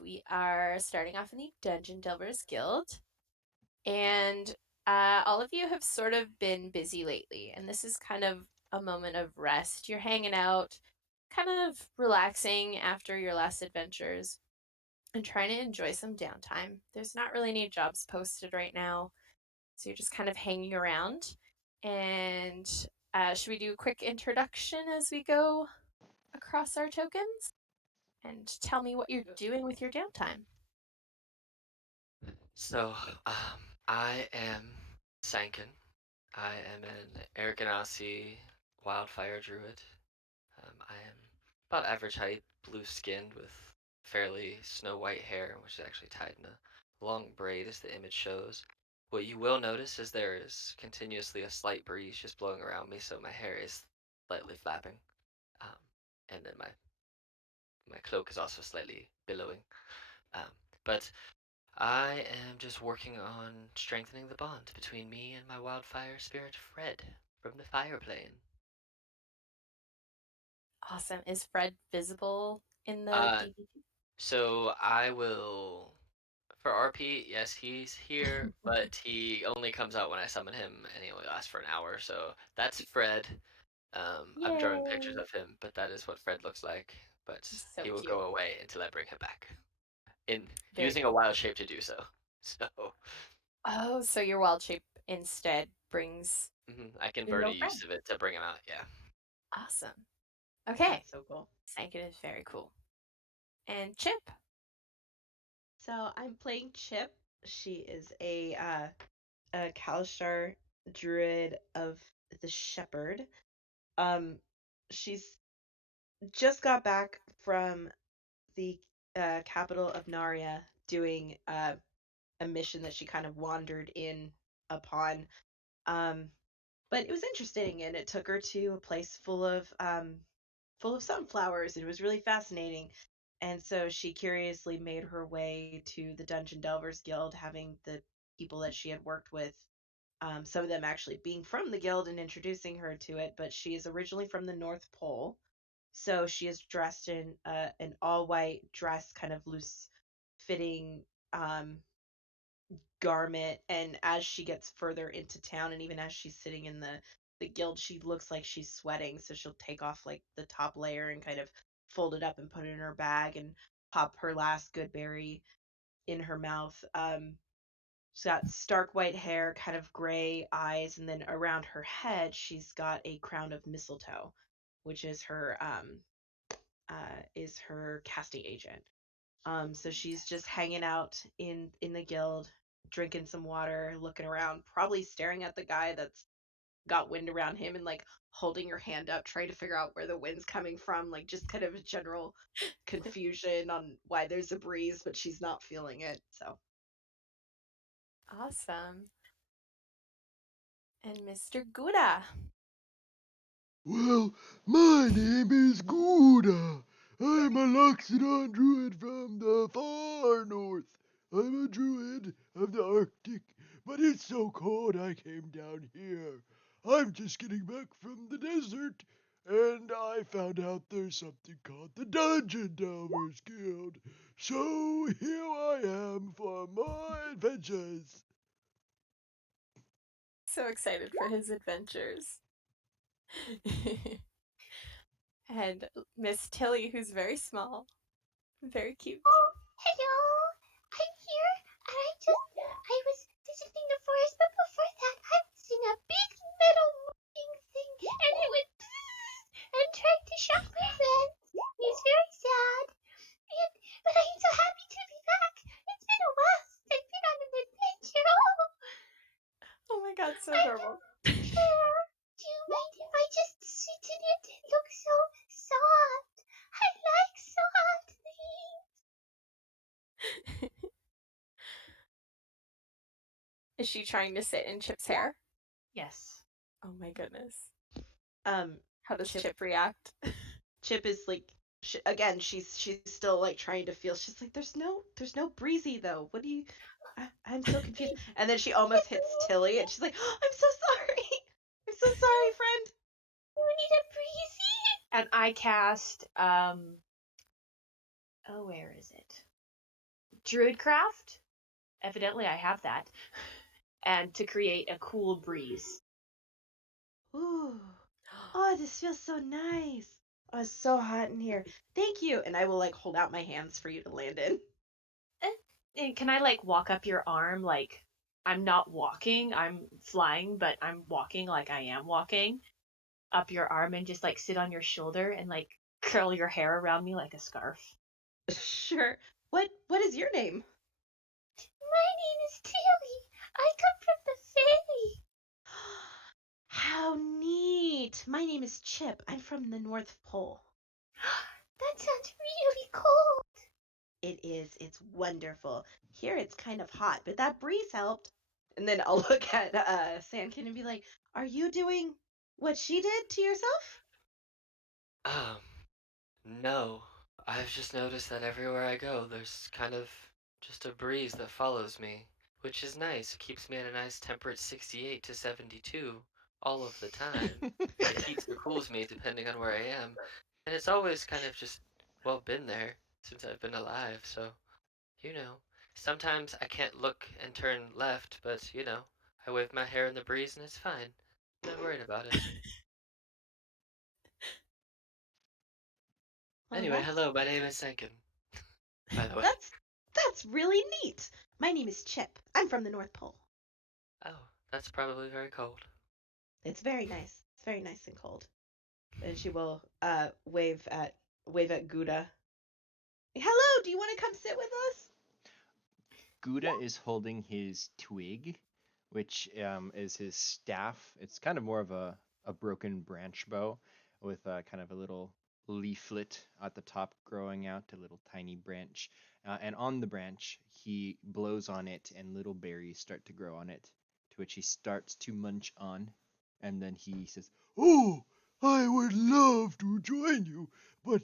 We are starting off in the Dungeon Delvers Guild, and all of you have sort of been busy lately, and this is kind of a moment of rest. You're hanging out, kind of relaxing after your last adventures, and trying to enjoy some downtime. There's not really any jobs posted right now, so you're just kind of hanging around. And should we do a quick introduction as we go across our tokens? And tell me what you're doing with your downtime. So, um, I am Sankin. I am an Aragonasi wildfire druid. I am about average height, blue skinned with fairly snow white hair, which is actually tied in a long braid as the image shows. What you will notice is there is continuously a slight breeze just blowing around me, so my hair is slightly flapping. Um, and then my cloak is also slightly billowing. Um, but I am just working on strengthening the bond between me and my wildfire spirit Fred from the fire plane. Awesome. Is Fred visible in the Uh, DBT? so I will, for RP, yes, he's here, but he only comes out when I summon him, and he only lasts for an hour. So that's Fred. I'm drawing pictures Yay. of him, but that is what Fred looks like. But He's so he will cute. go away until I bring him back, in Very using a cool. wild shape to do so. So Oh, so your wild shape instead brings I can your burn a real use friend. of it to bring him out. Yeah. Awesome. Okay. That's so cool. Sankin is very cool. And Chip. So I'm playing Chip. She is a Kalashtar druid of the Shepherd. Um, she's just got back from the capital of Narya doing a mission that she kind of wandered in upon. Um, but it was interesting, and it took her to a place full of sunflowers. It was really fascinating. And so she curiously made her way to the Dungeon Delvers Guild, having the people that she had worked with, some of them actually being from the guild and introducing her to it. But she is originally from the North Pole. So she is dressed in an all white dress, kind of loose fitting um, garment. And as she gets further into town, and even as she's sitting in the guild, she looks like she's sweating, so she'll take off like the top layer and kind of fold it up and put it in her bag and pop her last good berry in her mouth. She's got stark white hair, kind of gray eyes, and then around her head she's got a crown of mistletoe, which is her casting agent. So she's just hanging out in the guild, drinking some water, looking around, probably staring at the guy that's got wind around him and like holding her hand up, trying to figure out where the wind's coming from, like just kind of a general confusion on why there's a breeze, but she's not feeling it. So Awesome. And Mr. Gouda. Well, my name is Gouda. I'm a Loxodon druid from the far north. I'm a druid of the Arctic, but it's so cold I came down here. I'm just getting back from the desert, and I found out there's something called the Dungeon Delvers Guild. So here I am for my adventures. So excited for his adventures. And Miss Tilly, who's very small, very cute. Oh, hello. I'm here, and I was visiting the forest, but before that, I was in a big metal moving thing, and it went and tried to shock my friend. It's very sad, but I'm so happy to be back. It's been a while since I've been on an adventure. Oh, Oh my god, so I'm adorable. here. Do you mind if I just sit in it? It looks so soft. I like soft things. Is she trying to sit in Chip's hair? yes, Oh my goodness. um, How does Chip Chip react? Chip is like again, she's still like trying to feel. She's like, there's no breezy though. What do you? I'm so confused. And then she almost hits Tilly, and she's like, oh, I'm so sorry. I'm so sorry, friend. You need a breezy? And I cast oh, where is it? Druidcraft. Evidently, I have that. And to create a cool breeze. Ooh. Oh, this feels so nice. Oh, it's so hot in here. Thank you. And I will like hold out my hands for you to land in. And can I like walk up your arm like I'm not walking, I'm flying, but I'm walking like I am walking up your arm and just like sit on your shoulder and like curl your hair around me like a scarf? Sure. What is your name? My name is Tilly. I come from the Fae. How neat. My name is Chip. I'm from the North Pole. That sounds really cold. It is. It's wonderful. Here it's kind of hot, but that breeze helped. And then I'll look at Sandkin and be like, "Are you doing what she did to yourself?" No. I've just noticed that everywhere I go, there's kind of just a breeze that follows me, which is nice. It keeps me at a nice temperate 68 to 72 all of the time. It heats or cools me depending on where I am, and it's always kind of just, well, been there since I've been alive, so, you know. Sometimes I can't look and turn left, but, I wave my hair in the breeze and it's fine. I'm not worried about it. Well, Anyway, hello, my name is Senkin, by the way. that's really neat. My name is Chip. I'm from the North Pole. Oh, that's probably very cold. It's very nice. It's very nice and cold. And she will wave at Gouda. Hello, do you want to come sit with us? Gouda is holding his twig, which is his staff. It's kind of more of a broken branch bow with kind of a little leaflet at the top growing out, a little tiny branch. And on the branch, he blows on it, and little berries start to grow on it, to which he starts to munch on. And then he says, Oh, I would love to join you, but,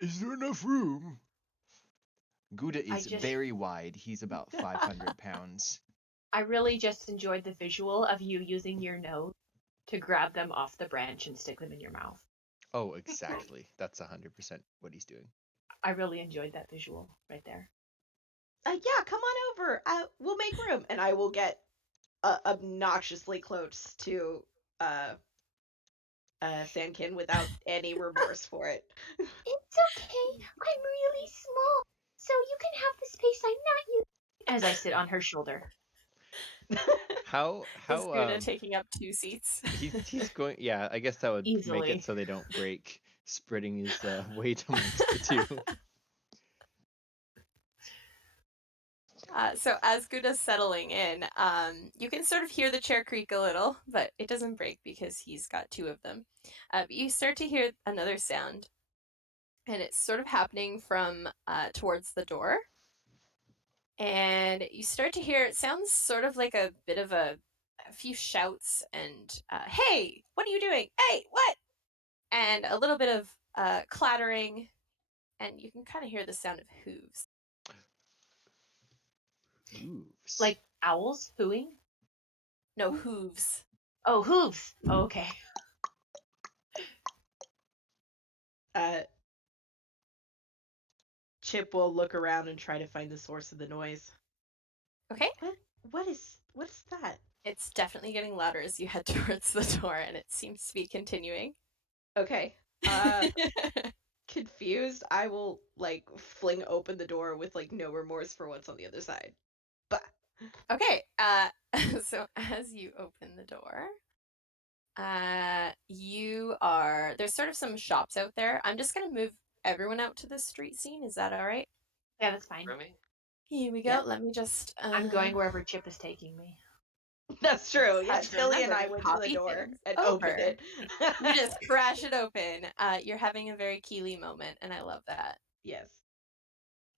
is there enough room? Gouda I is just very wide. He's about 500 pounds. I really just enjoyed the visual of you using your nose to grab them off the branch and stick them in your mouth. Oh, exactly. That's 100% what he's doing. I really enjoyed that visual right there. Yeah, come on over. We'll make room. And I will get obnoxiously close to Sandkin without any remorse for it. It's okay. I'm really small, so you can have the space I'm not using. As I sit on her shoulder. How Is Guna how taking up 2 seats? he's going, yeah, I guess that would make it Easily. so they don't break, spreading his weight amongst the two. So as Guda's settling in, you can sort of hear the chair creak a little, but it doesn't break because he's got 2 of them. You start to hear another sound, and it's sort of happening from towards the door. And you start to hear, it sounds sort of like a bit of a few shouts and, hey, what are you doing? Hey, what? And a little bit of clattering, and you can kind of hear the sound of hooves. Hooves. Like owls hooing? No, hooves. Oh, hooves. Oh, okay. Chip will look around and try to find the source of the noise. Okay. What's that? It's definitely getting louder as you head towards the door, and it seems to be continuing. Okay. Confused, I will like fling open the door with like no remorse for what's on the other side. But Okay. So as you open the door, there's sort of some shops out there. I'm just gonna move everyone out to the street scene. Is that all right? Yeah, that's fine. Remy? Here we go. Yeah. Let me just. I'm going wherever Chip is taking me. that's true. Yeah, Have to Tilly and remember I to went to the copy door things and over. opened it. You just crash it open. You're having a very Keely moment, and I love that. Yes.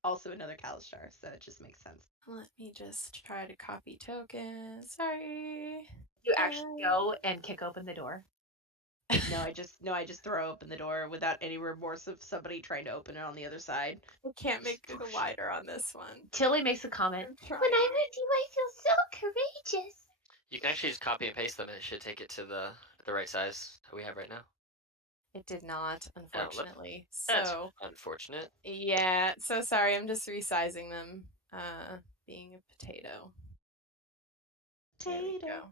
Also another Kalistar, so it just makes sense. Let me just try to copy token. Sorry. You actually go and kick open the door. No, I just throw open the door without any remorse of somebody trying to open it on the other side. I can't make it wider on this one. Tilly makes a comment. When I'm with you, I feel so courageous. You can actually just copy and paste them and it should take it to the right size that we have right now. It did not, unfortunately. That's So, unfortunate. yeah, so sorry, I'm just resizing them. Being a potato. There we Potato. go.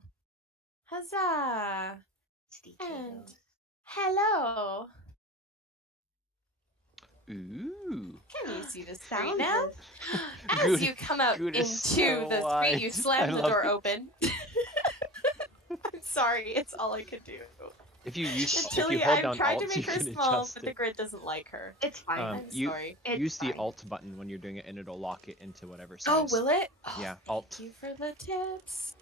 Huzzah! And Potatoes. hello! Ooh. Can you see the screen Sounds now? is As Good- you come out good into is so the street, you wide. slam I the love door it. open. I'm sorry, it's all I could do. If you Tilly, hold I've down tried Alt, to you make her can small, adjust but the it. grid doesn't like her. It's fine. I'm You sorry. It's use the fine. Alt button when you're doing it, and it'll lock it into whatever size. Oh, will it? Oh, Yeah, thank Alt. you for the tips.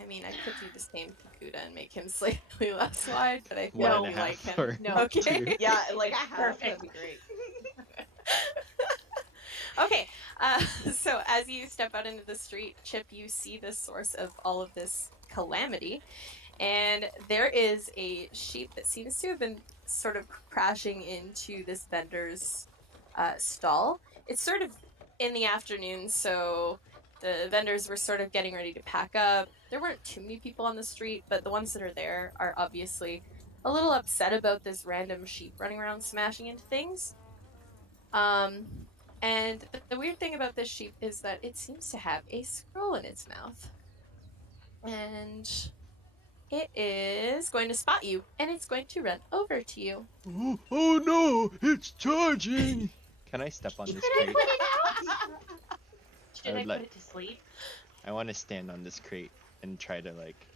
I mean, I could do the same to Gouda and make him slightly less wide, but I feel One like and a you half like him. or No. Okay. two. yeah, like a half. Perfect. That'd be great. Okay, so as you step out into the street, Chip, you see the source of all of this calamity, and there is a sheep that seems to have been sort of crashing into this vendor's stall. It's sort of in the afternoon, so the vendors were sort of getting ready to pack up. There weren't too many people on the street, but the ones that are there are obviously a little upset about this random sheep running around smashing into things. And the weird thing about this sheep is that it seems to have a scroll in its mouth. And it is going to spot you, and it's going to run over to you. Oh no, it's charging! Can I step on this Can I crate? put it out? Should I would put like- it to sleep? I want to stand on this crate and try to like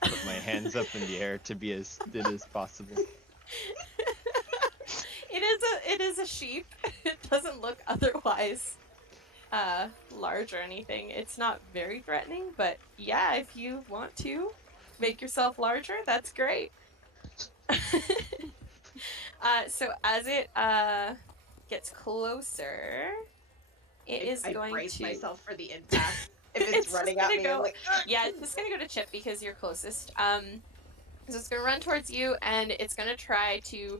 put my hands up in the air to be as thin as possible. It is a sheep. It doesn't look otherwise large or anything. It's not very threatening, but yeah, if you want to make yourself larger, that's great. So as it gets closer, it is I going brace to myself for the impact. If it's, It's running just at gonna me, I'm go- like, yeah, it's just gonna go to Chip because you're closest. So it's gonna run towards you, and it's gonna try to,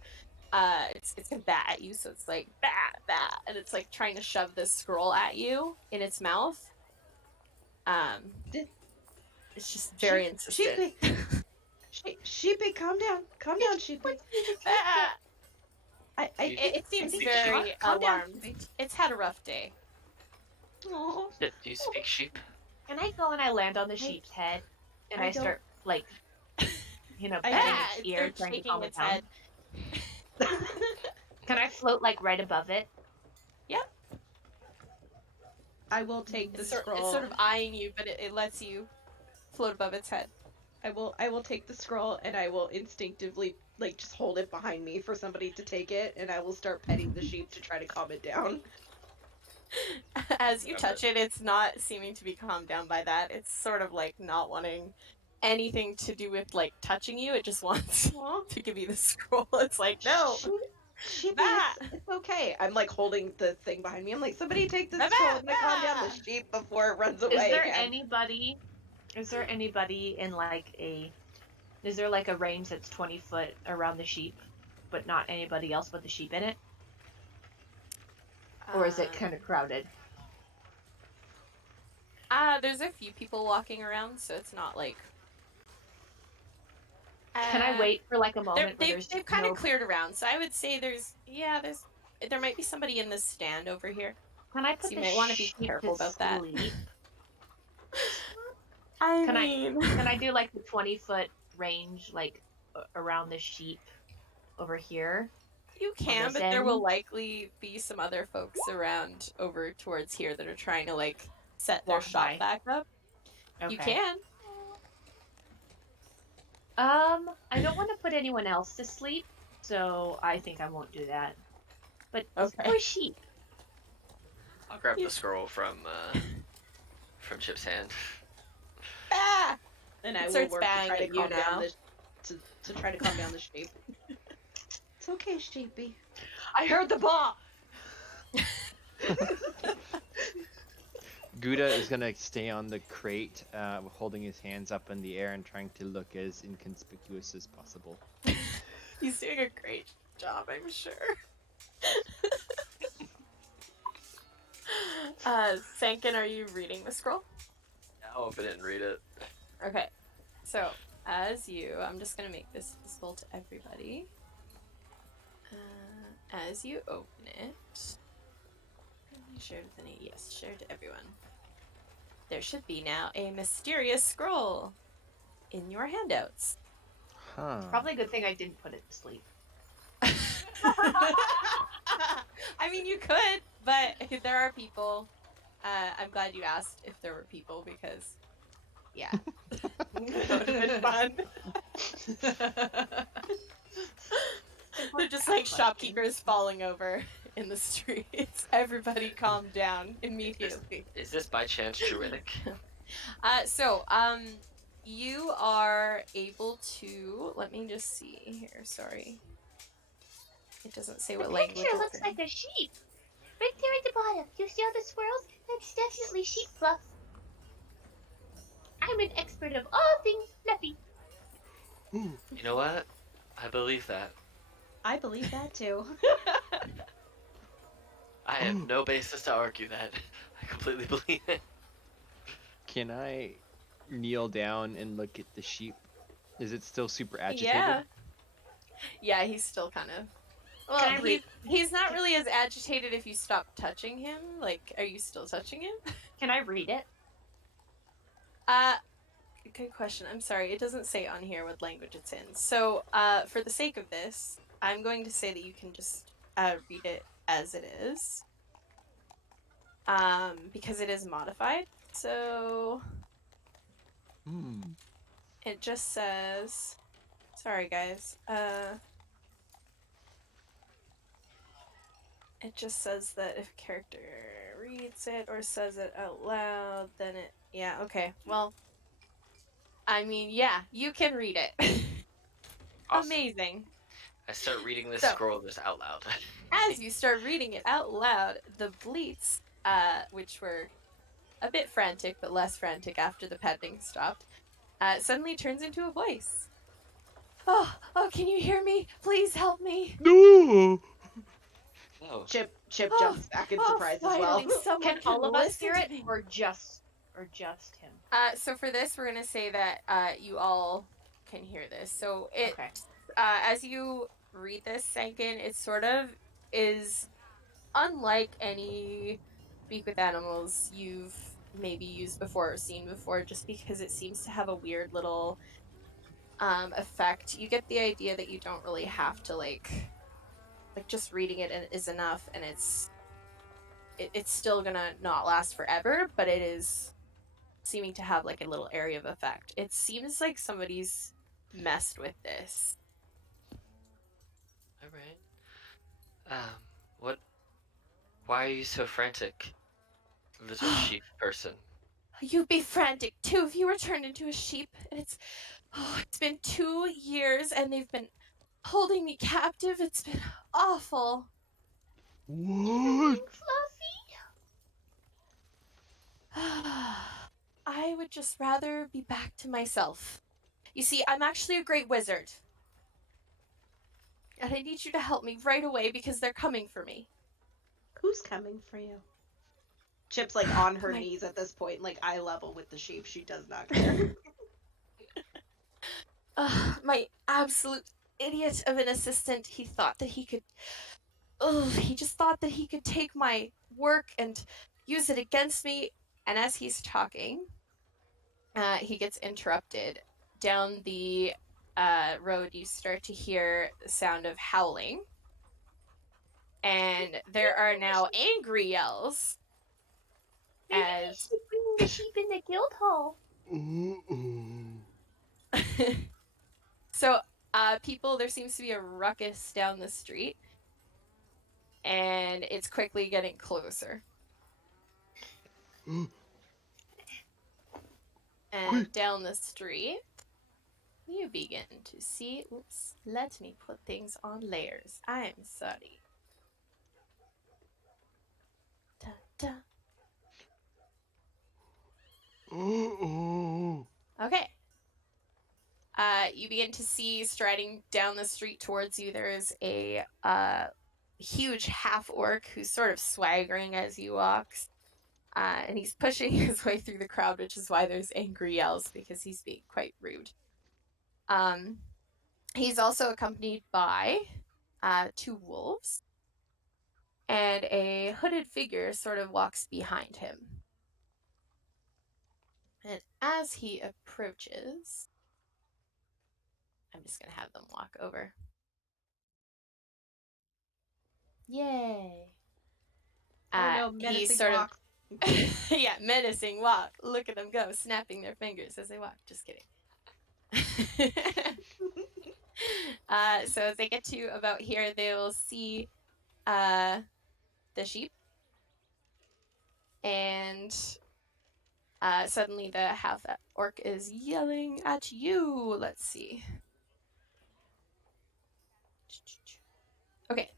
it's gonna bat at you. So it's like bat, bat, and it's like trying to shove this scroll at you in its mouth. Did- It's just very insistent. Sheepy, calm down, Sheepy. Ah! It It seems speak very sheep? Calm down, alarmed. Sheepy. It's had a rough day. Aw. Do you speak sheep? Can I go and I land on the I- sheep's head and I I, don't- start like, I petting Ah! its It ear, starts trying to shaking calm it its down? head. Can I float like right above it? I will take the It's scroll. sort of eyeing you, but it lets you float above its head. I will take the scroll and I will instinctively like just hold it behind me for somebody to take it, and I will start petting the sheep to try to calm it down. As you Love touch it, it's not seeming to be calmed down by that. It's sort of like not wanting anything to do with like touching you. It just wants Aw. to give you the scroll. It's like, no, Sheepy, Bah! it's okay. I'm like holding the thing behind me. I'm like, somebody take the Bah, scroll. bah, I'm gonna calm down the bah. sheep before it runs away Is there again. anybody? Is there anybody in like a? Is there like a range that's 20 foot around the sheep, but not anybody else but the sheep in it? Or is it kind of crowded? There's a few people walking around, so it's not like. Can I wait for like a moment where there's They've kind no? of cleared around, so I would say there might be somebody in this stand over here. Can I So put you the might want to be sheep careful to about that. sleep? Can I do like the 20-foot range, like around the sheep over here? You can, this but there will end? likely be some other folks around over towards here that are trying to like set their Walk shop by. back up. Okay. You can. I don't want to put anyone else to sleep, so I think I won't do that. But Okay. poor sheep. I'll grab You- the scroll from Chip's hand. Ah! And It I will starts work to banging try to at you calm now. down to try to calm down the sheep. It's okay, sheepy. I heard the ball. Gouda is gonna stay on the crate, holding his hands up in the air and trying to look as inconspicuous as possible. He's doing a great job, I'm sure. Sankin, are you reading the scroll? I hope I didn't read it. Okay. So, I'm just gonna make this visible to everybody. As you open it, share it with any? Yes, share to everyone. There should be now a mysterious scroll in your handouts. Huh. Probably a good thing I didn't put it to sleep. I mean, you could, but there are people. I'm glad you asked if there were people because, yeah, that would have been fun. They're just like shopkeepers falling over in the streets. Everybody calm down immediately. Is this by chance druidic? You are able to, let me just see here, sorry. It doesn't say The what language picture it's looks in. like a sheep. Right there at the bottom. You see all the swirls? That's definitely sheep fluff. I'm an expert of all things fluffy. You know what? I believe that. I believe that too. I have no basis to argue that. I completely believe it. Can I kneel down and look at the sheep? Is it still super agitated? Yeah. Yeah, he's still kind of. Well, Can I read? he's not really as agitated if you stop touching him. Like, are you still touching him? Can I read it? Good question. I'm sorry, it doesn't say on here what language it's in. So, for the sake of this, I'm going to say that you can just read it as it is. Because it is modified. So, it just says. Sorry, guys. It just says that if a character reads it or says it out loud, then it. Yeah, okay. Well, I mean, yeah, you can read it. Awesome. Amazing. I start reading this So- scroll just out loud. As you start reading it out loud, the bleats, which were a bit frantic but less frantic after the petting stopped, suddenly turns into a voice. Oh, can you hear me? Please help me. No! No. Chip Oh, jumps back in surprise as well. finally someone Can all of us hear listen it, to me. or just him? So for this, we're gonna say that you all can hear this. So it, Okay. as you read this, Sankin, it sort of is unlike any Speak with Animals you've maybe used before or seen before, just because it seems to have a weird little effect. You get the idea that you don't really have to like just reading it is enough, and it's still gonna not last forever, but it is seeming to have like a little area of effect. It seems like somebody's messed with this. All right. What? Why are you so frantic, little sheep person? You'd be frantic too if you were turned into a sheep. And it's been 2 years and they've been holding me captive. It's been awful. What? I would just rather be back to myself. You see, I'm actually a great wizard. And I need you to help me right away because they're coming for me. Who's coming for you? Chip's like on her My- knees at this point, like eye level with the sheep. She does not care. My absolute idiot of an assistant. He thought that he could. He just thought that he could take my work and use it against me. And as he's talking, he gets interrupted. Down the road, you start to hear the sound of howling. And there are now angry yells. Maybe we should bring the sheep in the guild hall. Uh-oh. So, there seems to be a ruckus down the street. And it's quickly getting closer. And Quick. down the street, you begin to see. Oops, let me put things on layers. I'm sorry. Da, da. Uh-oh. Okay. You begin to see striding down the street towards you. There is a huge half orc who's sort of swaggering as he walks. And he's pushing his way through the crowd, which is why there's angry yells, because he's being quite rude. He's also accompanied by 2 wolves, and a hooded figure sort of walks behind him. And as he approaches, I'm just going to have them walk over. Yay. Oh no, He's menacing sort walks. of, yeah, menacing walk. Look at them go, snapping their fingers as they walk. Just kidding. So as they get to about here, they will see the sheep, and suddenly the half orc is yelling at you. Let's see. Okay.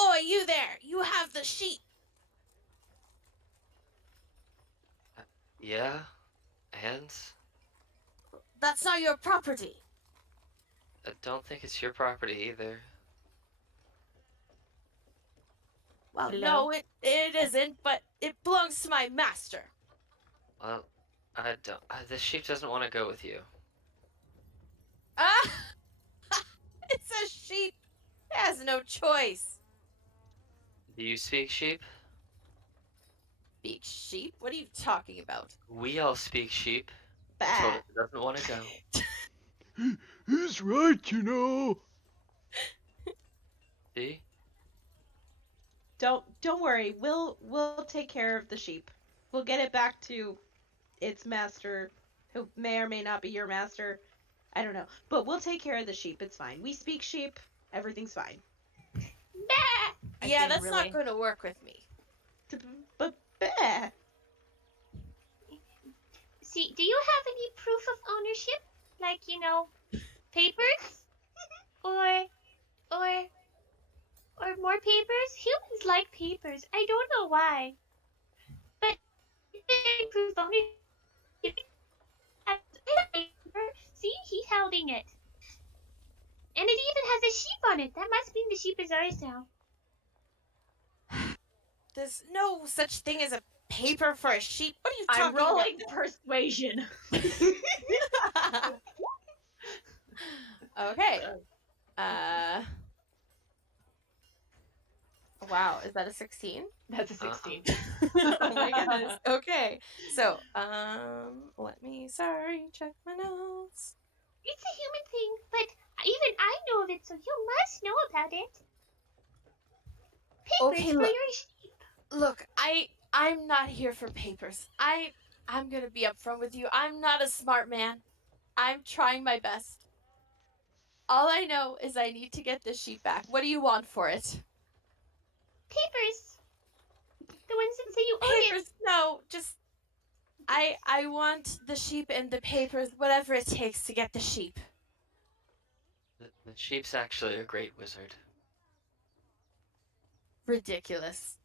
Oi, you there! You have the sheep! Yeah, and That's not your property! I don't think it's your property either. Well, Hello? no, it isn't, but it belongs to my master. Well, I don't. The sheep doesn't want to go with you. Ah! It's a sheep! It has no choice. Do you speak sheep? Speak sheep? What are you talking about? We all speak sheep. I told Bah. it doesn't want to go. He's right, you know. See? Don't worry. We'll take care of the sheep. We'll get it back to its master, who may or may not be your master. I don't know. But we'll take care of the sheep. It's fine. We speak sheep. Everything's fine. Bah! Yeah, seem that's really... not going to work with me. But bah. See, do you have any proof of ownership? Like, papers? or more papers? Humans like papers. I don't know why. But proof of ownership. See, he's holding it. And it even has a sheep on it. That must mean the sheep is ours now. There's no such thing as a paper for a sheep. What are you I'm talking rolling persuasion. about? Okay. Wow, is that a 16? That's a 16. Oh my goodness. Okay. So, let me, check my notes. It's a human thing, but even I know of it, so you must know about it. Papers Okay, for look. your sheep. Look, I'm not here for papers. I'm gonna be upfront with you. I'm not a smart man. I'm trying my best. All I know is I need to get this sheep back. What do you want for it? Papers. The ones that say you own it. Papers? No, just I want the sheep and the papers, whatever it takes to get the sheep. The sheep's actually a great wizard. Ridiculous.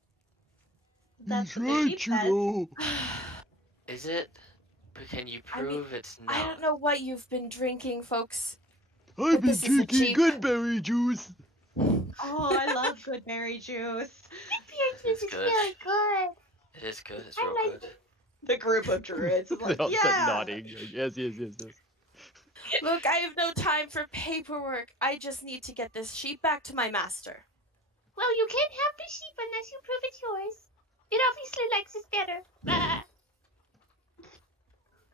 That's He's what the sheep right, you says. know. Is it? But can you I mean, prove it's I not? don't know what you've been drinking, folks. I've But been this isn't drinking cheap. good berry juice. Oh, I love good berry juice. Beer juice is good. really good. It is good. It's I real like good. The group of druids is like, They'll start yeah. nodding. Like, yes, yes, yes, yes. Look, I have no time for paperwork. I just need to get this sheep back to my master. Well, you can't have the sheep unless you prove it's yours. It obviously likes us better. Bah.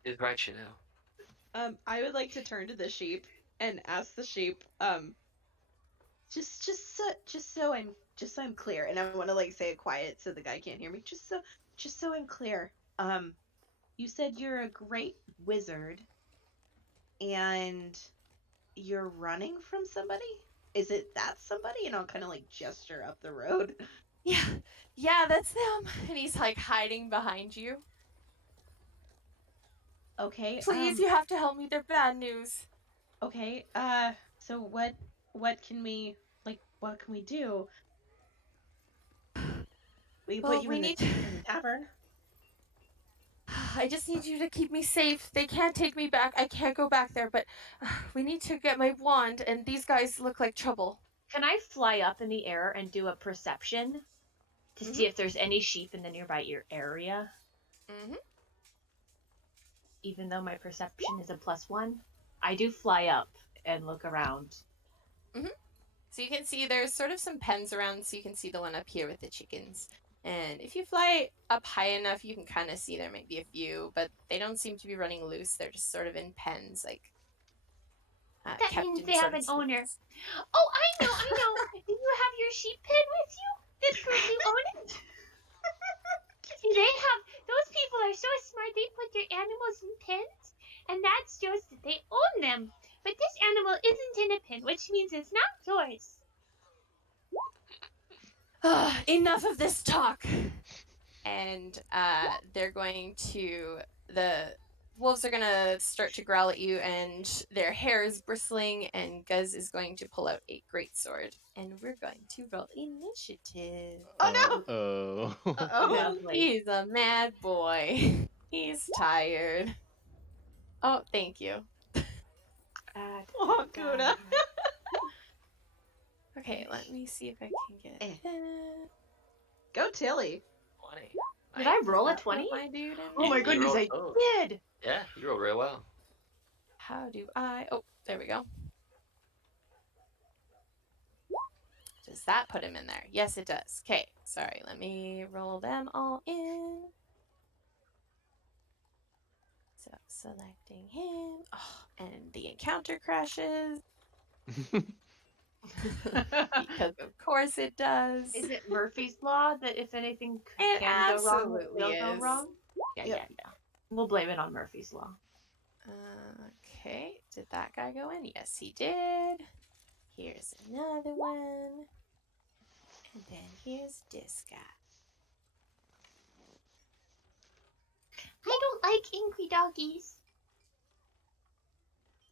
He's right, you know. I would like to turn to the sheep and ask the sheep, just so I'm clear, and I want to like say it quiet so the guy can't hear me. Just so I'm clear. You said you're a great wizard, and you're running from somebody. Is it that somebody? And I'll kind of like gesture up the road. Yeah, that's them. And he's like hiding behind you. Okay. Please, you have to help me. They're bad news. Okay. So what can we do? We can Well, put you we in need. the tavern. I just need you to keep me safe. They can't take me back. I can't go back there, but we need to get my wand, and these guys look like trouble. Can I fly up in the air and do a perception to see if there's any sheep in the nearby area? Mm-hmm. Even though my perception is a +1? I do fly up and look around. So you can see there's sort of some pens around, so you can see the one up here with the chickens. And if you fly up high enough, you can kind of see there might be a few, but they don't seem to be running loose. They're just sort of in pens, like That kept means in they have sort of an owner. space. Oh, I know. Do you have your sheep pen with you that proves you own it? See, those people are so smart, they put their animals in pens, and that shows that they own them. But this animal isn't in a pen, which means it's not yours. Enough of this talk. And they're going to the wolves are gonna start to growl at you, and their hair is bristling, and Guz is going to pull out a great sword, and we're going to roll initiative. Oh no! Oh. Uh-oh. Lovely. He's a mad boy. He's tired. Oh, thank you. Oh, Guna. Okay, let me see if I can get Eh. that. Go Tilly. 20. Did I roll a Does that put 20? my dude in Oh my You goodness, rolled- I oh. did. Yeah, you rolled real well. How do I? Oh, there we go. Does that put him in there? Yes, it does. Okay, sorry. Let me roll them all in. So selecting him. Oh, and the encounter crashes. Because of course it does. Is it Murphy's Law that if anything It can go wrong, it absolutely will go is. wrong? Yeah, Yep. yeah. We'll blame it on Murphy's Law. Okay, did that guy go in? Yes, he did. Here's another one. And then here's this guy. I don't like angry doggies.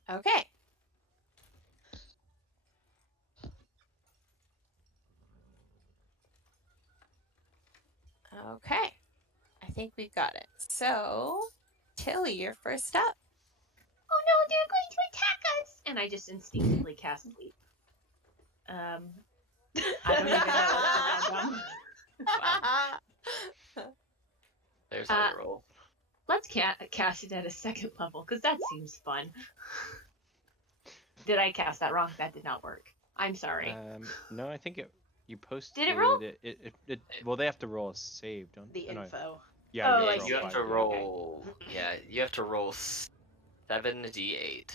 Okay. Okay. I think we've got it. So, Tilly, you're first up. Oh no, they're going to attack us! And I just instinctively cast Leap. I don't even know what's around them. There's how you roll. Let's cast it at a second level, because that seems fun. Did I cast that wrong? That did not work. I'm sorry. No, I think you posted Did it roll? Well, they have to roll a save, don't The they? No, info. yeah, Oh, you I have to see. roll You have five, to yeah. roll. Yeah, you have to roll 7d8.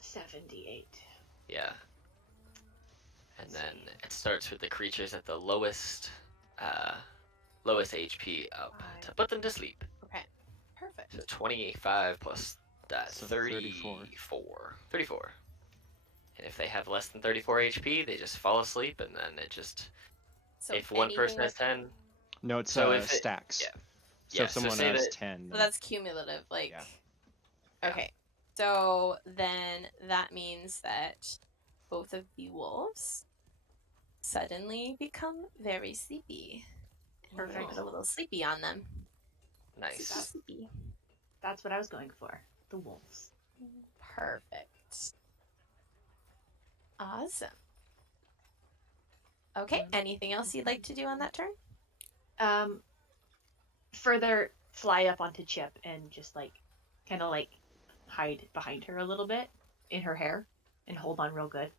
78. Yeah. And then it starts with the creatures at the lowest HP up to put them to sleep. Okay. Perfect. So 25 plus that, So 34. 34. 34. And if they have less than 34 HP, they just fall asleep, and then it just... So if one person anything has 10... No, it's So if it- stacks. yeah. So Yeah, if so someone say has that- 10, So then that's cumulative, like. Yeah. Yeah. Okay. So then that means that both of the wolves suddenly become very sleepy. And we're gonna Perfect. put a little sleepy on them. Nice. Sleepy. That's what I was going for. The wolves. Perfect. Awesome. Okay. Anything else you'd like to do on that turn? Further fly up onto Chip and just kind of hide behind her a little bit in her hair and hold on real good.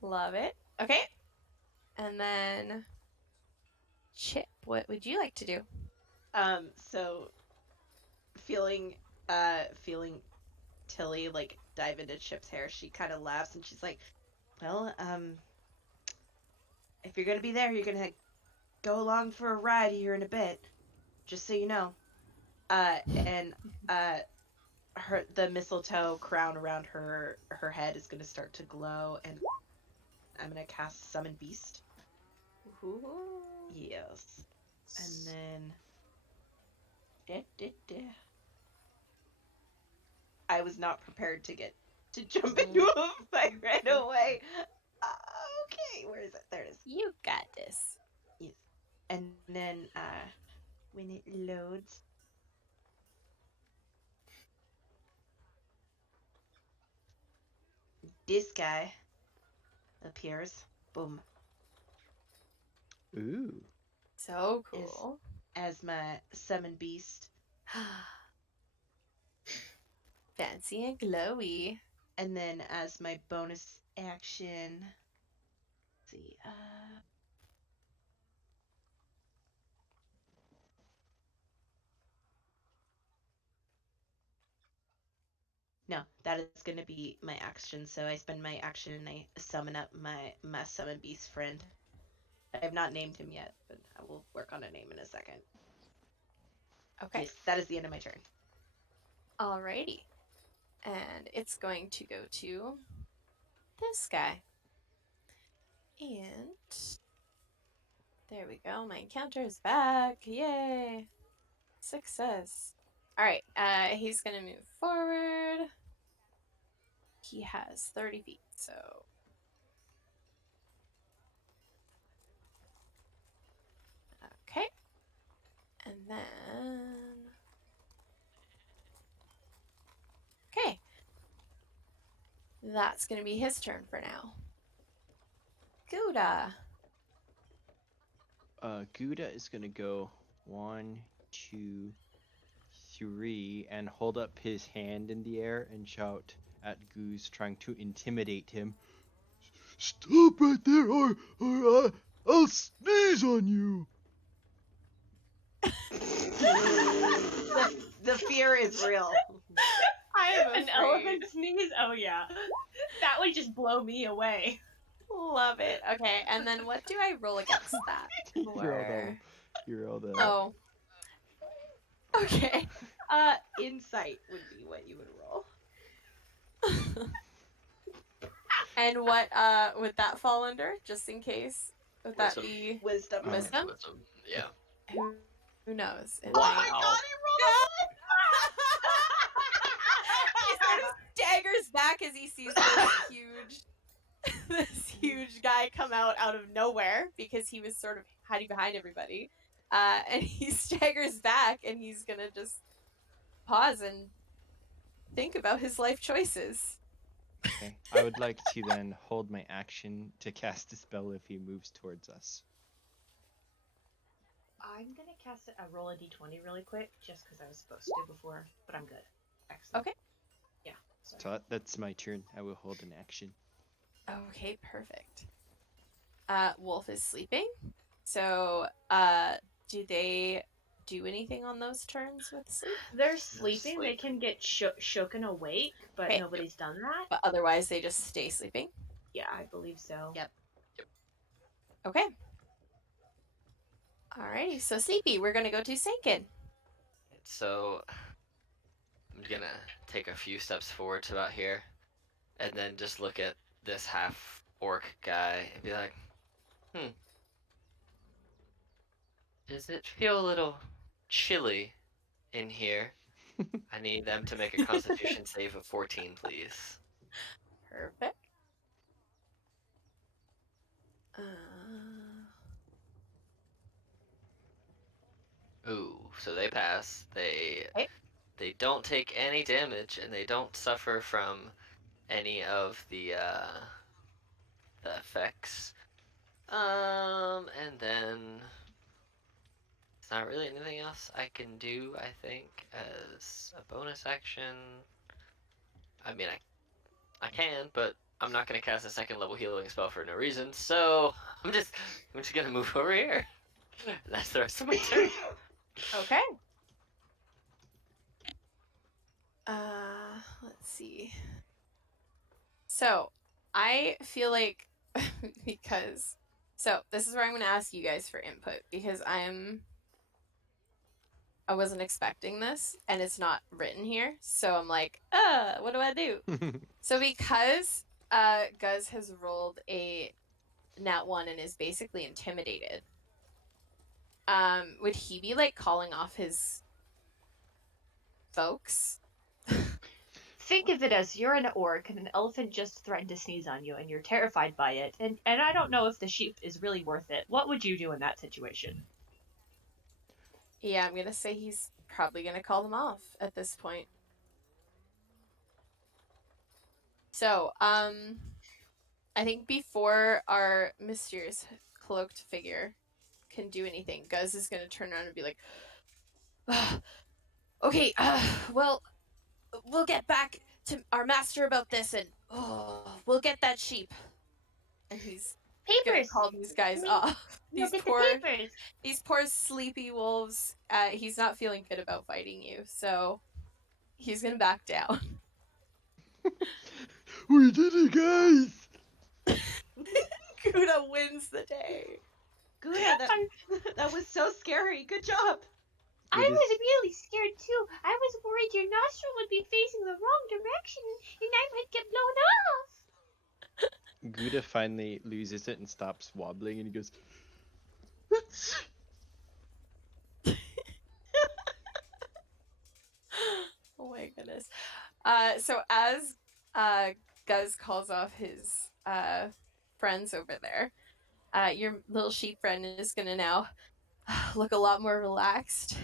Love it. Okay. And then Chip, what would you like to do? So feeling Tilly dive into Chip's hair, she kind of laughs and she's like, "Well, if you're gonna be there, you're gonna go along for a ride here in a bit, just so you know." And the mistletoe crown around her head is gonna start to glow, and I'm gonna cast Summon Beast. Ooh. Yes. And then I was not prepared to jump into a fight right away. Okay, where is it? There it is. You got this. Yes. And then when it loads, this guy appears. Boom. Ooh. So cool. As my summon beast. Fancy and glowy. And then as my bonus action, let's see, no, that is going to be my action. So I spend my action and I summon up my summon beast friend. I have not named him yet, but I will work on a name in a second. Okay. Yes, that is the end of my turn. Alrighty. And it's going to go to this guy. And there we go. My encounter is back. Yay. Success. Alright, he's gonna move forward. He has 30 feet, so. Okay. And then. Okay. That's gonna be his turn for now. Gouda. Gouda is gonna go 1, 2, 3, and hold up his hand in the air and shout at Goose, trying to intimidate him. Stop right there, or I'll sneeze on you. The fear is real. I am An afraid. elephant sneeze? Oh yeah. That would just blow me away. Love it. Okay, and then what do I roll against that? You rolled a. Oh. Okay. Insight would be what you would roll. And what would that fall under, just in case? Would that Wisdom. be Wisdom. wisdom? Wisdom. Yeah. Who knows? It Oh might- my god, he He sort of staggers back as he sees this huge guy come out of nowhere because he was sort of hiding behind everybody. And he staggers back and he's gonna just pause and think about his life choices. Okay. I would like to then hold my action to cast a spell if he moves towards us. I'm gonna cast it. I roll a d20 really quick, just because I was supposed to before, but I'm good. Excellent. Okay. Yeah. Sorry. So that's my turn. I will hold an action. Okay, perfect. Wolf is sleeping. So, do they do anything on those turns with sleep? They're sleeping. They sleep. can get shaken awake, but Okay. nobody's done that. But otherwise, they just stay sleeping. Yeah, I believe so. Yep. Okay. Alrighty, so Sleepy, we're gonna go to Sankin. So I'm gonna take a few steps forward to about here, and then just look at this half orc guy and be like, does it feel a little chilly in here? I need them to make a Constitution save of 14, please. Perfect. Ooh, so they pass. Okay. They don't take any damage, and they don't suffer from any of the effects. And then it's not really anything else I can do, I think, as a bonus action. I mean, I can, but I'm not gonna cast a second level healing spell for no reason, so I'm just gonna move over here. That's the rest of my turn. Okay. Let's see. So, I feel like this is where I'm going to ask you guys for input because I wasn't expecting this and it's not written here. So I'm like, what do I do? So because Guz has rolled a nat 1 and is basically intimidated, would he be like calling off his folks? Think of it as you're an orc and an elephant just threatened to sneeze on you and you're terrified by it, and I don't know if the sheep is really worth it. What would you do in that situation? Yeah, I'm gonna say he's probably gonna call them off at this point. So, I think before our mysterious cloaked figure can do anything, Guz is gonna turn around and be like, okay, well, we'll get back to our master about this, and we'll get that sheep. And he's gonna Papers. call these guys I mean, off. you'll get the papers. These poor sleepy wolves. He's not feeling good about fighting you, so he's gonna back down. We did it, guys! Kuda wins the day. Gouda, that was so scary. Good job. I It is- was really scared too. I was worried your nostril would be facing the wrong direction and I might get blown off. Gouda finally loses it and stops wobbling, and he goes, Oh my goodness. So as Guz calls off his friends over there, your little sheep friend is gonna now look a lot more relaxed.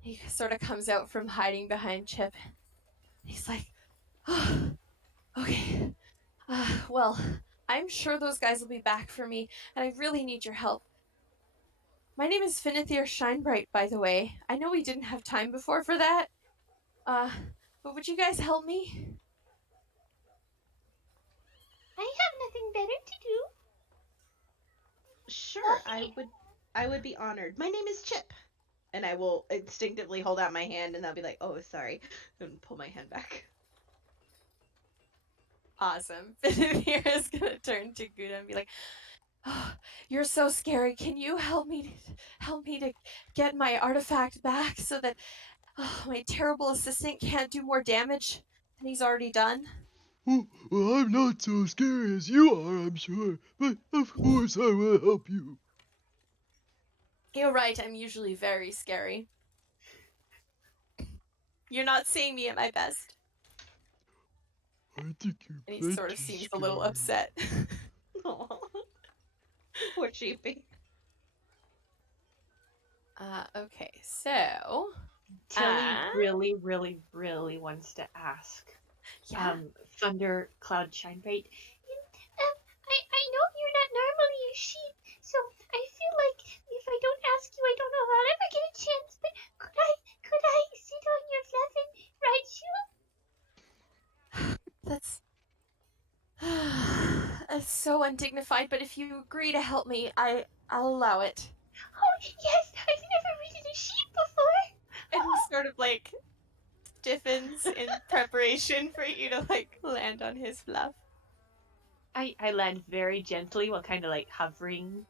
He sort of comes out from hiding behind Chip. He's like, oh, okay. Well, I'm sure those guys will be back for me, and I really need your help. My name is Finithir Shinebright, by the way. I know we didn't have time before for that. But would you guys help me? I have nothing better to do. Sure, I would be honored. My name is Chip. And I will instinctively hold out my hand and I'll be like, oh, sorry, and pull my hand back. Awesome. Finithir is gonna turn to Gouda and be like, oh, you're so scary. Can you help me to get my artifact back so that my terrible assistant can't do more damage than he's already done? Oh, well, I'm not so scary as you are, I'm sure. But of course I will help you. You're right, I'm usually very scary. You're not seeing me at my best. I think you're And he plenty sort of seems a little scary. upset. Aw. Poor sheepy. Okay, so Tilly really, really, really wants to ask. yeah. Thundercloud Shinebright. I know you're not normally a sheep, so I feel like if I don't ask you, I don't know if I'll ever get a chance. But could I sit on your fluff and ride you? That's so undignified, but if you agree to help me, I'll allow it. Oh yes, I've never ridden a sheep before. And he sort of like stiffens in preparation for you to like land on his fluff. I land very gently while kind of like hovering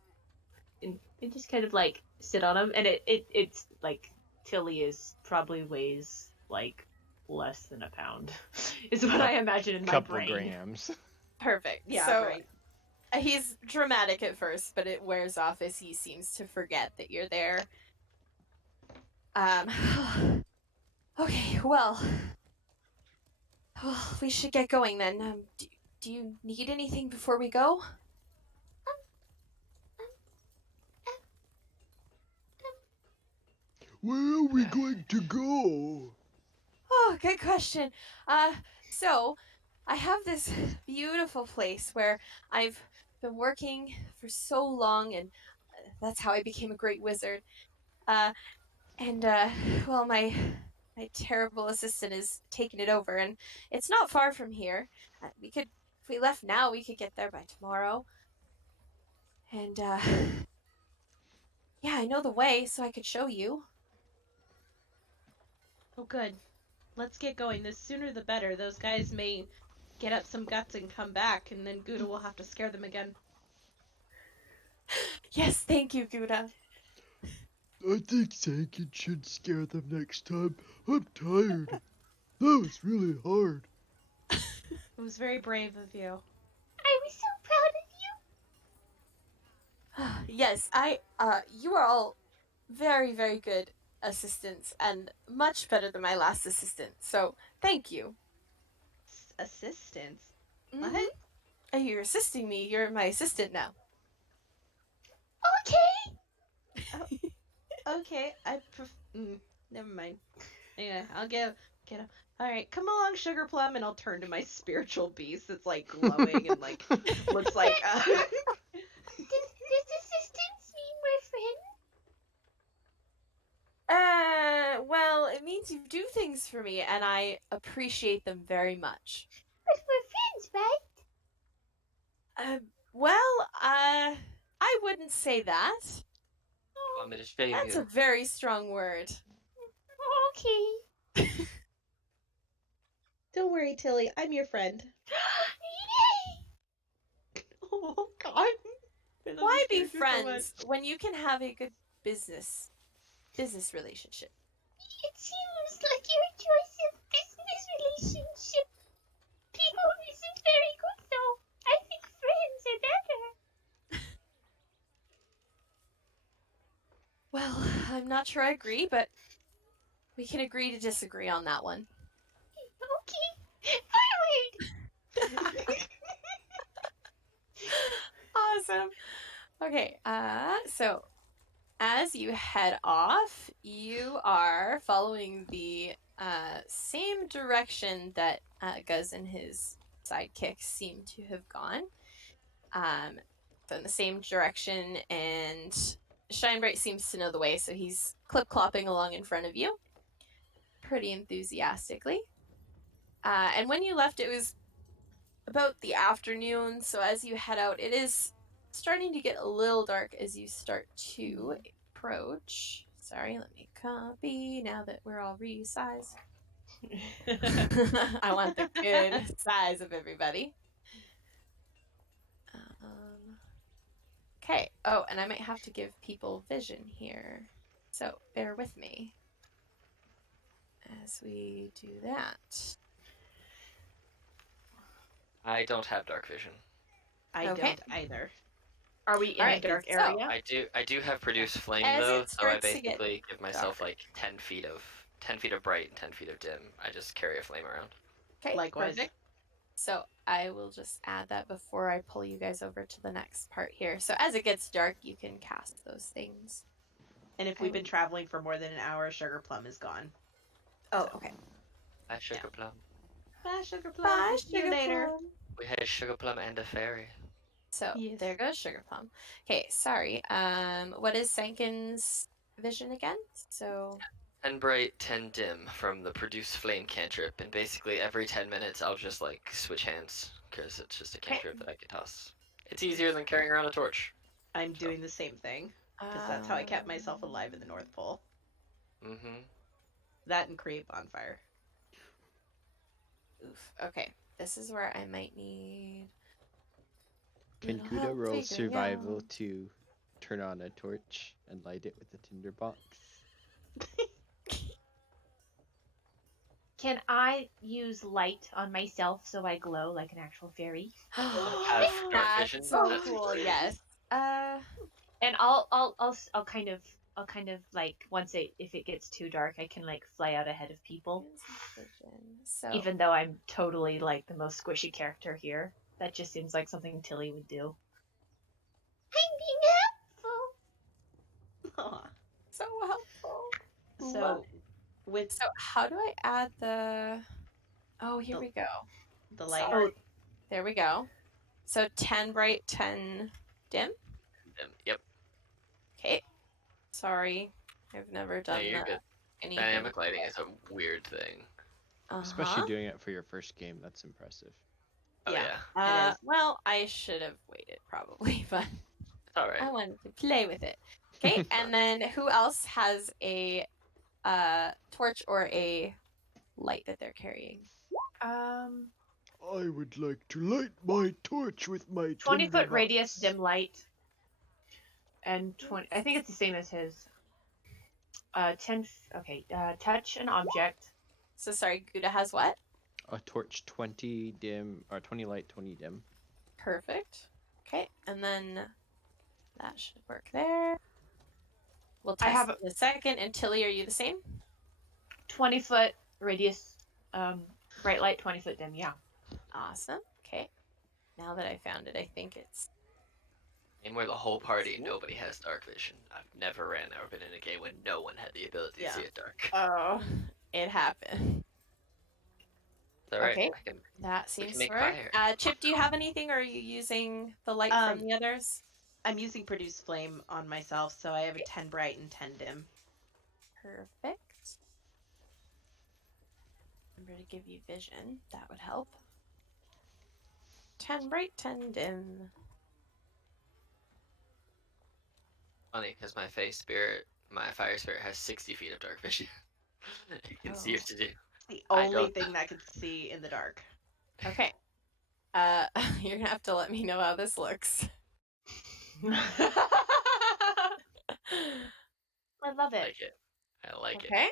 and just kind of like sit on him. And it's like Tilly is probably weighs like less than a pound is what I imagine in my couple brain. grams. Perfect. Yeah, so right. he's dramatic at first, but it wears off as he seems to forget that you're there. Okay, well, we should get going then. Do you need anything before we go? Where are we going to go? Oh, good question. So I have this beautiful place where I've been working for so long, and that's how I became a great wizard. Well, my terrible assistant is taking it over, and it's not far from here. If we left now, we could get there by tomorrow. And yeah, I know the way, so I could show you. Oh, good. Let's get going. The sooner the better. Those guys may get up some guts and come back, and then Gouda will have to scare them again. Yes, thank you, Gouda. I think Sankin should scare them next time. I'm tired. That was really hard. It was very brave of you. I was so proud of you. Yes, you are all very, very good assistants, and much better than my last assistant. So thank you. Assistance? Mhm. What? You're assisting me. You're my assistant now. Okay. Okay, never mind. Yeah, I'll get up. All right, come along, Sugar Plum, and I'll turn to my spiritual beast that's like glowing and like looks like. Does assistance mean we're friends? Well, it means you do things for me, and I appreciate them very much. But we're friends, right? Well, I wouldn't say that. Want me to shave That's you? a very strong word. Okay. Don't worry, Tilly. I'm your friend. Yay! Oh God. I love Why this be character so much. friends when you can have a good business relationship? It seems like your choice of business relationship people isn't very good, though. I think friends are better. Well, I'm not sure I agree, but we can agree to disagree on that one. Okay. Forward! Awesome. Okay, so as you head off, you are following the same direction that Guz and his sidekick seem to have gone. So in the same direction, and Shinebright seems to know the way, so he's clip-clopping along in front of you, pretty enthusiastically. And when you left, it was about the afternoon, so as you head out, it is starting to get a little dark as you start to approach. Sorry, let me copy now that we're all resized. I want the good size of everybody. Okay. Oh, and I might have to give people vision here. So bear with me as we do that. I don't have dark vision. I Okay. don't either. Are we in Alright, a dark so- area? I do have produce flame As though, it so I starts to get basically give myself dark. like 10 feet of bright and 10 feet of dim. I just carry a flame around. Okay, Likewise. perfect. So I will just add that before I pull you guys over to the next part here. So as it gets dark, you can cast those things. And if we've been traveling for more than an hour, Sugar Plum is gone. Oh, So. okay. Bye, Sugar Plum. Bye, Sugar Plum. Bye, See you Sugar later. Plum. We had a Sugar Plum and a fairy. So Yes. there goes Sugar Plum. Okay, sorry. What is Sankin's vision again? So 10 bright, 10 dim from the produce flame cantrip, and basically every 10 minutes I'll just like switch hands because it's just a cantrip that I can toss. It's easier than carrying around a torch. I'm doing the same thing. Because that's how I kept myself alive in the North Pole. Mm-hmm. That and create bonfire. Oof. Okay, this is where I might need. Can little Kuda help roll figuring survival out. to turn on a torch and light it with a tinderbox? Can I use light on myself so I glow like an actual fairy? Have dark That's vision. so That's cool. easy. Yes. And I'll kind of like once if it gets too dark, I can like fly out ahead of people. Vision. So Even though I'm totally like the most squishy character here, that just seems like something Tilly would do. I'm being helpful. Aw. so helpful. Love So, it. with So how do I add the? Oh, here The- we go. the light, Oh, There we go. So 10 bright, 10 dim. Yep. Okay. Sorry, I've never No, done you're that. good. Anything. Dynamic lighting is a weird thing. Especially Uh-huh. doing it for your first game, that's impressive. Oh Yeah. yeah. It is. Well, I should have waited probably, but It's alright. I wanted to play with it. Okay, and then who else has a torch or a light that they're carrying? I would like to light my torch with my 20-foot tinderbox. radius dim light, and 20. I think it's the same as his. 10. Okay. Touch an object. So sorry, Gouda has what? A torch 20 dim, or 20 light, 20 dim. Perfect. Okay, and then that should work there. We'll I test have it in a second. And Tilly, are you the same? 20-foot radius, bright light, 20-foot dim. Yeah. Awesome. Okay. Now that I found it, I think it's And we're the whole party, nobody has dark vision. I've never ran or been in a game when no one had the ability Yeah. to see it dark. oh, it happened. It's alright. Okay. I can That we seems can to make work. fire. Chip, do you have anything, or are you using the light from the others? I'm using produce flame on myself, so I have a 10 bright and 10 dim. Perfect. remember to give you vision. That would help. 10 bright, 10 dim. Funny, because my fire spirit has 60 feet of dark vision. It can see Oh. what to do. The I only don't. thing that can see in the dark. Okay. You're gonna have to let me know how this looks. I love it. Like it. I like it. Okay.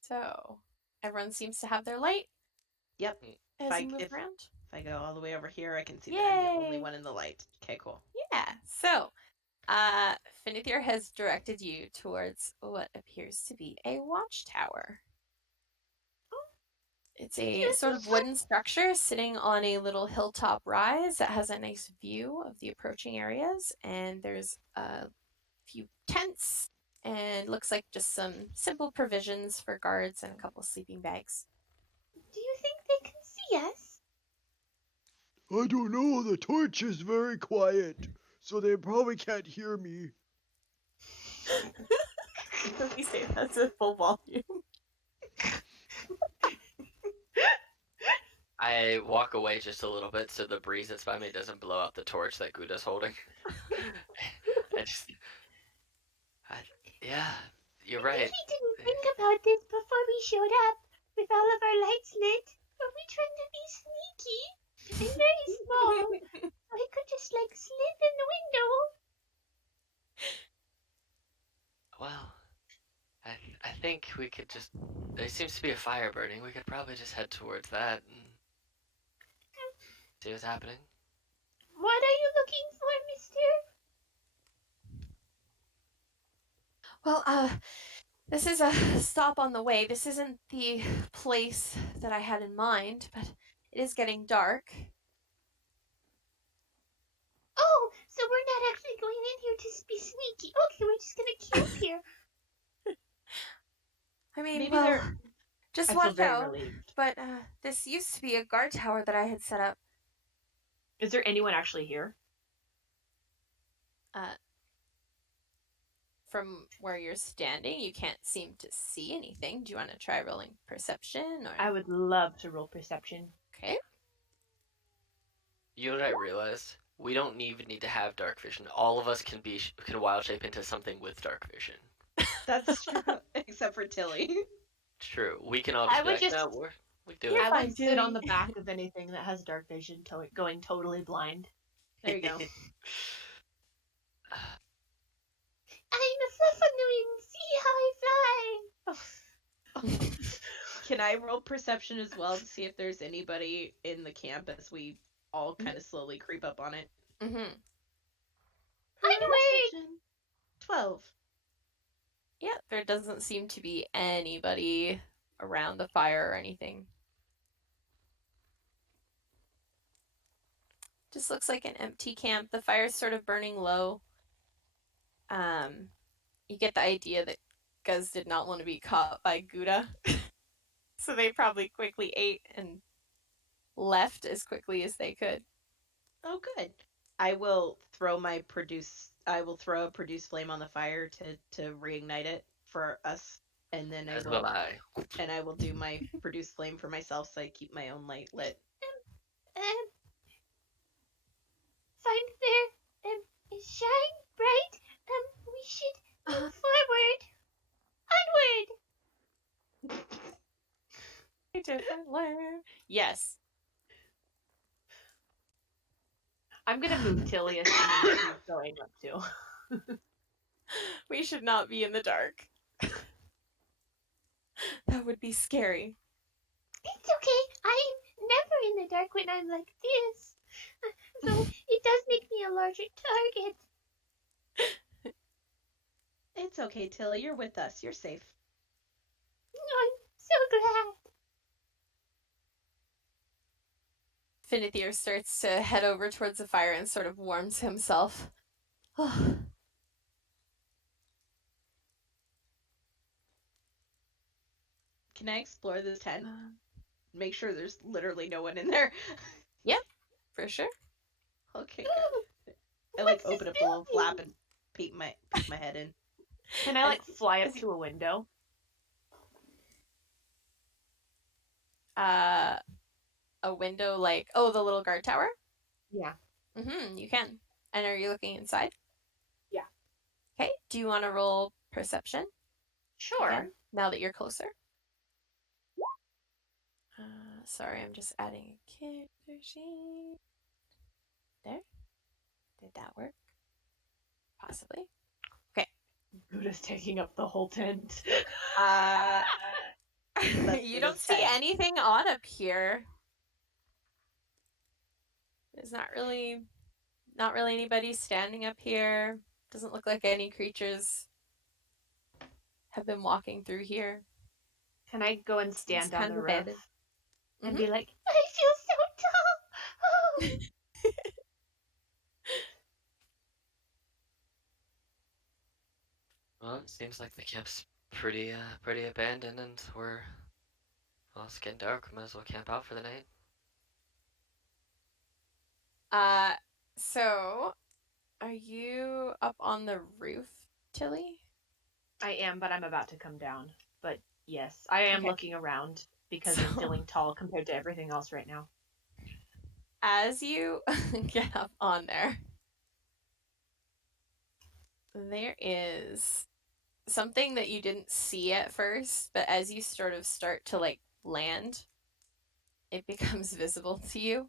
So, everyone seems to have their light Yep. as you move If around. I go all the way over here, I can see that I'm the only Yay! one in the light. Okay, cool. Yeah. So, Finithir has directed you towards what appears to be a watchtower. It's a sort of wooden structure sitting on a little hilltop rise that has a nice view of the approaching areas, and there's a few tents and looks like just some simple provisions for guards and a couple sleeping bags. Do you think they can see us? I don't know, the torch is very quiet, so they probably can't hear me. Let me say that's at full volume. I walk away just a little bit so the breeze that's by me doesn't blow out the torch that Guda's holding. I just. Yeah, you're right. If we didn't think about this before we showed up with all of our lights lit, but we tried to be sneaky and very small, so I could just slip in the window. Well, I think we could just. There seems to be a fire burning. We could probably just head towards that and see what's happening. What are you looking for, mister? Well, this is a stop on the way. This isn't the place that I had in mind, but it is getting dark. Oh, so we're not actually going in here to be sneaky. Okay, we're just gonna camp here. I mean, Maybe well, they're. just I feel watch very out. relieved. But this used to be a guard tower that I had set up. Is there anyone actually here? From where you're standing, you can't seem to see anything. Do you want to try rolling perception? Or I would love to roll perception. okay. You know what I realized? We don't even need to have dark vision. All of us can wild shape into something with dark vision. That's true, except for Tilly. True. We can all I just be would like, just- no, we do You're it. I fine, would sit on Tilly. the back of anything that has dark vision, going totally blind. There you go. I'm a fluffernuin. See how I fly. Can I roll perception as well to see if there's anybody in the camp as we all kind of slowly creep up on it? Mm-hmm. Perception. 12. Yeah, there doesn't seem to be anybody around the fire or anything. Just looks like an empty camp. The fire's sort of burning low. You get the idea that Guz did not want to be caught by Gouda. So they probably quickly ate and left as quickly as they could. Oh, good. I will throw a produce flame on the fire to reignite it for us, and then As will I. I will do my produce flame for myself, so I keep my own light lit. Find there is shine bright. We should move forward. Onward. A different layer. Yes. I'm gonna move Tilly as soon as she's going up to. We should not be in the dark. That would be scary. It's okay. I'm never in the dark when I'm like this. So it does make me a larger target. It's okay, Tilly. You're with us. You're safe. I'm so glad. Finithir starts to head over towards the fire and sort of warms himself. Can I explore this tent? Make sure there's literally no one in there. Yep, for sure. Okay, Ooh, good. I what's this open up the little building? flap and peek my head in. Can I fly up to a window? a window like, oh, the little guard tower? Yeah. You can. And are you looking inside? Yeah. Okay. Do you want to roll perception Sure. again, now that you're closer? Sorry, I'm just adding a character sheet. There. Did that work? Possibly. Okay. Buddha's taking up the whole tent. You don't see anything on up here. There's not really anybody standing up here. Doesn't look like any creatures have been walking through here. Can I go and stand on kind the of roof abandoned. and be like, I feel so tall. Oh. Well, it seems like the camp's pretty abandoned, and well, it's getting dark. We might as well camp out for the night. So are you up on the roof, Tilly? I am, but I'm about to come down. But yes, I am Okay. looking around because I'm feeling tall compared to everything else right now. As you get up on there is something that you didn't see at first, but as you sort of start to like land, it becomes visible to you.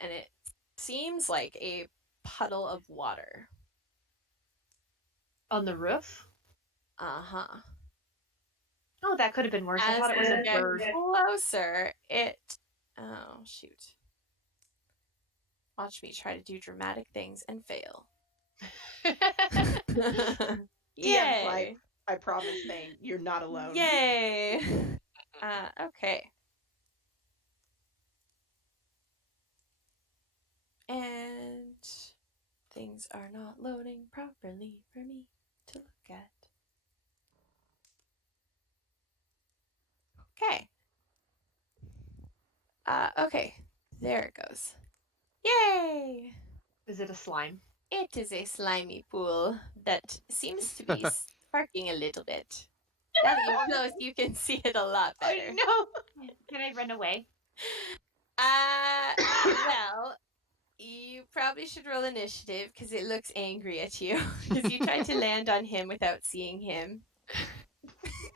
And it seems like a puddle of water. On the roof? Uh-huh. Oh, that could have been worse. I As thought it was you a get bird. closer, oh, shoot. Watch me try to do dramatic things and fail. DM's Yay! like, I promise, May, you're not alone. Yay! Okay. And things are not loading properly for me to look at. Okay. Okay. There it goes. Yay! Is it a slime? It is a slimy pool that seems to be sparking a little bit. Now that you're close, you can see it a lot better. I know. Can I run away? Well, you probably should roll initiative because it looks angry at you. Because you tried to land on him without seeing him.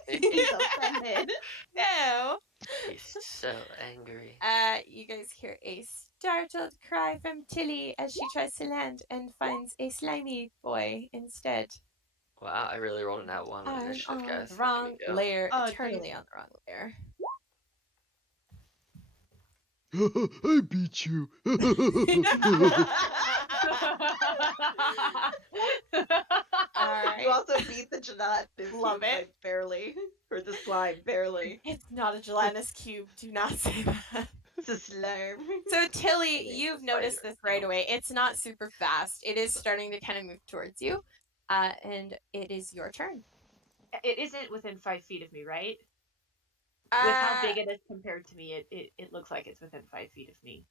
He's offended. No. He's so angry. You guys hear a startled cry from Tilly as she tries to land and finds a slimy boy instead. Wow, I really rolled an out one on I'm initiative, on guys. the Look at wrong me go. layer, Oh, eternally dude. on the wrong layer. I beat you. Alright. You also beat the gelatinous Love cube, it. like, barely. Or the slime, barely. It's not a gelatinous cube. Do not say that. It's a slime. So Tilly, It's you've a noticed spider. this right away. It's not super fast. It is starting to kind of move towards you. And it is your turn. It isn't within 5 feet of me, right? With how big it is compared to me, it looks like it's within 5 feet of me.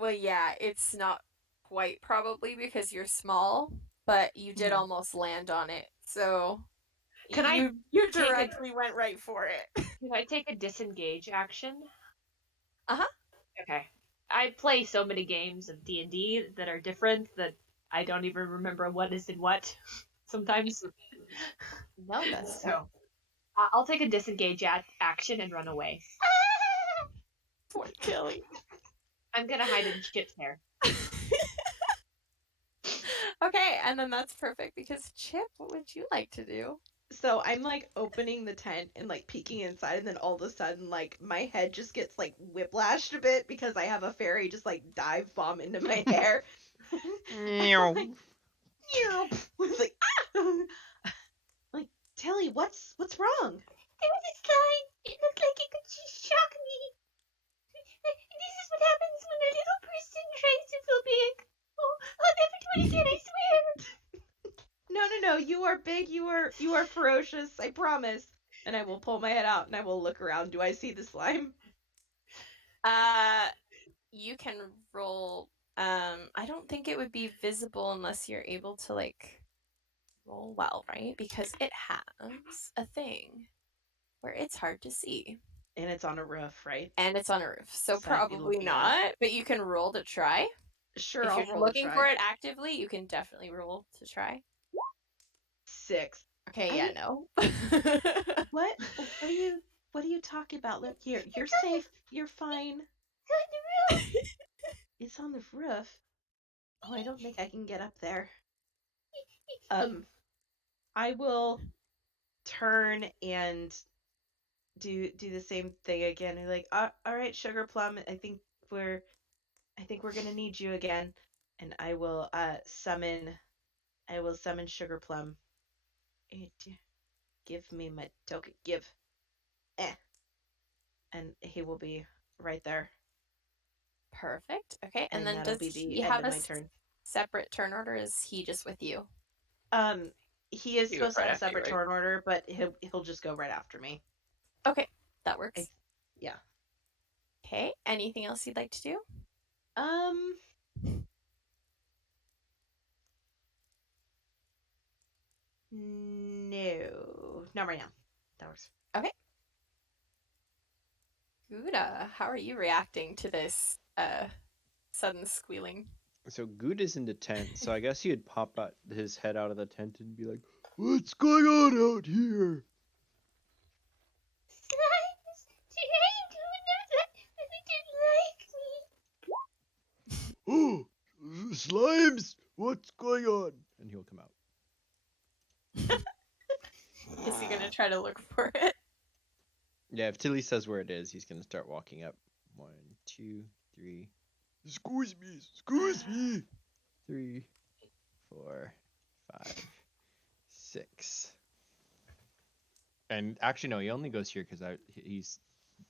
Well, yeah, it's not quite probably because you're small, but you did almost land on it. So you directly went right for it. Can I take a disengage action? Uh-huh. Okay. I play so many games of D&D that are different that I don't even remember what is in what sometimes. No, that's So I'll take a disengage action and run away. poor Tilly. I'm gonna hide in Chip's hair. Okay, and then that's perfect because Chip, what would you like to do? So I'm like opening the tent and like peeking inside, and then all of a sudden, like my head just gets like whiplashed a bit because I have a fairy just like dive bomb into my hair. like, it's like, ah! Like, Tilly, what's wrong? There was a slime. It looked like it could shock me. This is what happens when a little person tries to feel big. Oh, I'll never do it again, I swear. No, you are big, you are ferocious, I promise. And I will pull my head out and I will look around. Do I see the slime? You can roll. I don't think it would be visible unless you're able to like roll well, right? Because it has a thing. where it's hard to see. And it's on a roof, right? And it's on a roof, so So I'd be probably looking at not, but you can roll to try. Sure, If I'll you're roll looking to for try. it actively, you can definitely roll to try. 6. Okay, yeah, no. What? What are you talking about? Look here. You're safe. You're fine. It's on the roof. Oh, I don't think I can get up there. I will turn and do the same thing again. And like, all right, Sugar Plum. I think we're gonna need you again. And I will summon Sugar Plum. Give me my token. Give. And he will be right there. Perfect. Okay, and then that'll does be the he end have of a my turn. separate turn order? Or is he just with you? He is He goes supposed to right have a after you, separate right? turn order, but he'll just go right after me. Okay, that works. Yeah. Okay, anything else you'd like to do? No, not right now. That works. Okay. Gouda, how are you reacting to this sudden squealing? So Good is in the tent, so I guess he'd pop out his head out of the tent and be like, What's going on out here? Slimes, today do not like me. Oh, slimes? What's going on? and he'll come out. Is he gonna try to look for it? Yeah, if Tilly says where it is, he's gonna start walking up. 1, 2, 3, Excuse me, excuse me. 3, 4, 5, 6. And actually, no, he only goes here because he's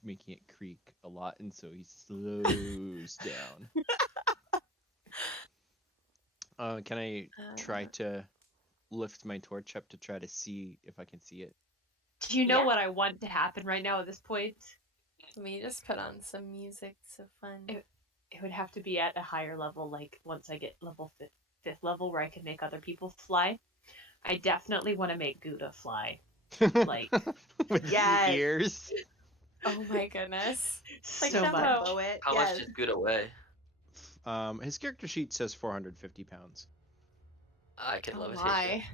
making it creak a lot, and so he slows down. Can I try to lift my torch up to try to see if I can see it? Do you know Yeah. what I want to happen right now at this point? Let me just put on some music, so fun. It would have to be at a higher level, like once I get level 5th level where I can make other people fly. I definitely want to make Gouda fly. Like with Yes. the ears. Oh my goodness. Like so that much. Dumbo. Dumbo it. How Yes. much does good away? His character sheet says 450 pounds. I can Oh levitate my.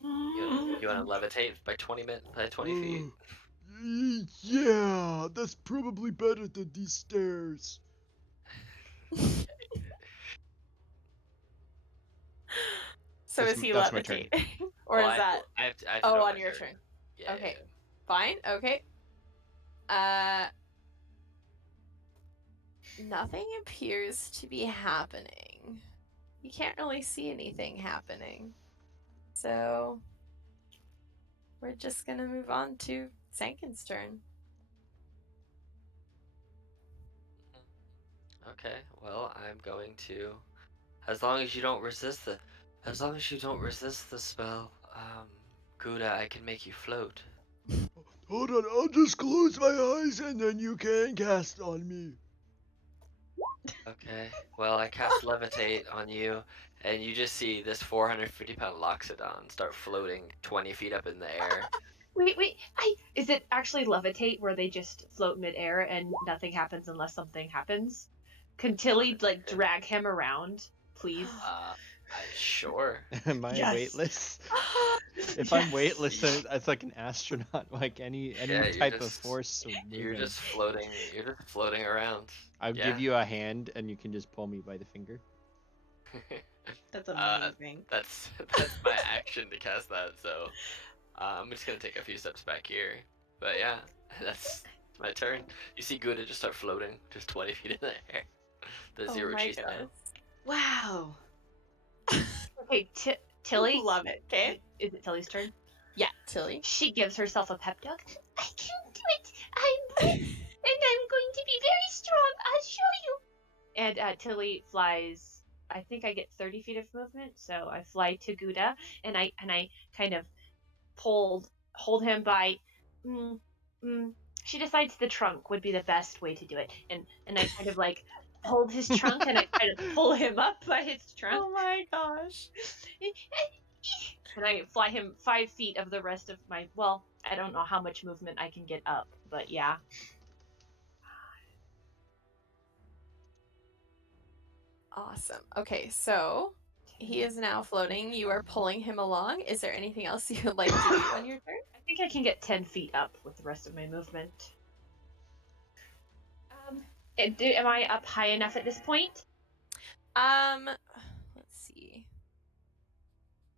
you. You want to levitate by 20 feet? Yeah, that's probably better than these stairs. So That's is he that's my turn. levitating? Or Well, is that I have to oh know on my your turn. turn? Yeah. Okay. Yeah. Fine, okay. Nothing appears to be happening. You can't really see anything happening. So we're just gonna move on to Sankin's turn. Okay. Well, I'm going to, as long as you don't resist the spell, Gouda, I can make you float. Hold on, I'll just close my eyes and then you can cast on me. Okay. Well, I cast levitate on you, and you just see this 450-pound loxodon start floating 20 feet up in the air. Wait, is it actually levitate where they just float midair and nothing happens unless something happens? Can Tilly like drag him around, please? Sure. Am I Yes. weightless? If Yes. I'm weightless, then it's like an astronaut, like any Yeah, type of just- force of You're movement. just floating. You're just floating around. I'll Yeah. give you a hand, and you can just pull me by the finger. That's amazing. That's my action to cast that. So I'm just gonna take a few steps back here. But yeah, that's my turn. You see Gouda just start floating, just 20 feet in the air. The zero my G style. goodness. Wow. Okay, Tilly. Love it. Okay. Is it Tilly's turn? Yeah, Tilly. She gives herself a pep talk. I can do it. I'm brave, and I'm going to be very strong. I'll show you. And Tilly flies. I think I get 30 feet of movement, so I fly to Gouda, and I kind of hold him by. She decides the trunk would be the best way to do it, and I kind of like hold his trunk, and I kind of pull him up by his trunk. Oh my gosh. And I fly him 5 feet of the rest of my. Well, I don't know how much movement I can get up, but yeah. Awesome. Okay, so he is now floating. You are pulling him along. Is there anything else you would like to do on your turn? I think I can get 10 feet up with the rest of my movement. Am I up high enough at this point? Let's see.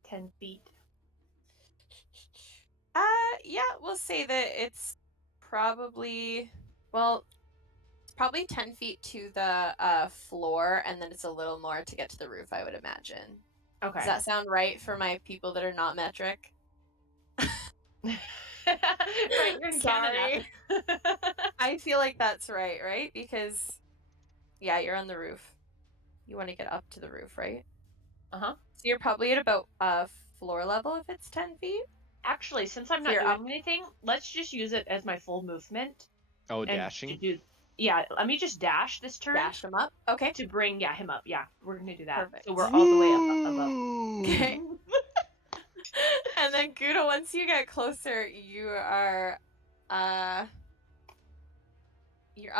10 feet. Yeah, we'll say that it's probably, well, it's probably 10 feet to the floor, and then it's a little more to get to the roof, I would imagine. Okay. Does that sound right for my people that are not metric? Right, you're in Sorry. Canada. I feel like that's right? Because, yeah, you're on the roof. You want to get up to the roof, right? Uh-huh. So you're probably at about floor level if it's 10 feet. Actually, since I'm So not you're doing up. anything, let's just use it as my full movement. Oh, And dashing? yeah, let me just dash this turn Dash them up. Okay. to bring him up. Yeah, we're gonna do that. Perfect. So we're all the way up above. Okay. And then Gouda, once you get closer, you are you're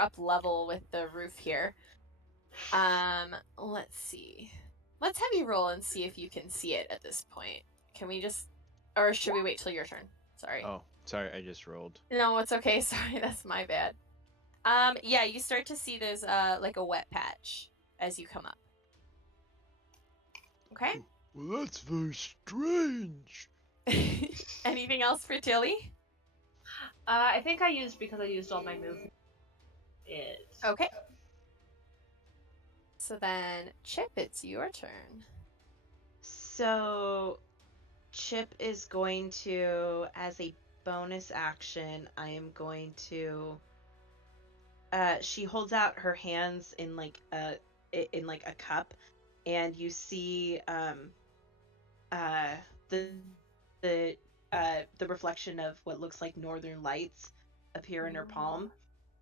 up level with the roof here. Let's see. Let's have you roll and see if you can see it at this point. Can we just, or should we wait till your turn? Sorry. Oh, sorry, I just rolled. No, it's okay. Sorry, that's my bad. Yeah, you start to see there's like a wet patch as you come up. Okay. Well, that's very strange. Anything else for Tilly? I think because I used all my movement. Okay. So then, Chip, it's your turn. So Chip is going to, as a bonus action, I am going to. She holds out her hands in like a cup, and you see the the reflection of what looks like northern lights appear in her palm,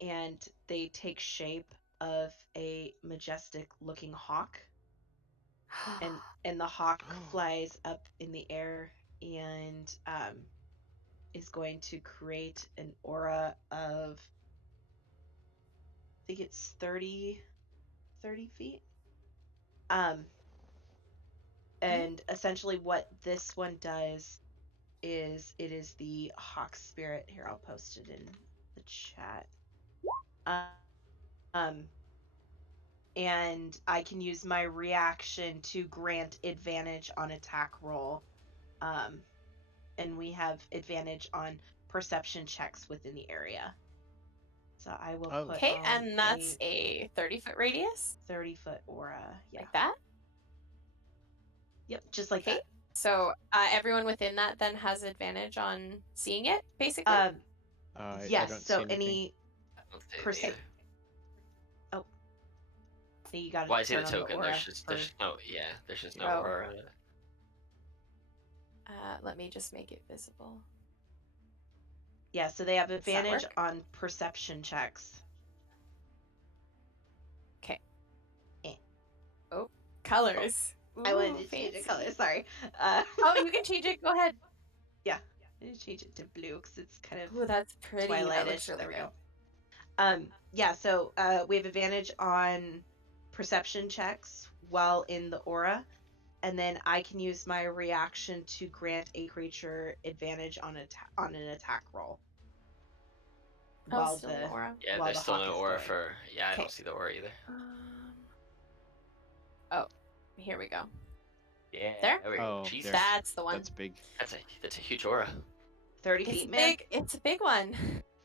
and they take shape of a majestic looking hawk, and the hawk flies up in the air and is going to create an aura of, I think it's 30 feet. And essentially what this one does is it is the hawk spirit. Here, I'll post it in the chat. Um, and I can use my reaction to grant advantage on attack roll. And we have advantage on perception checks within the area. So I will put Okay, on and that's a 30-foot radius? 30-foot aura. Yeah. Like that? Yep, just like that. So everyone within that then has advantage on seeing it, basically? I Yes, don't so see anything. any I don't see it percent. either. Oh. You gotta Well, I see the turn on the token. aura There's just no, yeah, there's just no Oh. aura on it. Let me just make it visible. Yeah, so they have that advantage work? on perception checks. Okay. Eh. Oh, colors. I wanted Ooh, to change the fancy. color, sorry. Oh, you can change it. Go ahead. Yeah, I need to change it to blue because it's kind of Ooh, that's pretty. That twilightish. looks really There we good. go. Yeah, so we have advantage on perception checks while in the aura, and then I can use my reaction to grant a creature advantage on an attack roll. While still no aura. Yeah, while there's the still hawk no is aura going. for. Yeah, I Okay. don't see the aura either. Oh, here we go. Yeah, There? we go. Oh, Jesus. there. That's the one. That's big. That's a huge aura. 30 It's feet, man. big. It's a big one.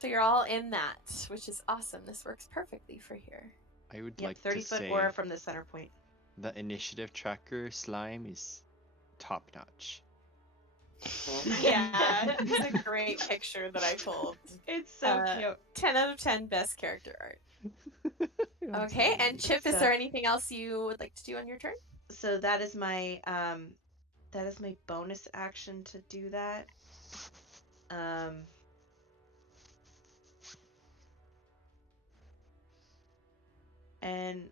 So you're all in that, which is awesome. This works perfectly for here. I would Yep, like 30 to foot say aura from the center point. the initiative tracker slime is top notch. Yeah, it's a great picture that I pulled. It's so cute. 10 out of 10 best character art. Okay, and Chip, is So- there anything else you would like to do on your turn? So that is my bonus action to do that. And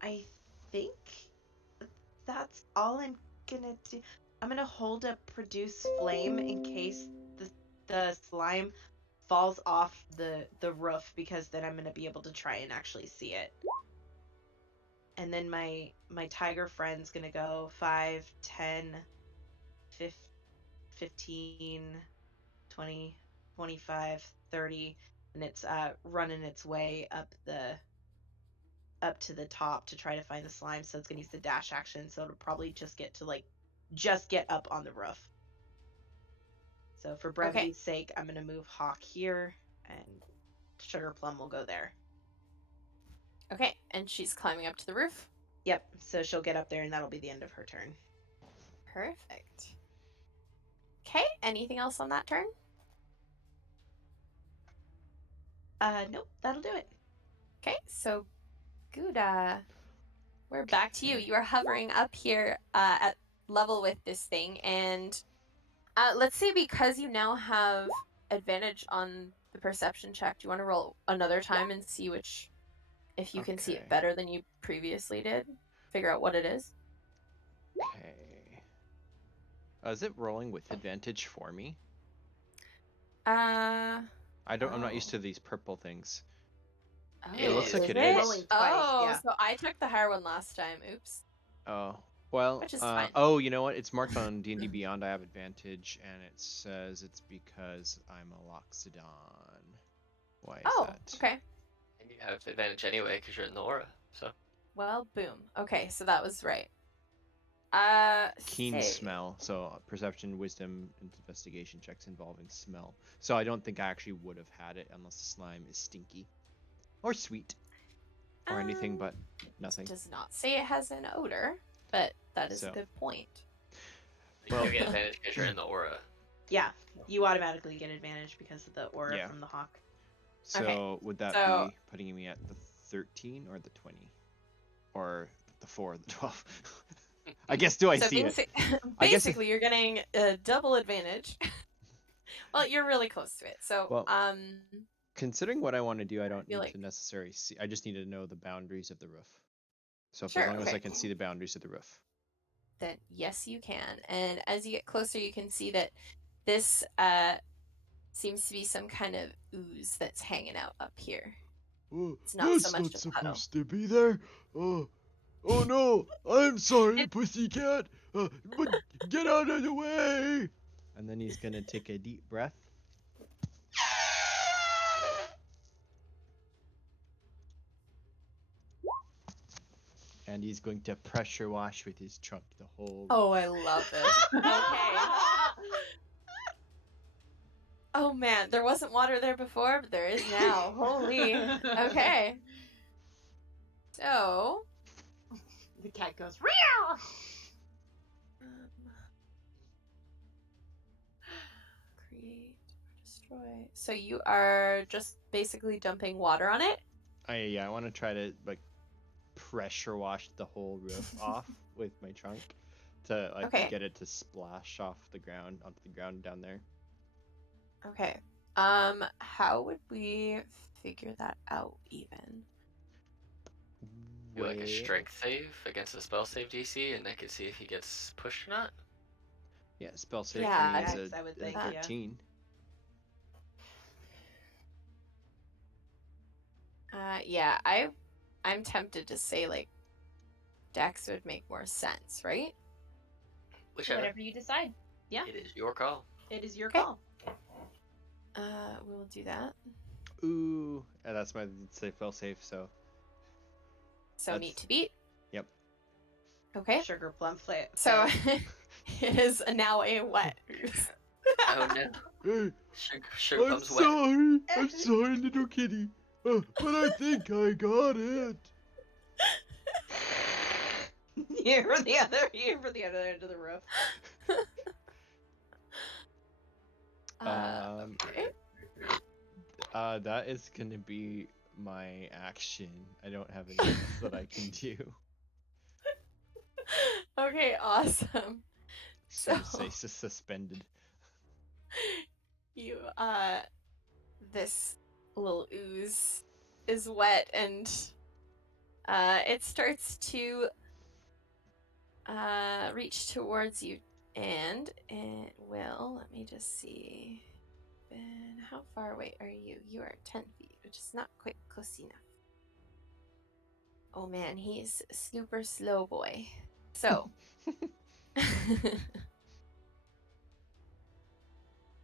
I think that's all I'm gonna do. I'm gonna hold up produce flame in case the slime falls off the roof, because then I'm gonna be able to try and actually see it. And then my tiger friend's gonna go 5, 10, 15, 20, 25, 30, and it's running its way up to the top to try to find the slime, so it's gonna use the dash action, so it'll probably just get up on the roof. So for Okay. brevity's sake, I'm gonna move Hawk here, and Sugar Plum will go there. Okay, and she's climbing up to the roof. Yep, so she'll get up there, and that'll be the end of her turn. Perfect. Okay, anything else on that turn? Nope, that'll do it. Okay, so Gouda, we're back to you. Okay. You are hovering up here at level with this thing, and let's say because you now have advantage on the perception check, do you want to roll another time and see if you can see it Okay. better than you previously did? Figure out what it is. Okay. Is it rolling with advantage for me? Uh, I'm not used oh. to these purple things. Oh, It looks like is it it? is. Rolling twice, Oh, yeah. so I took the higher one last time. Oops. Oh, well, Which is fine. oh, you know what? It's marked on D&D Beyond. I have advantage, and it says it's because I'm a Loxodon. Why is Oh, that? okay. And you have advantage anyway because you're in the aura. So Well, boom. Okay, so that was right. Keen Save. smell. So perception, wisdom, and investigation checks involving smell. So I don't think I actually would have had it unless the slime is stinky. Or sweet. Or anything but nothing. It does not say it has an odor, but that is a So. good point. Well- you get advantage because you're in the aura. Yeah, you automatically get advantage because of the aura Yeah. from the hawk. So Okay, would that so- be putting me at the 13 or the 20? Or the 4 or the 12? I guess do I So see it? I guess basically, you're getting a double advantage. Well, you're really close to it. So, Well, considering what I want to do, I don't feel need like- to necessarily see. I just need to know the boundaries of the roof. So Sure, as long as okay. I can see the boundaries of the roof. then yes, you can. And as you get closer, you can see that this seems to be some kind of ooze that's hanging out up here. It's not so That's much not just puddle. supposed to be there. Oh no, I'm sorry, pussycat. But get out of the way. And then he's gonna take a deep breath. And he's going to pressure wash with his trunk the whole. Oh, I love this. Okay. Oh man, there wasn't water there before, but there is now. Holy. Okay. So, The cat goes, Real! create or destroy. So you are just basically dumping water on it? I want to try to like pressure wash the whole roof off with my trunk to like Okay. get it to splash off the ground onto the ground down there. Okay. How would we figure that out even? Do like a strength save against a spell save DC, and I can see if he gets pushed or not. Yeah, spell save Yeah, for me is I would think, a yeah. 13. Yeah, I'm tempted to say like Dex would make more sense, right? Whichever. Whatever you decide. Yeah, It is your call. it is your Okay. call. We will do that. Ooh, that's my spell save. So So That's- meet to beat. Yep. Okay. Sugar Plum play. So it is now a wet ooze. Oh no. Hey, Sugar I'm Plum's wet. sorry. I'm sorry, little kitty. But I think I got it. Here for the other end of the roof. Okay. That is gonna be my action. I don't have anything else that I can do. Okay, awesome. So So- say suspended. You this little ooze is wet and it starts to reach towards you, and it will. Let me just see. Ben, how far away are you? You are 10 feet, which is not quite close enough. Oh man, he's super slow boy. So.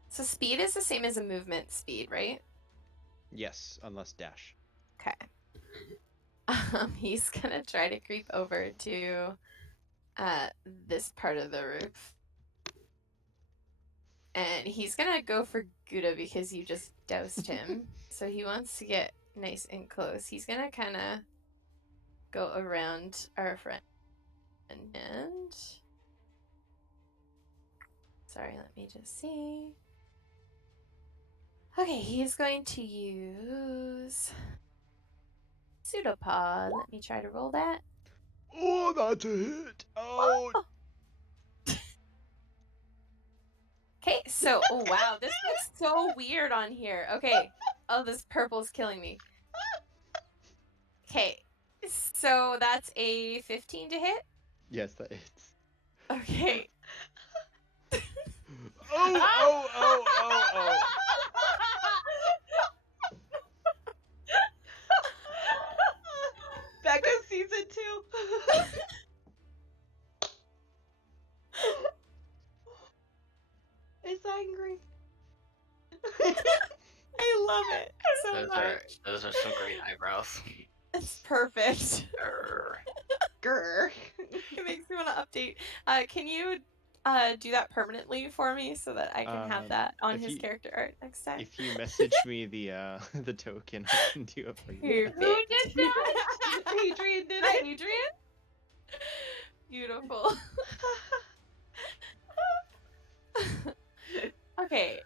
So speed is the same as a movement speed, right? Yes, unless dash. Okay. He's gonna try to creep over to this part of the roof. And he's gonna go for Gouda because you just doused him. So he wants to get nice and close. He's gonna kind of go around our friend. And sorry, let me just see. Okay, he's going to use Pseudopod. Let me try to roll that. Oh, that's a hit. Oh, Okay, so oh wow, this looks so weird on here. Okay. Oh, this purple's killing me. Okay. So that's a 15 to hit. Yes, that hits. Okay. oh, oh, oh, oh, oh. Becca sees it too. It's angry. I love it so much. Those are some great eyebrows. It's perfect. Grr. Grr. It makes me want to update. Can you do that permanently for me so that I can have that on if his you- character art next time? If you message me the the token, I can do it for you. Perfect. Who did that? Adrian did Hi, it. Adrian. Beautiful. Okay.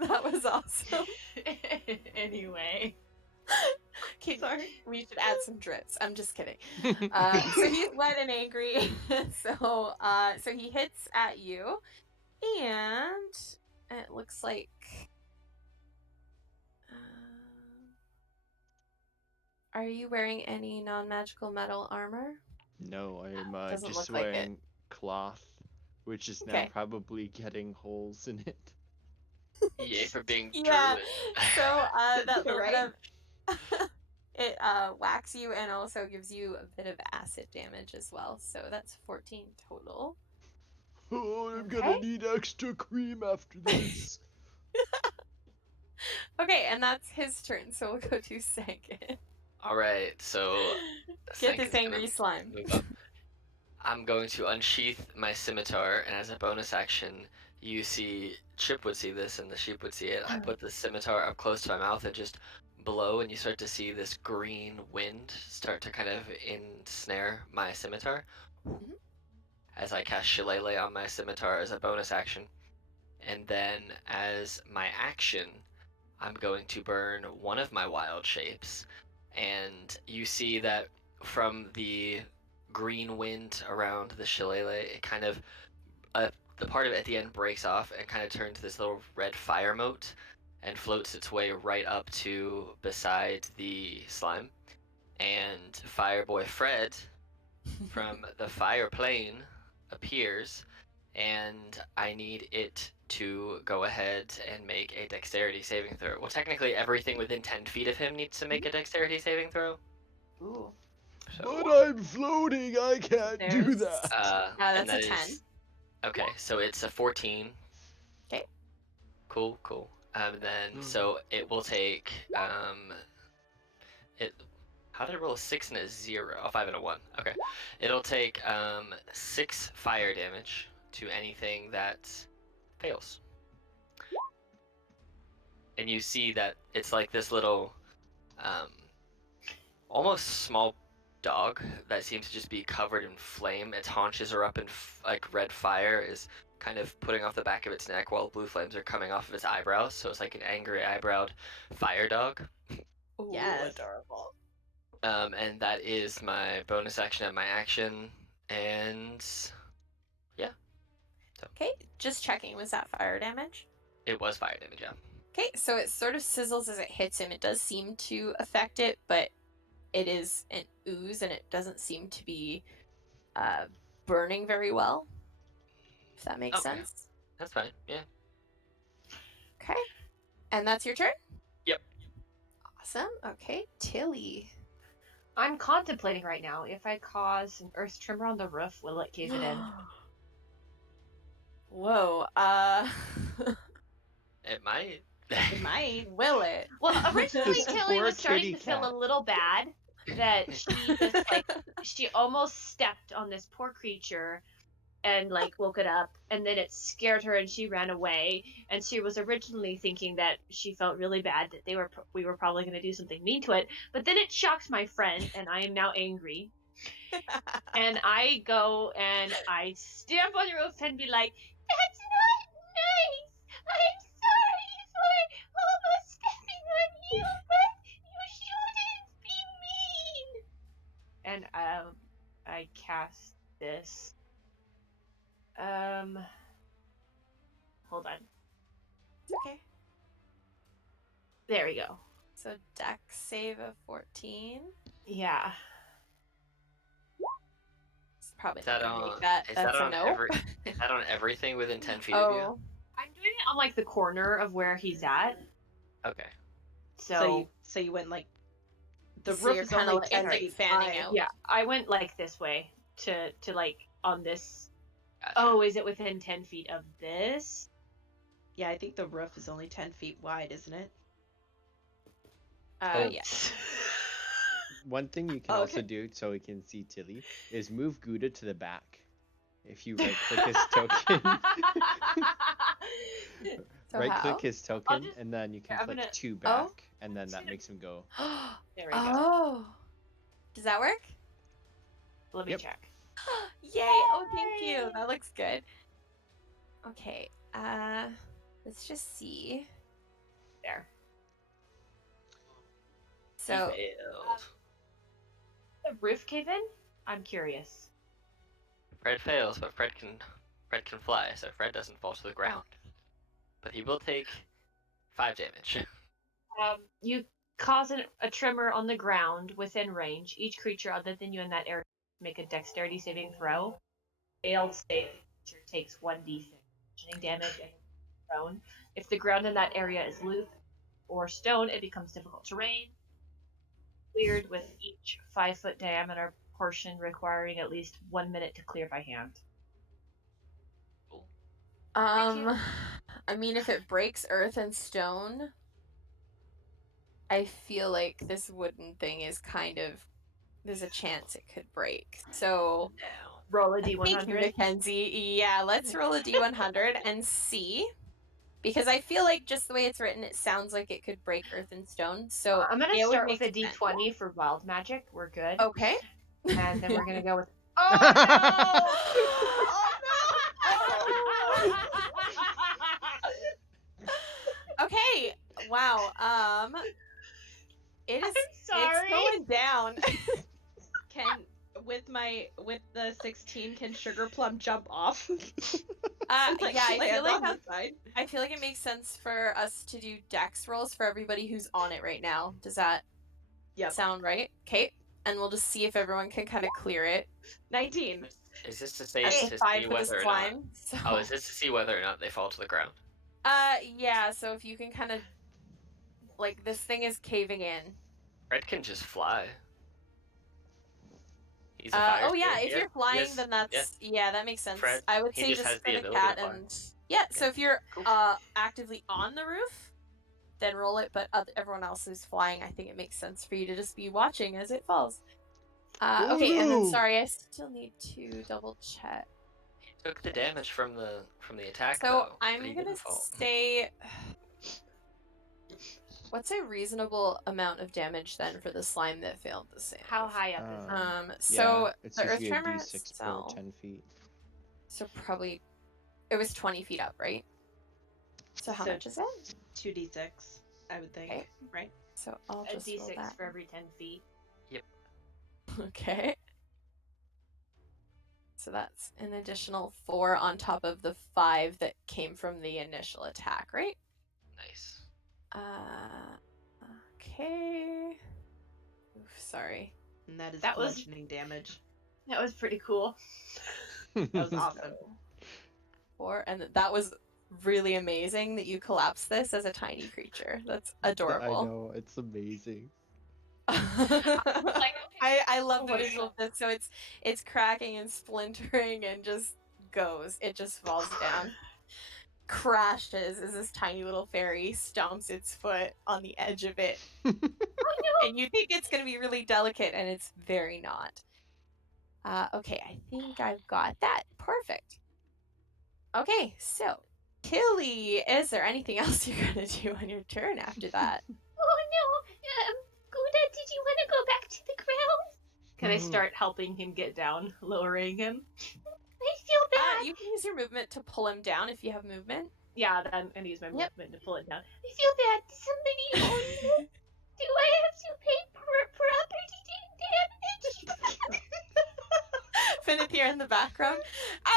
That was awesome. Anyway. Sorry. We should add some drips. I'm just kidding. So he's wet and angry. So he hits at you, and it looks like are you wearing any non-magical metal armor? No, I'm Doesn't just look like it. wearing cloth, which is now Okay. probably getting holes in it. Yay for being Yeah. druid. So that little Right? bit of it whacks you and also gives you a bit of acid damage as well. So that's 14 total. Oh, I'm Okay. gonna need extra cream after this. Okay, and that's his turn. So we'll go to Sankin. All right, so Get this Sankin's gonna angry slime. move up. I'm going to unsheath my scimitar, and as a bonus action, you see Chip would see this, and the sheep would see it. I put the scimitar up close to my mouth and just blow, and you start to see this green wind start to kind of ensnare my scimitar. Mhm. As I cast Shillelagh on my scimitar as a bonus action, and then as my action, I'm going to burn one of my wild shapes, and you see that from the green wind around the shillelagh, it kind of the part of it at the end breaks off and kind of turns this little red fire mote and floats its way right up to beside the slime. And Fireboy Fred from the fire plane appears, and I need it to go ahead and make a dexterity saving throw. Well, technically, everything within 10 feet of him needs to make a dexterity saving throw. Ooh. So, But I'm floating, I can't do There's- that. that's and a 10. Okay, so it's a 14. Okay. Cool. Then, so it will take, it, how did I roll a 6 and a 0? Oh, 5 and a 1. Okay. It'll take 6 fire damage to anything that fails. And you see that it's like this little, um, almost small dog that seems to just be covered in flame. Its haunches are up in like red fire is kind of putting off the back of its neck while blue flames are coming off of its eyebrows. So it's like an angry eyebrowed fire dog. Ooh, Yes. adorable. And that is my bonus action and my action. And yeah. So Okay, just checking. Was that fire damage? it was fire damage, yeah. Okay, so it sort of sizzles as it hits him. It does seem to affect it, but it is an ooze and it doesn't seem to be burning very well. If that makes Okay. sense. That's fine. Yeah. Okay. And that's your turn? Yep. Awesome. Okay, Tilly. I'm contemplating right now if I cause an earth tremor on the roof, will it cave it in? Whoa. It might. It might. Will it? Well, originally Tilly Poor was starting kitty to feel cat. a little bad that she just like she almost stepped on this poor creature and like woke it up, and then it scared her and she ran away, and she was originally thinking that she felt really bad that we were probably going to do something mean to it, but then it shocked my friend and I am now angry. And I go and I stamp on the roof and be like, That's not nice. I'm sorry for almost stepping on you, but you shouldn't be mean. and I cast this. Hold on. It's okay. There we go. So dex save of 14. Yeah. It's probably Is not that gonna on? make that. Is That's that a on no. Is that on everything within 10 feet of you? Oh. I'm doing it on like the corner of where he's at. Okay. So you went like the So roof you're is kinda only like- 10 like feet fanning high. out. yeah, I went like this way to like on this. Gotcha. Oh, is it within 10 feet of this? Yeah, I think the roof is only 10 feet wide, isn't it? Oh. Yeah. One thing you can Oh, also okay. do so we can see Tilly is move Gouda to the back. If you right click his token, So right how? click his token, just- and then you can I'm click gonna- 2 back, and then that makes him go. There we go. Oh. Does that work? Let me Yep. check. Yay! Oh, thank you. That looks good. Okay. Let's just see. There. So He failed. The roof cave in? I'm curious. Fred fails, but Fred can fly, so Fred doesn't fall to the ground. But he will take 5 damage. You cause a tremor on the ground within range. Each creature other than you in that area make a dexterity saving throw. Failed save, creature takes 1d6 bludgeoning damage and is prone. If the ground in that area is loose or stone, it becomes difficult terrain. Cleared with each 5-foot diameter portion requiring at least 1 minute to clear by hand. I mean, if it breaks earth and stone, I feel like this wooden thing is kind of, there's a chance it could break. So Roll a thank you, d100. Mackenzie. Yeah, let's roll a d100 and see. Because I feel like just the way it's written, it sounds like it could break earth and stone. So I'm gonna it would start with a make sense. d20 for wild magic. We're good. Okay. And then we're gonna go with. Okay. Wow. It is. sorry. It's going down. Can with the 16, can Sugar Plum jump off? Like, Yeah, land on the side? I feel like it makes sense for us to do dex rolls for everybody who's on it right now. Does that sound right? Okay. And we'll just see if everyone can kind of clear it. 19. Is this to say That's to a 5 see for the whether or not? slime. So. Oh, is this to see whether or not they fall to the ground? Yeah. So if you can kind of, like, this thing is caving in. Fred can just fly. He's a fire Oh yeah, spirit. if you're flying, Yes, then that's that makes sense. Fred, I would he say just just has for the the ability cat to fly. and so if you're actively on the roof, then roll it. But everyone else who's flying, I think it makes sense for you to just be watching as it falls. Okay, and then no. sorry, I still need to double check. He took the damage from the attack. So though, but I'm he gonna didn't fall. say, what's a reasonable amount of damage then for the slime that failed the save? How high up is it? So it's the earth usually a tremor d6 per itself. 10 feet. So probably it was 20 feet up, right? So how much is it? 2d6, I would think. Okay. Right? So I'll A just roll d6 that. for every 10 feet. Okay. So that's an additional 4 on top of the 5 that came from the initial attack, right? Nice. Okay. Oof, sorry. And that is That was- bludgeoning damage. That was pretty cool. That was awesome. And that was really amazing that you collapsed this as a tiny creature. That's I adorable. know, it's amazing. I love the What- visual of this. So it's cracking and splintering and just goes. It just falls down. Crashes as this tiny little fairy stomps its foot on the edge of it. And you think it's going to be really delicate, and it's very not. Okay, I think I've got that. Perfect. Okay, so Tilly, is there anything else you're going to do on your turn after that? Oh no, Gouda, did you want to go back to the ground? Can I start helping him get down, lowering him? I feel bad. You can use your movement to pull him down if you have movement. Yeah, I'm gonna use my Yep. movement to pull it down. I feel bad. Does somebody own this? Do I have to pay property damage? Finithir in the background.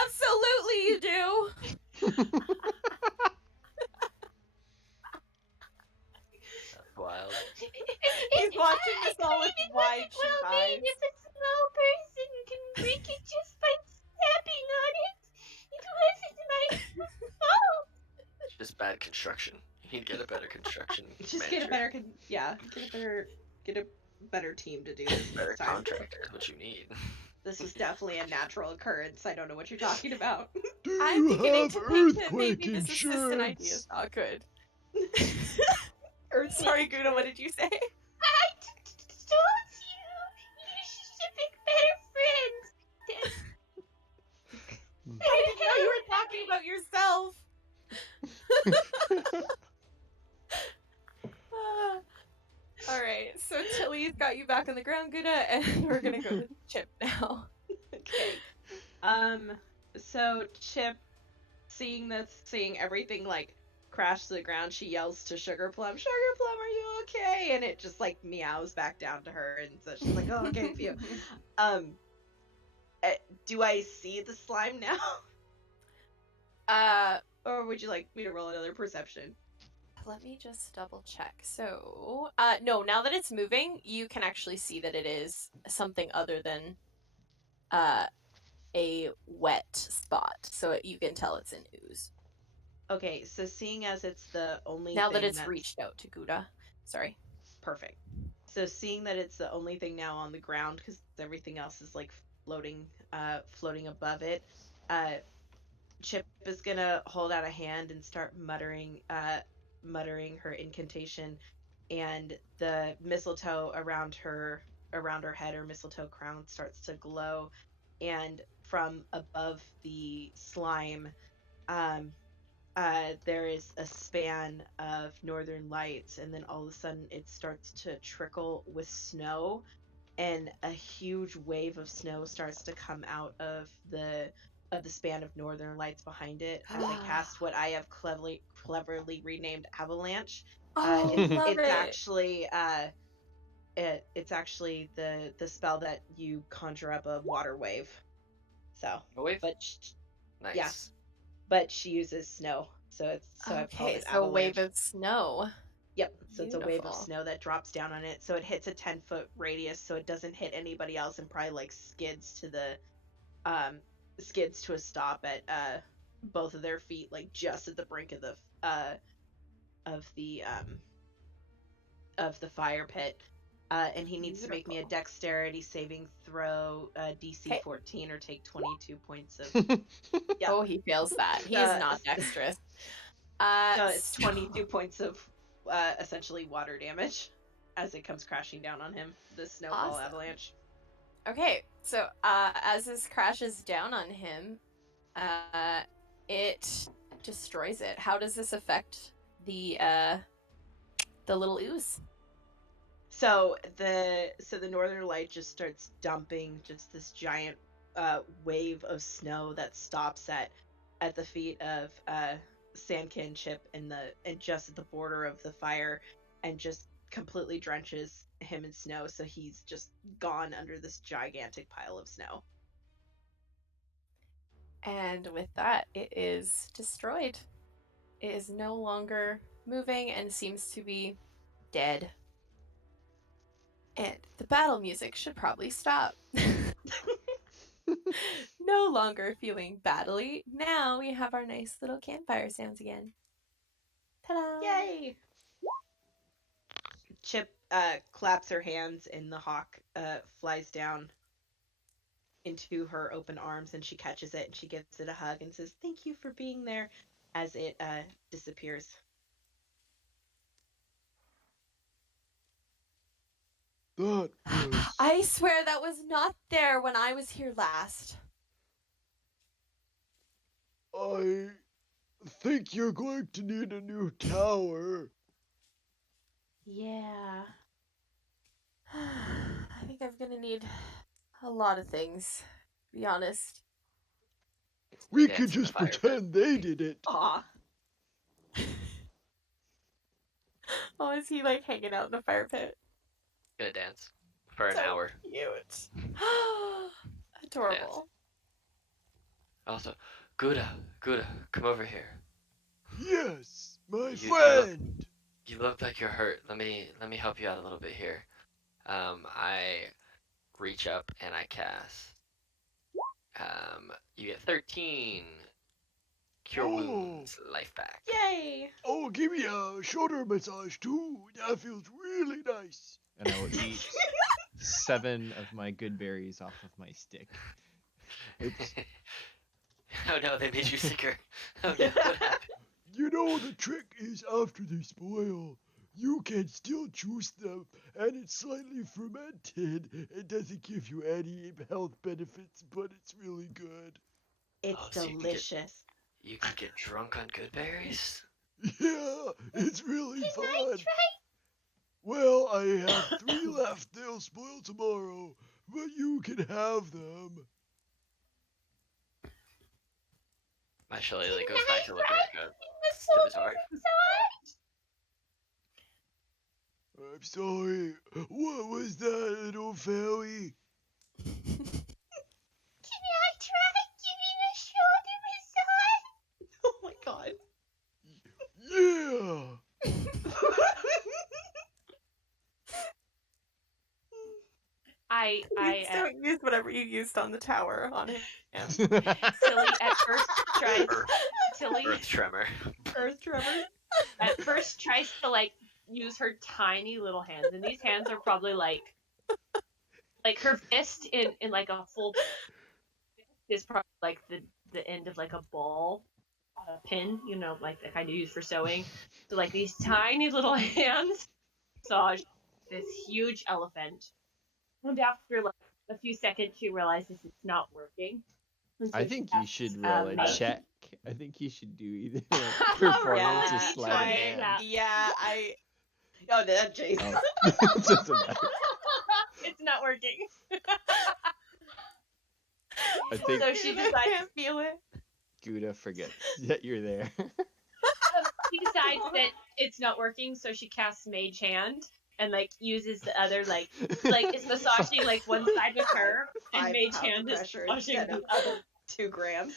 Absolutely, you do. That's wild. He's watching this all with wide eyes. If a small person can break it just by stepping on it, it wasn't my fault. It's just bad construction. You need to get a better construction Just get a manager. better get a better team to do this Better next time. contractor is what you need. This was definitely a natural occurrence. I don't know what you're talking about. Do I'm you beginning have to think that earthquake maybe this assistant idea is insurance? not good. Earthquake. Sorry, Gouda, what did you say? I told you. You should pick better friends. I didn't know you were talking about yourself. All right, so Tilly's got you back on the ground, Gouda, and we're gonna go to Chip now. Okay. So Chip, seeing everything like crash to the ground, she yells to Sugar Plum, are you okay? And it just like meows back down to her, and so she's like, oh, okay, phew. Do I see the slime now? Or would you like me to roll another perception? Let me just double check. So, no, now that it's moving, you can actually see that it is something other than a wet spot. So you can tell it's an ooze. Okay, so seeing as it's the only Now thing that it's that's reached out to Gouda. Sorry. perfect. So seeing that it's the only thing now on the ground because everything else is like floating above it, Chip is gonna hold out a hand and start muttering her incantation, and the mistletoe around her head, her mistletoe crown, starts to glow, and from above the slime, there is a span of northern lights, and then all of a sudden it starts to trickle with snow, and a huge wave of snow starts to come out of the span of northern lights behind it as I cast what I have cleverly renamed avalanche. It's actually it's actually the spell that you conjure up a water wave. So, A wave? but Nice. yes, but she uses snow, so I've called Okay, it so a avalanche. wave of snow. Yep, so it's a wave of Beautiful. snow that drops down on it, so it hits a 10-foot radius, so it doesn't hit anybody else, and probably like skids to a stop at both of their feet, like just at the brink of the fire pit. And he needs to make me a Beautiful. dexterity saving throw, DC Okay. 14, or take 22 points of. Yeah. Oh, he fails that. He is not dexterous. So it's 22 points of essentially water damage as it comes crashing down on him. The snowball Awesome. avalanche. Okay, so as this crashes down on him, it destroys it. How does this affect the little ooze? So the northern light just starts dumping just this giant wave of snow that stops at the feet of Sandkin Chip and just at the border of the fire, and just completely drenches him in snow, so he's just gone under this gigantic pile of snow. And with that, it is destroyed. It is no longer moving and seems to be dead. And the battle music should probably stop. No longer feeling badly. Now we have our nice little campfire sounds again. Ta-da! Yay! Chip claps her hands and the hawk flies down into her open arms and she catches it and she gives it a hug and says, "Thank you for being there," as it disappears. That was. I swear that was not there when I was here last. I think you're going to need a new tower. Yeah. I think I'm gonna need a lot of things, to be honest. We Dance could in the just fire pit. pretend they did it. Aw. Oh, is he like hanging out in a fire pit? Gonna dance for an So hour. cute. Adorable. Also, Gouda, come over here. Yes, my You- friend. You look like you're hurt. Let me help you out a little bit here. I reach up and I cast. You get 13 cure wounds, life back. Yay! Oh, give me a shoulder massage too. That feels really nice. And I will eat 7 of my good berries off of my stick. Oops. Oh no, they made you sicker. Oh no, what happened? You know, the trick is after they spoil, you can still juice them, and it's slightly fermented. It doesn't give you any health benefits, but it's really good. It's Oh, so delicious. You can get drunk on good berries? Yeah, it's really Can fun. I try? Well, I have 3 left. They'll spoil tomorrow, but you can have them. My Shillelagh Can goes I back to looking try at getting the the shoulder scimitar. massage? I'm sorry. What was that, little fairy? Can I try giving a shoulder massage? Oh my god. Yeah. Please don't use whatever you used on the tower on him. Tilly at first tries. Tilly Earth tremor. Earth tremor. at first tries to like use her tiny little hands, and these hands are probably like her fist in like a full is probably like the end of like a ball on a pin, you know, like the kind you use for sewing. So like these tiny little hands massage this huge elephant. And after like a few seconds, she realizes it's not working. And so I she think you casts, should roll a May. check. I think you should do either like performance or Yeah, sleight of try hand. that. Yeah, I Oh, that Jace. Oh, it doesn't matter. It's not working. I think So she I decides can't feel it. Gouda forgets that you're there. she decides that it's not working, so she casts Mage Hand and like uses the other like is massaging like one side with her, and 5 Mage pounds Hand of is pressure massaging instead the of other. 2 grams.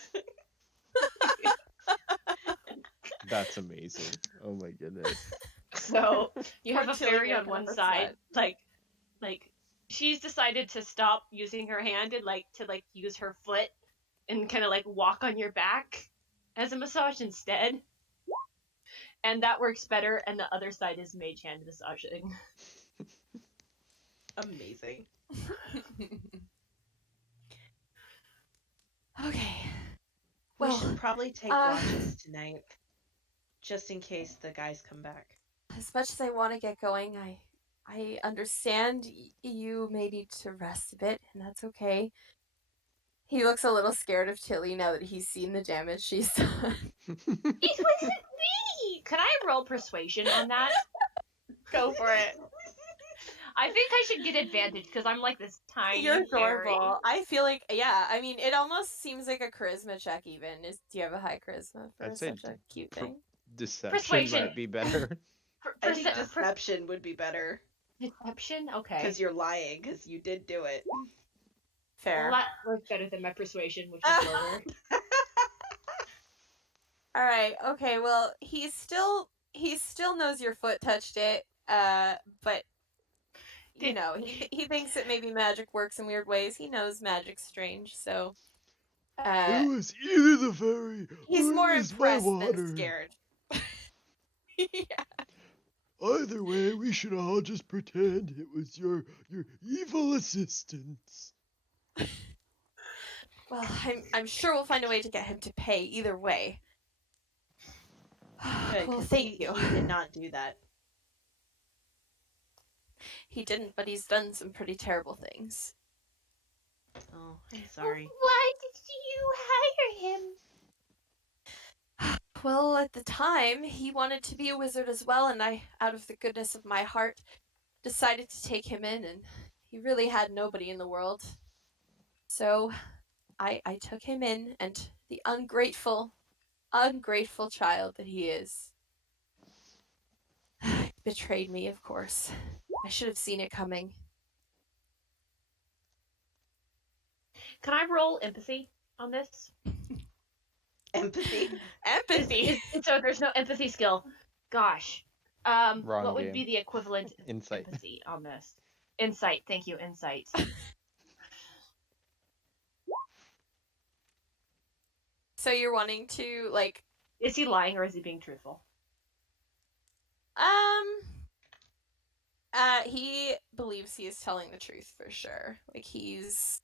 That's amazing. Oh my goodness. So you have Poor a Tilly fairy would on come one up a side, sweat. like she's decided to stop using her hand and like to like use her foot and kind of like walk on your back as a massage instead. And that works better, and the other side is Mage Hand massaging. Amazing. Okay. We Well, should probably take watches tonight, just in case the guys come back. as much as I want to get going, I understand you may need to rest a bit, and that's okay. He looks a little scared of Tilly now that he's seen the damage she's done. It wasn't me. Can I roll persuasion on that? Go for it. I think I should get advantage because I'm like this tiny You're fairy. adorable. I feel like, yeah, I mean, it almost seems like a charisma check even. Do you have a high charisma for I'd say such a cute thing? Deception Persuasion. might be better. I think deception would be better, Deception? Okay. because you're lying, because you did do it. Fair. Well, that works better than my persuasion, which is lower. All right. Okay. Well, he still knows your foot touched it. But you know, he thinks that maybe magic works in weird ways. He knows magic's strange, so It was either the fairy he's or more it was my impressed than water. scared. Yeah. Either way, we should all just pretend it was your evil assistants. Well, I'm sure we'll find a way to get him to pay either way. Good, Well, 'cause thank you. he did not do that. He didn't, but he's done some pretty terrible things. Oh, I'm sorry. Why did you hire him? Well, at the time, he wanted to be a wizard as well, and I, out of the goodness of my heart, decided to take him in, and he really had nobody in the world. So I took him in, and the ungrateful child that he is betrayed me, of course. I should have seen it coming. Can I roll empathy on this? Empathy. Empathy. So there's no empathy skill. Gosh. Wrong what would game. be the equivalent of Insight. empathy on this? Insight. Thank you. Insight. So you're wanting to, like, Is he lying or is he being truthful? He believes he is telling the truth for sure. Like, he's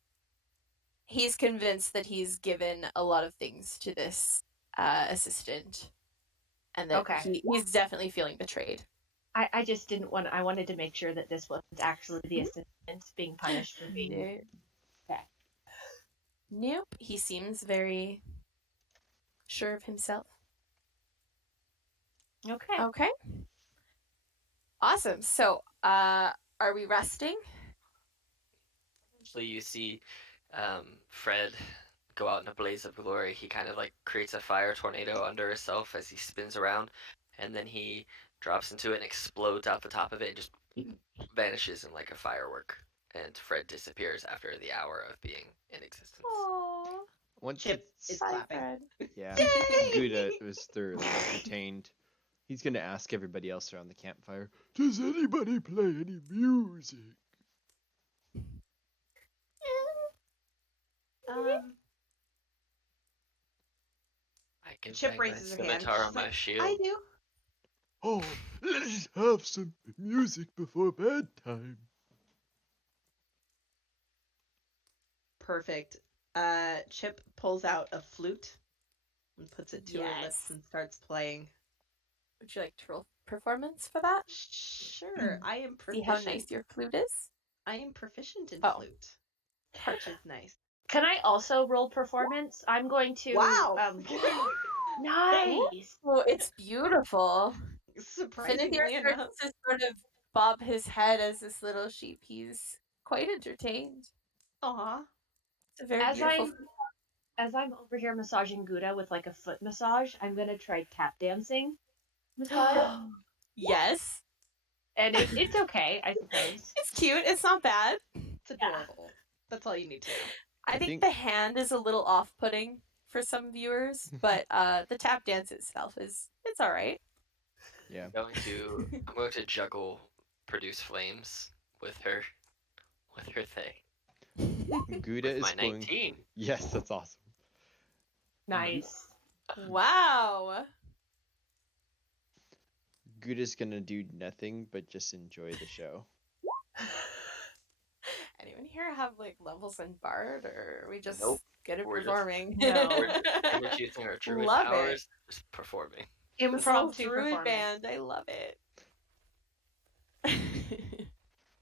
convinced that he's given a lot of things to this assistant, and that Okay. he's definitely feeling betrayed. I just didn't want. I wanted to make sure that this wasn't actually the assistant being punished for being. No. Okay. Nope. He seems very sure of himself. Okay. Okay. Awesome. So, are we resting? Eventually, you see Fred go out in a blaze of glory. He kind of like creates a fire tornado under himself as he spins around, and then he drops into it and explodes out the top of it and just vanishes in like a firework. And Fred disappears after the hour of being in existence. Aww. Once Chip it's is Bye, clapping. Fred. yeah, Yay! Gouda was thoroughly entertained. He's gonna ask everybody else around the campfire. Does anybody play any music? I can Chip bang my raises her hand. scimitar on She's my like, shield. I do. Oh, let's have some music before bedtime. Perfect. Chip pulls out a flute and puts it to her lips Yes. and starts playing. Would you like to roll performance for that? Sure, I am See proficient. how nice your flute is? I am proficient in Oh. flute, which Perfect. is nice. Can I also roll performance? I'm going to. Wow! Nice. Oh, it's beautiful. Surprisingly Finnegan enough. starts to sort of bob his head as this little sheep. He's quite entertained. Aw. It's a very As beautiful. I'm over here massaging Gouda with like a foot massage, I'm gonna try tap dancing massage, Yes. and it's okay, I suppose. It's cute. It's not bad. It's adorable. That's all you need to know. I think think- the hand is a little off-putting for some viewers, but the tap dance itself it's all right. Yeah. I'm going to juggle produce flames with her thing. Gouda With is my going. 19. Yes, that's awesome. Nice. Wow. Gouda's gonna do nothing but just enjoy the show. Anyone here have like levels in Bard, or are we just Nope. good at We're just- performing? No. We're using our druid Love powers, just performing. This little Impromptu druid performance. band. I love it.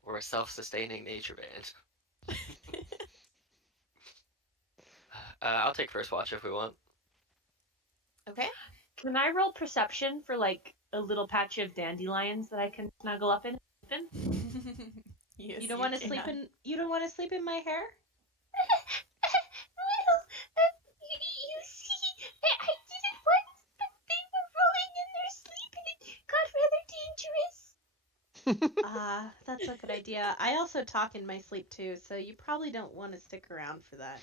We're a self-sustaining nature band. I'll take first watch if we want. Okay. Can I roll perception for like a little patch of dandelions that I can snuggle up in? Yes, You don't want to can. sleep in. You don't want to sleep in my hair. Well, you see, I did it once, but they were rolling in their sleep and it got rather dangerous. That's a good idea. I also talk in my sleep too, so you probably don't want to stick around for that.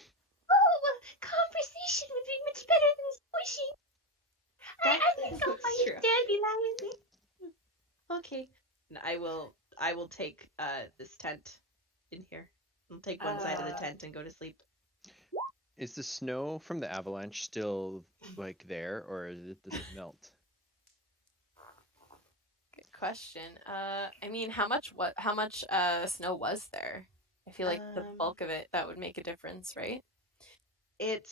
Oh, conversation would be much better than squishing. I think I'll That's find true. dandelions. Okay. And I will I will take this tent in here. I'll take one side of the tent and go to sleep. Is the snow from the avalanche still like there, or does it melt? Good question. I mean, how much snow was there? I feel like the bulk of it, that would make a difference, right? It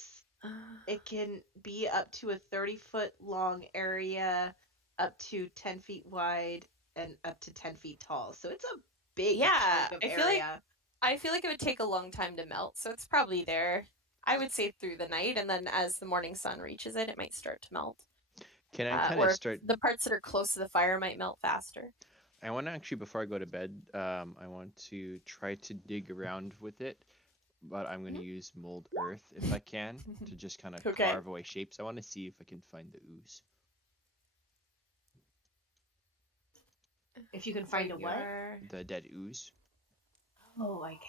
can be up to a 30-foot long area, up to 10 feet wide, and up to 10 feet tall. So it's a big chunk of area. I feel like it would take a long time to melt, so it's probably there. I would say through the night, and then as the morning sun reaches it, it might start to melt. Can I kind or of start? the parts that are close to the fire might melt faster. I want to actually, before I go to bed, I want to try to dig around with it, but I'm going to use mold earth if I can to just kind of carve away shapes. I want to see if I can find the ooze. If you can find a what? The dead ooze. Oh, I can.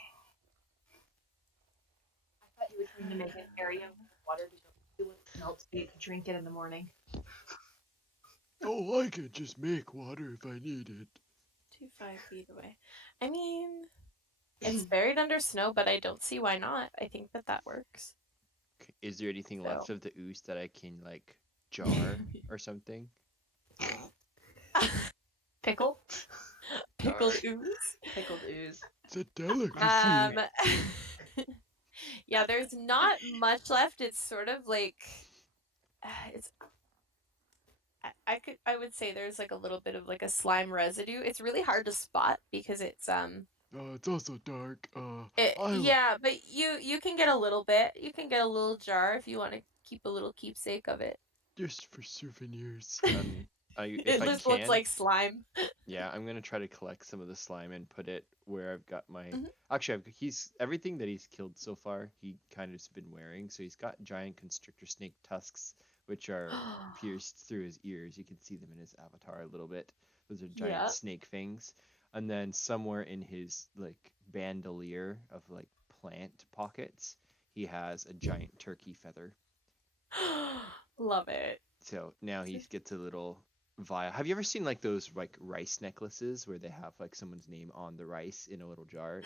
I thought you were trying to make an area with water to do it melts so you could drink it in the morning. Oh, I could just make water if I need it. 5 feet away. I mean, it's buried under snow, but I don't see why not. I think that works. Okay. Is there anything left of the ooze that I can like jar or something? Pickle? Pickled ooze? Pickled ooze. It's a delicacy. Yeah, there's not much left. It's sort of like it's. I would say there's like a little bit of like a slime residue. It's really hard to spot because it's it's also dark. Yeah, but you can get a little bit. You can get a little jar if you want to keep a little keepsake of it. Just for souvenirs. It just looks like slime. Yeah, I'm gonna try to collect some of the slime and put it where I've got my. Actually, he's everything that he's killed so far. He kind of's been wearing. So he's got giant constrictor snake tusks, which are pierced through his ears. You can see them in his avatar a little bit. Those are giant snake fangs. And then somewhere in his like bandolier of like plant pockets, he has a giant turkey feather. Love it. So now he gets a little vial. Have you ever seen like those like rice necklaces where they have like someone's name on the rice in a little jar?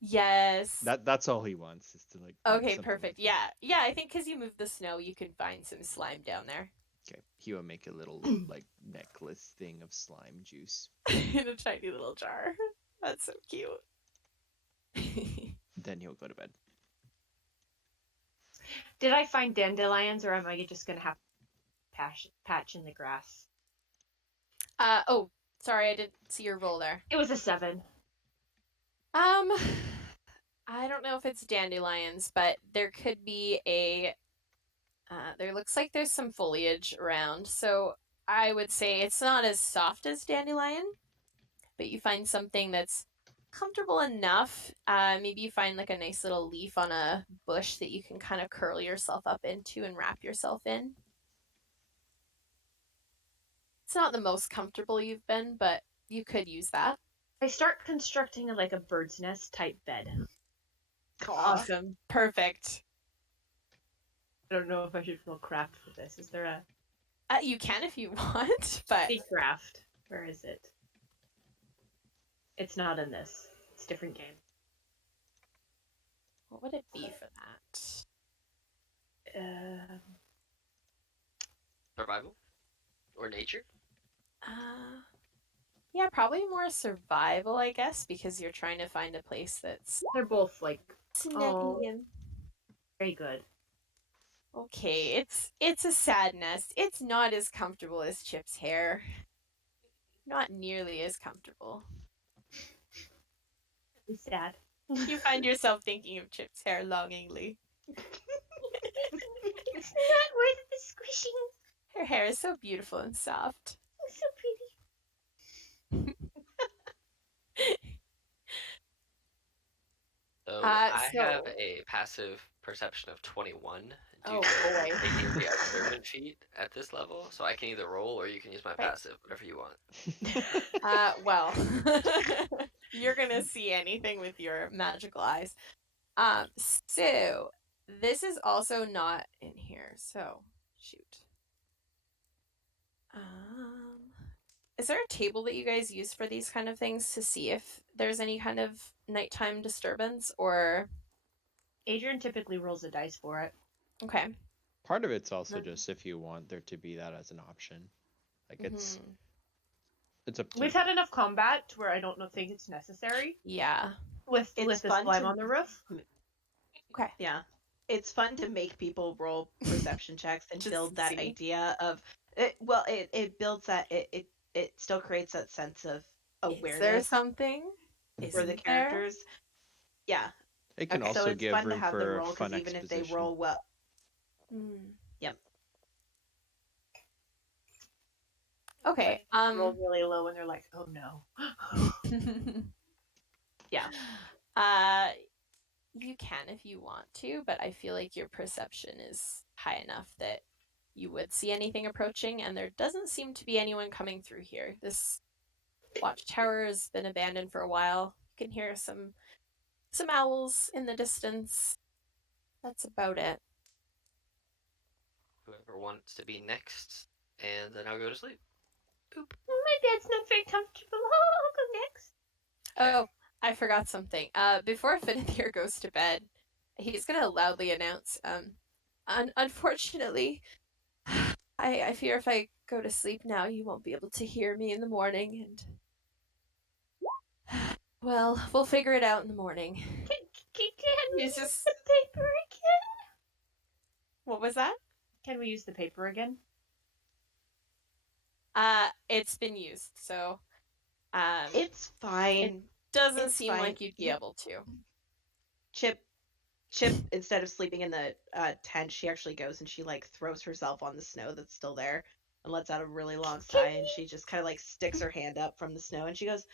Yes. That's all he wants is to like. Okay, perfect. Like yeah. I think because you moved the snow, you can find some slime down there. Okay, he will make a little like necklace thing of slime juice in a tiny little jar. That's so cute. Then he'll go to bed. Did I find dandelions, or am I just gonna have patch in the grass? Oh, sorry, I didn't see your roll there. It was a 7. I don't know if it's dandelions, but there could be a. There looks like there's some foliage around, so I would say it's not as soft as dandelion, but you find something that's comfortable enough. Maybe you find like a nice little leaf on a bush that you can kind of curl yourself up into and wrap yourself in. It's not the most comfortable you've been, but you could use that. I start constructing a bird's nest type bed. Awesome. Perfect. I don't know if I should roll craft for this. Is there a... you can if you want, but... See craft. Where is it? It's not in this. It's a different game. What would it be for that? Survival? Or nature? Yeah, probably more survival, I guess, because you're trying to find a place that's... They're both like... snuggy and... Very good. Okay, it's a sad nest. It's not as comfortable as Chip's hair. Not nearly as comfortable. It's sad. You find yourself thinking of Chip's hair longingly. It's not worth the squishing. Her hair is so beautiful and soft. It's so pretty. So I have a passive perception of 21 due to taking the observant feat at this level, so I can either roll or you can use my passive, whatever you want. Well, you're gonna see anything with your magical eyes. So this is also not in here. So shoot. is there a table that you guys use for these kind of things to see if there's any kind of nighttime disturbance or? Adrian typically rolls the dice for it. Okay. Part of it's also Then- just if you want there to be that as an option. Like it's up to We've had enough combat where I don't think it's necessary Yeah. with It's the fun slime to- on the roof. Okay. Yeah. It's fun to make people roll perception checks and Just build that see. idea of it. Well, it builds that it still creates that sense of Is there awareness something? for the Isn't there? characters. Yeah. It can Okay. So also it's give fun to room have them for roll because fun even if they exposition. roll well, Yep. Okay. Roll really low and they're like, oh no. yeah. You can if you want to, but I feel like your perception is high enough that you would see anything approaching, and there doesn't seem to be anyone coming through here. This watchtower has been abandoned for a while. You can hear some owls in the distance. That's about it. Whoever wants to be next, and then I'll go to sleep. My bed's not very comfortable. I'll go next. Oh, I forgot something. Before Finithir goes to bed, he's gonna loudly announce, unfortunately, I fear if I go to sleep now, you won't be able to hear me in the morning, and well, we'll figure it out in the morning. Can we He's use just. the paper again? What was that? Can we use the paper again? It's been used, so It's fine. it doesn't it's seem fine. like you'd be able to. Chip, instead of sleeping in the tent, she actually goes and she like throws herself on the snow that's still there and lets out a really long sigh, and she just kind of like sticks her hand up from the snow and she goes,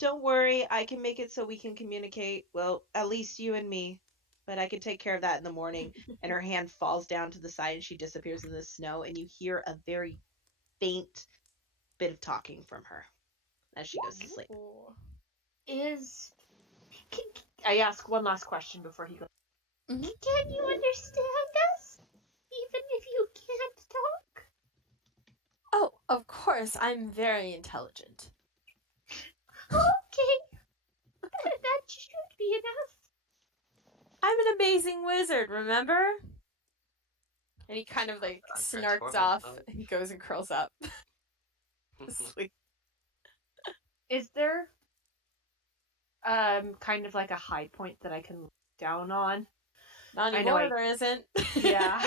"Don't worry, I can make it so we can communicate. Well, at least you and me. But I can take care of that in the morning." And her hand falls down to the side and she disappears in the snow, and you hear a very faint bit of talking from her as she goes to sleep. Ooh. I ask one last question before he goes. Can you understand us? Even if you can't talk? Oh, of course, I'm very intelligent. Okay. That should be enough. I'm an amazing wizard, remember? And he kind of like I'm snarks transforming. off Oh. and goes and curls up to sleep. Is there kind of like a high point that I can look down on? Not I know anymore, there isn't. Yeah.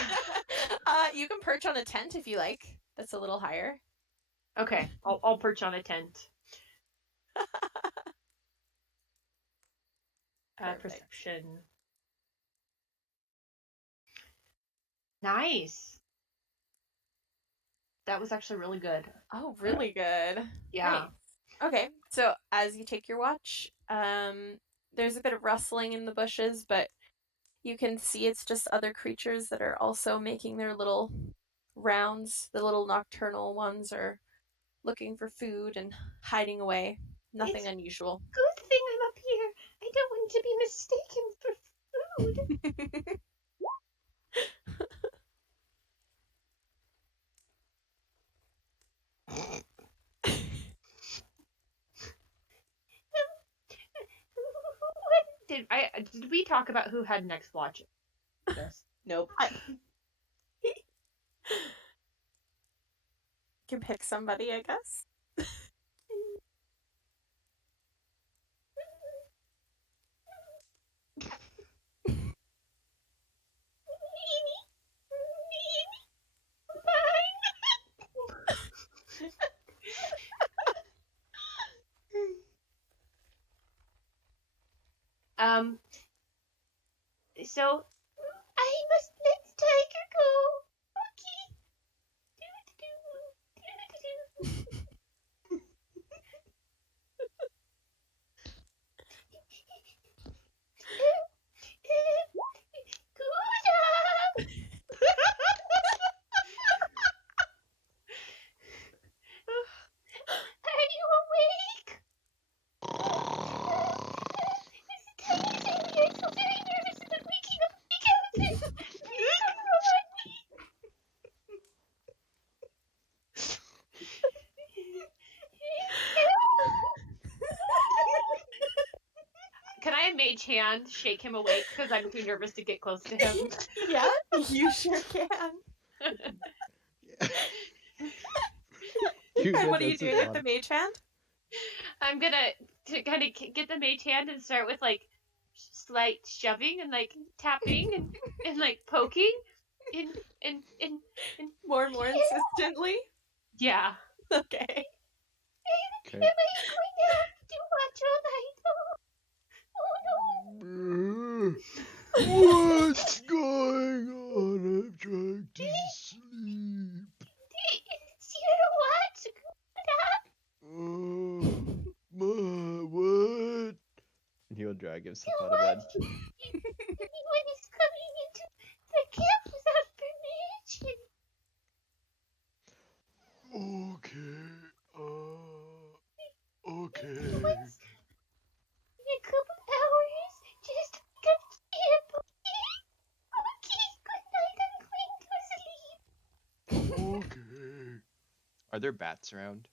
You can perch on a tent if you like. That's a little higher. Okay, I'll perch on a tent. Perfect. Perception. Nice. That was actually really good. Oh, really good. Yeah. Nice. Okay, so as you take your watch, there's a bit of rustling in the bushes, but you can see it's just other creatures that are also making their little rounds. The little nocturnal ones are looking for food and hiding away. Nothing It's unusual. Good thing I'm up here. I don't want to be mistaken for food. Did we talk about who had next watch? This. Nope. Can pick somebody, I guess. So I must let the tiger go. Okay. Good. Are you awake? There's a tiger in here. I feel very nervous about waking up I mage hand shake him awake because I'm too nervous to get close to him? Yeah, you sure can. Cuda What are you doesn't doing with want the mage hand? I'm gonna kind of get the mage hand and start with like slight shoving and like tapping and like poking and More and more insistently? yeah. Okay. Okay. Am I going to have to watch all night? Oh no. What's going on? I'm trying to sleep. It's your what? What? He'll drag himself out of bed. Anyone is coming into the camp without permission. Okay. Once in a couple hours, just wake up camp, okay? Okay, good night. I'm going to sleep. Okay. Are there bats around?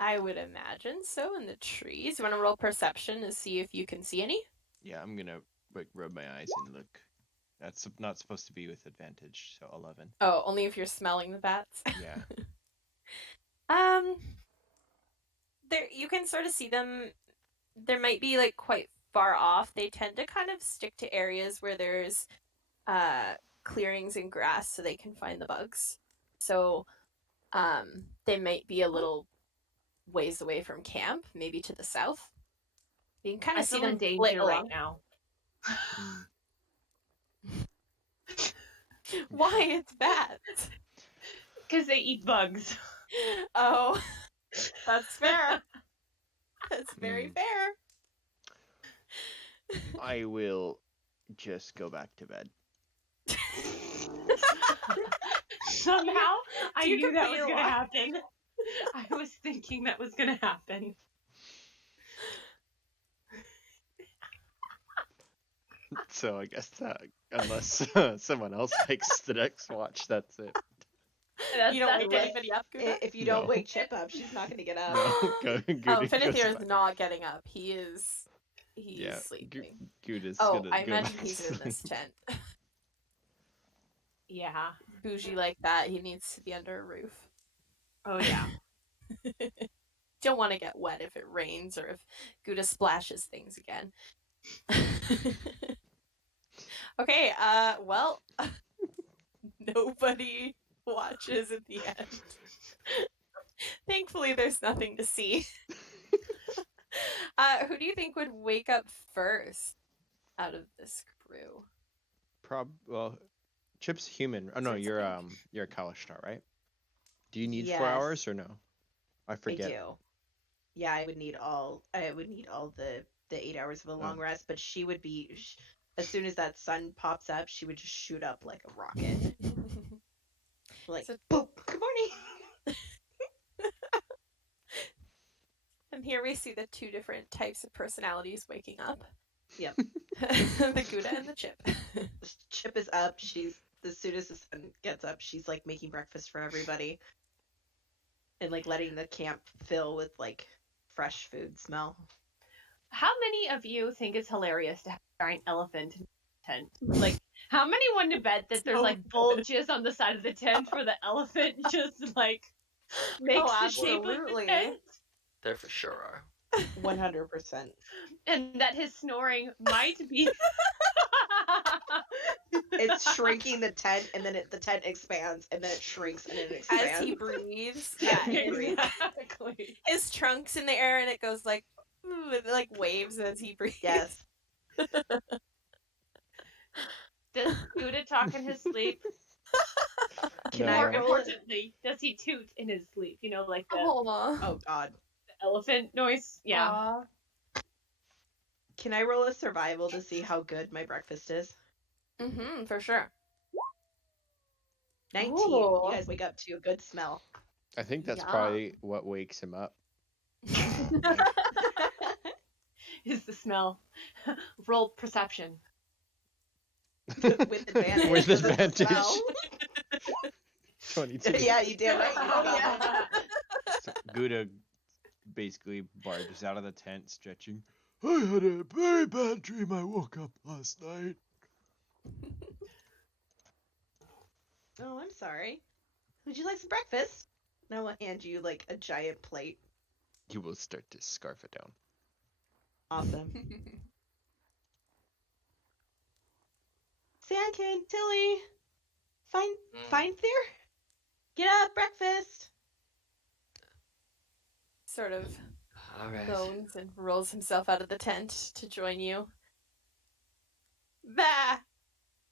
I would imagine so in the trees. You want to roll perception to see if you can see any? Yeah, I'm gonna like rub my eyes and look. That's not supposed to be with advantage, so 11. Oh, only if you're smelling the bats. Yeah. There you can sort of see them. There might be like quite far off. They tend to kind of stick to areas where there's clearings and grass so they can find the bugs. So they might be a little ways away from camp, maybe to the south. You can kind I of see feel them in flit danger right along. now. Why? It's bats. Because they eat bugs. Oh, that's fair. That's very Mm. fair. I will just go back to bed. Somehow, I Do you knew that complete was your going to walk? happen. I was thinking that was going to happen. So I guess unless someone else takes the next watch, that's it. You don't wake it. anybody up, Guna? If you don't No. wake Chip up, she's not gonna get up. No, Gouda Oh, goes Finithir is back. not getting up. He's Yeah, sleeping. Gouda's Oh, gonna I go imagine back he's to in this sleep. tent. Yeah. Bougie like that, he needs to be under a roof. Oh, yeah. Don't want to get wet if it rains or if Gouda splashes things again. Okay, well, nobody watches at the end. Thankfully, there's nothing to see. Who do you think would wake up first out of this crew? Well, Chip's human. Oh no, Wizards, you're I think. you're a Kalishtar, right? Do you need 4 Yes. hours or no? I forget. I do. Yeah, I would need all the 8 hours of a long rest, but she would be as soon as that sun pops up, she would just shoot up like a rocket. Like, So- boop. Good morning. And here we see the two different types of personalities waking up. Yep. The Gouda and the Chip. Chip is up. She's as soon as the sun gets up, she's like making breakfast for everybody. And like letting the camp fill with like fresh food smell. How many of you think it's hilarious to have a giant elephant in the tent? Like, how many want to bet that there's So like bulges on the side of the tent where the elephant just like makes the shape of the absolutely. tent? There for sure are. 100%. And that his snoring might be. It's shrinking the tent, and then the tent expands, and then it shrinks, and it expands. As he breathes, yeah, he breathes. Exactly. His trunk's in the air and it goes like, ooh, it like waves as he breathes. Yes. Does Gouda talk in his sleep? Can No. I More roll it? importantly, does he toot in his sleep? You know, like the Aw. Oh God. elephant noise? Yeah. Aw. Can I roll a survival to see how good my breakfast is? Mm-hmm, for sure. 19. Ooh. You guys wake up to a good smell. I think that's Yum. probably what wakes him up. Is the smell. Roll perception. With advantage. With because of the advantage. smell. 22. Yeah, you did right. Oh, yeah. So Gouda basically barges out of the tent, stretching. I had a very bad dream. I woke up last night. Oh, I'm sorry. Would you like some breakfast? And I will hand you like a giant plate. He will start to scarf it down. Awesome. Sandkin, Tilly, find there. Get up, breakfast. Sort of All right. moans and rolls himself out of the tent to join you. Bah!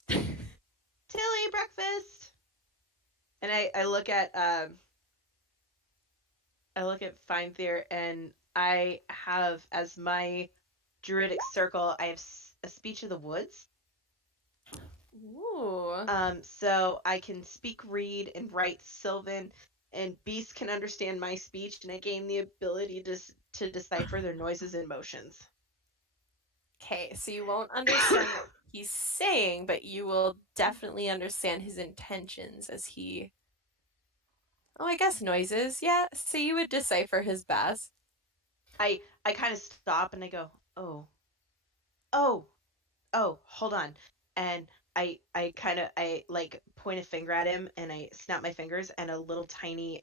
Tilly, breakfast. And I look at Findthere, and I have as my druidic circle, I have a speech of the woods. Ooh. So I can speak, read, and write Sylvan, and beasts can understand my speech, and I gain the ability to decipher their noises and motions. Okay, so you won't understand what he's saying, but you will definitely understand his intentions as he. Oh, I guess noises. Yeah, so you would decipher his bass. I kind of stop and I go, oh, hold on, and I kind of I like point a finger at him and I snap my fingers, and a little tiny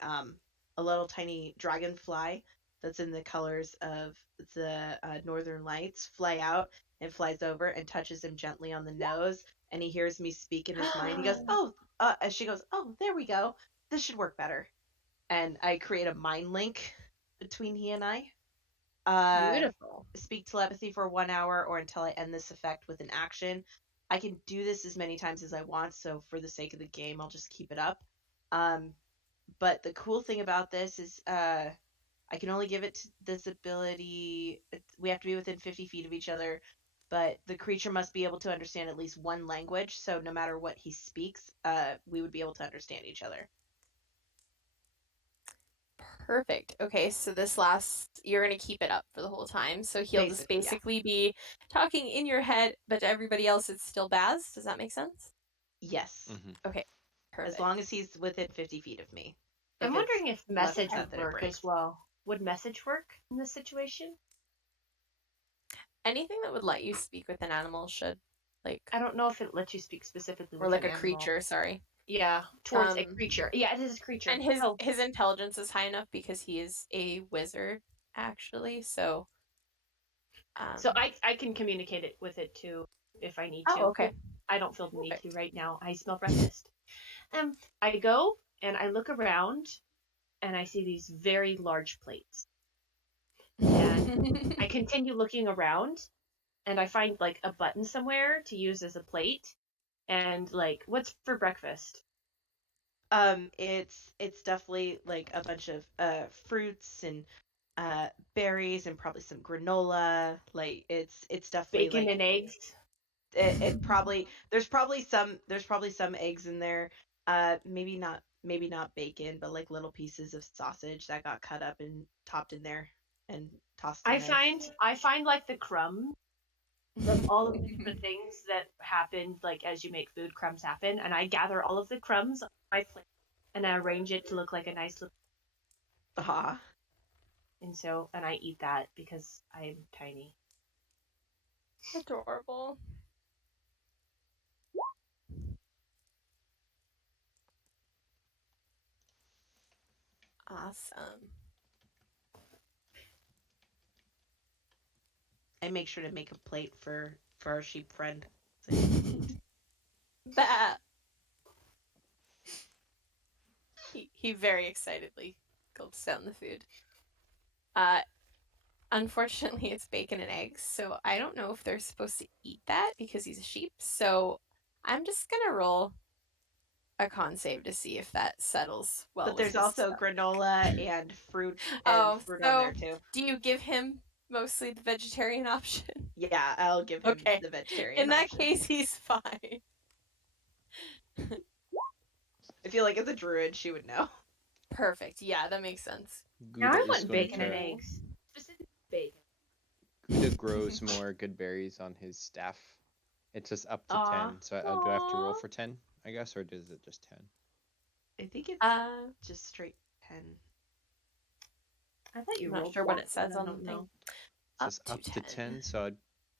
dragonfly that's in the colors of the northern lights fly out and flies over and touches him gently on the nose, and he hears me speak in his mind. He goes, oh, and she goes, oh, there we go, this should work better, and I create a mind link between he and I. Beautiful. Speak telepathy for 1 hour or until I end this effect with an action. I can do this as many times as I want, so for the sake of the game, I'll just keep it up. But the cool thing about this is I can only give it this ability. We have to be within 50 feet of each other, but the creature must be able to understand at least one language, so no matter what he speaks, we would be able to understand each other. Perfect. Okay, so you're going to keep it up for the whole time. So he'll just Basically, yeah. basically be talking in your head, but to everybody else, it's still Baz. Does that make sense? Yes. Okay, perfect. As long as he's within 50 feet of me. I'm wondering if less than message that, would then it work breaks. as well. Would message work in this situation? Anything that would let you speak with an animal should, like, I don't know if it lets you speak specifically or with like an a animal. creature, sorry. Yeah, towards a creature. Yeah, it is a creature. And his intelligence is high enough because he is a wizard, actually. So. So I can communicate it with it too if I need to. Oh, okay. I don't feel the need Perfect. to right now. I smell breakfast. I go and I look around and I see these very large plates. And I continue looking around and I find like a button somewhere to use as a plate. And like, what's for breakfast? It's definitely like a bunch of fruits and berries and probably some granola. Like it's definitely Bacon like and eggs. it probably there's probably some eggs in there. Maybe not bacon, but like little pieces of sausage that got cut up and topped in there and tossed in there. I find like the crumbs of all of the different things that happened, like as you make food, crumbs happen, and I gather all of the crumbs on my plate and I arrange it to look like a nice little. Ah, And I eat that because I'm tiny. Adorable. Awesome. I make sure to make a plate for our sheep friend. Bah. He very excitedly gulps down the food. Unfortunately, it's bacon and eggs, so I don't know if they're supposed to eat that because he's a sheep. So I'm just gonna roll a con save to see if that settles well. But with there's his also stomach. granola and fruit Oh, on so there too. do you give him mostly the vegetarian option? Yeah, I'll give him Okay. the vegetarian In that option. case, he's fine. I feel like as a druid, she would know. Perfect. Yeah, that makes sense. Now Gouda I is want going bacon and to. eggs. Specifically bacon. Gouda grows more good berries on his staff. It's just up to Aw. 10. So do I have to roll for 10, I guess, or is it just 10? I think it's just straight 10. I thought you I'm not rolled sure what it once, but says I on the don't thing. know. It Up says to up to 10. 10, so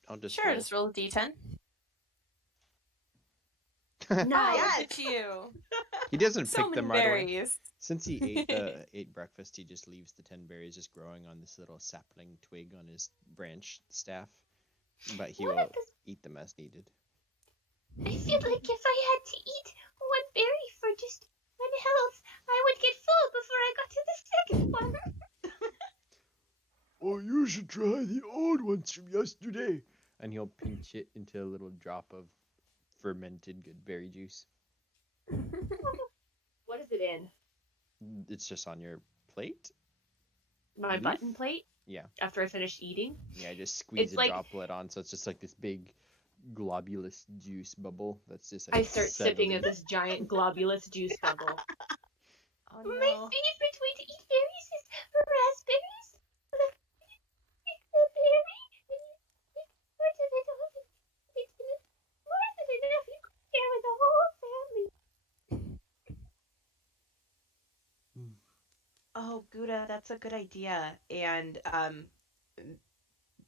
I'll just Sure, roll. just roll a d10. Nice. Look Yes! at you. He doesn't So pick many them right away. berries. Since he ate breakfast, he just leaves the 10 berries just growing on this little sapling twig on his branch staff. But he One will of the eat them as needed. I feel like if I had to eat one berry for just one health, I would get full before I got to the second one. Or you should try the old ones from yesterday. And he'll pinch it into a little drop of fermented good berry juice. What is it in? It's just on your plate? My Leaf? button plate? Yeah. After I finish eating? Yeah, just squeeze It's a like- droplet on, so it's just like this big globulous juice bubble that's just like I start sipping settling. at this giant globulous juice bubble. Oh My no. favorite way to eat berries is raspberries. The berry, and you take part of it all. It's more than enough. You can share with the whole family. Oh, Gouda, that's a good idea. And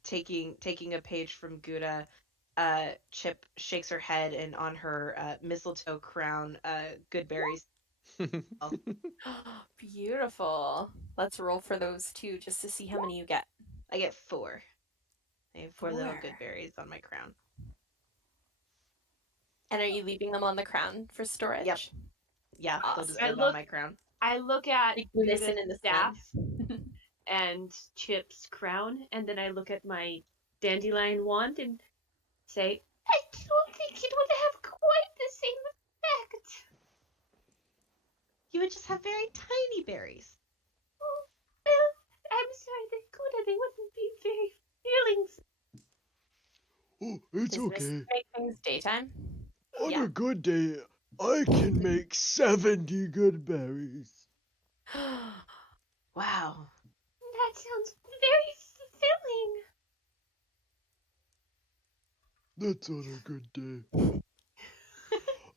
taking a page from Gouda, Chip shakes her head, and on her mistletoe crown, good berries. Beautiful. Let's roll for those two just to see how many you get. I get 4. I have 4 little 4. good berries on my crown. And are you leaving them on the crown for storage? Yep. Yeah, they'll just Awesome. live on my crown. I look at Like glisten Gouda's in the staff sun. and Chip's crown, and then I look at my dandelion wand and say, I don't think it would have quite the same effect. You would just have very tiny berries. Oh, well, I'm sorry that Gouda, they wouldn't be very feeling. Oh, it's Does this okay. make things daytime? On Yeah. a good day, I can make 70 good berries. Wow. That sounds very fulfilling. That's on a good day.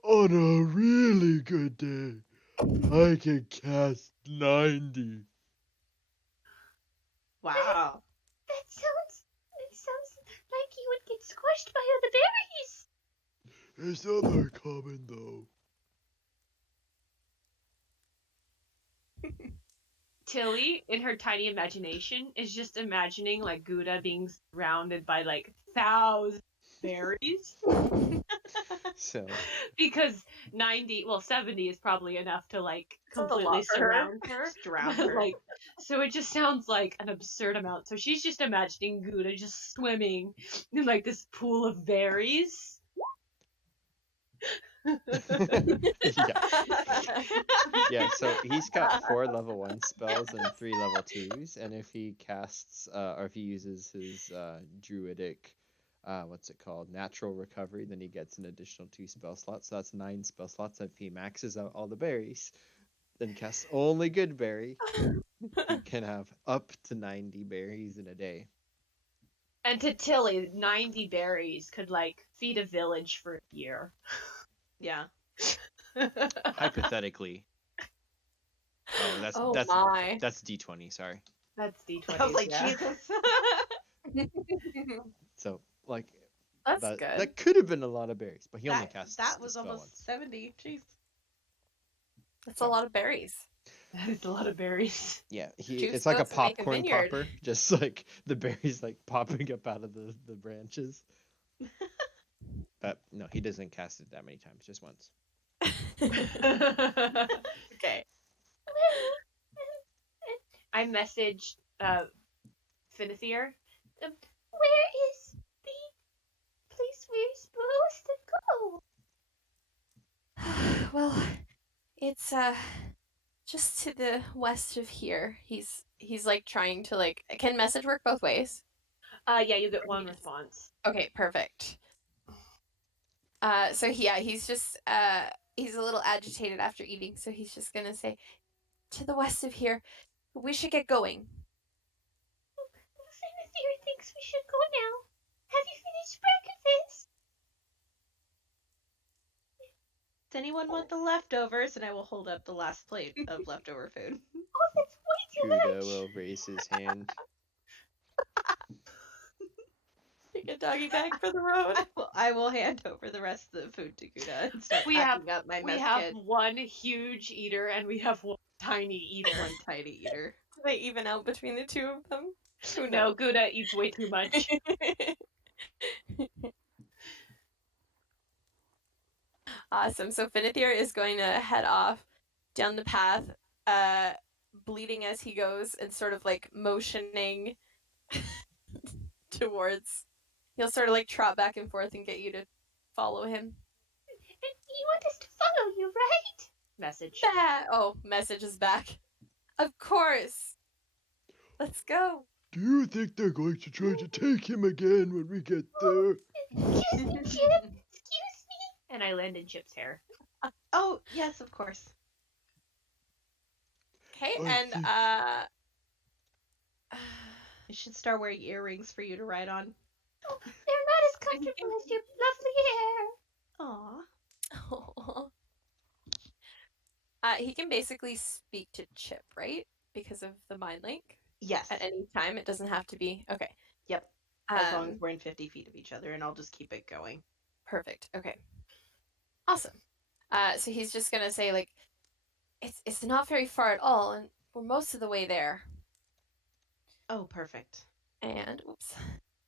On a really good day, I can cast 90. Wow. That sounds like you would get squashed by other berries. It's not very common, though. Tilly, in her tiny imagination, is just imagining like Gouda being surrounded by like thousands of berries. So Because 70 is probably enough to like a lot completely for her. surround her. Just drown But, her. like, so it just sounds like an absurd amount. So she's just imagining Gouda just swimming in like this pool of berries. yeah, so he's got 4 level 1 spells and 3 level 2s, and if he casts or if he uses his druidic what's it called, natural recovery, then he gets an additional 2 spell slots, so that's 9 spell slots. If he maxes out all the berries, then casts only good berry, he can have up to 90 berries in a day. And to Tilly, 90 berries could like feed a village for a year. Yeah. Hypothetically. Oh, Oh my. that's D20, sorry. That's D20. I was like, yeah. Jesus. So like That's that, good. that could have been a lot of berries, but he only casts that the was spell almost once. 70. Jeez. That's a lot of berries. That is a lot of berries. Juice It's like a boats make a popcorn vineyard. popper, just like the berries like popping up out of the branches. But no, he doesn't cast it that many times, just once. Okay. I messaged Finithir. Where is the place we're supposed to go? Well, it's just to the west of here. He's like trying to like, can message work both ways? Yeah, you get one response. Okay, perfect. So he's just he's a little agitated after eating, so he's just gonna say, to the west of here. We should get going. Finithir thinks we should go now. Have you finished breakfast? Does anyone want the leftovers? And I will hold up the last plate of leftover food. Oh, that's way Gouda will raise his hand. Take a doggy bag for the road. I will hand over the rest of the food to Gouda and start We have packing up my we mess have kit. one huge eater and we have one tiny eater. One tiny eater. Do they even out between the two of them? Who No, knows? Gouda eats way too much. Awesome. So Finithir is going to head off down the path, bleeding as he goes and sort of like motioning towards. He'll sort of like trot back and forth and get you to follow him. You want us to follow you, right? Message. Oh, message is back. Of course. Let's go. Do you think they're going to try to take him again when we get there? Excuse me, Chip. Excuse me. And I land in Chip's hair. Oh, yes, of course. Okay, I and think- I should start wearing earrings for you to ride on. Oh, they're not as comfortable as your lovely hair. Aw. he can basically speak to Chip, right? Because of the mind link. Yes. At any time, it doesn't have to be okay. Yep. As long Um, as we're in 50 feet of each other, and I'll just keep it going. Perfect. Okay. Awesome. So he's just gonna say like, it's not very far at all, and we're most of the way there. Oh, perfect. And oops.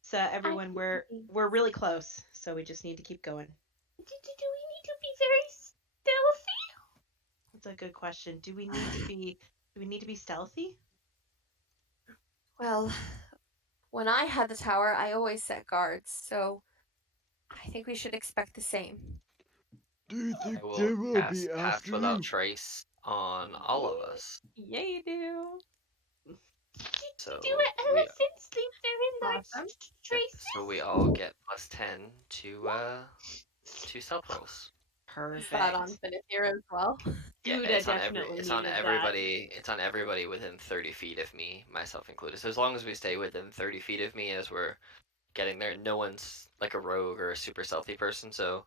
So everyone, we're really close, so we just need to keep going. Do we need to be very stealthy? That's a good question. Do we need to be stealthy? Well, when I had the tower, I always set guards, so I think we should expect the same. Do you think I they will will cast be Pass after Without you? Trace on all of us. Yeah, you do. So Do we, elephants leave very large Awesome. traces? so we all get +10 to stealth rolls. Perfect. Is that on Finithir as well? Yeah, Gouda it's on definitely it's on needed everybody. It's on everybody within 30 feet of me, myself included. So as long as we stay within 30 feet of me as we're getting there, no one's like a rogue or a super stealthy person, so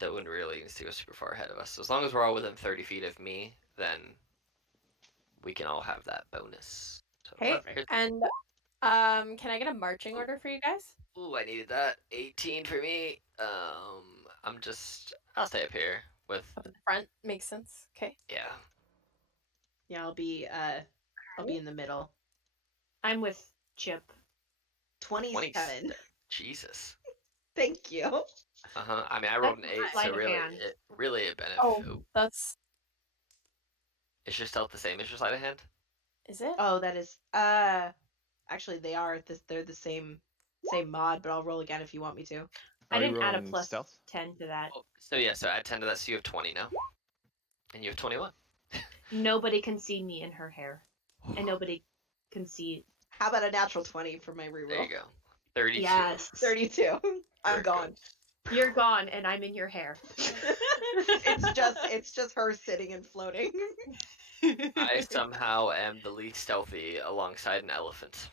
that wouldn't really need to go super far ahead of us. So as long as we're all within 30 feet of me, then we can all have that bonus. So Okay. Perfect. And can I get a marching order for you guys? ooh, I needed that. 18 for me. I'll stay up here with Up at the front makes sense. Okay. yeah. Yeah, I'll be in the middle. I'm with Chip. 27. Jesus. Thank you. I mean, I rolled an 8, Sleight so of really, hand. it really a benefit. Oh, that's Is your stealth the same as your sleight of hand? is it? Oh, that is actually they're the same mod, but I'll roll again if you want me to. I Are you didn't add a rolling plus stealth? 10 to that. Oh, so yeah, so add 10 to that, so you have 20 now. And you have 21. Nobody can see me in her hair. And nobody can see. How about a natural 20 for my reroll? There you go. 32. Yes. 32. I'm Very gone. You're gone and I'm in your hair. it's just her sitting and floating. I somehow am the least stealthy alongside an elephant.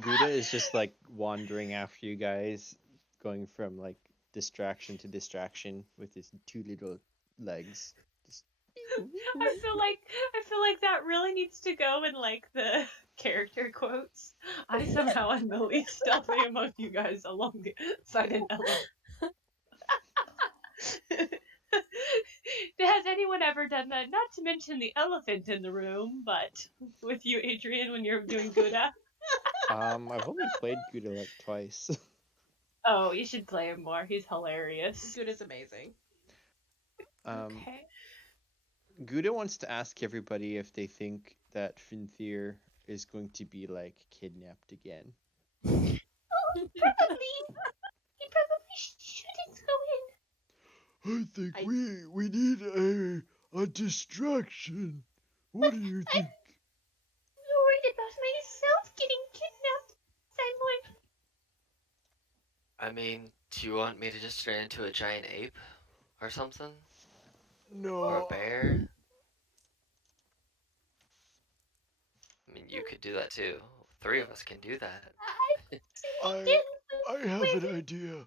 Gouda is just like wandering after you guys, going from like distraction to distraction with his two little legs. Just... I feel like that really needs to go in like the character quotes. I somehow am the least stealthy among you guys alongside an elephant. Has anyone ever done that? Not to mention the elephant in the room, but with you, Adrian, when you're doing Gouda. I've only played Gouda like twice. Oh, you should play him more. He's hilarious. Good is amazing. Okay. Gouda wants to ask everybody if they think that Finthir is going to be like kidnapped again. Probably. He probably shouldn't go in. I think we need a distraction. What do you think? I'm worried about myself getting kidnapped, Simon. I mean, do you want me to just turn into a giant ape or something? Or a No. bear? I mean, you could do that too. 3 of us can do that. I have an idea.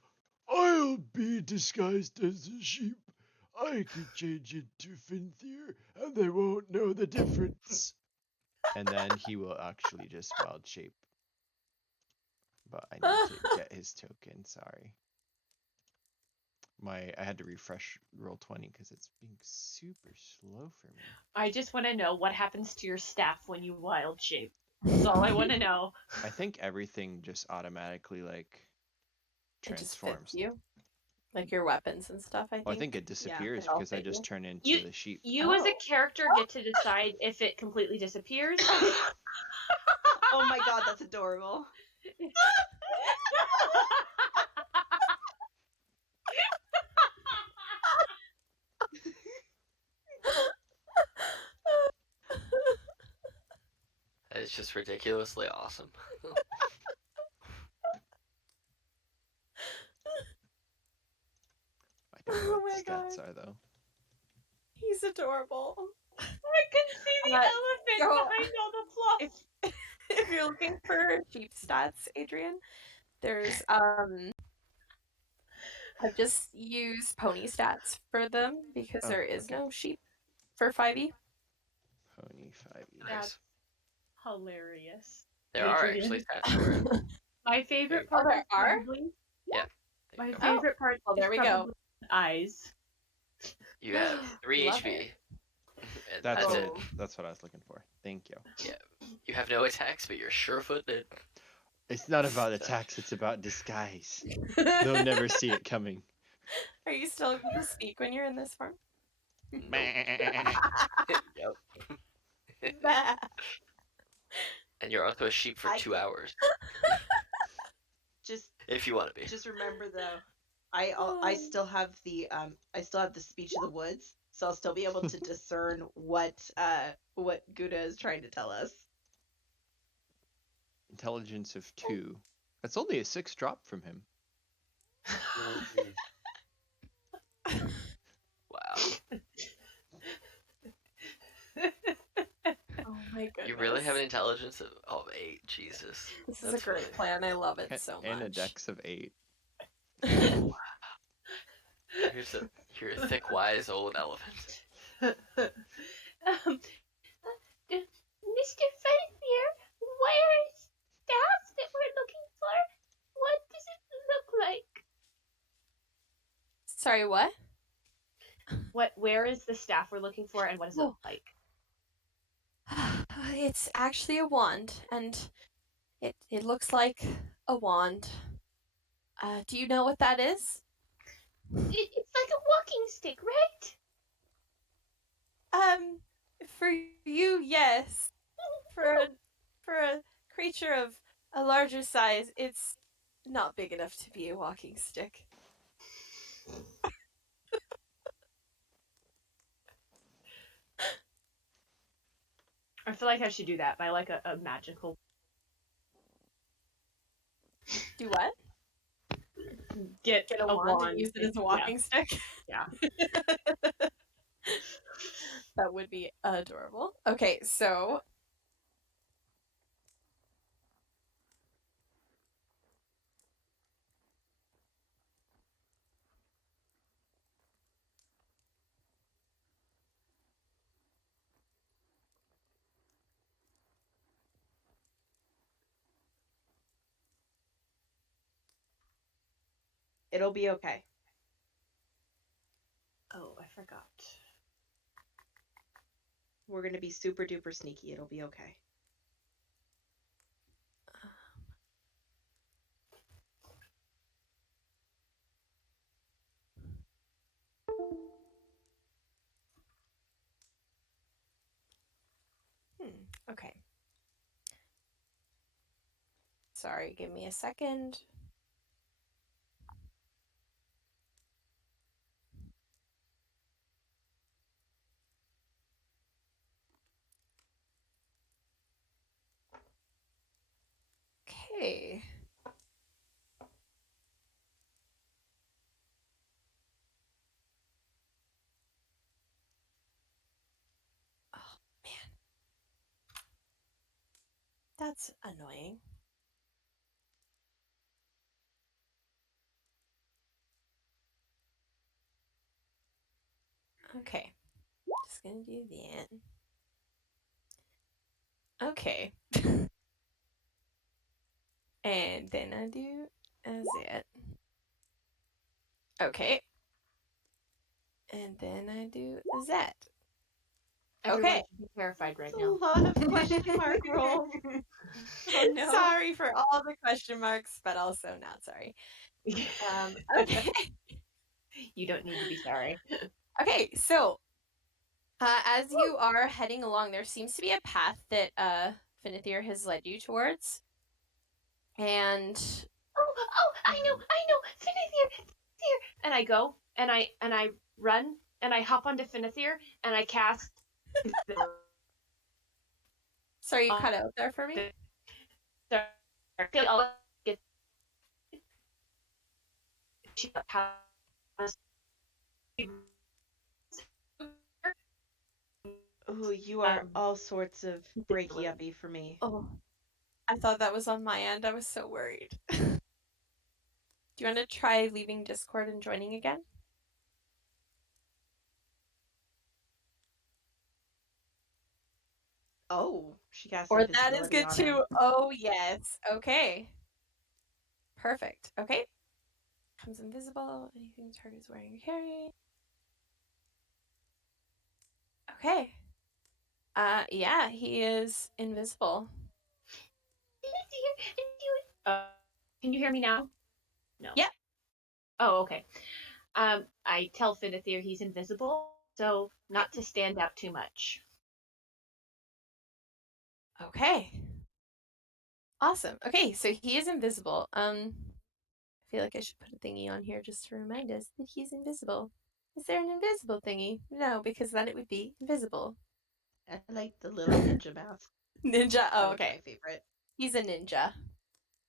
I'll be disguised as a sheep. I can change into Finthir, and they won't know the difference. And then he will actually just wild shape. But I need to get his token. Sorry. I had to refresh Roll20 because it's being super slow for me. I just want to know what happens to your staff when you wild shape. That's all I want to know. I think everything just automatically like It just fits transforms. you. Like your weapons and stuff, I think. Well, I think it disappears They all because I fit just you. turn into the sheep. You as a Oh. character get to decide if it completely disappears. Oh my god, that's adorable. It's just ridiculously awesome. I don't know Oh what my the stats God. are though. He's adorable. I can see the elephant so- behind all the fluff. If you're looking for sheep stats, Adrian, there's I've just used pony stats for them because Oh, there is okay. no sheep for 5e. Pony 5e. Nice. That's hilarious. There are Adrian. actually stats for it. My favorite Oh, part there is are? probably Yeah. my There you go. favorite part well, is there we go. probably eyes. You have 3 Love HP. it. And That's that's what it. that's what I was looking for. Thank you. You have no attacks, but you're sure-footed. It's not about attacks, it's about disguise. They'll never see it coming. Are you still able to speak when you're in this form? Yep. Bah. And you're also a sheep for I 2 can- hours, Just if you want to be. just remember though, I still have the speech of the woods, so I'll still be able to discern what Gouda is trying to tell us. Intelligence of 2. That's only a 6 drop from him. Wow. Oh my goodness. You really have an intelligence of 8. Jesus. This is That's a great funny. plan. I love it so much. And a dex of 8. You're a thick, wise old elephant. Mr. Fenrir, where is staff that we're looking for? What does it look like? Sorry, what? Where is the staff we're looking for, and what does it look like? It's actually a wand, and it looks like a wand. Do you know what that is? It's like a walking stick, right? For you, yes. For a creature of a larger size, it's not big enough to be a walking stick. I feel like I should do that by like a magical Do what? get Get a wand and use it as a walking stick? Yeah. That would be adorable. Okay, so It'll be okay. Oh, I forgot. We're gonna be super duper sneaky. It'll be okay. okay. Sorry, give me a second. Okay. Oh, man. That's annoying. Okay. Just gonna do that. Okay. And then I do that. Okay. And then I do that. Everyone Okay. should be terrified right It's a now. lot of question mark rolls. Oh no. Sorry for all the question marks, but also not sorry. Okay. You don't need to be sorry. Okay, so as you are heading along, there seems to be a path that Finithir has led you towards. And Oh, I know, Finithir. And I go and I run and I hop onto Finithir and I cast. sorry, you cut out there for me. I'll get Ooh, you are all sorts of breaky uppy for me. Oh, I thought that was on my end. I was so worried. Do you want to try leaving Discord and joining again? Oh, she cast Or that is invisibility good on too. him. Oh, yes. Okay. Perfect. Okay. Becomes invisible. Anything the target is wearing or carrying. Okay. Yeah, he is invisible. Can you hear me now? No. Yeah. Oh, okay. I tell Finithir he's invisible, so not to stand out too much. Okay. Awesome. Okay, so he is invisible. I feel like I should put a thingy on here just to remind us that he's invisible. Is there an invisible thingy? No, because then it would be invisible. I like the little ninja mask. Ninja. Oh, That was okay. my favorite. He's a ninja.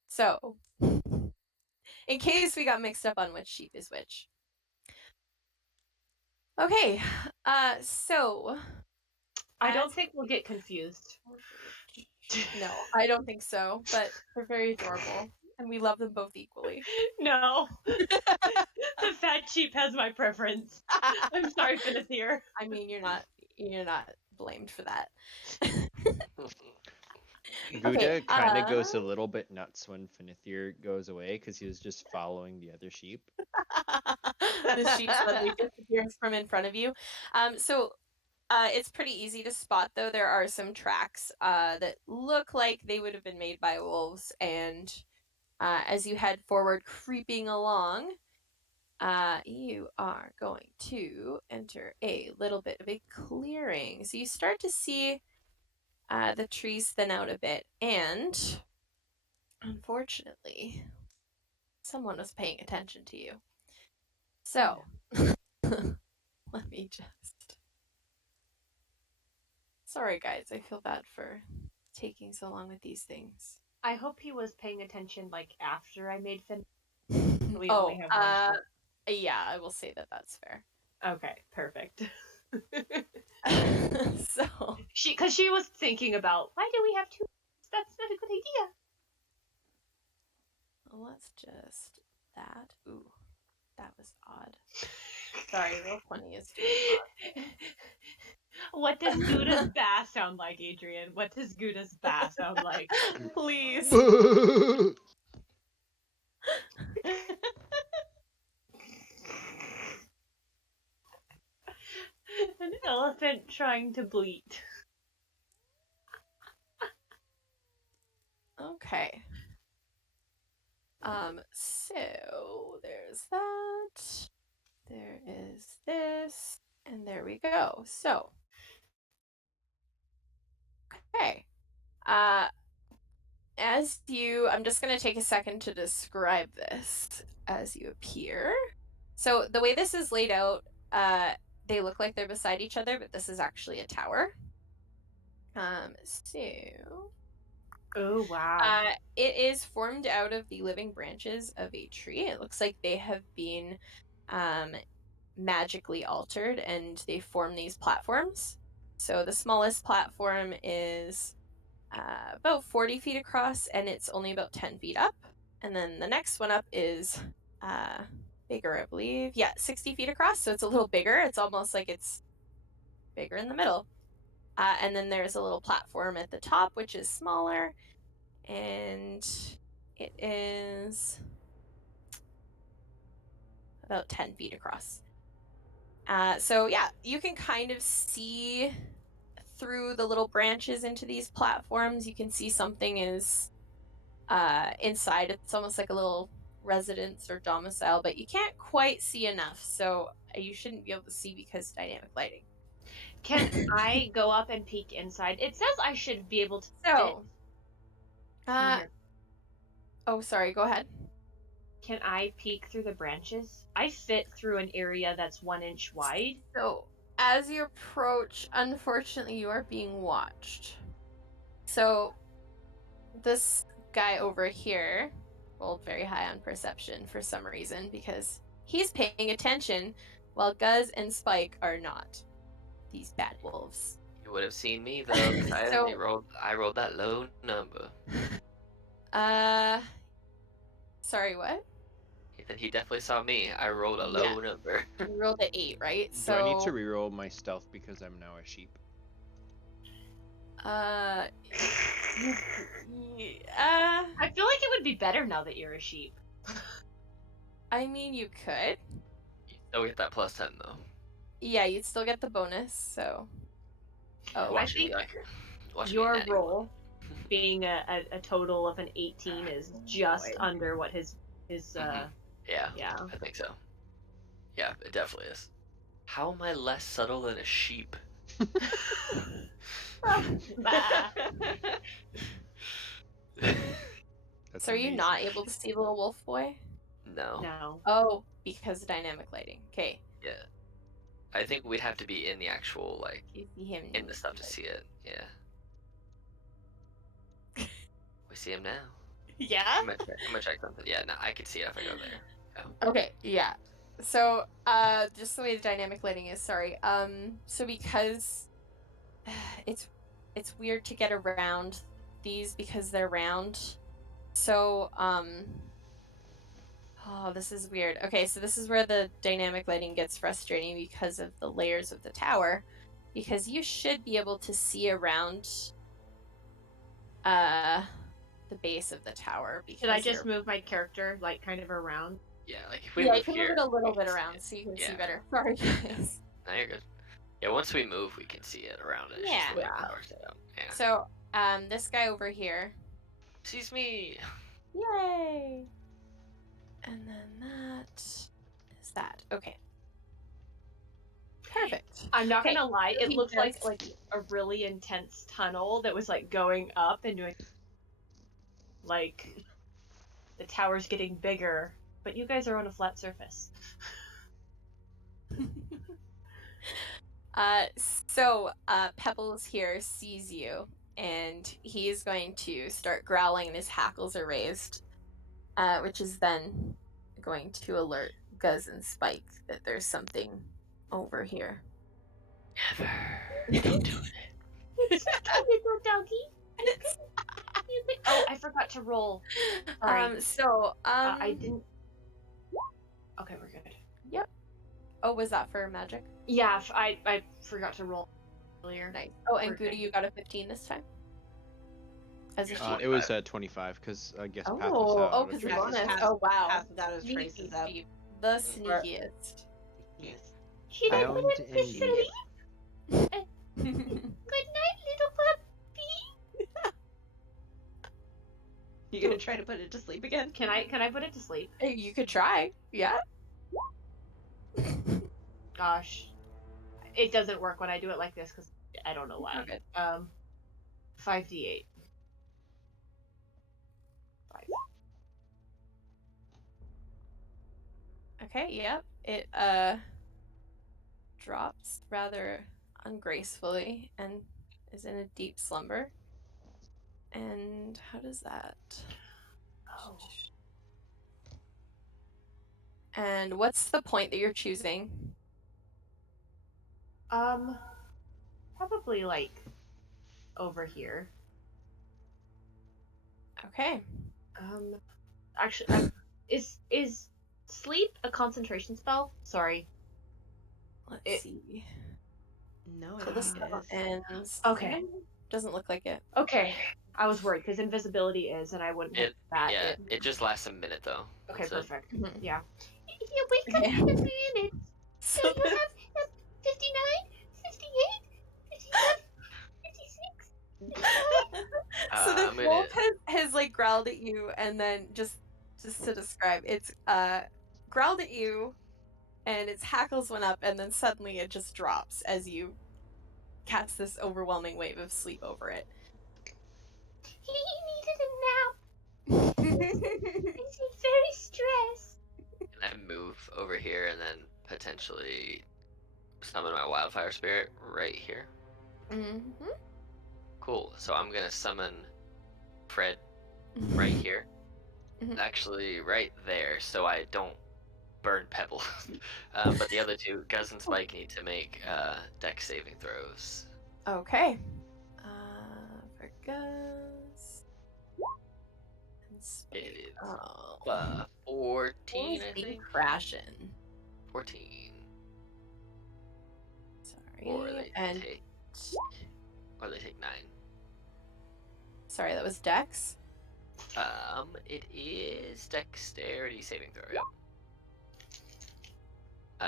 So, in case we got mixed up on which sheep is which. Okay, so I don't think we'll get confused. no, I don't think so, but they're very adorable, and we love them both equally. No. The fat sheep has my preference. I'm sorry, Finithir. I mean, you're not blamed for that. Gouda kind of goes a little bit nuts when Finithir goes away because he was just following the other sheep. The sheep suddenly disappears from in front of you. So it's pretty easy to spot, though. There are some tracks that look like they would have been made by wolves, and as you head forward, creeping along, you are going to enter a little bit of a clearing. So you start to see the trees thin out a bit, and unfortunately, someone was paying attention to you. So, let me just. Sorry, guys. I feel bad for taking so long with these things. I hope he was paying attention like after I made Fin. We Oh, only have one sheep. yeah, I will say that that's fair. Okay, perfect. So, Because she was thinking about why do we have two? That's not a good idea. let's just that. Ooh, that was odd. Sorry, Roll20 is doing odd. What does Gouda's bass sound like, Adrian? What does Gouda's bass sound like? Please. An elephant trying to bleat. Okay. So there's that. There is this, and there we go. So, okay. I'm just going to take a second to describe this as you appear. So the way this is laid out, they look like they're beside each other, but this is actually a tower. So Oh, wow. it is formed out of the living branches of a tree. It looks like they have been magically altered, and they form these platforms. So the smallest platform is about 40 feet across, and it's only about 10 feet up. And then the next one up is bigger, I believe. Yeah, 60 feet across, so it's a little bigger. It's almost like it's bigger in the middle. And then there's a little platform at the top, which is smaller, and it is about 10 feet across. So yeah, you can kind of see through the little branches into these platforms. You can see something is inside. It's almost like a little residence or domicile, but you can't quite see enough. So you shouldn't be able to see because dynamic lighting. Can I go up and peek inside? It says I should be able to fit. So, oh, sorry. Go ahead. Can I peek through the branches? I fit through an area that's 1 inch wide. So, as you approach, unfortunately, you are being watched. So, this guy over here rolled very high on perception for some reason because he's paying attention while Guz and Spike are not. These bad wolves. You would have seen me though, 'cause I rolled that low number. Sorry, what? He definitely saw me. I rolled a low number. You rolled an 8, right? Do I need to reroll my stealth because I'm now a sheep? I feel like it would be better now that you're a sheep. I mean, you could. You still get that plus 10 though. Yeah, you'd still get the bonus, so. Oh, I think your roll, being a total of an 18, is just under what his Yeah, I think so. Yeah, it definitely is. How am I less subtle than a sheep? So are you not able to see the little wolf boy? No. Oh, because of dynamic lighting. Okay. Yeah. I think we'd have to be in the actual, like, You see him in the stuff to see it. Yeah. We see him now. Yeah? I'm gonna check something. Yeah, no, I can see it if I go there. Oh. Okay, yeah. So, just the way the dynamic lighting is, sorry. So because it's weird to get around these because they're round. So, oh, this is weird. Okay, so this is where the dynamic lighting gets frustrating because of the layers of the tower. Because you should be able to see around the base of the tower. Should I just move my character, like, kind of around? Yeah, like if we you move can here, move it a little bit around so you can see better. Sorry, guys. No, you're good. Yeah, once we move, we can see it around it. It's just the way the tower's set up. Yeah. So, this guy over here sees me. Yay! And then that is that. Okay. Perfect. I'm not gonna lie, it looked like a really intense tunnel that was like going up and doing like the tower's getting bigger, but you guys are on a flat surface. So Pebbles here sees you, and he is going to start growling, and his hackles are raised, which is then going to alert Guz and Spike that there's something over here. Never. Don't do it. Little doggy. Oh, I forgot to roll. Sorry. I didn't. Okay, we're good. Yep. Oh, was that for magic? Yeah, I forgot to roll earlier. Nice. Oh, and Gouda, you got a 15 this time? As a sheep? It was 25 because I guess Path was out. Oh, because the bonus. Oh, wow. Path without his traces up. The sneakiest. Yes. Should I put it to sleep? Good night, little puppy. You gonna try to put it to sleep again? Can I put it to sleep? You could try. Yeah. Gosh, it doesn't work when I do it like this because I don't know why. Okay. 5d8. 5. Okay. Yep. It drops rather ungracefully and is in a deep slumber. And how does that? Oh. And what's the point that you're choosing? Probably like over here. Okay. Actually, is sleep a concentration spell? Sorry. Let's see. No, I So the think spell it is. ends. Okay. Doesn't look like it. Okay. I was worried because invisibility is, and I wouldn't have that. Yeah, it just lasts a minute though. Okay, That's it. perfect. Mhm. Yeah. You wake up Okay. in a minute. So So you the, have 59, 58, 57, 56, 55. so the I'm gonna. wolf has like growled at you, and then just to describe, it's growled at you, and its hackles went up, and then suddenly it just drops as you cast this overwhelming wave of sleep over it. He needed a nap. He's very stressed. Can I move over here and then potentially summon my wildfire spirit right here? Mm-hmm. Cool. So I'm gonna summon Fred right here. Mhm. Actually, right there, so I don't burn Pebble. But the other two, Guz and Spike, need to make dex saving throws. Okay. For Gus and Spike. It is Oh. 14, I Be think. crashing. 14. Sorry. Or they And take. Or they take 9. sorry, that was Dex. It is dexterity saving throw. Yep.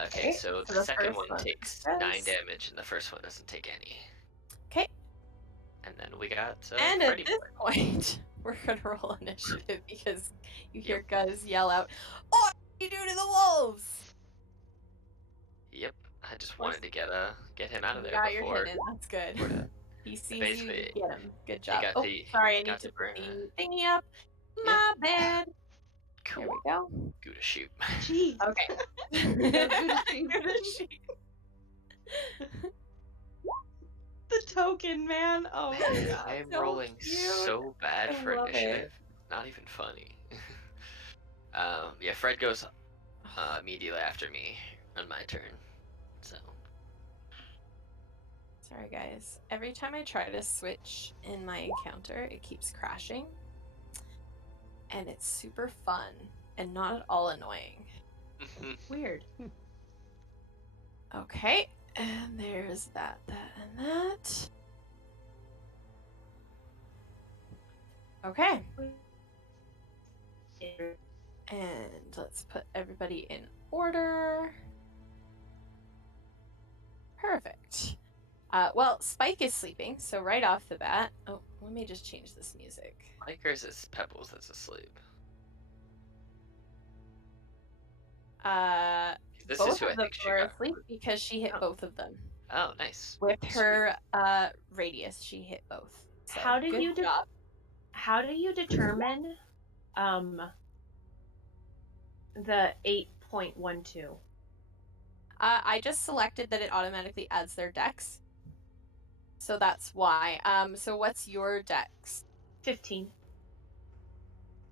Okay, so so the the second first one one takes does. 9 damage, and the first one doesn't take any. Okay. And then we got And at Freddy. this point, we're gonna roll initiative because you hear Yep. Gus yell out, "What do you do to the wolves?" Yep. I just wanted to get him out of You there got your before. hit in. That's good. before that. He sees you. Basically, Get him. Good he job. got Oh, the sorry. I need got to to put burn. the thingy up. Yeah. My bad. Cool. There we go. Good to shoot. Jeez. Okay. No, good to see. Good to shoot. The token, man. Oh my Man, god. I am so rolling cute. so bad I for love initiative. Not even funny. Yeah, Fred goes immediately after me on my turn. So Sorry, guys. Every time I try to switch in my encounter, it keeps crashing. And it's super fun and not at all annoying. Weird. Okay, and there's that, and that. Okay. And let's put everybody in order. Perfect. Well, Spike is sleeping, so right off the bat. Oh, let me just change this music. Lakers is Pebbles that's asleep. This Both is who I of them think she were got. asleep because she hit both of them. Oh, nice. With Sweet. her radius, she hit both. So, How did good you job. How do you determine the 8.12? I just selected that it automatically adds their dex. So that's why. So what's your dex? 15.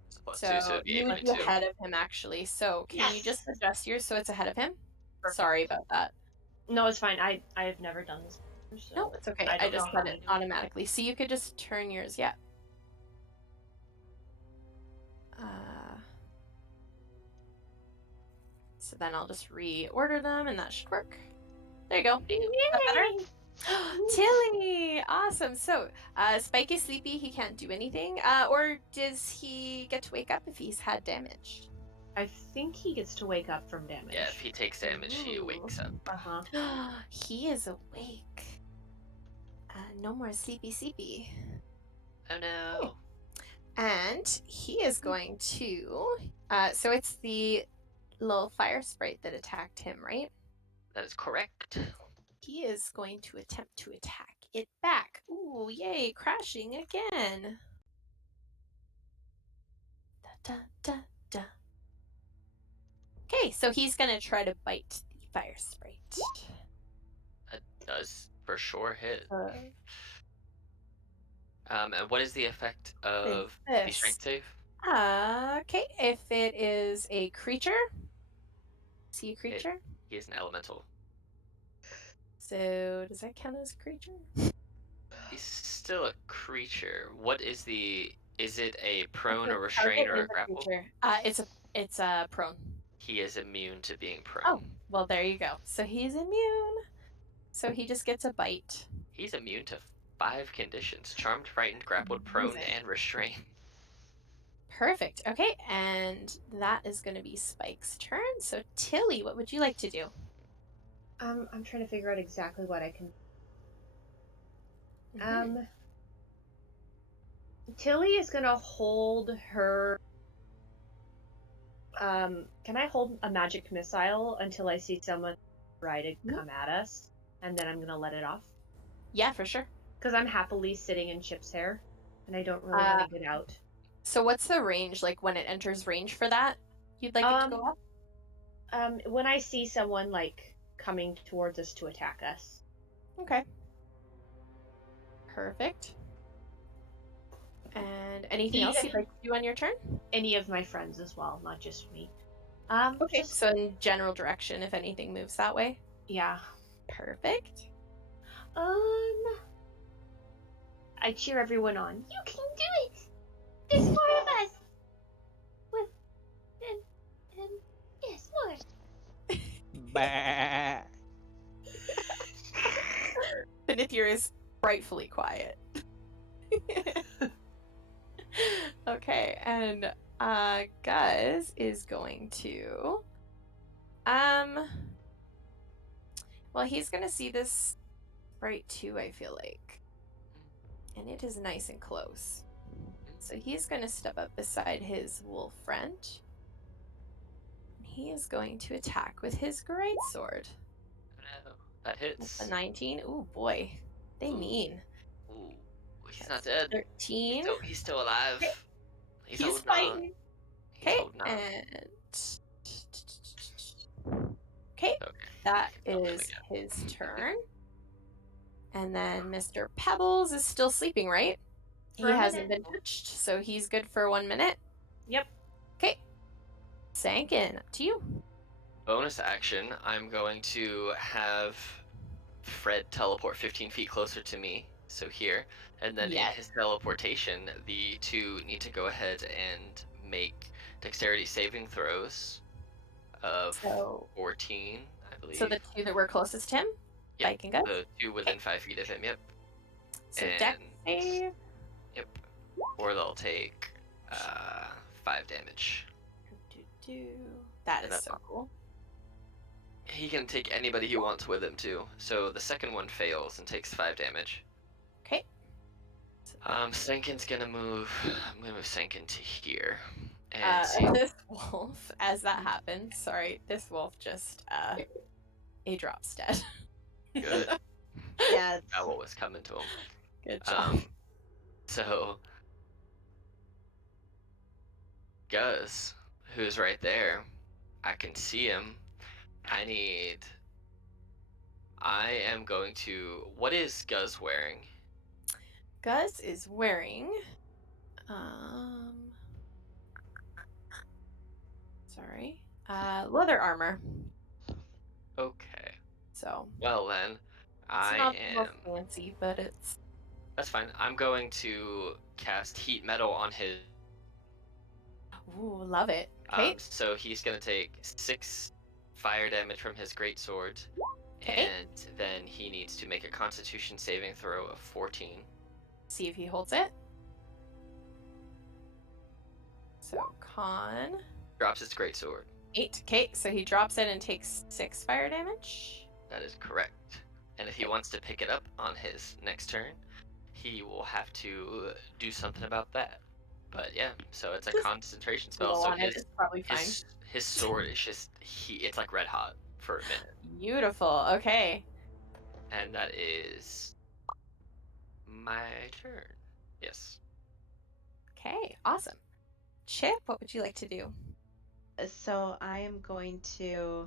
It's a +2, so So it'd be you would be 8.2. ahead of him actually. So can you just Yes! adjust yours so it's ahead of him? Perfect. Sorry about that. No, it's fine. I have never done this before, so No, it's okay. I I don't just know how set to it do it. automatically. So you could just turn yours. Yeah. So then I'll just reorder them, and that should work. There you go. Is that better? Tilly! Awesome. So, Spike is sleepy. He can't do anything. Or does he get to wake up if he's had damage? I think he gets to wake up from damage. Yeah, if he takes damage, he wakes up. Uh-huh. He is awake. No more sleepy. Oh no. And he is going to. So it's the little fire sprite that attacked him, right? That is correct. He is going to attempt to attack it back. Ooh, yay, crashing again. Da, da, da. Okay, so he's going to try to bite the fire sprite. That does for sure hit. Uh, And what is the effect of the this? strength save? Okay, if it is a creature, see a creature? He is an elemental. So does that count as a creature? He's still a creature. What is the? Is it a prone, Okay, a restrain, target or a is grapple? creature. It's a prone. he is immune to being prone. Oh, well, there you go. So he's immune. So he just gets a bite. He's immune to 5 conditions: charmed, frightened, grappled, prone, Amazing. and restrained. Perfect. Okay, and that is going to be Spike's turn. So Tilly, what would you like to do? I'm trying to figure out exactly what I can. Mhm. Tilly is gonna hold her. Can I hold a magic missile until I see someone try to come at us, and then I'm gonna let it off? Yeah, for sure. Because I'm happily sitting in Chip's hair, and I don't really want to get out. So what's the range, like when it enters range for that? You'd like it to go up? When I see someone like coming towards us to attack us. Okay. Perfect. And anything else you'd like to do on your turn? Any of my friends as well, not just me. Okay, Just so in general direction, if anything moves that way. yeah. Perfect. I cheer everyone on. You can do it! There's 4 of us! With, and, yes, 4. Bah. Finithir is frightfully quiet. Okay, and Guz is going to well, he's gonna see this sprite too, I feel like. And it is nice and close. So he's gonna step up beside his wolf friend. He is going to attack with his greatsword. No, that hits. That's a 19. Ooh boy. They Ooh. mean. Ooh, he's That's not dead. 13. He's still alive. Okay. He's He's holding on. fighting. He's Okay, holding on. and okay, Okay. that You can kill him is again. his turn. And then Mr. Pebbles is still sleeping, right? For He a hasn't minute. been touched, so he's good for 1 minute. Yep. Okay. Sankin, up to you. Bonus action, I'm going to have Fred teleport 15 feet closer to me, so here, and then in Yes. his teleportation, the two need to go ahead and make dexterity saving throws of So 14, I believe. So the two that were closest to him? Yep, Spike and Gus? the two within 5 feet of him, yep. So And, dex save. yep, or they'll take 5 damage. That And is that's so cool. He can take anybody he wants with him too. So the second one fails and takes 5 damage. Okay. Senkin's gonna move. I'm gonna move Senkin to here. And see. This wolf, as that happens, sorry, this wolf just he drops dead. Good. Yeah. Got what was coming to him. Good job. So Guz, who's right there, I can see him. I am going to. What is Guz wearing? Gus is wearing sorry. Leather armor. Okay. So Well then, it's I not the most am. fancy, but it's That's fine. I'm going to cast heat metal on his. ooh, love it. Okay. So he's gonna take 6 fire damage from his greatsword, Okay. and then he needs to make a Constitution saving throw of 14. See if he holds it. So con Drops his greatsword. 8. Okay, so he drops it and takes 6 fire damage. That is correct. And if he wants to pick it up on his next turn, he will have to do something about that. But yeah, so it's a Just concentration spell. blow So on it. It's probably fine. his sword is just it's like red hot for a minute. Beautiful. Okay. And that is my turn. Yes. Okay. Awesome. Chip, what would you like to do? So I am going to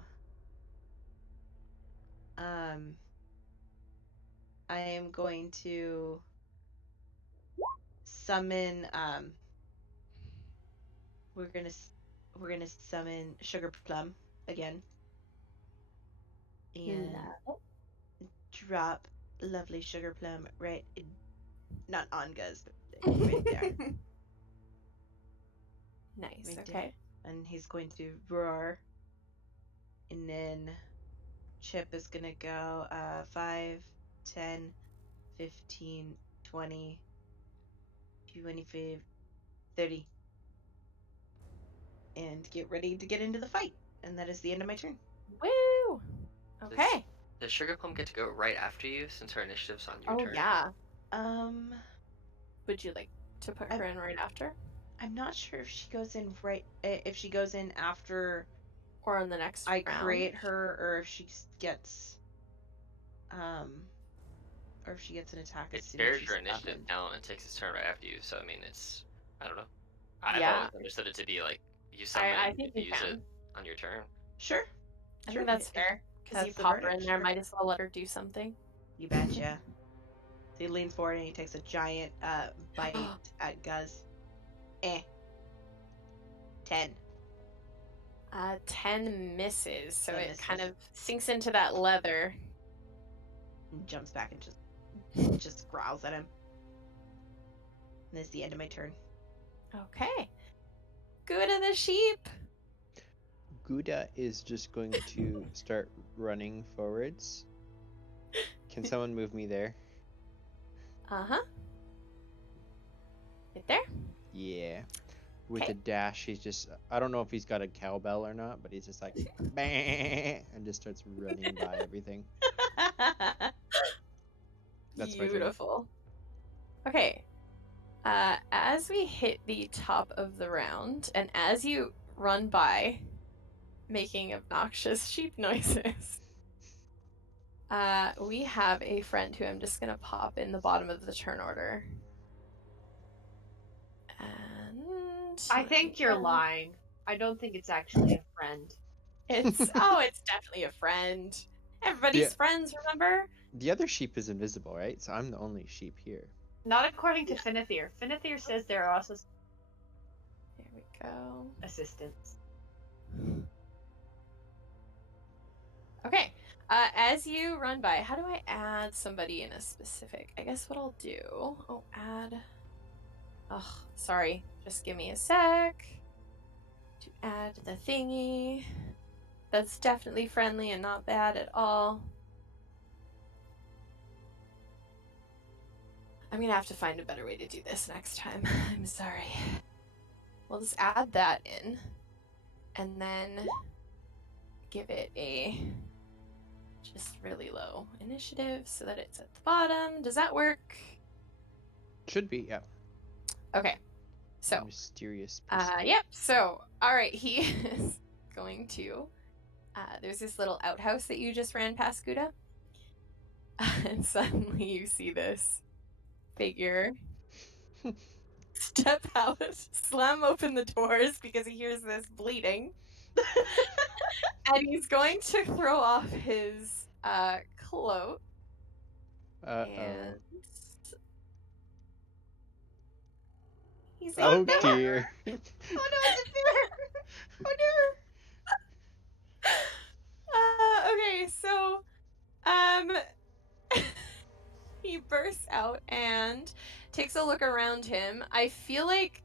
um summon we're gonna summon Sugar Plum again and drop lovely Sugar Plum not on Guz, but right there. Nice. Right Okay. there. And he's going to roar And then Chip is gonna go 5, 10, 15, 20, 25, 30. And get ready to get into the fight. And that is the end of my turn. Woo! Okay. Does Sugar Plum get to go right after you since her initiative's on your Oh turn? yeah. Would you like to put her in right after? I'm not sure if she goes in if she goes in after or on the next I round? create her, or if she gets or if she gets an attack as It soon as shares she's your initiative summoned. down and takes its turn right after you. So I mean, it's I don't know. I've Yeah. always understood it to be like you summon I and you think get to you use it can. on your turn. Sure. I think that's fair. Because you That's the pop her verdict, in there, sure. might as well let her do something. You betcha. So he leans forward and he takes a giant bite at Guz. 10. 10 misses, so 10 it misses. kind of sinks into that leather. And jumps back and just growls at him. And that's the end of my turn. Okay. Good of the sheep. Gouda is just going to start running forwards. Can someone move me there? Uh-huh. Right there? Yeah. With Okay. a dash, he's just, I don't know if he's got a cowbell or not, but he's just like, bah, and just starts running by everything. That's my turn. Beautiful. Okay. As we hit the top of the round, and as you run by, making obnoxious sheep noises, we have a friend who I'm just gonna pop in the bottom of the turn order. And I think you're lying. I don't think it's actually a friend. It's definitely a friend. Everybody's friends, remember? The other sheep is invisible, right? So I'm the only sheep here. Not according to Finithir. Finithir says there are also There we go. assistants. Okay. As you run by, how do I add somebody in a specific? I guess what I'll do. Oh, add. Oh, sorry. Just give me a sec to add the thingy. That's definitely friendly and not bad at all. I'm gonna have to find a better way to do this next time. I'm sorry. We'll just add that in, and then give it a just really low initiative so that it's at the bottom. Does that work? Should be, yeah. Okay. So, mysterious. yep. So, all right, he is going to. There's this little outhouse that you just ran past, Gouda, and suddenly you see this figure step out, slam open the doors because he hears this bleeding, and he's going to throw off his cloak. And he's oh there. dear. Oh no, it's a bear! Oh no! Okay, so he bursts out and takes a look around him. I feel like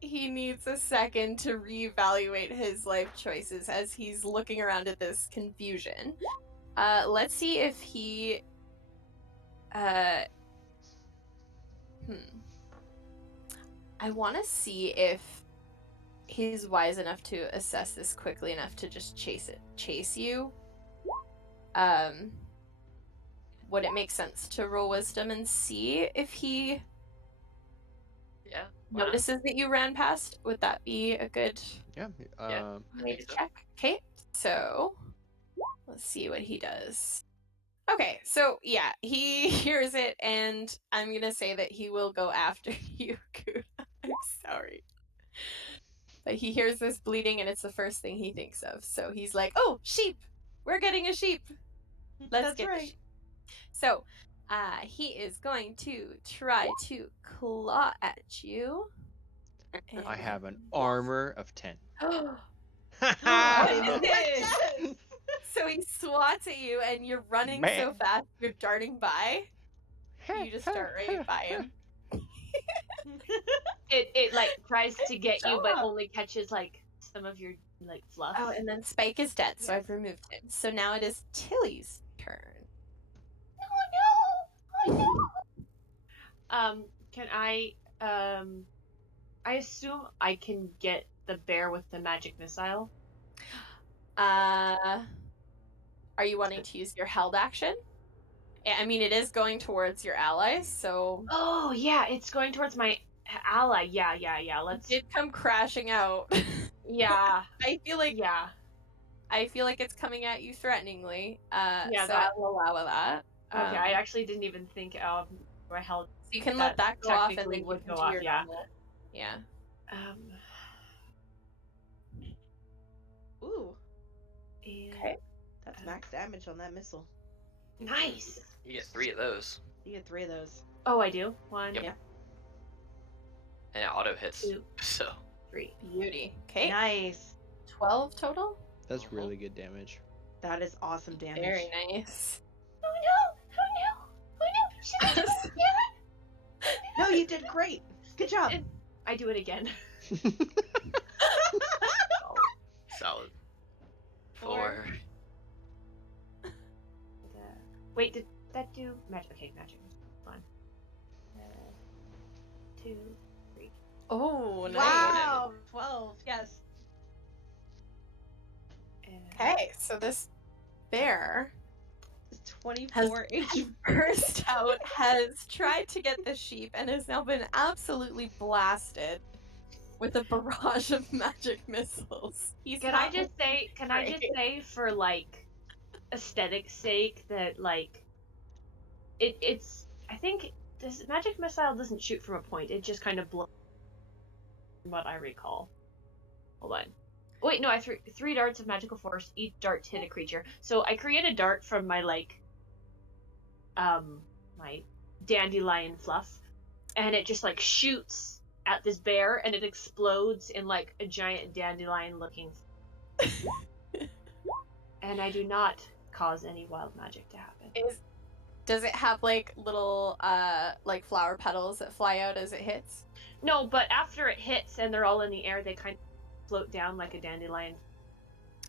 he needs a second to reevaluate his life choices as he's looking around at this confusion. Let's see if he I want to see if he's wise enough to assess this quickly enough to just chase you. Would it make sense to roll wisdom and see if he notices that you ran past? Would that be a good way to check? Okay, so let's see what he does. Okay, so yeah, he hears it, and I'm gonna say that he will go after you, Kuda. I'm sorry. But he hears this bleeding, and it's the first thing he thinks of. So he's like, oh, sheep! We're getting a sheep! Let's get the sheep. So, he is going to try to claw at you. I have an armor of 10. What is this? So he swats at you, and you're running so fast, you're darting by. You just start right by him. It like tries to get you, but only catches like some of your like fluff. Oh, and then Spike is dead, so Yes. I've removed him. So now it is Tilly's turn. Oh no! Can I assume I can get the bear with the magic missile? Are you wanting to use your held action? I mean, it is going towards your allies, so Oh yeah, it's going towards my ally. Yeah. it Let's. did come crashing out. Yeah. I feel like Yeah. it's coming at you threateningly. Yeah, So that. I'll allow that. Okay, I actually didn't even think of I held. So you can let That that go off, and technically then you would can go do off. your Yeah. normal. Yeah. Um. Ooh, And Okay. that's max damage on that missile. nice. You get 3 of those. You get 3 of those. Oh, I do. 1, Yep. Yeah. And it auto hits. 2, So 3. Beauty. Okay. Nice. 12 total. That's really good damage. That is awesome damage. Very nice. Oh no! Should I do it again? No, you did great. Good job. I do it again. solid. 4. Four. Wait, did that do magic? Okay, magic. Fine. 2, 3. Oh, nice. Wow. 12. Yes. And Okay, so this bear 24 HP. burst out, has tried to get the sheep, and has now been absolutely blasted with a barrage of magic missiles. Can I just say for like aesthetic's sake that like it's I think this magic missile doesn't shoot from a point, it just kind of blows, from what I recall. Hold on. Wait, no, I threw 3 darts of magical force, each dart hit a creature. So I create a dart from my like my dandelion fluff, and it just like shoots at this bear and it explodes in like a giant dandelion looking and I do not cause any wild magic to happen. Does it have like little like flower petals that fly out as it hits? No, but after it hits and they're all in the air, they kind of float down like a dandelion.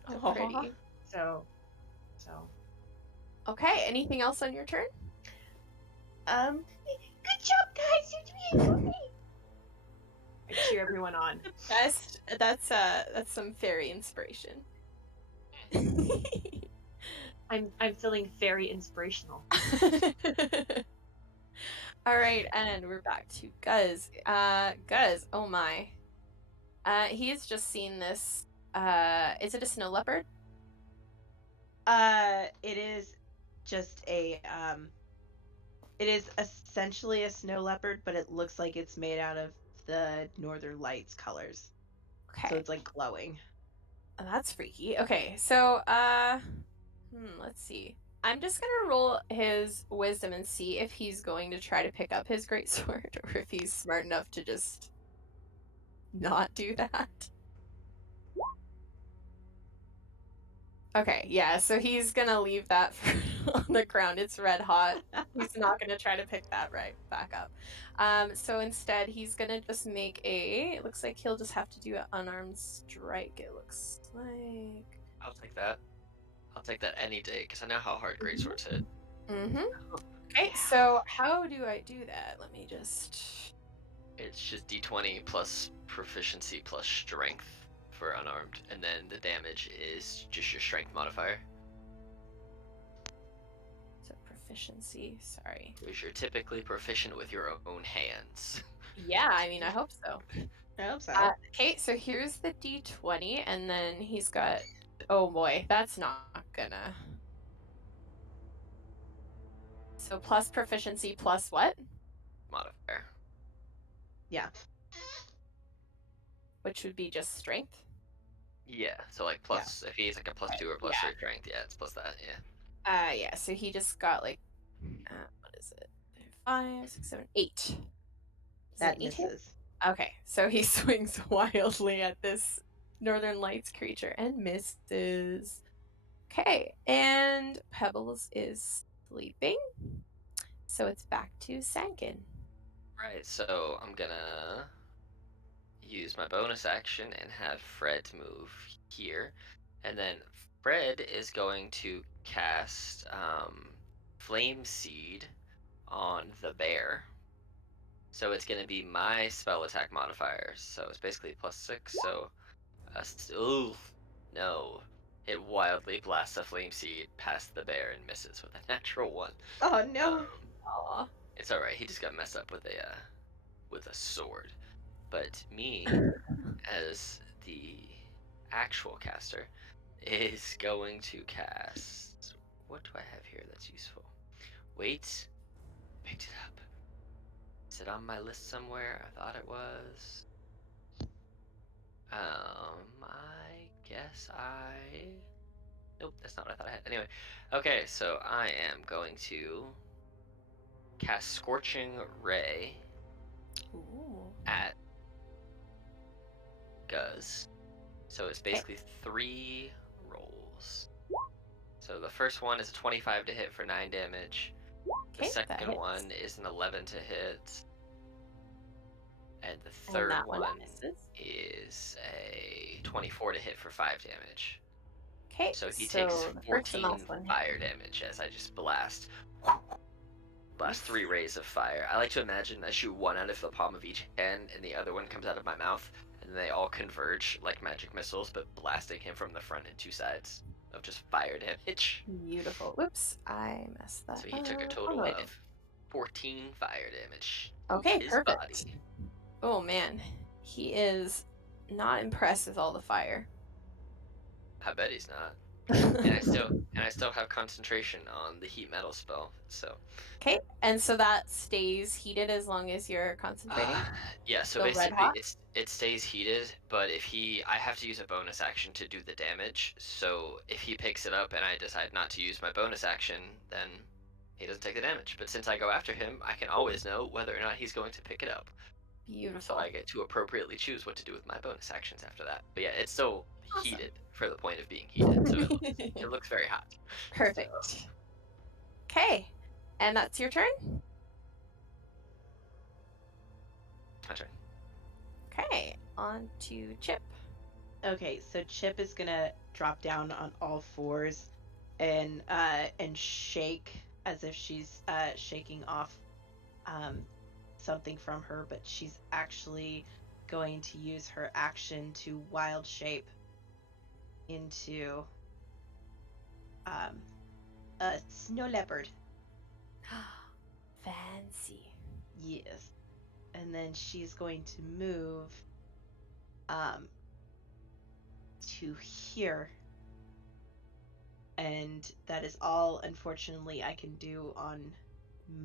Oh, pretty. So Okay, anything else on your turn? Good job, guys. You're doing great. I cheer everyone on. That's some fairy inspiration. I'm feeling very inspirational. All right, and we're back to Guz. Guz, oh my. He's just seen this. Is it a snow leopard? It is just a it is essentially a snow leopard, but it looks like it's made out of the Northern Lights colors. Okay. So it's like glowing. Oh, that's freaky. Okay, so let's see. I'm just gonna roll his wisdom and see if he's going to try to pick up his greatsword or if he's smart enough to just not do that. Okay, yeah, so he's gonna leave that on the ground. It's red hot. He's not gonna try to pick that right back up. So instead, he's gonna just make it looks like he'll just have to do an unarmed strike, it looks like. I'll take that. I'll take that any day, because I know how hard greatswords hit. Mm-hmm. Okay, so how do I do that? Let me just... It's just d20 plus proficiency plus strength for unarmed, and then the damage is just your strength modifier. So proficiency, sorry. Because you're typically proficient with your own hands. Yeah, I mean, I hope so. I hope so. Okay, so here's the d20, and then he's got... Oh boy, that's not gonna... So plus proficiency plus what? Modifier. Yeah. Which would be just strength? Yeah, so like plus, if he's like a plus 2 or plus 3 strength, yeah, it's plus that, yeah. Yeah, so he just got like... what is it? 5, 6, 7, 8. Is That it 8? misses. Okay, so he swings wildly at this Northern Lights creature and misses. Okay, and Pebbles is sleeping. So it's back to Sankin. Right, so I'm gonna use my bonus action and have Fred move here. And then Fred is going to cast Flame Seed on the bear. So it's going to be my spell attack modifier. So it's basically +6. So, ooh, no. It wildly blasts a Flame Seed past the bear and misses with a natural 1. Oh no. Aw. It's alright, he just got messed up with a sword. But me, as the actual caster, is going to cast. What do I have here that's useful? Wait, picked it up. Is it on my list somewhere? I thought it was. I guess I. Nope, that's not what I thought I had. Anyway, okay, so I am going to cast Scorching Ray Ooh. at Guz. So it's Okay. basically 3 rolls. So the first one is a 25 to hit for 9 damage. The Okay, that second hits. one is an 11 to hit. And the And third that one one misses. is a 24 to hit for 5 damage. Okay, So he takes so the first and 14 last one hit. fire damage as I just blast 3 rays of fire. I like to imagine I shoot one out of the palm of each hand and the other one comes out of my mouth, and they all converge like magic missiles, but blasting him from the front and 2 sides of just fire damage. Beautiful. Whoops, I messed that So up. he took a Oh, total no, I of didn't. 14 fire damage Okay, to his perfect. body. Oh man, he is not impressed with all the fire. I bet he's not. And I still have concentration on the heat metal spell. So Okay, and so that stays heated as long as you're concentrating. yeah, so The red basically hot. it stays heated, but if I have to use a bonus action to do the damage. So if he picks it up and I decide not to use my bonus action, then he doesn't take the damage. But since I go after him, I can always know whether or not he's going to pick it up. So Beautiful. I get to appropriately choose what to do with my bonus actions after that. But yeah, it's still Awesome. heated for the point of being heated, so it looks very hot. Perfect. So, Okay, and that's your turn. my turn. Okay, on to Chip. Okay, so Chip is gonna drop down on all fours and shake as if she's shaking off something from her, but she's actually going to use her action to wild shape into a snow leopard. Fancy. Yes. And then she's going to move to here. And that is all, unfortunately, I can do on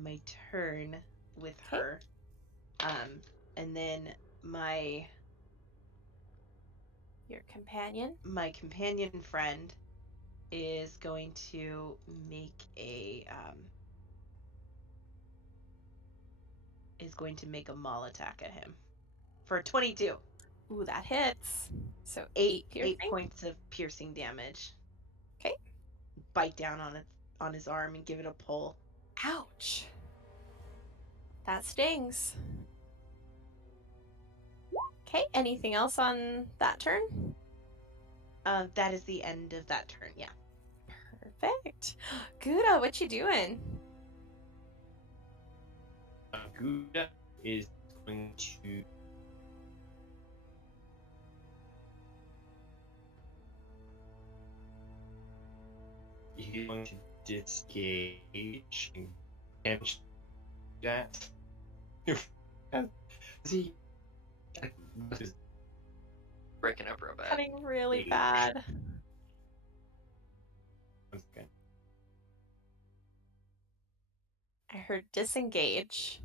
my turn with Okay. her. And then Your companion. my companion friend is going to make a maul attack at him for 22. Ooh, that hits. So 8 piercing. points of piercing damage. Okay. Bite down on his arm and give it a pull. Ouch. That stings. Okay, anything else on that turn? That is the end of that turn. Yeah. Perfect. Gouda, what you doing? Gouda is going to he's going to disengage and catch that. See, Breaking up real bad. Cutting really Eight. bad. okay. I heard disengage.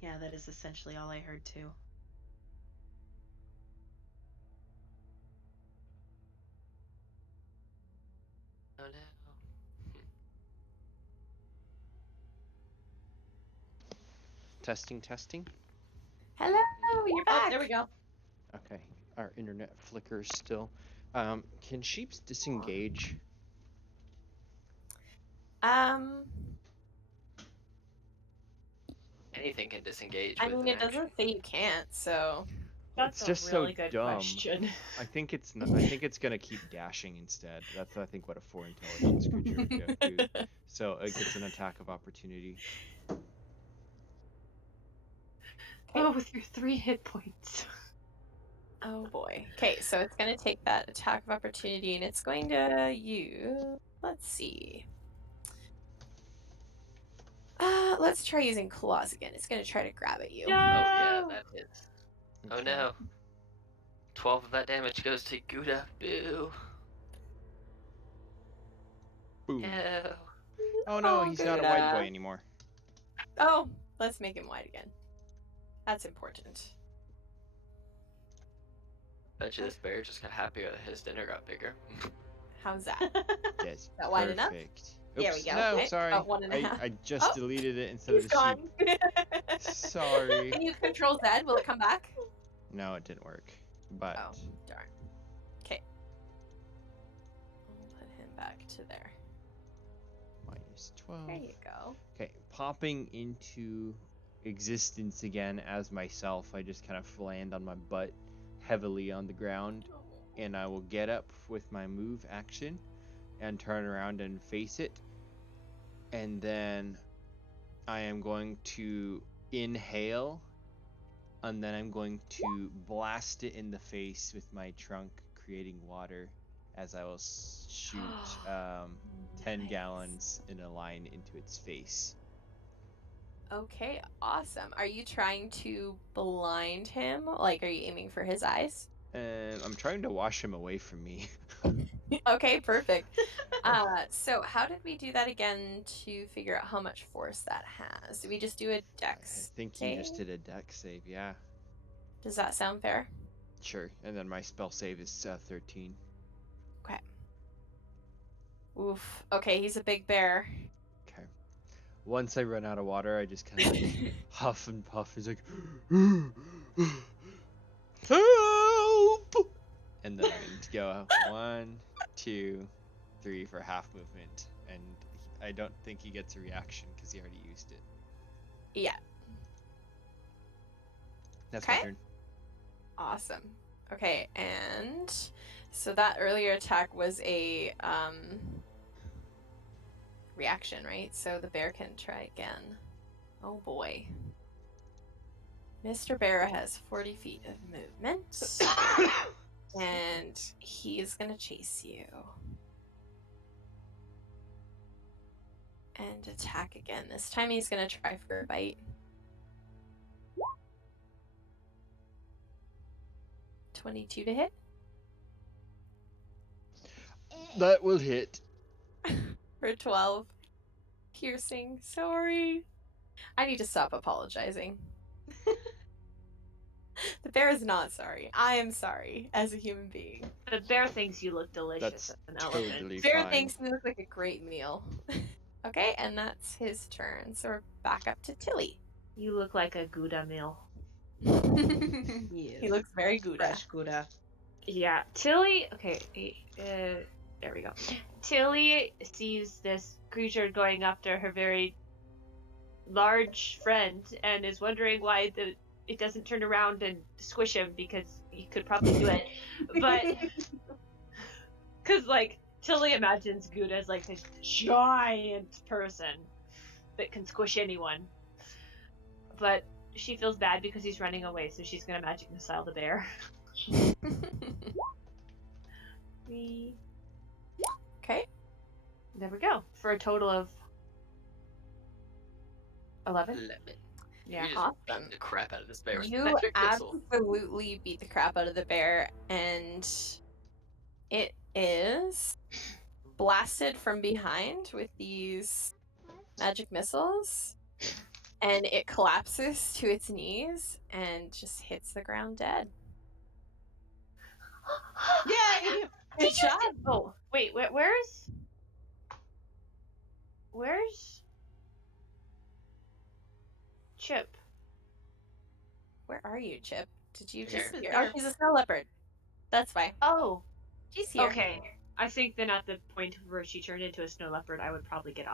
Yeah, that is essentially all I heard too. Oh no. Testing. Hello, you're Oh, back. there we go. Okay, our internet flickers still. Can sheeps disengage? Anything can disengage I with mean, an it action. doesn't say you can't, so. That's It's just a really so good dumb. question. I think it's not, I think it's gonna keep dashing instead. That's I think what a 4 intelligence creature would do. So it gets an attack of opportunity. Oh, with your 3 hit points. Oh boy. Okay, so it's going to take that attack of opportunity and it's going to use. Let's see. Let's try using claws again. It's going to try to grab at you. Oh yeah, No! that hits. Oh Okay. no. 12 of that damage goes to Gouda. Boo. Boom. Ew. Oh no, he's not a white boy Gouda. anymore. Oh, let's make him white again. That's important. Bet you this bear just got happier that his dinner got bigger. How's that? Yes. that white enough? Perfect. There we Oops, go. no, Okay, sorry. about 1.5. I just Oh, deleted it instead of He's the gone. sheep. Sorry. Can you control Z? Will it come back? No, it didn't work. But Oh, darn. Okay. I'll put him back to there. minus 12. There you go. Okay, popping into existence again as myself, I just kind of land on my butt heavily on the ground, and I will get up with my move action and turn around and face it. And then I am going to inhale, and then I'm going to blast it in the face with my trunk, creating water, as I will shoot 10 Nice. gallons in a line into its face. Okay, awesome. Are you trying to blind him? Like, are you aiming for his eyes? I'm trying to wash him away from me. Okay, perfect. So how did we do that again to figure out how much force that has? Did we just do a I dex think you just save? did a dex save, yeah. Does that sound fair? Sure. And then my spell save is 13. Okay. Oof. Okay, he's a big bear. Okay. Once I run out of water, I just kind of like huff and puff. He's like, help! And then I go 1, 2, 3 for half movement. And I don't think he gets a reaction because he already used it. Yeah. That's my Okay. turn. Awesome. Okay, and so that earlier attack was a reaction, right? So the bear can try again. Oh boy. Mr. Bear has 40 feet of movement. And he is going to chase you. And attack again. This time he's going to try for a bite. 22 to hit. That will hit. For 12. Piercing. Sorry. I need to stop apologizing. The bear is not sorry. I am sorry as a human being. The bear thinks you look delicious That's as an elephant. totally Bear fine. thinks you look like a great meal. Okay, and that's his turn. So we're back up to Tilly. You look like a Gouda meal. He looks very good. Fresh Gouda. Yeah, Tilly. Okay, there we go. Tilly sees this creature going after her very large friend and is wondering why it doesn't turn around and squish him, because he could probably do it. But because like Tilly imagines Gouda as like this giant person that can squish anyone, but she feels bad because he's running away, so she's gonna magic missile the bear. Okay. There we go. For a total of 11. 11. Yeah. You just Awesome. beat the crap out of this bear with You magic missile. absolutely beat the crap out of the bear, and it is blasted from behind with these magic missiles, and it collapses to its knees and just hits the ground dead. Yay! Good job. Oh, wait, where's Chip? Where are you, Chip? Did you Here. disappear? Oh, she's a snow leopard. That's fine. Oh, She's here. okay. I think then at the point where she turned into a snow leopard, I would probably get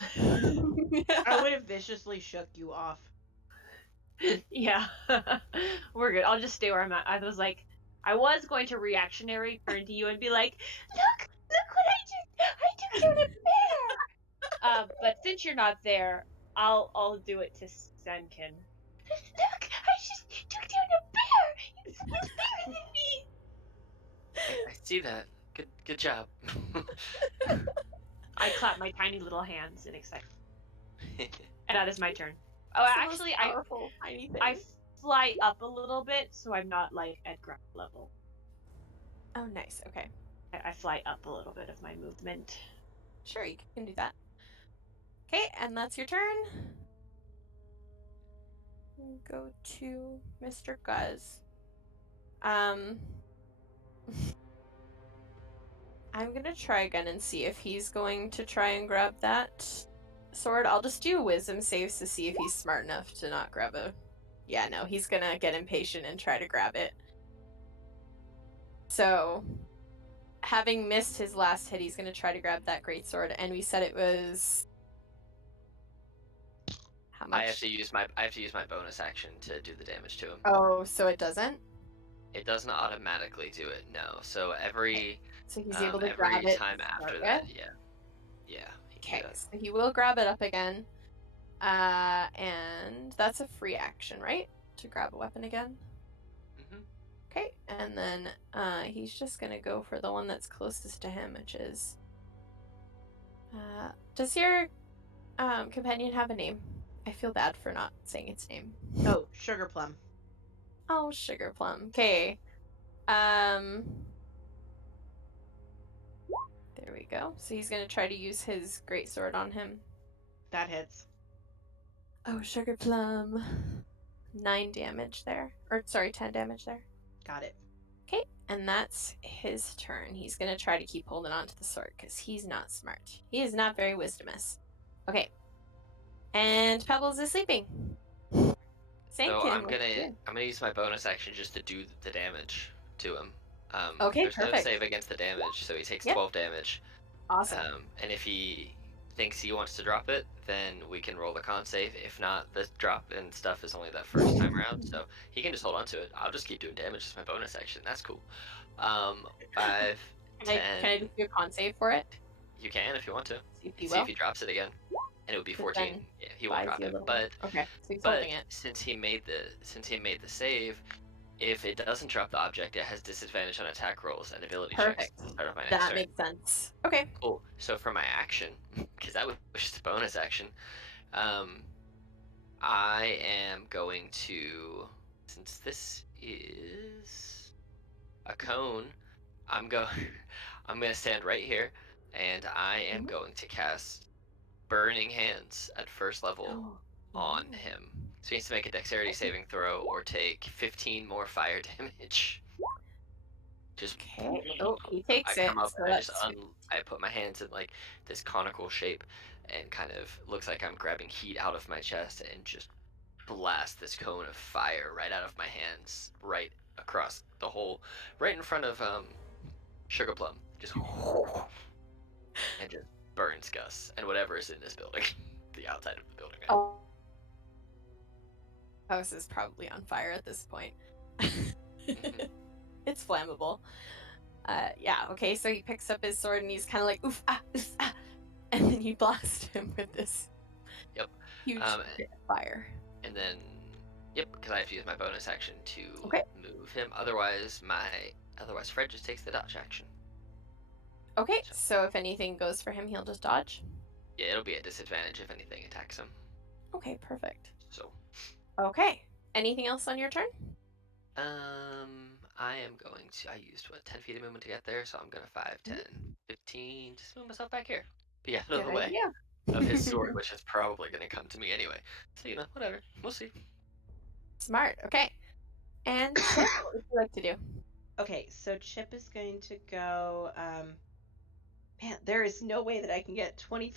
I would have viciously shook you off. Yeah. We're good. I'll just stay where I'm at. I was going to reactionary turn to you and be like, look what I did! I took down a bear! But since you're not there, I'll do it to Senkin. Look, I just took down a bear! It's bigger than me! I see that. Good job. I clap my tiny little hands in excitement. And that is my turn. Oh, It's the most actually, powerful tiny thing. I fly up a little bit, so I'm not like at ground level. Oh, nice. Okay. I fly up a little bit of my movement. Sure, you can do that. Okay, and that's your turn. Go to Mr. Guz. I'm gonna try again and see if he's going to try and grab that sword. I'll just do wisdom saves to see if he's smart enough to not grab a... Yeah, no, he's gonna get impatient and try to grab it. So, having missed his last hit, he's gonna try to grab that greatsword, and we said it was... How much? I have to use my bonus action to do the damage to him. Oh, so it doesn't? It doesn't automatically do it, no. So every So he's able to grab every it. time after Okay. that, yeah. He can Okay, do that. so he will grab it up again. And that's a free action, right? To grab a weapon again. Mhm. Okay, and then he's just gonna go for the one that's closest to him, which is... does your companion have a name? I feel bad for not saying its name. Oh, Sugar Plum. Oh, Sugar Plum. Okay. There we go. So he's gonna try to use his greatsword on him. That hits. Oh, Sugar Plum. 9 damage there. Or, sorry, 10 damage there. Got it. Okay, and that's his turn. He's gonna try to keep holding on to the sword because he's not smart. He is not very wisdomous. Okay, and Pebbles is sleeping. So Sankin, what you doing? I'm gonna use my bonus action just to do the damage to him. Okay, There's no perfect. save against the damage, so he takes Yep. 12 damage. Awesome. And if he thinks he wants to drop it, then we can roll the con save. If not, the drop and stuff is only that first time around, so he can just hold on to it. I'll just keep doing damage as my bonus action. That's cool. 5, Can 10. I just do a con save for it? You can if you want to. See if he See will. if he drops it again, and it would be But 14. then Yeah, he won't buys drop you a it. little But bit. Okay, so he's but holding it. since he made the save, if it doesn't drop the object, it has disadvantage on attack rolls and ability checks Perfect. at the start of my next That turn. makes sense. Okay. Cool. So for my action, because that was just a bonus action, I am going to, since this is a cone, I'm gonna stand right here, and I am going to cast Burning Hands at first level on him. So he needs to make a dexterity saving throw or take 15 more fire damage. Just Okay. Oh, he takes I it. come up So and that's I put my hands in like this conical shape and kind of looks like I'm grabbing heat out of my chest and just blast this cone of fire right out of my hands, right across the whole, right in front of Sugar Plum. Just and just burns Gus and whatever is in this building, the outside of the building. Oh. House is probably on fire at this point. It's flammable. Yeah, okay, so he picks up his sword and he's kind of like, oof, ah, and then you blast him with this huge fire. And then, because I have to use my bonus action to Okay. move him. Otherwise, Fred just takes the dodge action. Okay, so if anything goes for him, he'll just dodge? Yeah, it'll be a disadvantage if anything attacks him. Okay, perfect. So. Okay, anything else on your turn? I am going to, I used, 10 feet of movement to get there, so I'm going to 5, 10, 15, just move myself back here. Be out of the way of his sword, which is probably going to come to me anyway. So, whatever. We'll see. Smart, okay. And Chip, what would you like to do? Okay, so Chip is going to go, man, there is no way that I can get 20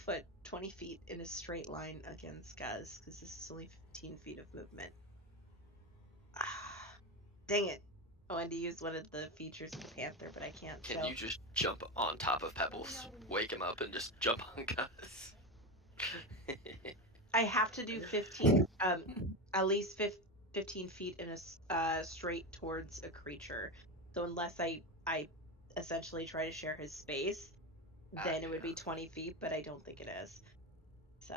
feet in a straight line against Guz, because this is only 15 feet of movement. Dang it. I wanted to use one of the features of Panther, but I can't. You just jump on top of Pebbles, wake him up, and just jump on Gus? have to do 15, at least 15 feet in a straight towards a creature. So unless I essentially try to share his space, then it would be 20 feet, but I don't think it is. So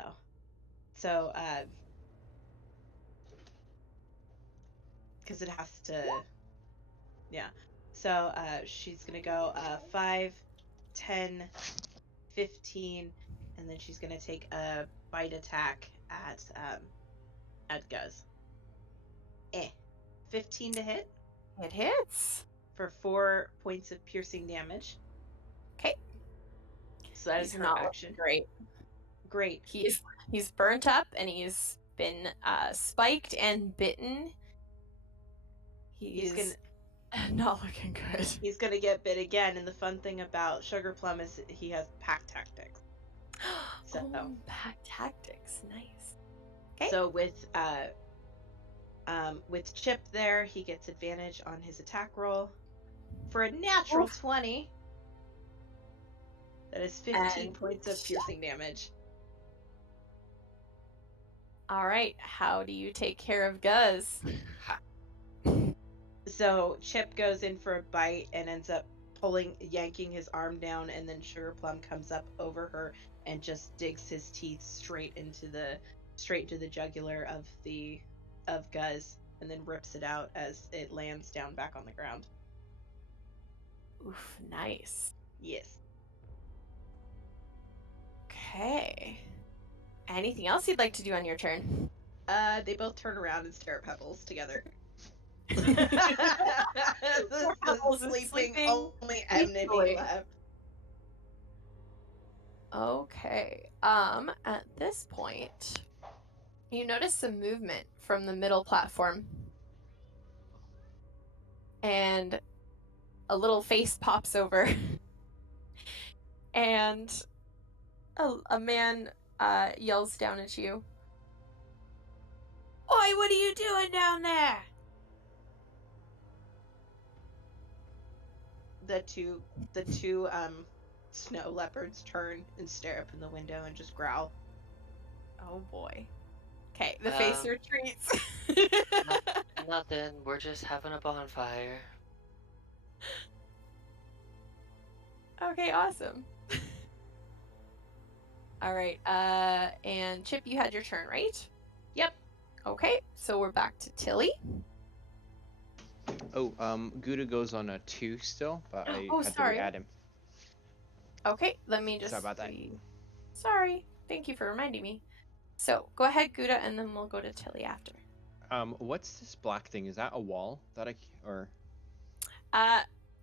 because it has to, yeah. So she's gonna go 5, 10, 15, and then she's gonna take a bite attack at Guz. 15 to hit It hits. for 4 points of piercing damage. Okay. So that is He's her not action. looking great. Great. He's burnt up and he's been spiked and bitten. He's not looking good. He's gonna get bit again, and the fun thing about Sugar Plum is he has pack tactics. So pack tactics, nice. Okay. So with Chip there, he gets advantage on his attack roll for a natural 20. That is 15 points of piercing damage. All right, how do you take care of Guz? So Chip goes in for a bite and ends up yanking his arm down, and then Sugar Plum comes up over her and just digs his teeth straight into the jugular of Guz, and then rips it out as it lands down back on the ground. Oof, nice. Yes. Okay. Anything else you'd like to do on your turn? They both turn around and stare at Pebbles together. Pebbles is sleeping sleeping only enemy left. Okay. At this point, you notice some movement from the middle platform. And a little face pops over. And a man yells down at you. Oi, what are you doing down there? The two snow leopards turn and stare up in the window and just growl. Oh boy. Okay, the face retreats. Nothing. We're just having a bonfire. Okay, awesome. All right, and Chip, you had your turn, right? Yep. Okay, so we're back to Tilly. Oh, Gouda goes on a 2 still, but I had to re-add him. Okay, let me just Sorry about that. Sorry. Thank you for reminding me. So, go ahead, Gouda, and then we'll go to Tilly after. What's this black thing? Is that a wall that or?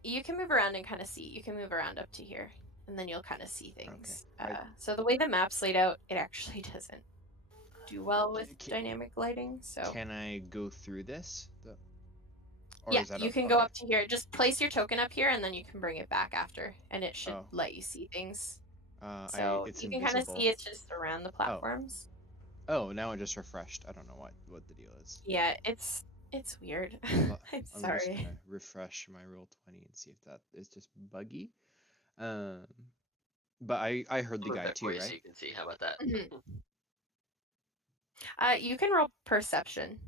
You can move around and kind of see. You can move around up to here, and then you'll kind of see things. Okay. So the way the map's laid out, it actually doesn't do well with dynamic lighting. So can I go through this? Yeah, you can go up to here. Just place your token up here, and then you can bring it back after, and it should let you see things. So it's you can invisible. kind of see it's just around the platforms. Oh, now it just refreshed. I don't know what the deal is. Yeah, it's weird. I'm sorry. I'm just gonna refresh my Roll20 and see if that is just buggy. But I heard the guy too, right? So you can see. How about that? You can roll perception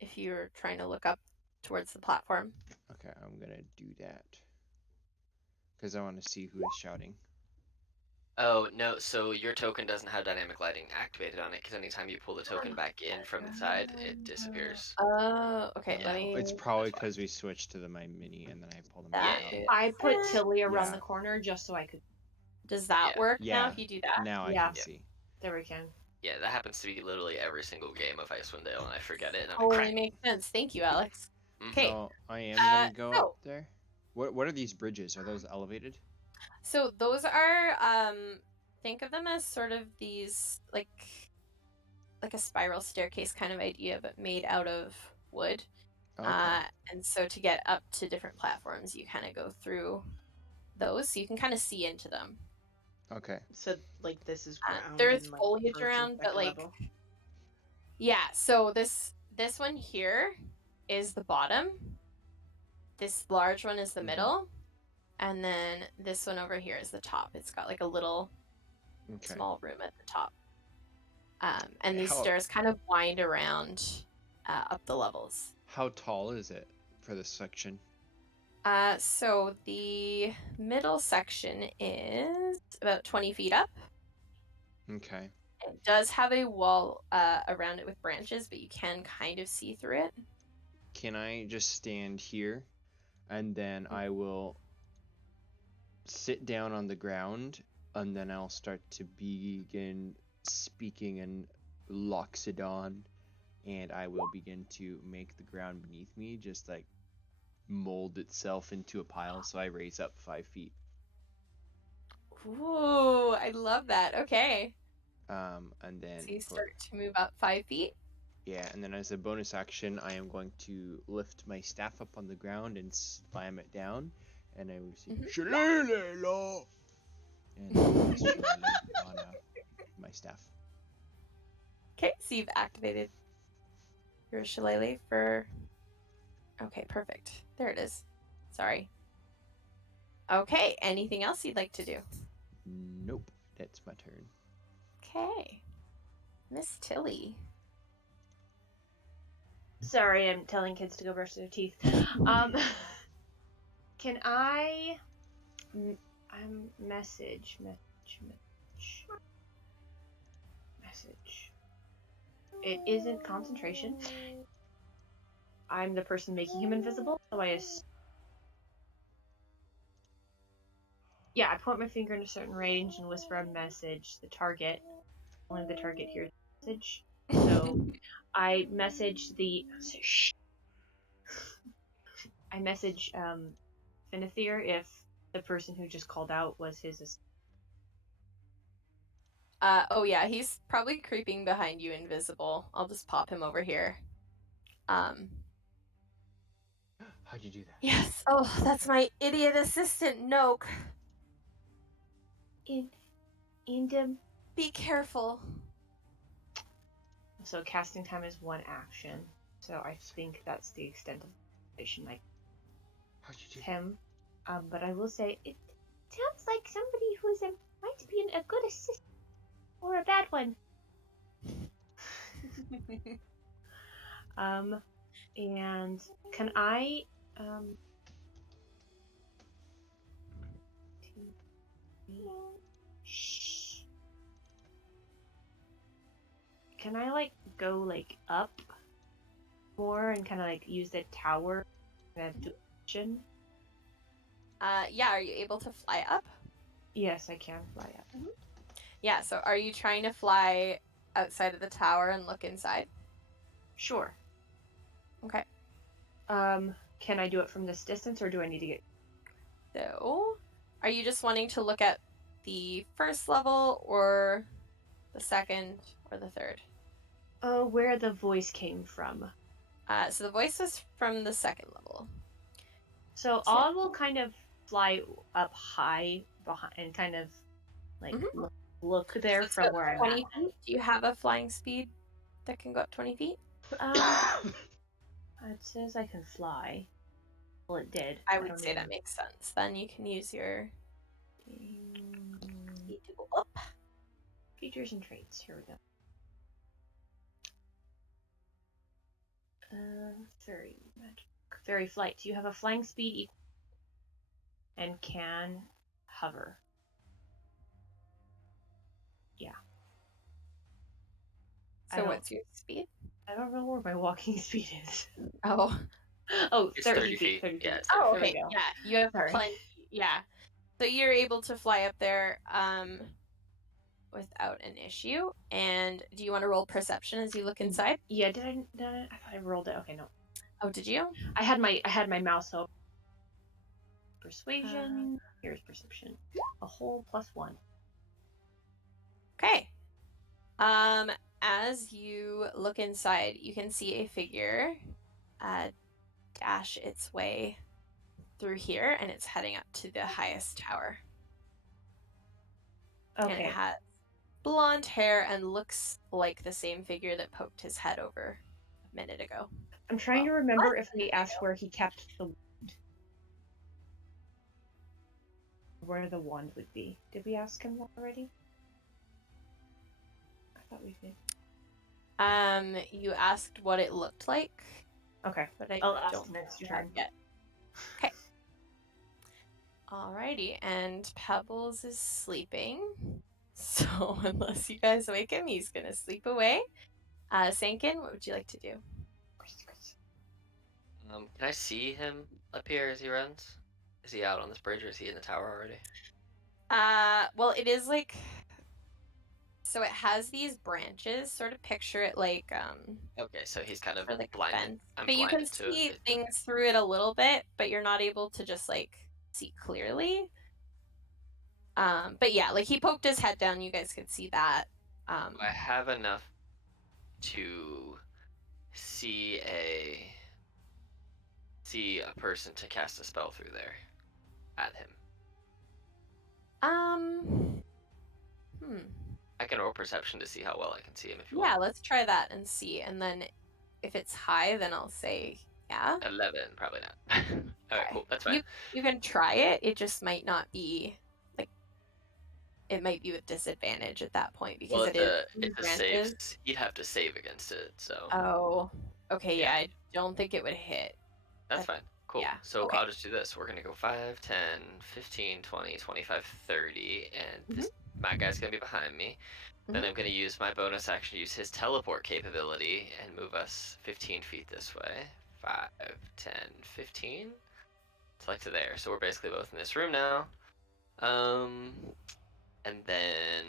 if you're trying to look up towards the platform. Okay, I'm gonna do that because I want to see who is shouting. Oh, no, so your token doesn't have dynamic lighting activated on it, because anytime you pull the token back in from the side, it disappears. Oh, okay, let me... It's probably because we switched to my mini and then I pulled them Yeah, out. I put Tilly around the corner just so I could... Does that work now if you do that? Now I can see. There we can. Yeah, that happens to be literally every single game of Icewind Dale, and I forget it, and I'm Totally makes sense. Thank you, Alex. Okay. So I am gonna go up there. What are these bridges? Are those elevated? So those are think of them as sort of these like a spiral staircase kind of idea, but made out of wood. Okay. And so to get up to different platforms, you kind of go through those, so you can kind of see into them. Okay. So like this is ground. There's and, like, foliage first around, and but second like level. yeah. So this one here is the bottom. This large one is the middle, and then this one over here is the top. It's got like a little small room at the top. And these stairs kind of wind around up the levels. How tall is it for this section? So the middle section is about 20 feet up. Okay. It does have a wall around it with branches, but you can kind of see through it. Can I just stand here and then I will sit down on the ground and then I'll start to begin speaking in Loxodon and I will begin to make the ground beneath me just like mold itself into a pile so I raise up 5 feet. Ooh, I love that. Okay. And then So you start to move up 5 feet. yeah, and then as a bonus action, I am going to lift my staff up on the ground and slam it down, and I will say "Shillelagh!" and cast Shillelagh on my staff. Okay, so you've activated your shillelagh for... Okay, perfect. There it is. Sorry. Okay, anything else you'd like to do? Nope, that's my turn. Okay. Miss Tilly. Sorry, I'm telling kids to go brush their teeth. Can I message. It isn't concentration. I'm the person making him invisible, so I point my finger in a certain range and whisper a message. The target, only the target hears the message. So I message Finithir if the person who just called out was his. Oh yeah, he's probably creeping behind you invisible. I'll just pop him over here. How'd you do that? Yes. Oh, that's my idiot assistant, Noke. Be careful. So casting time is one action. So I think that's the extent of the How'd you do him. But I will say it sounds like somebody who's might be a good assistant or a bad one. And can I Can I like go like up more and kind of like use the tower direction? Yeah, are you able to fly up? Yes, I can fly up. Yeah, so are you trying to fly outside of the tower and look inside? Sure. Okay. Can I do it from this distance or do I need to get... So, are you just wanting to look at the first level or the second or the third? Where the voice came from. So the voice was from the second level. So I will kind of fly up high behind and kind of like look there So from where I'm 20 at. feet. Do you have a flying speed that can go up 20 feet? It says I can fly. Well, it did. I would say that makes sense. Then you can use your speed to go up. Features and traits. Here we go. Fairy flight. You have a flying speed equal and can hover. Yeah. So what's your speed? I don't know where my walking speed is. Oh. Oh, It's 30 feet. 30 feet. Yeah, Oh, okay. Yeah, you have Sorry. plenty. Yeah. So you're able to fly up there without an issue. And do you want to roll perception as you look inside? Yeah, did I? I thought I rolled it. Okay, no. Oh, did you? I had my mouse open. Persuasion. Here's perception. A whole +1. Okay. As you look inside, you can see a figure dash its way through here, and it's heading up to the highest tower. Okay. And it has blonde hair and looks like the same figure that poked his head over a minute ago. I'm trying to remember if we asked where he kept the wand. Where the wand would be. Did we ask him that already? You asked what it looked like, Okay. but I I'll ask don't next think you have turn. yet. Okay. Alrighty, and Pebbles is sleeping. So unless you guys wake him, he's gonna sleep away. Sankin, what would you like to do? Can I see him up here as he runs? Is he out on this bridge or is he in the tower already? Well, it is like, so it has these branches. Sort of picture it like Okay, so he's kind of for like a blinded. fence, I'm but you can blinded to see it. things through it a little bit, but you're not able to just like see clearly. But yeah, like he poked his head down. You guys could see that. Do I have enough to see a person to cast a spell through there at him? Um, hmm. I can roll perception to see how well I can see him if you Yeah, want. let's try that and see. And then if it's high, then I'll say yeah. 11, probably not. Alright, Okay. cool, that's fine. You can try it. It just might not be like, it might be with disadvantage at that point because Well, it is in if the branches. saves, he'd have to save against it, so Oh, okay. yeah, Yeah, I don't think it would hit. that's fine. Cool. Yeah. So Okay. I'll just do this. We're gonna go 5, 10, 15, 20, 25, 30, and this my guy's gonna be behind me. Then Mhm. I'm gonna use my bonus action, use his teleport capability, and move us 15 feet this way. 5, 10, 15. It's like to there. So we're basically both in this room now. And then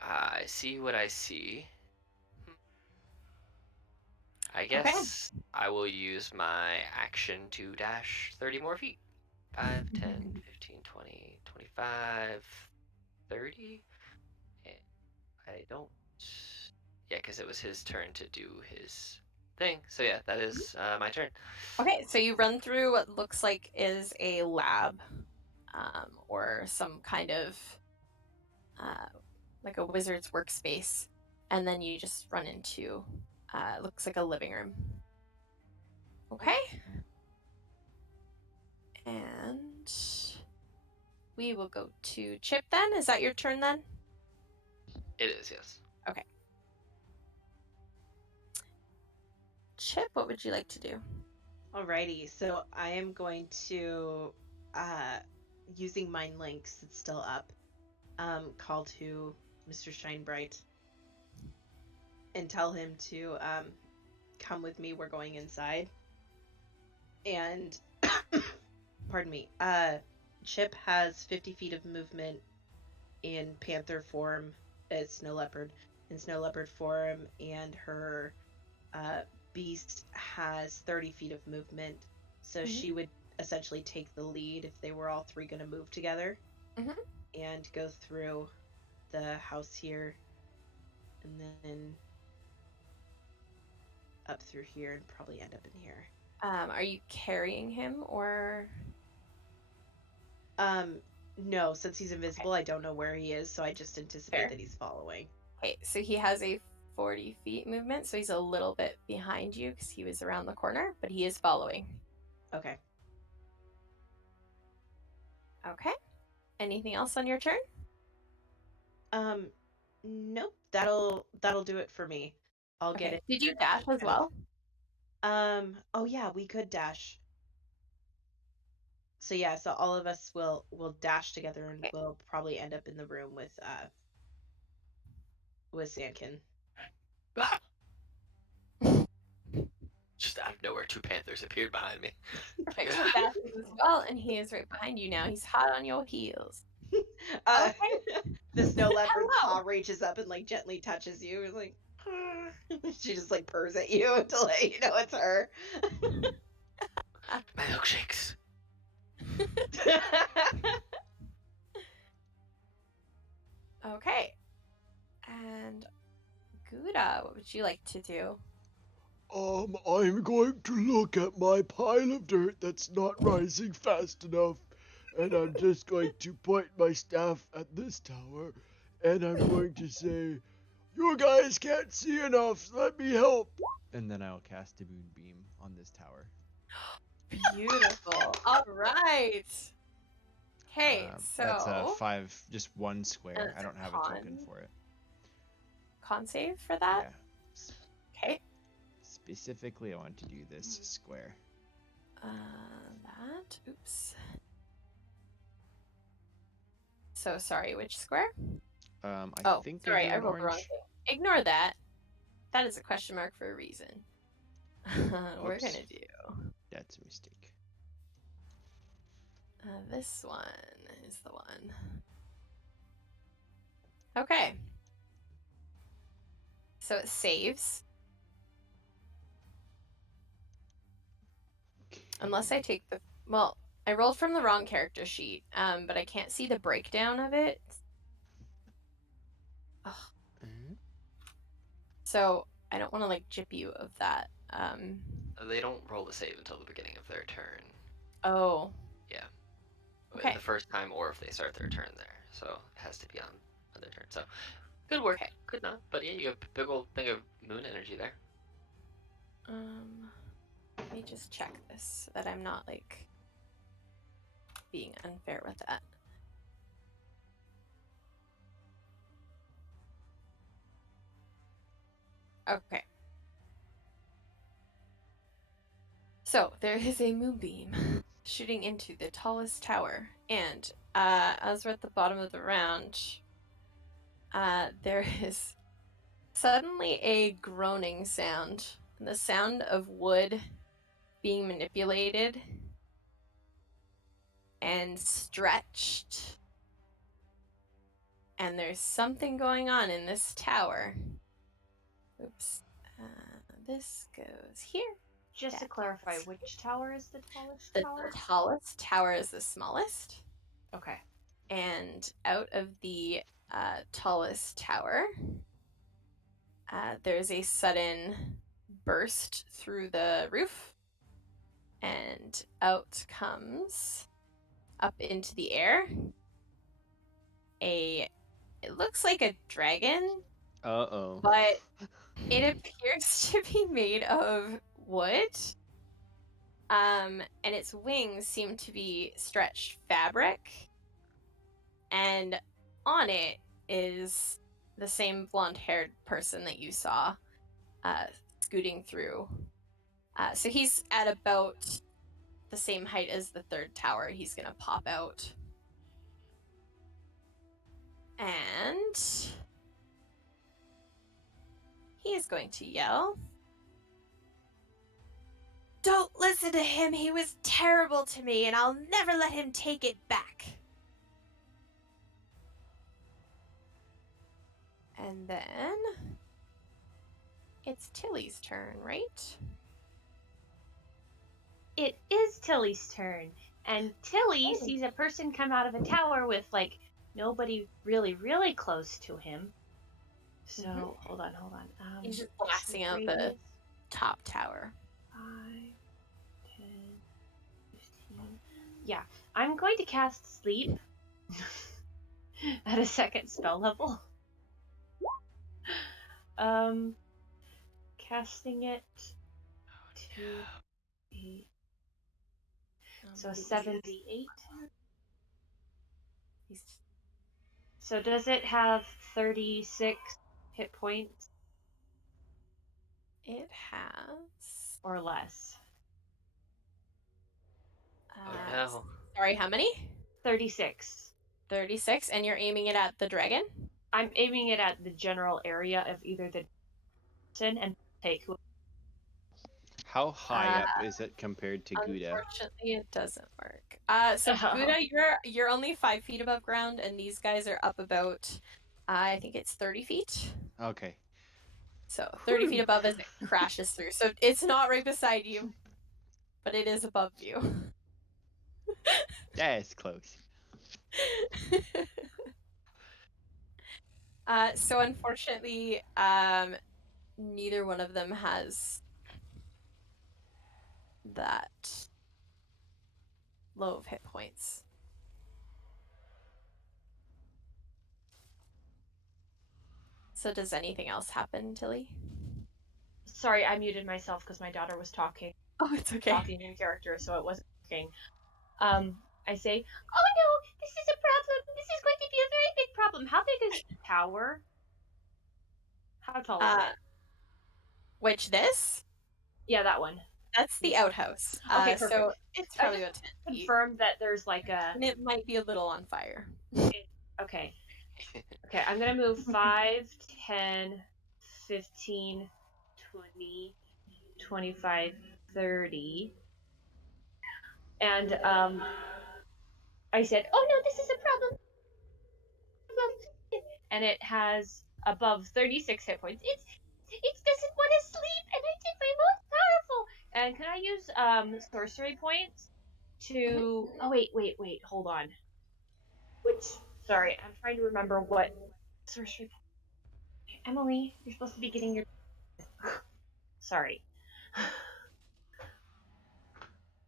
I see what I see. I Okay. guess I will use my action to dash 30 more feet. 5, 10, 15, 20, 25, 30. And I don't. Yeah, because it was his turn to do his thing. So yeah, that is my turn. Okay, so you run through what looks like is a lab, or some kind of like a wizard's workspace, and then you just run into looks like a living room. Okay, and we will go to Chip then. Is that your turn then? It is, yes. Okay. Chip, what would you like to do? Alrighty, so I am going to, using Mind Links, it's still up, call to Mr. Shinebright and tell him to come with me. We're going inside. And, pardon me, Chip has 50 feet of movement in panther form, snow leopard, in snow leopard form, and her beast has 30 feet of movement. So she would essentially take the lead if they were all three going to move together and go through the house here and then up through here and probably end up in here. Are you carrying him or? No, since he's invisible, I don't know where he is, so I just anticipate that he's following. Okay, so he has a 40 feet movement, so he's a little bit behind you because he was around the corner, but he is following. Okay. Okay. Anything else on your turn? Nope. That'll do it for me. I'll get it. Did you dash as well? Oh yeah, we could dash. So yeah, so all of us will dash together and we'll probably end up in the room with Sandkin. Just out of nowhere, two panthers appeared behind me. Perfect. He dashes as well, and he is right behind you now. He's hot on your heels. The snow leopard Hello. paw reaches up and like gently touches you. It's like she just like purrs at you to let you know it's her. My milkshakes. Okay. And Gouda, what would you like to do? I'm going to look at my pile of dirt that's not rising fast enough, and I'm just going to point my staff at this tower, and I'm going to say, "You guys can't see enough, let me help." And then I'll cast a moonbeam on this tower. Beautiful. All right. Okay, That's a so 5, just one and square. it's I don't have a token for it. con save for that. Yeah. Okay. Specifically, I want to do this square. That. Oops. So sorry, which square? I think I sorry, do I an rolled the wrong orange. thing. Ignore that. That is a question mark for a reason. We're Oops. gonna do That's a mistake. this one is the one. Okay. So it saves. Unless I take the... Well, I rolled from the wrong character sheet, but I can't see the breakdown of it. Ugh. So I don't want to, like, jip you of that. They don't roll the save until the beginning of their turn. Oh. Yeah. Okay. The first time, or if they start their turn there. So it has to be on their turn. So good work. Okay. Good enough. But yeah, you have a big old thing of moon energy there. Let me just check this so that I'm not, like, being unfair with that. Okay. So there is a moonbeam shooting into the tallest tower, and as we're at the bottom of the round, there is suddenly a groaning sound, the sound of wood being manipulated and stretched. And there's something going on in this tower. Oops. This goes here. Just to That clarify, goes which tower is the tallest The tower? tallest tower is the smallest. Okay. And out of the tallest tower, there's a sudden burst through the roof, and out comes, up into the air, it looks like a dragon, Uh-oh. but it appears to be made of wood. And its wings seem to be stretched fabric, and on it is the same blonde-haired person that you saw scooting through. So he's at about the same height as the third tower. He's gonna pop out. And he is going to yell, "Don't listen to him! He was terrible to me, and I'll never let him take it back!" And then it's Tilly's turn, right? It is Tilly's turn, and Tilly sees a person come out of a tower with, like, nobody really, really close to him. So, hold on. He's just blasting out the radius, top tower. 5, 10, 15. Yeah, I'm going to cast Sleep at a second spell level. Casting it to 8. So 78. So does it have 36 hit points It has... or less? Oh no. Sorry, how many? 36. 36, and you're aiming it at the dragon? I'm aiming it at the general area of either the person and take who. How high up is it compared to Gouda? Unfortunately, it doesn't work. So Gouda, you're only 5 feet above ground, and these guys are up about, I think it's 30 feet. Okay. So 30 feet above as it crashes through. So it's not right beside you, but it is above you. Yeah, it's close. So unfortunately, neither one of them has that low of hit points. So does anything else happen, Tilly? Sorry, I muted myself because my daughter was talking. Oh, it's okay. Talking in character, so it wasn't working. I say, "Oh no, this this is a problem. This is going to be a very big problem. How big is the tower? How tall is it? Which this? Yeah, that one. That's the outhouse. Okay, So perfect. it's I probably just about 10 feet. confirmed that there's like a. And it might be a little on fire. Okay. Okay, I'm gonna move 5, 10, 15, 20, 25, 30. And I said, Oh no, this is a problem. and it has above 36 hit points. It doesn't want to sleep, and I did my most powerful. And can I use sorcery points to? Oh wait, hold on. Which? Sorry, I'm trying to remember what sorcery. Emily, you're supposed to be getting your. Sorry.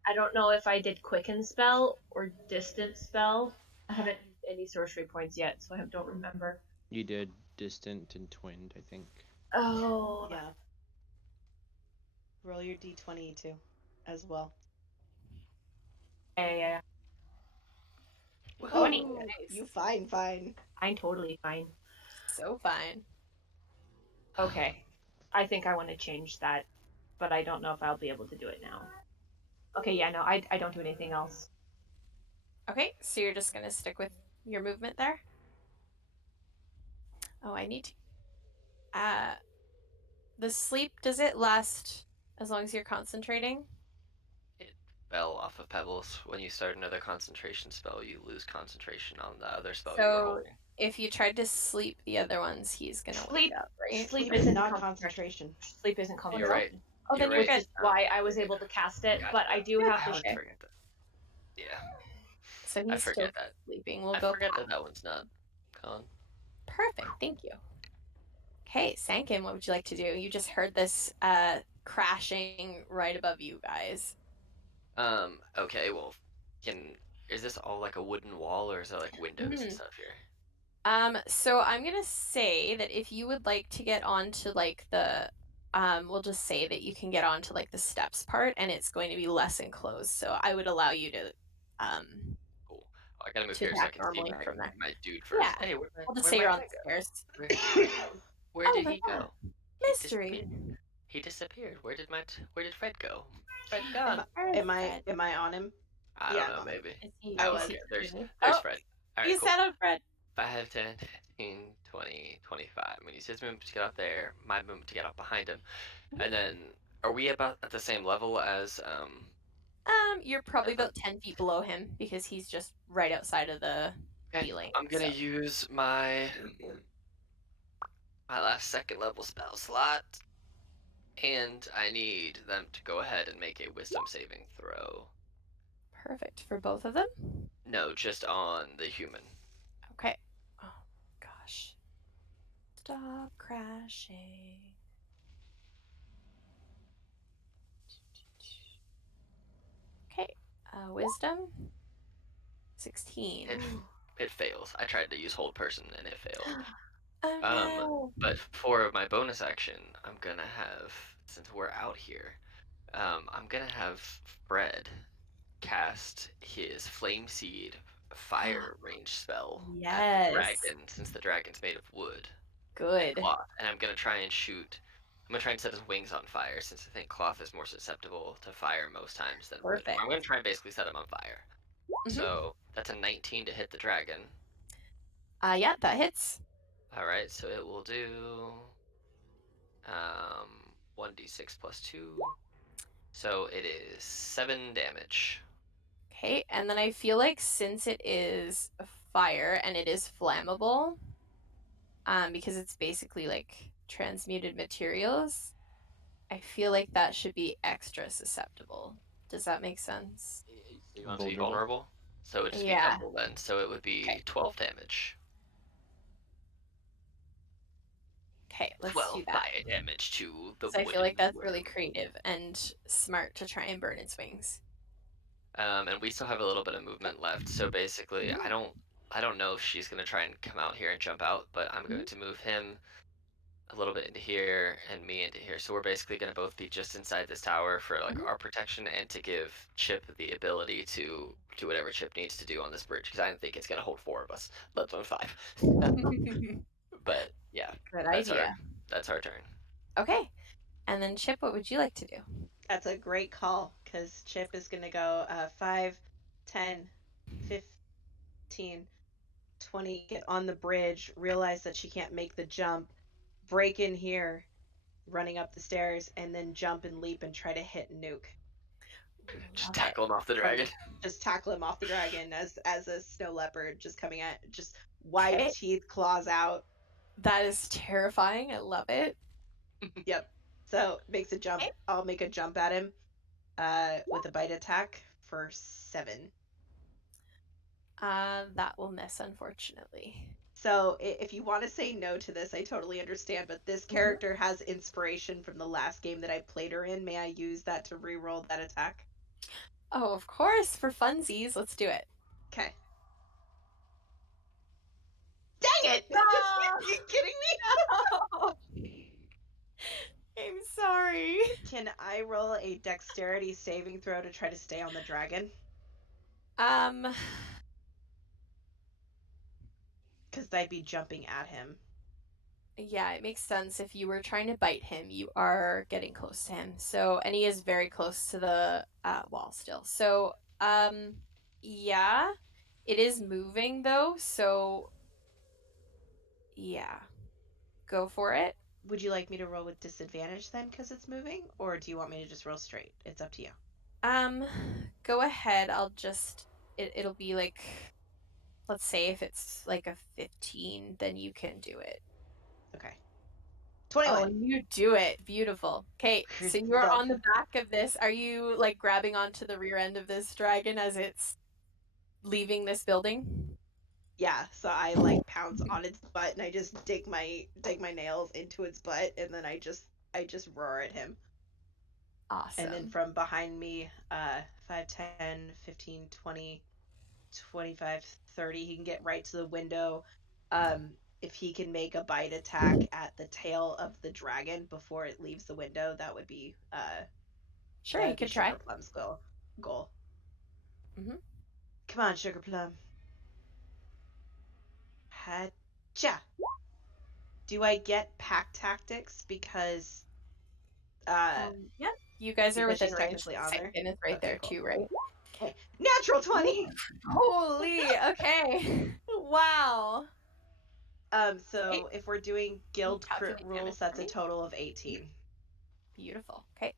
I don't know if I did quicken spell or distance spell. I haven't used any sorcery points yet, so I don't remember. You did distant and twinned, I think. Oh. Yeah. Roll your d20 too, as well. Yeah. Well, 20. Ooh, You nice. fine. I'm totally fine. So fine. Okay. I think I want to change that, but I don't know if I'll be able to do it now. Okay, yeah, no, I don't do anything else. Okay, so you're just gonna stick with your movement there? Oh, I need to. The sleep, does it last as long as you're concentrating? it fell off of Pebbles. When you start another concentration spell, you lose concentration on the other spell you were So holding. if you tried to sleep the other ones, he's gonna wake Sleep. up, right? Sleep Sleep is isn't not concentration. concentration. Sleep isn't Oh, You're no? concentration. right. Oh, You're then you're right. Which good. is why I was able to cast it, but I Gotcha. do have I to. always Okay. forget that. Yeah, So I he's still forget that. sleeping. We'll I go forget that. that that one's not con. Perfect. Thank you. Okay, Sankin, what would you like to do? You just heard this crashing right above you guys. Okay, well, can is this all like a wooden wall or is there like windows and Mhm. stuff here? So I'm gonna say that if you would like to get onto like the we'll just say that you can get onto like the steps part and it's going to be less enclosed. So I would allow you um Cool. Oh, I gotta move to here so I attack can see normally my from there. my dude Yeah. first. Hey, I'll just where'd say my you're on friend the go? stairs. Where where Oh did my he god. go? He Mystery. disappeared. He disappeared. Where did Fred go? Fred's Am gone. I, am I Fred. am I on him? I Yeah, don't I'm know, on him. maybe. Is he I Oh, is was. he okay. really? There's Oh, Fred. All right, you cool. sat on Fred. 5, 10, 15, 20, 25. When he says movement to get up there, my movement to get up behind him. And then, are we about at the same level as You're probably Leopard? about 10 feet below him because he's just right outside of the Okay, B lane. I'm gonna So use my last second level spell slot, and I need them to go ahead and make a wisdom saving throw. perfect for both of them. No, just on the human. Okay. Oh gosh. Stop crashing. Okay. Wisdom 16. It it fails. I tried to use hold person and it failed. Oh Um, no. but for my bonus action, I'm gonna have, since we're out here, I'm gonna have Fred cast his Flame Seed fire range spell at the Yes. dragon, since the dragon's made of wood and Good. cloth, and I'm gonna try and shoot. I'm gonna try and set his wings on fire, since I think cloth is more susceptible to fire most times than wood. Perfect. I'm gonna try and basically set him on fire. Mm-hmm. So that's a 19 to hit the dragon. Yeah, that hits. All right, so it will do 1d6 plus 2. So it is 7 damage. Okay, and then I feel like since it is a fire and it is flammable, because it's basically like transmuted materials, I feel like that should be extra susceptible. Does that make sense? You want to be Vulnerable. vulnerable? So it would just be Yeah. double then. So it would Okay. be 12 damage. Okay, let's do 12 that. fire damage to the So I feel wooden like that's worm. really creative and smart to try and burn its wings. And we still have a little bit of movement left. So basically, I don't know if she's gonna try and come out here and jump out, but I'm going to move him a little bit into here and me into here. So we're basically going to both be just inside this tower for like Mhm. our protection and to give Chip the ability to do whatever Chip needs to do on this bridge because I don't think it's going to hold 4 of us, let alone 5. But yeah, Good that's our idea. that's our turn. Okay. And then Chip, what would you like to do? That's a great call because Chip is going to go 5, 10, 15, 20, get on the bridge, realize that she can't make the jump, break in here, running up the stairs, and then jump and leap and try to hit Nuke. Just Love it. tackle him off the dragon. Just tackle him off the dragon as a snow leopard just coming at, just wide Okay. teeth, claws out. That is terrifying. I love it. Yep. So makes a jump. Okay. I'll make a jump at him with a bite attack for 7. That will miss, unfortunately. So if you want to say no to this, I totally understand. But this Mhm. character has inspiration from the last game that I played her in. May I use that to re-roll that attack? Oh, of course, for funsies. Let's do it. Okay. Dang it! No! Are you kidding me? I'm sorry. Can I roll a dexterity saving throw to try to stay on the dragon? Um, Because I'd be jumping at him. yeah, it makes sense. If you were trying to bite him, you are getting close to him. So, and he is very close to the wall still. So, yeah, it is moving though. So, yeah, go for it. Would you like me to roll with disadvantage then because it's moving? Or do you want me to just roll straight? It's up to you. Um, go ahead. It'll be like, let's say if it's like a 15, then you can do it. Okay. Oh, 21. and you do it. Beautiful. Okay, so you're Love. on the back of this. Are you like grabbing onto the rear end of this dragon as it's leaving this building? Yeah, so I like pounce on its butt and I just dig my nails into its butt and then I just roar at him. And then Awesome. from behind me 5, 10, 15, 20, 25, 30, he can get right to the window. If he can make a bite attack at the tail of the dragon before it leaves the window, Sure, that you would be could try. Sugar Plum's goal. Hmm. Come on, Sugar Plum. Hacha. Do I get pack tactics uh Yep. You guys are because within she's range. technically The on there? second is right Okay, there cool. too, right? Okay. Natural 20. Holy, okay. Wow. Okay. So if we're doing Can you guild crit calculate damage rules, for that's a me? total of 18. Beautiful. Okay.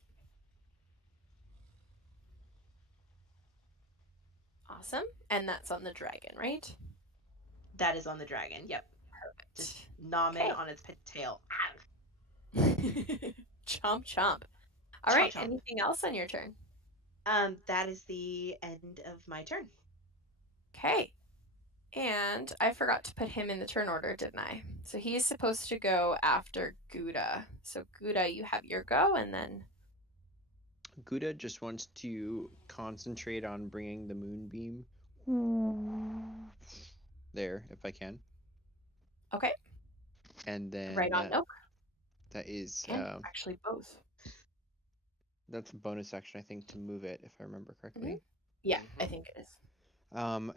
Awesome. And that's on the dragon, right? That is on the dragon. Yep. Just Perfect. nom it Okay. on its tail. Chomp chomp. All Chomp right. chomp. Anything else on your turn? That is the end of my turn. Okay. And I forgot to put him in the turn order, didn't I? So he's supposed to go after Gouda. So Gouda, you have your go, and then Gouda just wants to concentrate on bringing the moonbeam there, if I can. okay, And then right on Nook, that is and actually both. that's a bonus action, I think, to move it, if I remember Hmm. correctly. Yeah, I Mm-hmm. think it is.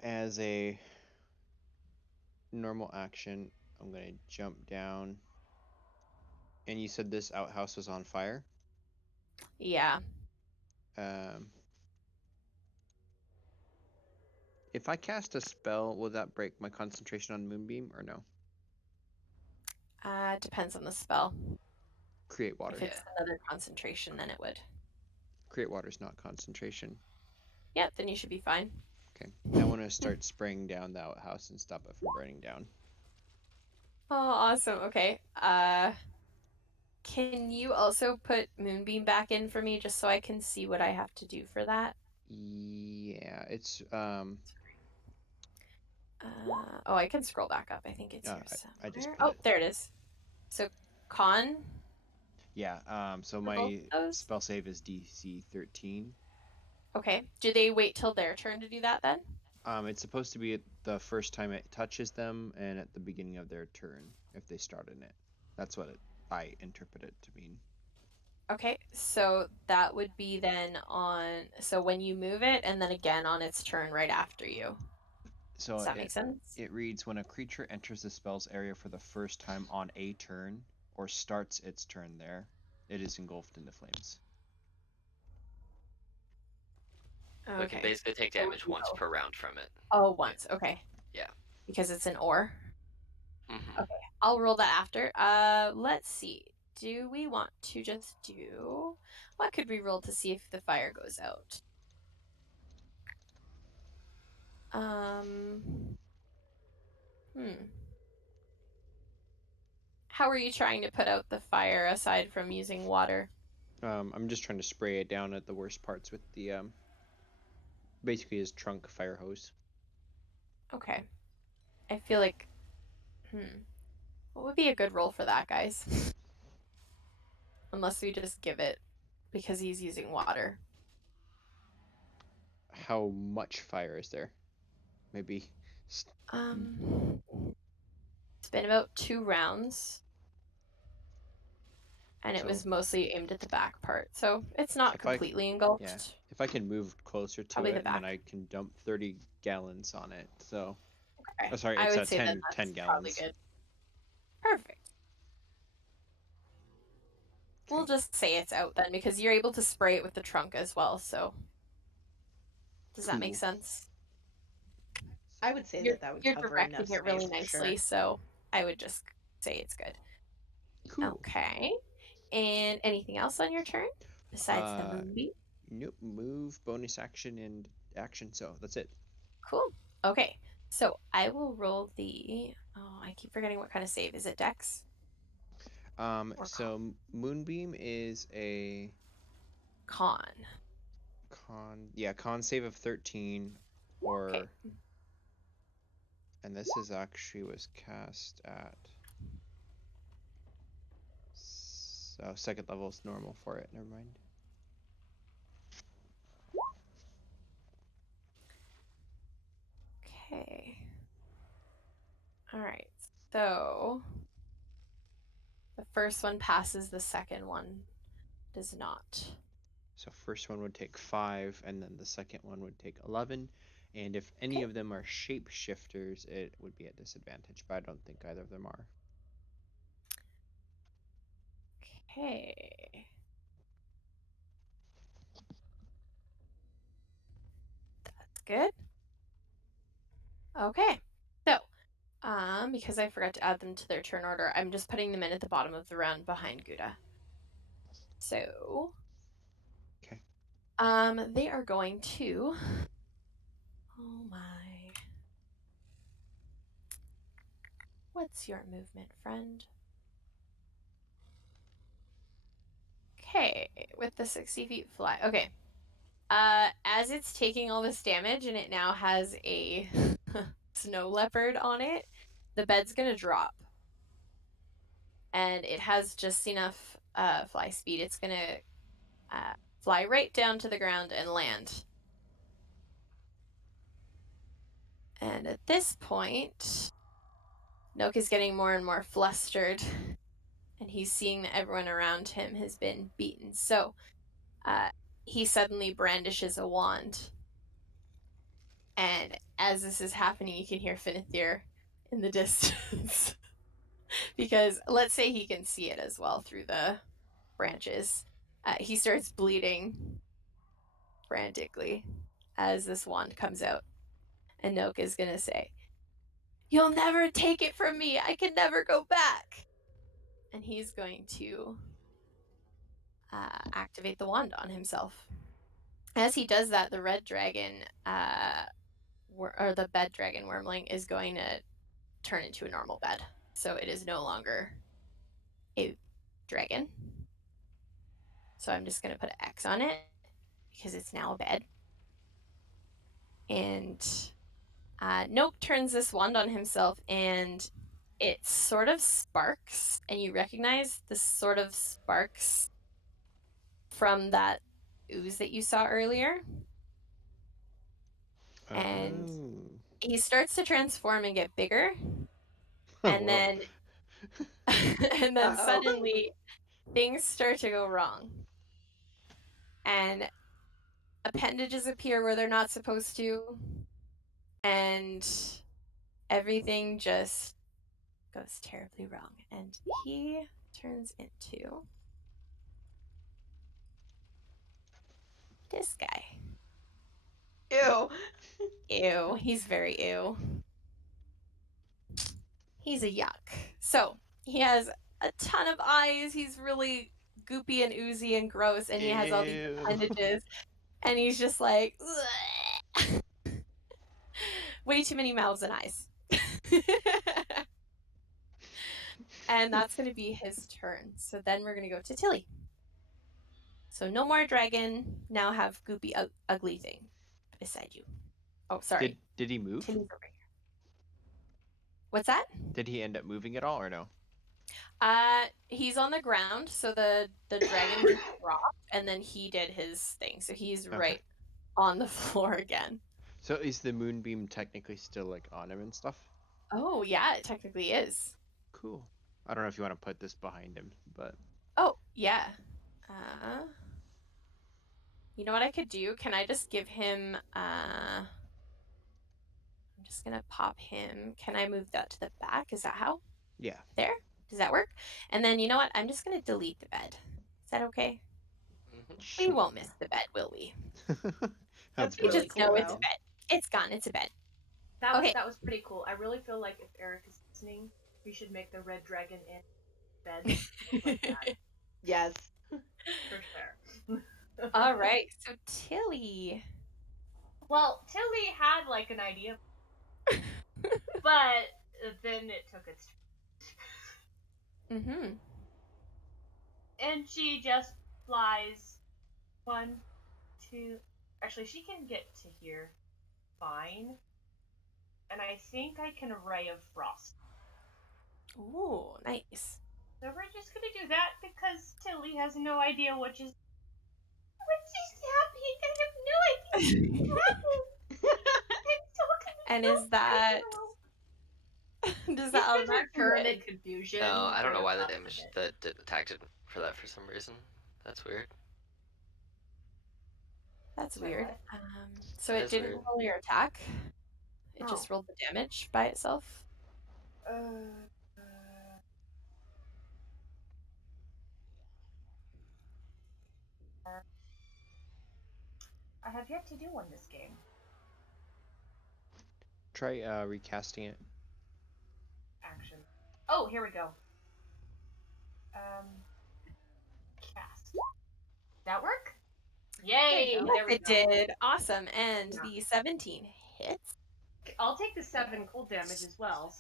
As a normal action, I'm gonna jump down. And you said this outhouse was on fire. Yeah. Um, if I cast a spell, will that break my concentration on Moonbeam or no? Depends on the spell. Create If water. it's Yeah. another concentration, then it would. Create water is not concentration. Yeah, then you should be fine. Okay. I want to start spraying down the outhouse and stop it from burning down. Oh, awesome. Okay. Can you also put Moonbeam back in for me just so I can see what I have to do for that? Yeah, it's Oh, I can scroll back up. I think it's here I just somewhere. put Oh, it. there it is. So, con Yeah, so for both my of those. spell save is DC 13. Okay. Do they wait till their turn to do that then? It's supposed to be the first time it touches them and at the beginning of their turn if they start in it. That's what it I interpret it to mean. Okay, so that would be then on. So when you move it, and then again on its turn right after you. So Does that make sense? it reads when a creature enters the spell's area for the first time on a turn or starts its turn there, it is engulfed in the flames. So it can Okay. basically take So when damage you once go. per round from it. Oh, Yeah. once. Okay. Yeah. Because it's an or. Mm-hmm. Okay. I'll roll that after. Let's see. Do we want to just do what could we roll to see if the fire goes out? Hmm. How are you trying to put out the fire aside from using water? I'm just trying to spray it down at the worst parts with the basically his trunk fire hose. Okay. I feel like what would be a good roll for that, guys? Unless we just give it because he's using water. How much fire is there? Maybe. Um it's been about 2 rounds and it So was mostly aimed at the back part. So it's not if I completely yeah, engulfed. if I can move closer to Probably the it, and then back. I can dump 30 gallons on it. So, Okay. oh, sorry, I it's would say then 10 that's probably gallons. good. Perfect. We'll Okay. just say it's out then because you're able to spray it with the trunk as well. So does that make Cool. sense? I would say You're that would you're cover directing enough it really space for nicely, sure. so I would just say it's good. Cool. Okay. And anything else on your turn besides the Uh, moonbeam? nope. Move, bonus action, and action. So that's it. Cool. Okay. So I will roll the. Oh, I keep forgetting what kind of save. Is it Dex or So Moonbeam is a con? con save of 13, Okay. or and this is actually was cast at so second level is normal for it. Never mind. Okay. All right. So the first one passes. The second one does not. So first one would take 5, and then the second one would take 11. And if any Okay. of them are shapeshifters, it would be at disadvantage, but I don't think either of them are. Okay. That's good. Okay. So, because I forgot to add them to their turn order, I'm just putting them in at the bottom of the round behind Gouda. So, Okay. they are going to. Oh my. What's your movement, friend? Okay, with the 60 feet fly. Okay. As it's taking all this damage and it now has a snow leopard on it, the bed's gonna drop. And it has just enough fly speed. It's gonna fly right down to the ground and land. And at this point, Nook is getting more and more flustered, and he's seeing that everyone around him has been beaten. So uh, he suddenly brandishes a wand. And as this is happening, you can hear Finithir in the distance. Because let's say he can see it as well through the branches. He starts bleeding frantically as this wand comes out. And Nook is going to say, "You'll never take it from me. I can never go back." And he's going to activate the wand on himself. As he does that, the red dragon, or the bed dragon wormling, is going to turn into a normal bed. So it is no longer a dragon. So I'm just going to put an X on it because it's now a bed. And Nope turns this wand on himself and it sort of sparks. And you recognize the sort of sparks from that ooze that you saw earlier. And Oh. he starts to transform and get bigger. And Whoa. then And then Uh-oh. suddenly things start to go wrong. And appendages appear where they're not supposed to. And everything just goes terribly wrong. And he turns into this guy. Ew. Ew. He's very ew. He's a yuck. So he has a ton of eyes. He's really goopy and oozy and gross, and he has all these Ew. appendages. And he's just like, way too many mouths and eyes. And that's going to be his turn. So then we're going to go to Tilly. So no more dragon. Now have goopy, ugly thing beside you. Oh, sorry. Did he move? Tilly's over here. What's that? Did he end up moving at all or no? He's on the ground, so the dragon just dropped, and then he did his thing. So he's right on the floor again. So is the moonbeam technically still like on him and stuff? Oh yeah, it technically is. Cool. I don't know if you want to put this behind him, but Oh yeah. You know what I could do? Can I just give him? I'm just gonna pop him. Can I move that to the back? Is that how? yeah. There? Does that work? And then you know what? I'm just gonna delete the bed. Is that okay? Mhm. We won't miss the bed, will we? That's We really just cool, know it's a though. bed. It's gone. It's a bed. That Okay. that was pretty cool. I really feel like if Eric is listening, we should make the red dragon in bed look like that Yes. for sure. All right. So Tilly. Well, Tilly had like an idea, but then it took its Mm-hmm. and she just flies 1, 2. Actually, she can get to here fine, and I think I can ray of frost. Ooh, nice. So we're just gonna do that because Tilly has no idea what just happening. I have no idea what happened. I'm so confused. And is that? Does that It's her turn automatically? in confusion. No, I don't know or why the not damage it. that attacked it for that for some reason. That's weird. That's Sorry, weird. what? So That it is didn't weird. roll your attack. It Oh. just rolled the damage by itself. I have yet to do one this game. Try recasting it. Action. Oh, here we go. Cast. That work? Yay! Yes, There we it go. did. Awesome. And Yeah. the 17 hits. I'll take the 7 cold damage as well.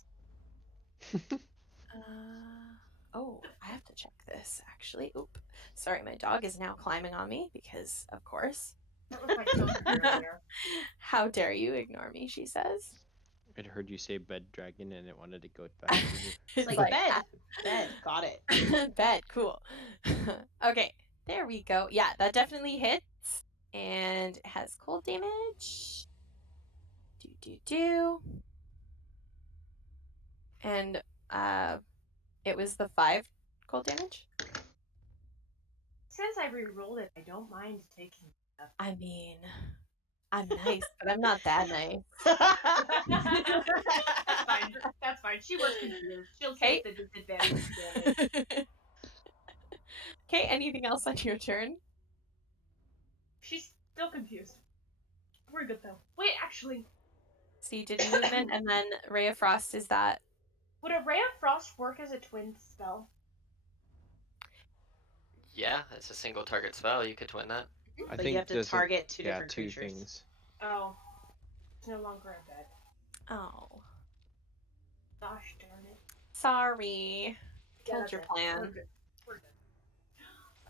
Oh, I have to check this actually. Oop. Sorry, my dog is now climbing on me because, of course. That was my children earlier. How dare you ignore me, she says. It heard you say bed dragon and it wanted to go back to you. It's Like, bed. Bed. Got it. bed, cool. Okay, there we go. Yeah, that definitely hits. And it has cold damage. Do. And it was the 5 cold damage. Since I re-rolled it, I don't mind taking that. I mean, I'm nice, but I'm not that nice. That's fine. That's fine. She was confused. She'll take the disadvantage damage. Okay, anything else on your turn? She's still confused. We're good though. Wait, actually, So you did movement, and then Ray of Frost is that. would a Ray of Frost work as a twin spell? Yeah, it's a single target spell. You could twin that. I But think you have to there's target two yeah, different two creatures. things. Oh, it's no longer a bed. Oh, Gosh darn it. sorry. Killed that's your it. plan. We're good. We're good.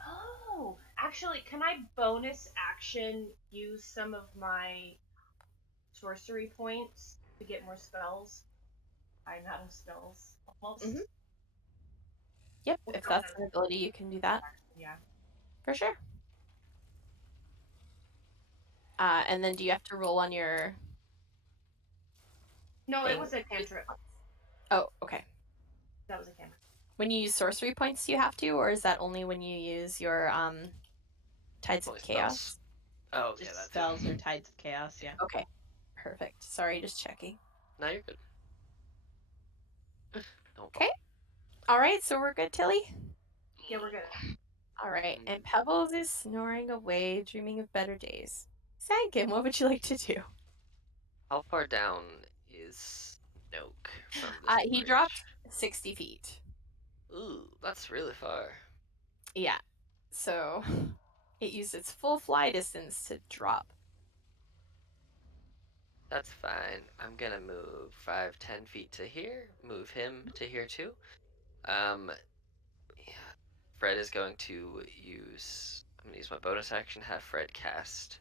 Oh, actually, can I bonus action use some of my sorcery points to get more spells? I'm out of spells almost. Mhm. Yep, We'll if count that's that an ability, you can do that Yeah. for sure. And then do you have to roll on your? No, thing? it was a cantrip. Oh, okay. That was a cantrip. When you use sorcery points, do you have to, or is that only when you use your Tides of Only Chaos? spells. Oh, yeah, Just that spells too. or tides of chaos, yeah. Okay, perfect. Sorry, just checking. No, you're good. No Okay. problem. All right, so we're good, Tilly? Yeah, we're good. All right, Mm, and Pebbles is snoring away, dreaming of better days. Sankin, what would you like to do? How far down is Noak from this He bridge? dropped 60 feet. Ooh, that's really far. Yeah, so it used its full fly distance to drop. That's fine. I'm gonna move 5, 10 feet to here. Move him to here too. Yeah. Fred is going to use. I'm gonna use my bonus action. Have Fred cast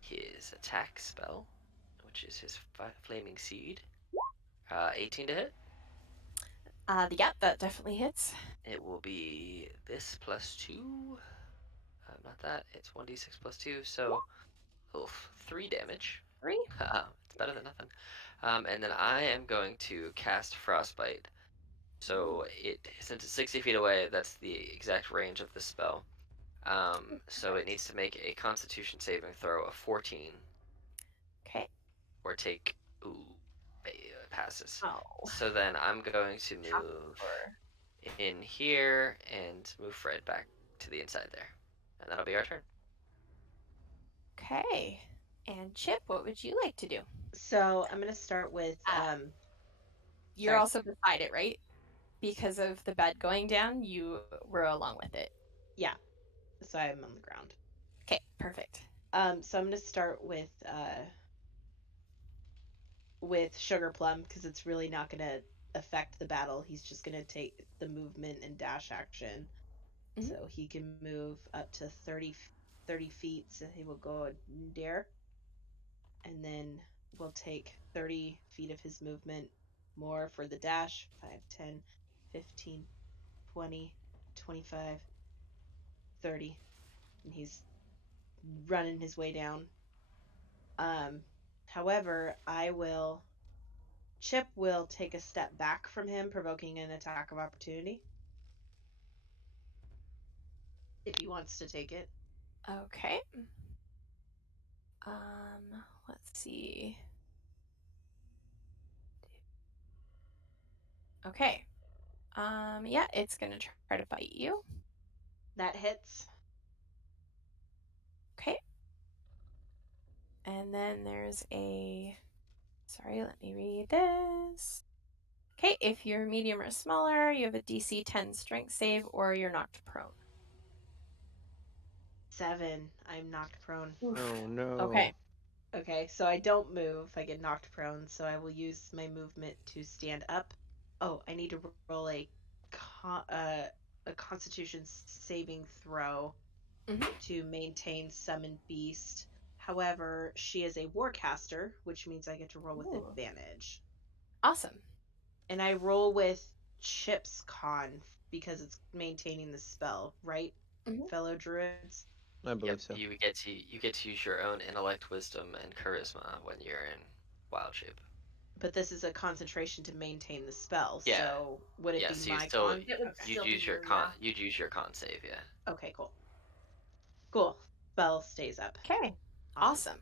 his attack spell, which is his flaming seed. 18 to hit. Yeah, that definitely hits. It will be this plus 2. Not that. It's 1d6 plus 2, so oof, 3 damage. 3. It's better than nothing. And then I am going to cast Frostbite. So since it's 60 feet away, that's the exact range of the spell. So it needs to make a Constitution saving throw of 14, Okay. or take passes. Oh, So then I'm going to half move or in here and move Fred back to the inside there, and that'll be our turn. okay. And Chip, what would you like to do? So I'm gonna start with You're sorry. also beside it, right? Because of the bed going down, you were along with it. Yeah. So I'm on the ground. Okay, perfect. So I'm gonna start with Sugar Plum because it's really not gonna affect the battle. He's just gonna take the movement and dash action. Mhm. So he can move up to 30 feet. So he will go there. And then we'll take 30 feet of his movement more for the dash. 5, 10, 15, 20, 25, 30. And he's running his way down. Um, However, Chip will take a step back from him, provoking an attack of opportunity. If he wants to take it. Okay. Let's see. Okay. Yeah, it's gonna try to bite you. That hits. Okay. And then there's a. Sorry, let me read this. Okay, if you're medium or smaller, you have a DC 10 strength save, or you're knocked prone. 7. I'm knocked prone. Oof. Oh no. Okay. Okay, so I don't move. I get knocked prone, so I will use my movement to stand up. Oh, I need to roll a Constitution saving throw Mhm. to maintain Summon Beast. However, she is a Warcaster, which means I get to roll with Ooh. advantage. Awesome. And I roll with Chip's Con because it's maintaining the spell, right, Mhm. fellow druids? I Yep, believe so. you get to use your own intellect, wisdom, and charisma when you're in wild shape. But this is a concentration to maintain the spell, Yeah, so would it yeah. be So you my still con? It would Okay. you'd still be use your you, yeah. con save, yeah. Okay, cool. Cool. Spell stays up. Okay. Awesome.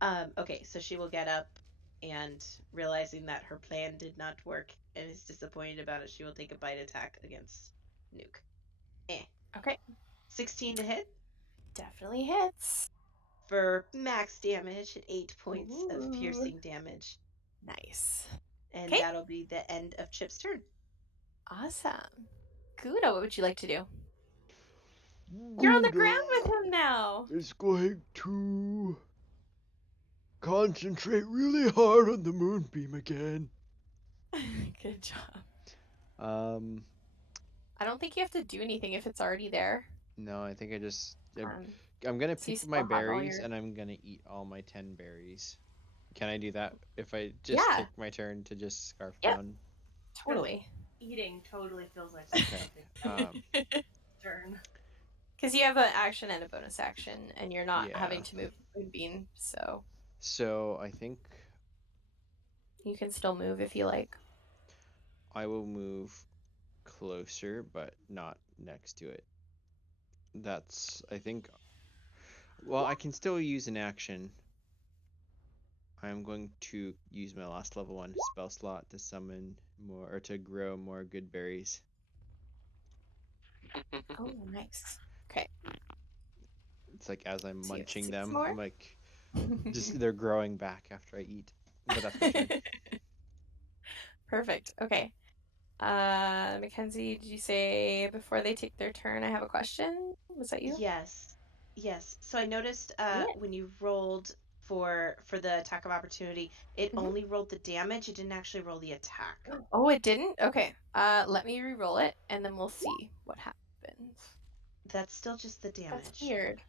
Awesome. Okay, so she will get up and realizing that her plan did not work and is disappointed about it, she will take a bite attack against Nuke. Okay. 16 to hit Definitely hits. for max damage at 8 points of Ooh. piercing damage. Nice. And Okay. that'll be the end of Chip's turn. Awesome. Gouda, what would you like to do? You're on the Gouda ground with him now. is going to concentrate really hard on the moonbeam again. Good job. Um, I don't think you have to do anything if it's already there. no, I think Um, I'm gonna so you pick my still have all berries your. and I'm gonna eat all my 10 berries. Can I do that if I just Yeah. take my turn to just scarf Yep. down? Totally. Eating totally feels like Okay. something Um, turn. Because you have an action and a bonus action, and you're not yeah. having to move Moonbeam, so So I think you can still move if you like. I will move closer, but not next to it. That's, I think. Well, I can still use an action. I'm going to use my last level 1 spell slot to summon more, or to grow more good berries. Oh, nice. Okay. It's like as I'm So you have munching 6 them, more. I'm like, just they're growing back after I eat. But that's my turn. Perfect. Okay. Mackenzie, did you say before they take their turn, I have a question? Was that you? Yes. Yes. So I noticed Yeah. when you rolled for the attack of opportunity, it Mhm. only rolled the damage. It didn't actually roll the attack. Oh, it didn't? Okay. Let me re-roll it and then we'll see what happens. That's still just the That's damage. weird.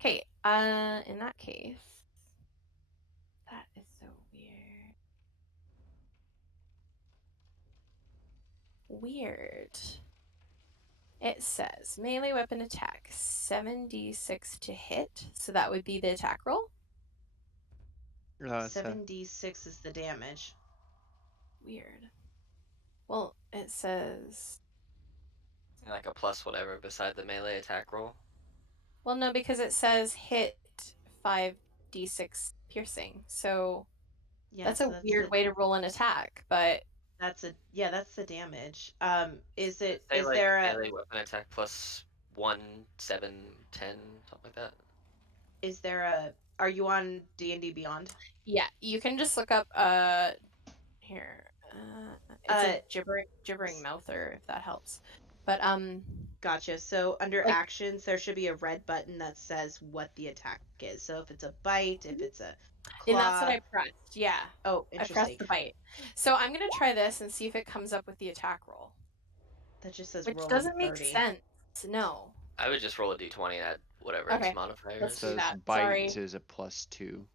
Okay, in that case, that is so weird. Weird. It says melee weapon attack 7d6 to hit, so that would be the attack roll. It's 7d6 is the damage. Weird. Well, it says. Like a plus whatever beside the melee attack roll. Well, no, because it says hit 5d6 piercing, so Yeah, that's so a that's weird way to roll an attack, but. that's the damage. Is Does it it say is like there a melee weapon attack plus 1, 7, 10, something like that? are you on D&D Beyond? Yeah, you can just look up here. It's a gibbering mouther if that helps. But Gotcha. So under like actions, there should be a red button that says what the attack is. So if it's a bite, if it's a and that's what claw. I pressed. Yeah. Oh, I pressed interesting. the bite. So I'm gonna try this and see if it comes up with the attack roll. That just says Which rolling doesn't make 30. sense. No. I would just roll a d20 and add whatever its Okay. modifier Let's is. do says that. bite Sorry. is a +2,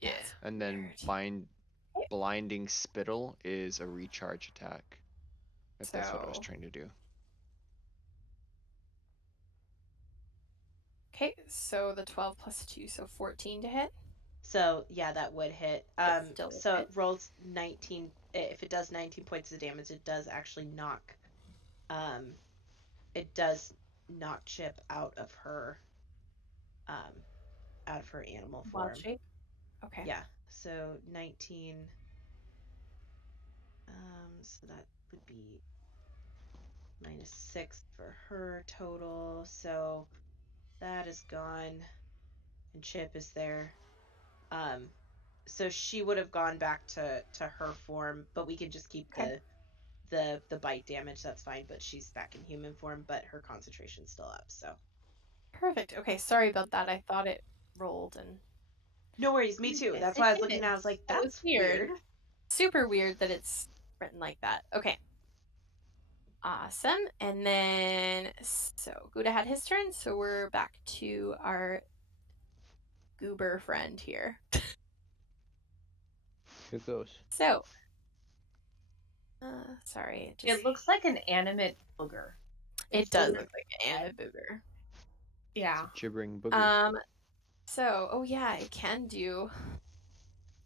Yeah. That's and then weird. blinding spittle is a recharge attack. If that's what I was So trying to do. okay, so the 12 plus 2, so 14 to hit. So yeah, that would hit. It still would So hit. it rolls 19. If it does 19 points of damage, it does actually knock. It does knock Chip um, out of her animal Wild form. shape. Okay. Yeah. So 19. So that would be -6 for her total. So that is gone, and Chip is there. So she would have gone back to her form, but we can just keep Okay. the bite damage. That's fine. But she's back in human form, but her concentration's still up. So Perfect. Okay, sorry about that. I thought it rolled and no worries. Me too. Yes, That's it why I was looking at. didn't. I was like, That was that's weird. weird. Super weird that it's written like that. Okay. Awesome. And then so Gouda had his turn, so we're back to our goober friend here. Here goes. So sorry, It looks like an animate booger. it does look like an animate booger. Yeah. Gibbering booger. So oh yeah, it can do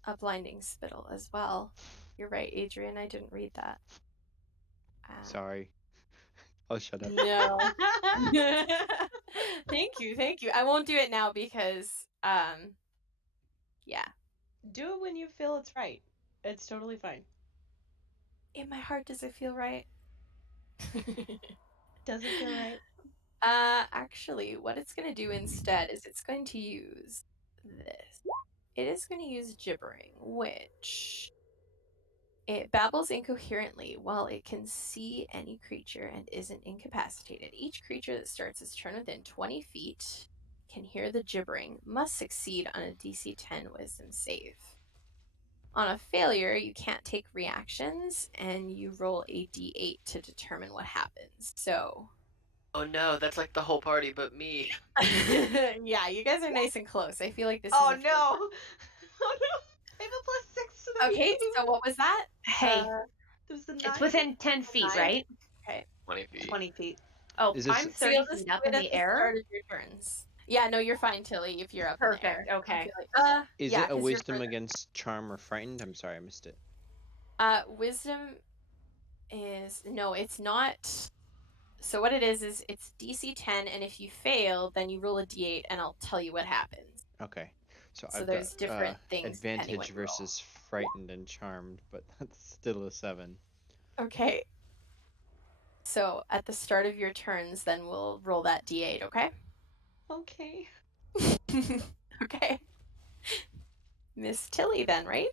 a blinding spittle as well. You're right, Adrian, I didn't read that. Sorry. I'll shut up. No. Thank you. I won't do it now because yeah. Do it when you feel it's right. It's totally fine. In my heart does it feel right? Does it feel right? Actually, what it's going to do instead is it's going to use this. It is going to use gibbering, which it babbles incoherently while it can see any creature and isn't incapacitated. Each creature that starts its turn within 20 feet can hear the gibbering, must succeed on a DC 10 wisdom save. On a failure, you can't take reactions, and you roll a d8 to determine what happens. So, Oh no, that's like the whole party but me. yeah, you guys are nice and close. I feel like this Oh is a no! Oh no! I have a +6 to the Okay, so what was that? Hey, There's a 9. it's within 10 feet, 9? right? Okay. 20 feet. 20 feet. Oh, Is this I'm So 30 you'll just feet do up it in at the the air. start of your turns. Yeah, no, you're fine, Tilly, if you're up in the air. Perfect. Okay. I feel like, Is yeah, it a 'cause you're wisdom further. against charm or frightened? I'm sorry, I missed it. Wisdom no, it's not. So what it is it's DC 10, and if you fail, then you roll a D8, and I'll tell you what happens. Okay. So So I've got there's different things depending what advantage you roll. versus frightened and charmed, but that's still a 7. Okay. So at the start of your turns, then we'll roll that D8, okay? Okay. Okay. Miss Tilly then, right?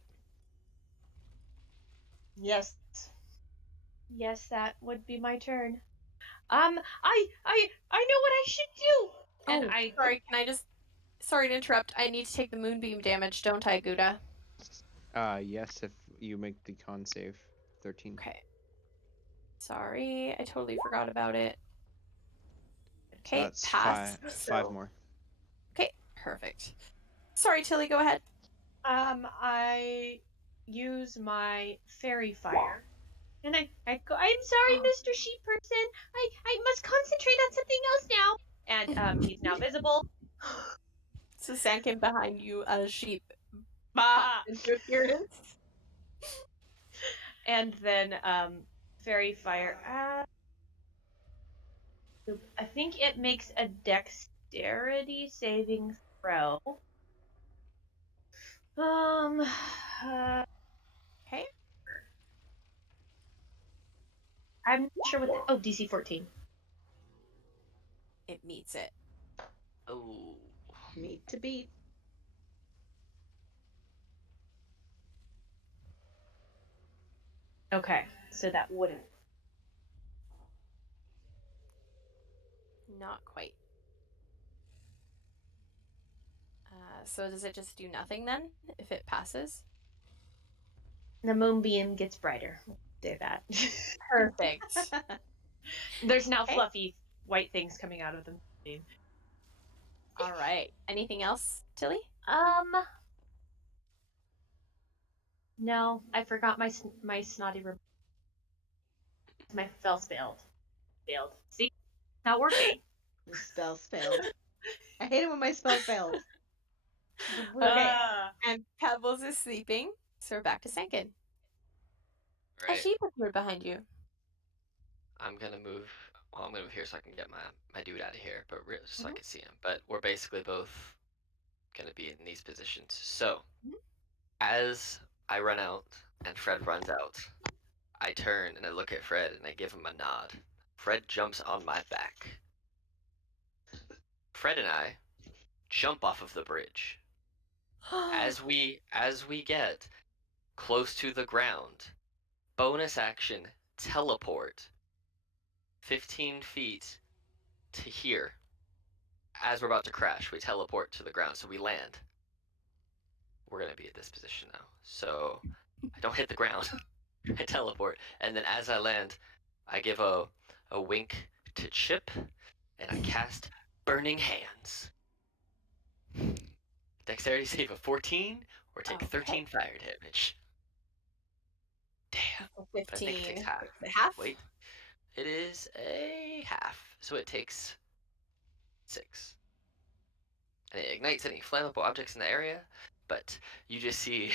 Yes. Yes, that would be my turn. I know what I should do. And Oh, I sorry, sorry to interrupt. I need to take the moonbeam damage, don't I, Gouda? Yes, if you make the con save. 13. Okay. Sorry, I totally forgot about it. So Okay, that's pass. five more. Okay, perfect. Sorry, Tilly, go ahead. I use my fairy fire. And I go, I'm sorry, Mr. Sheep Person. I must concentrate on something else now. And he's now visible. So Sankin behind you, sheep Bah! into appearance. And then fairy fire. I think it makes a dexterity saving throw. Okay, I'm not sure what. DC 14. it meets it. Oh. Meat to beat. Okay, so that wouldn't. Not quite. So does it just do nothing then, if it passes? The moonbeam gets brighter. Say that. Perfect. There's now Okay. fluffy white things coming out of the moonbeam. All right. Anything else, Tilly? No, I forgot my snotty. My spell failed. See, not working. My spells failed. I hate it when my spell fails. Okay. And Pebbles is sleeping, so we're back to Sankin. A Right. sheep appeared behind you. I'm gonna move. Well, I'm gonna move here so I can get my dude out of here, but just so I Mhm. can see him. But we're basically both gonna be in these positions. So Mhm. as I run out and Fred runs out, I turn and I look at Fred and I give him a nod. Fred jumps on my back. Fred and I jump off of the bridge. As we get close to the ground, bonus action teleport 15 feet to here. As we're about to crash, we teleport to the ground, so we land. We're gonna be at this position now. So I don't hit the ground. I teleport, and then as I land, I give a wink to Chip, and I cast Burning Hands. Dexterity save of 14, or take Okay. 13 fire damage. Damn. So But I think it takes 15. half. Half? Wait, it is a half, so it takes 6. And it ignites any flammable objects in the area, but you just see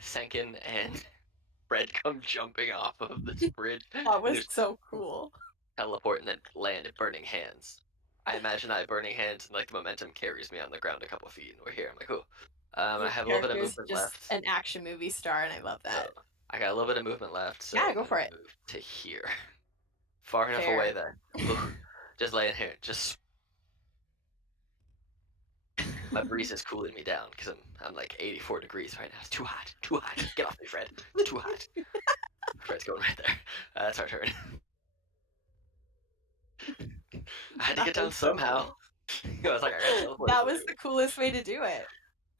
Senkin and Fred come jumping off of this bridge, That and was there's so cool. teleport and then land at Burning Hands. I imagine I have Burning Hands, and like the momentum carries me on the ground a couple feet, and we're here. I'm like, cool. I Your have a little bit of character is movement just left, an action movie star, and I love so that. I got a little bit of movement left, so Yeah, I'm go gonna for it. move to here, far enough Fair. away that just laying here, just my breeze is cooling me down because I'm like 84 degrees right now. It's too hot, too hot. Get off me, Fred. It's too hot. Fred's going right there. That's our turn. I had to That get down was so somehow. cool. I was like, I gotta teleport That was somewhere. the coolest way to do it.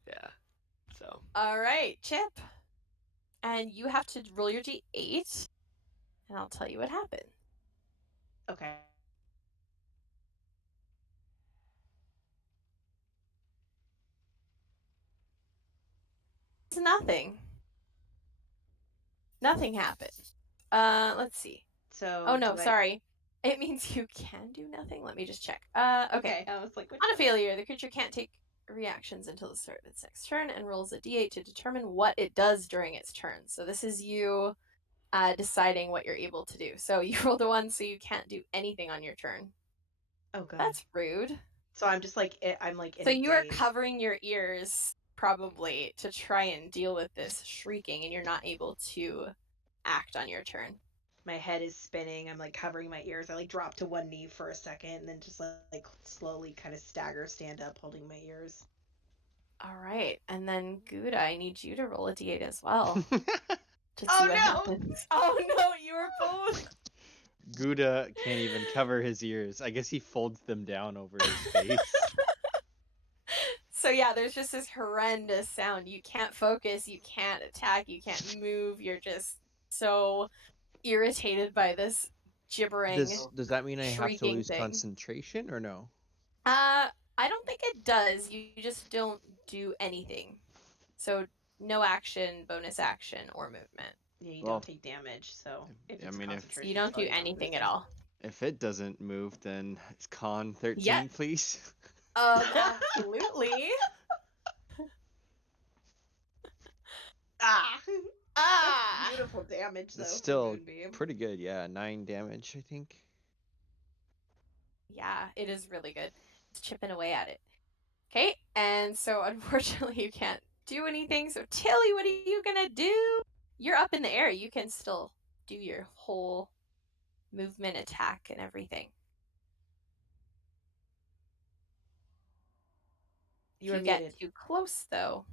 Yeah. So All right, Chip. And you have to roll your D8, and I'll tell you what happened. Okay. It's nothing. Nothing happened. Let's see. So Oh no, do I? sorry. It means you can do nothing. Let me just check. Okay. I was like, which On a one? failure, the creature can't take reactions until the start of its next turn and rolls a d8 to determine what it does during its turn. So this is you deciding what you're able to do. So you rolled a 1, so you can't do anything on your turn. Oh god. That's rude. So I'm just like I'm like in So a you are daze. covering your ears probably to try and deal with this shrieking, and you're not able to act on your turn. My head is spinning. I'm like covering my ears. I like drop to one knee for a second and then just like slowly kind of stand up, holding my ears. All right, and then Gouda, I need you to roll a d8 as well to Oh, see what no! happens. Oh no, you were both. Gouda can't even cover his ears. I guess he folds them down over his face. So yeah, there's just this horrendous sound. You can't focus, you can't attack, you can't move. You're just so irritated by this gibbering, Does that mean I have to shrieking lose thing. concentration or no? I don't think it does. You just don't do anything. So no action, bonus action, or movement. Yeah, you Well, don't take damage, so if I it's mean, if- concentration, You don't do probably not anything at moving. all. If it doesn't move, then it's con 13, Yeah. please. Absolutely. Ah! Ah! Beautiful damage, though. It's from still Moonbeam. pretty good. Yeah, 9 damage, I think. Yeah, it is really good. It's chipping away at it. Okay, and so unfortunately you can't do anything. So Tilly, what are you gonna do? You're up in the air. You can still do your whole movement, attack, and everything. You are if you muted. get too close, though.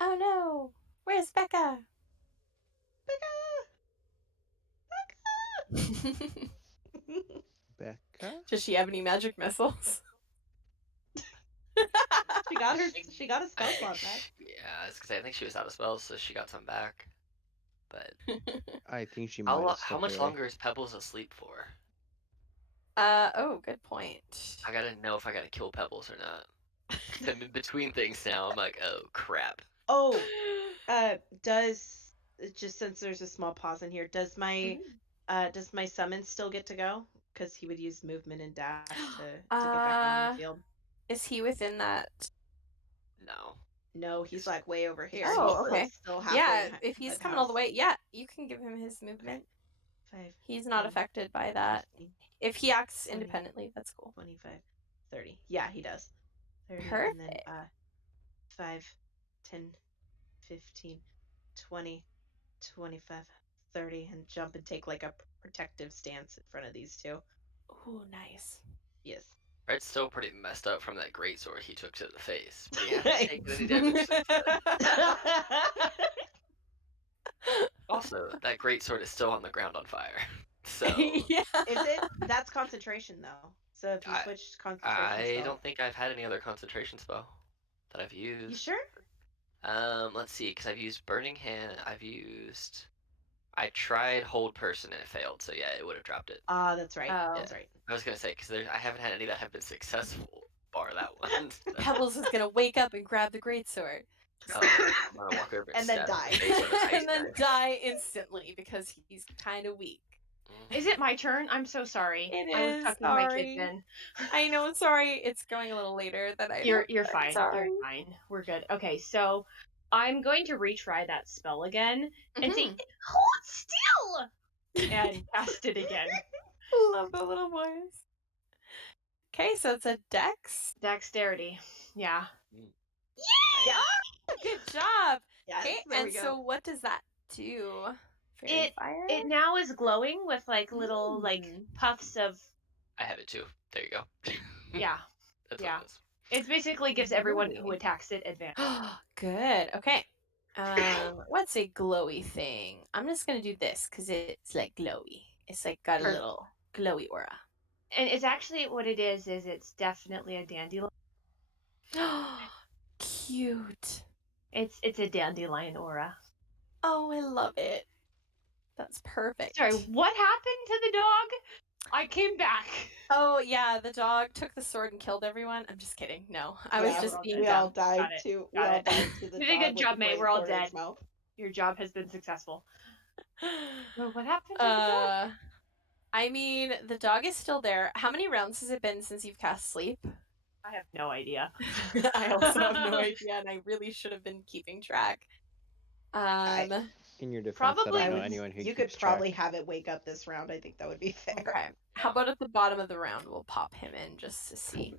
Oh no! Where's Becca? Becca? Does she have any magic missiles? She got a spell slot back. Yeah, it's because I think she was out of spells, so she got some back. But I think she might have how stepped much away. longer is Pebbles asleep for? Oh, good point. I gotta know if I gotta kill Pebbles or not. I'm in between things now. I'm like, oh crap. Oh, does just since there's a small pause in here, does my summon still get to go? Because he would use movement and dash to get back on the field. Is he within that? No. No, he's like way over here. Oh, He's okay. like still halfway Yeah, behind if he's the coming all the house. way, yeah, you can give him his movement. 5, He's not 10, affected by that. 15, If he acts 20, independently, that's cool. 25, 30. Yeah, he does. 30 Perfect. and then 5, 10, 15, 20, 25, 30 and jump and take like a protective stance in front of these two. Ooh, nice. Yes. Red's still pretty messed up from that greatsword he took to the face, but he hasn't taken any damage since then. Also, that greatsword is still on the ground on fire. So yeah. Is it? That's concentration though. So if you switch concentration I spell. don't think I've had any other concentration spell that I've used. You sure? Let's see, because I've used Burning Hand. I tried Hold Person and it failed, so yeah, it would have dropped it. Ah, that's right. Oh. That's right. I was gonna say because I haven't had any that have been successful, bar that one. Pebbles is gonna wake up and grab the greatsword. I'm gonna walk over And then stab die. him in the face with an ice and then knife. die instantly because he's kind of weak. Is it my turn? I'm so sorry. It I was is, tucking my sorry. kids in. I know, sorry, it's going a little later than I. You're fine. Sorry. You're fine. We're good. Okay, so I'm going to retry that spell again and say, "Hold still," and cast it again. Love the little boys. Okay, so it's a dex. Dexterity. Yeah. Yeah, good job. Yes, Okay, there and we go. so what does that do? Fairy fire? It now is glowing with like little like puffs of. I have it too. There you go. Yeah. That's Yeah. what it is. It basically gives everyone who Ooh. attacks it advantage. Good. Okay. What's a glowy thing? I'm just gonna do this because it's like glowy. It's like got a Perfect. little glowy aura. And it's actually what it is it's definitely a dandelion. Cute. It's a dandelion aura. Oh, I love it. That's perfect. Sorry, what happened to the dog? I came back. Oh yeah, the dog took the sword and killed everyone. I'm just kidding. No, I was Yeah, just being we dumb. all died Got it. too. We Got all it. died to the You did a dog good with job, the Mae. flame We're all cord in its dead. mouth. Your job has been successful. Well, what happened to the dog? I mean, the dog is still there. How many rounds has it been since you've cast sleep? I have no idea. I also have no idea, and I really should have been keeping track. In your defense, Probably I don't know would. anyone who You keeps could probably track. have it wake up this round. I think that would be fair. Okay. How about at the bottom of the round, we'll pop him in just to see.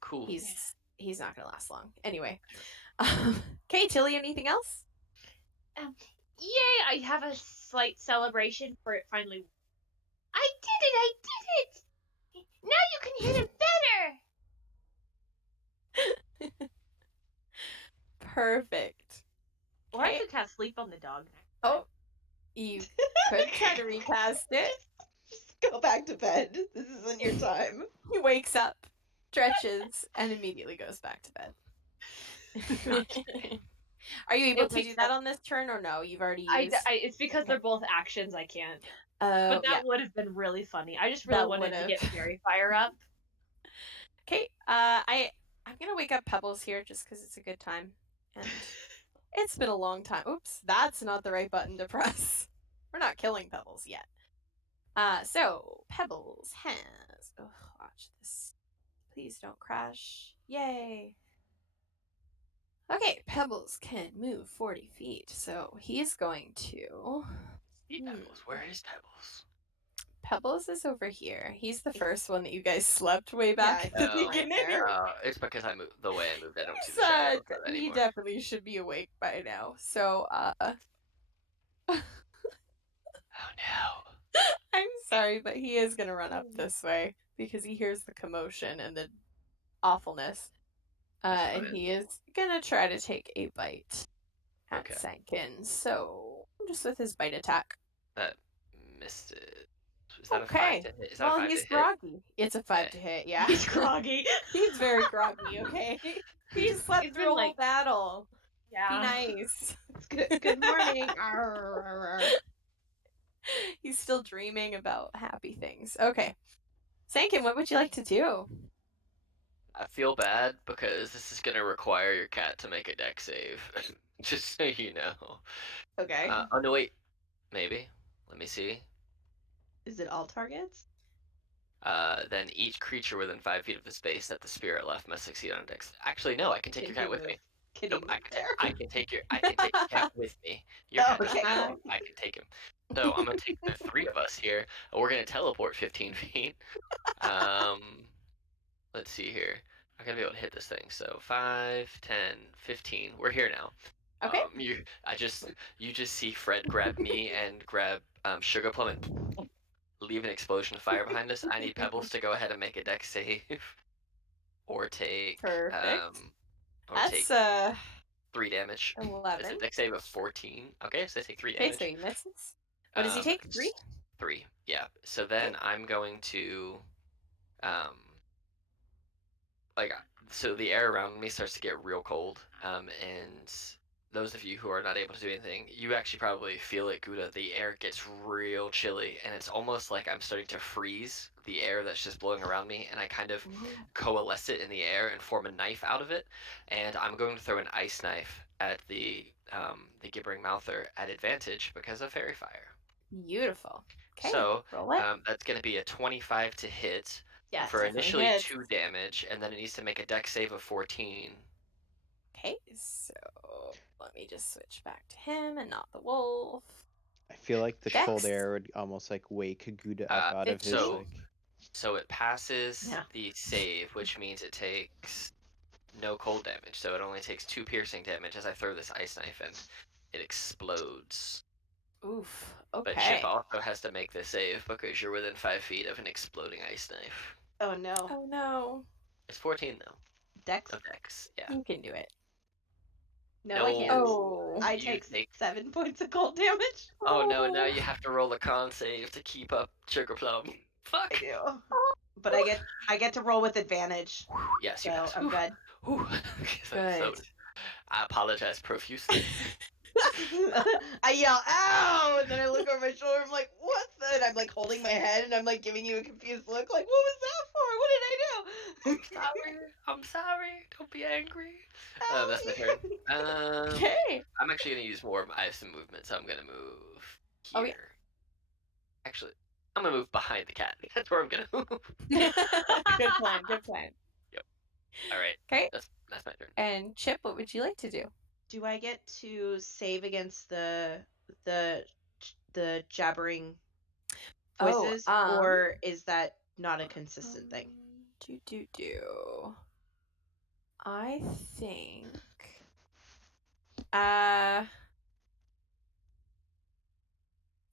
Cool. He's not gonna last long. Anyway. Okay, Tilly, anything else? Yay! I have a slight celebration for it finally. I did it! Now you can hit him better! Perfect. Or I Okay. could cast sleep on the dog. Oh, you could try to recast it. Just go back to bed. This isn't your time. He wakes up, stretches, and immediately goes back to bed. Are you able It to wakes do that up. on this turn, or no? You've already used. It's because they're both actions. I can't. Oh, But that would have been really funny. I just really That wanted to would've. get Fairy Fire up. Okay. I'm gonna wake up Pebbles here just because it's a good time, and it's been a long time. Oops, that's not the right button to press. We're not killing Pebbles yet. So Pebbles has. Oh, watch this. Please don't crash. Yay. Okay, Pebbles can move 40 feet, so he's going to. Pebbles, where is Pebbles? Pebbles is over here. He's the first one that you guys slept way back at the Oh, beginning. it's because I moved the way I moved. I don't see the He's, shadow of it he anymore. definitely should be awake by now. So, Oh no. I'm sorry, but he is gonna run up this way because he hears the commotion and the awfulness. And he is gonna try to take a bite at Sankin. So, just with his bite attack. That missed it. Is that a 5 to hit? Is that a 5 he's to hit? groggy. It's a 5 to hit, yeah. He's groggy. He's very groggy, okay? He just slept he's through been a whole battle. Yeah. Be nice. Good morning. He's still dreaming about happy things. Okay. Sankin, what would you like to do? I feel bad because this is going to require your cat to make a deck save. Just so you know. Okay. Oh, no, wait. Maybe. Let me see. Is it all targets? Then each creature within 5 feet of the space that the spirit left must succeed on a dex. Actually, no, I can take your cat with me. Can Nope, he move I can take your cat with me. Your cat doesn't Okay, know. cool. I can take him. So I'm gonna take the 3 of us here, and we're gonna teleport 15 feet. Let's see here. I'm gonna be able to hit this thing. So 5, 10, 15. We're here now. Okay. You just see Fred grab me and grab Sugar Plum and leave an explosion of fire behind us. I need Pebbles to go ahead and make a dex save, or take Perfect. take 3 damage. 11. It's a dex save of 14. Okay, so they take 3 Okay, damage. so he misses. What does he take? 3? 3. Yeah. So then I'm going to like so the air around me starts to get real cold. And those of you who are not able to do anything, you actually probably feel it, Gouda. The air gets real chilly, and it's almost like I'm starting to freeze the air that's just blowing around me, and I kind of coalesce it in the air and form a knife out of it. And I'm going to throw an ice knife at the gibbering mouther at advantage because of fairy fire. Beautiful. Okay, so roll it. that's going to be a 25 to hit. Yeah, For definitely initially hits. 2 damage, and then it needs to make a dex save of 14. Okay, so let me just switch back to him and not the wolf. I feel like the Dex. cold air would almost like wake Gouda up out of his like. So it passes the save, which means it takes no cold damage. So it only takes 2 piercing damage as I throw this ice knife and it explodes. Oof. Okay. But Chip also has to make the save because you're within 5 feet of an exploding ice knife. Oh no. Oh no. It's 14 though. Dex? Of Dex, yeah. You can do it. No, I can't. Oh. I take 7 points of cold damage. Oh no, now you have to roll a con save to keep up Sugar Plum. Fuck. I do. But I get to roll with advantage. Yes, so you guys. I'm good. Good. I apologize profusely. I yell, ow! And then I look over my shoulder, I'm like, what's that? I'm like holding my head and I'm like giving you a confused look, like, what was that for? What did I do? I'm sorry. Don't be angry. That's my turn. Okay. I'm actually going to use more of I have some movement, so I'm going to move here. Oh, yeah. Actually, I'm going to move behind the cat. That's where I'm going to move. Good plan. Yep. All right. Okay. That's my turn. And Chip, what would you like to do? do I get to save against the jabbering Oh, voices, or is that not a consistent thing? do. I think uh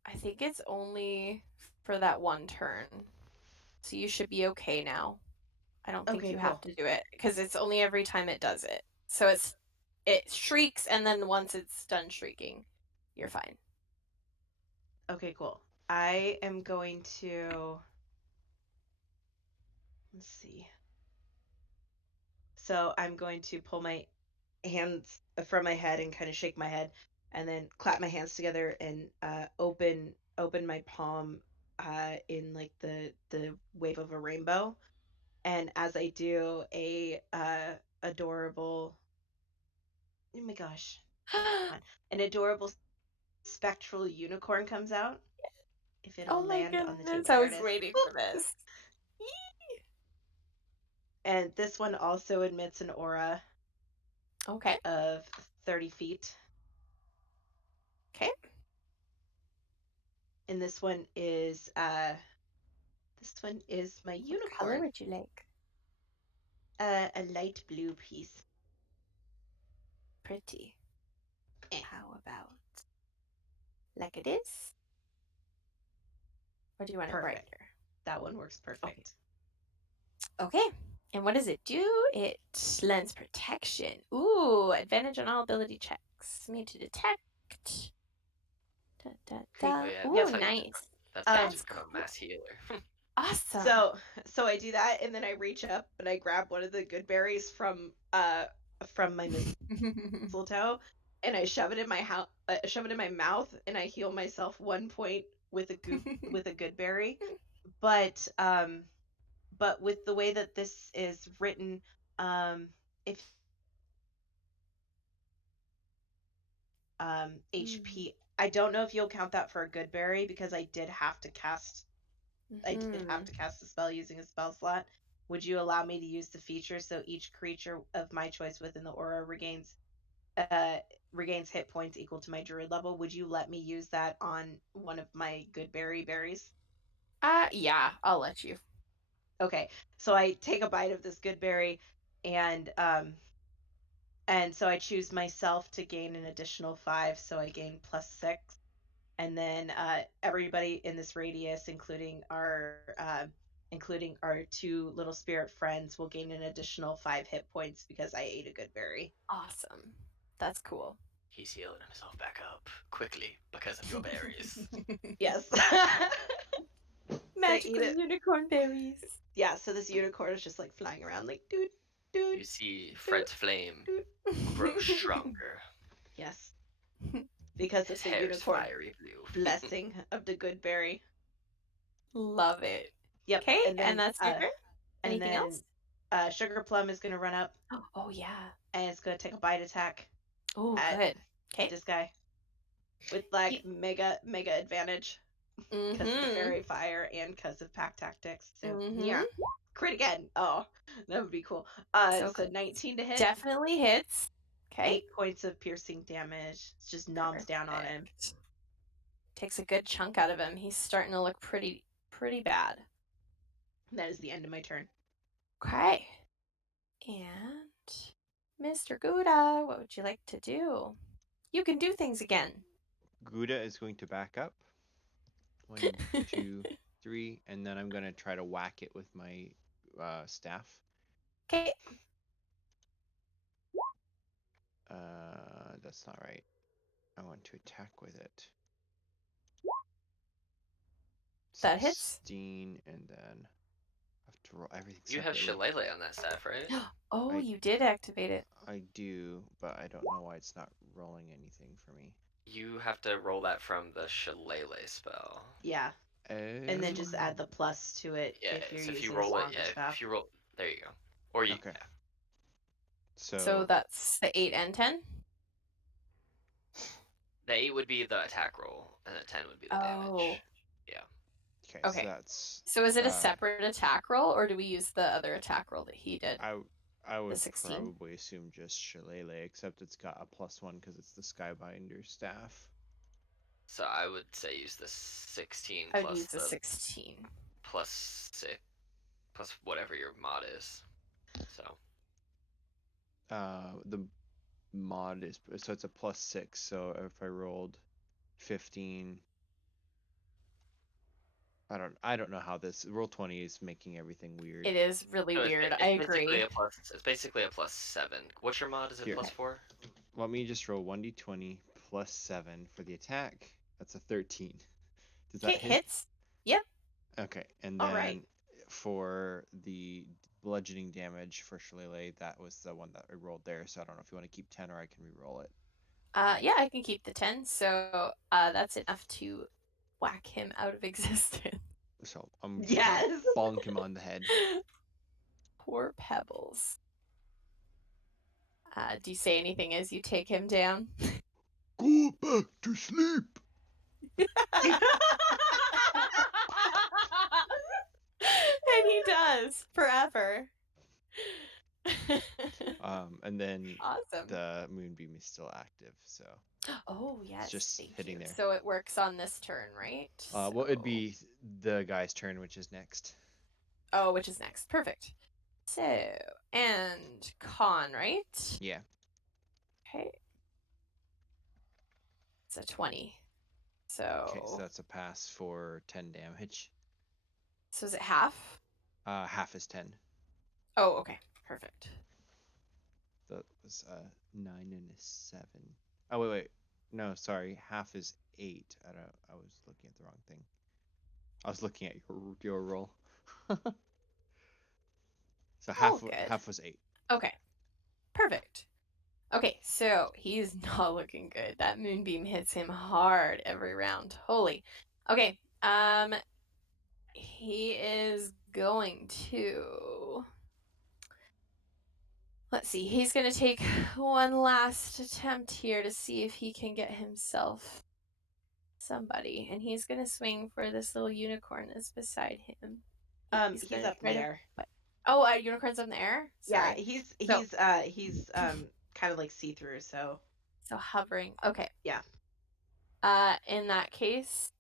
I think it's only for that one turn. So you should be okay now. I don't think Okay, you have cool. to do it because it's only every time it does it. So it shrieks and then once it's done shrieking, you're fine. Okay, cool. I am going to, let's see. So I'm going to pull my hands from my head and kind of shake my head, and then clap my hands together and open my palm in like the wave of a rainbow. And as I do, a adorable, oh my gosh, come on, an adorable spectral unicorn comes out. If it'll Oh my land on the goodness, table, I there it was is. waiting Boop. for this. And this one also emits an aura Okay. of 30 feet. Okay. And this one is my What color unicorn. would you like? A light blue piece. Pretty. Eh, How about like it is? Or do you want it perfect. brighter? That one works Okay. perfect. Okay. And what does it do? It lends protection. Ooh, advantage on all ability checks. Made to detect. Da, da, Great. da. Oh yeah, Ooh, that's how you nice. that's how you Um, That's become a cool. mass healer. Awesome. so I do that, and then I reach up and I grab one of the good berries from my mistletoe, and I shove it in my mouth, and I heal myself 1 point with a good berry. But with the way that this is written, if HP, I don't know if you'll count that for a good berry because I did have Mm-hmm. to cast the spell using a spell slot. Would you allow me to use the feature so each creature of my choice within the aura uh regains hit points equal to my druid level? Would you let me use that on one of my good berries? Yeah, I'll let you. Okay, so I take a bite of this good berry, and so I choose myself to gain an additional 5, so I gain +6. And then everybody in this radius, including our two little spirit friends, will gain an additional 5 hit points because I ate a good berry. Awesome. That's cool. He's healing himself back up quickly because of your berries. Yes. So I eat Magical it. unicorn berries. Yeah, so this unicorn is just like flying around like doot doot You see doot Fred's flame doot. grow stronger. Yes, because of His the hair is unicorn fiery blue. blessing of the good berry. Love it. Yep, Okay, and that's your turn? and Anything then else? Sugar Plum is gonna run up Oh, yeah. and it's gonna take a bite attack Oh, at good. Okay. this guy with like He- mega advantage because of the Mm-hmm. fairy fire and because of pack tactics. So Mm-hmm. yeah, crit again. Oh, that would be cool. So So 19 to hit, definitely hits. Okay. 8 points of piercing damage. It just noms down on him. Perfect. Takes a good chunk out of him. He's starting to look pretty bad. And that is the end of my turn. Okay. And Mr. Gouda, what would you like to do? You can do things again. Gouda is going to back up. 1, 2, 3, and then I'm gonna try to whack it with my staff. Okay. That's not right. I want to attack with it. That hits. 16, and then I have to roll everything You have separately. Shillelagh on that staff, right? Oh, I- you did activate it. I do, but I don't know why it's not rolling anything for me. You have to roll that from the Shillelagh spell. Yeah, and then just add the plus to it Yeah, if you're so if you using roll it, stronger yeah, staff. if you roll, there you go. Or you, Okay. yeah. So that's the 8 and 10? The 8 would be the attack roll, and the 10 would be the Oh. damage. Yeah. Okay, Okay. so that's So is it a separate attack roll, or do we use the other attack roll that he did? I would 16? probably assume just Shillelagh, except it's got a +1 because it's the Skybinder staff. So I would say use the 16 I would plus use the the 16. plus 6 plus whatever your mod is. So The mod is so it's a +6. So if I rolled 15, I don't know how this roll 20 is making everything weird. It is really so weird. it's I basically agree. it's basically a +7. What's your mod? Is it Here. +4? Let me just roll 1d20 +7 for the attack. That's a 13. Does that Okay, hit? hits. Yep. Okay, and All then right. for the bludgeoning damage for Shillelagh, that was the one that I rolled there. So I don't know if you want to keep 10 or I can re-roll it. Yeah, I can keep the 10. So that's enough to whack him out of existence. So I'm Yes. bonk him on the head. Poor Pebbles. Do you say anything as you take him down? Go back to sleep. And he does forever. And then Awesome. the moonbeam is still active, so Oh yes, just thank hitting you. there. So it works on this turn, right? well, it'd be the guy's turn, which is next. Oh, which is next. Perfect. So, and con, right? Yeah. Okay. It's a 20. Okay, so So, that's a pass for 10 damage. so is it half? Half is 10. Oh, okay. Perfect. That was a 9 and a 7. Oh wait. No, sorry. Half is 8. I was looking at the wrong thing. I was looking at your roll. So Oh, good. half was 8. Okay. Perfect. Okay, so he's not looking good. That moonbeam hits him hard every round. Holy. Okay. He is going to. Let's see. He's going to take one last attempt here to see if he can get himself somebody, and he's going to swing for this little unicorn that's beside him. He's gonna up in try the to- air. Oh, unicorn's up in the air. Yeah, Sorry. he's kind of like see through. So So hovering. Okay. Yeah. In that case,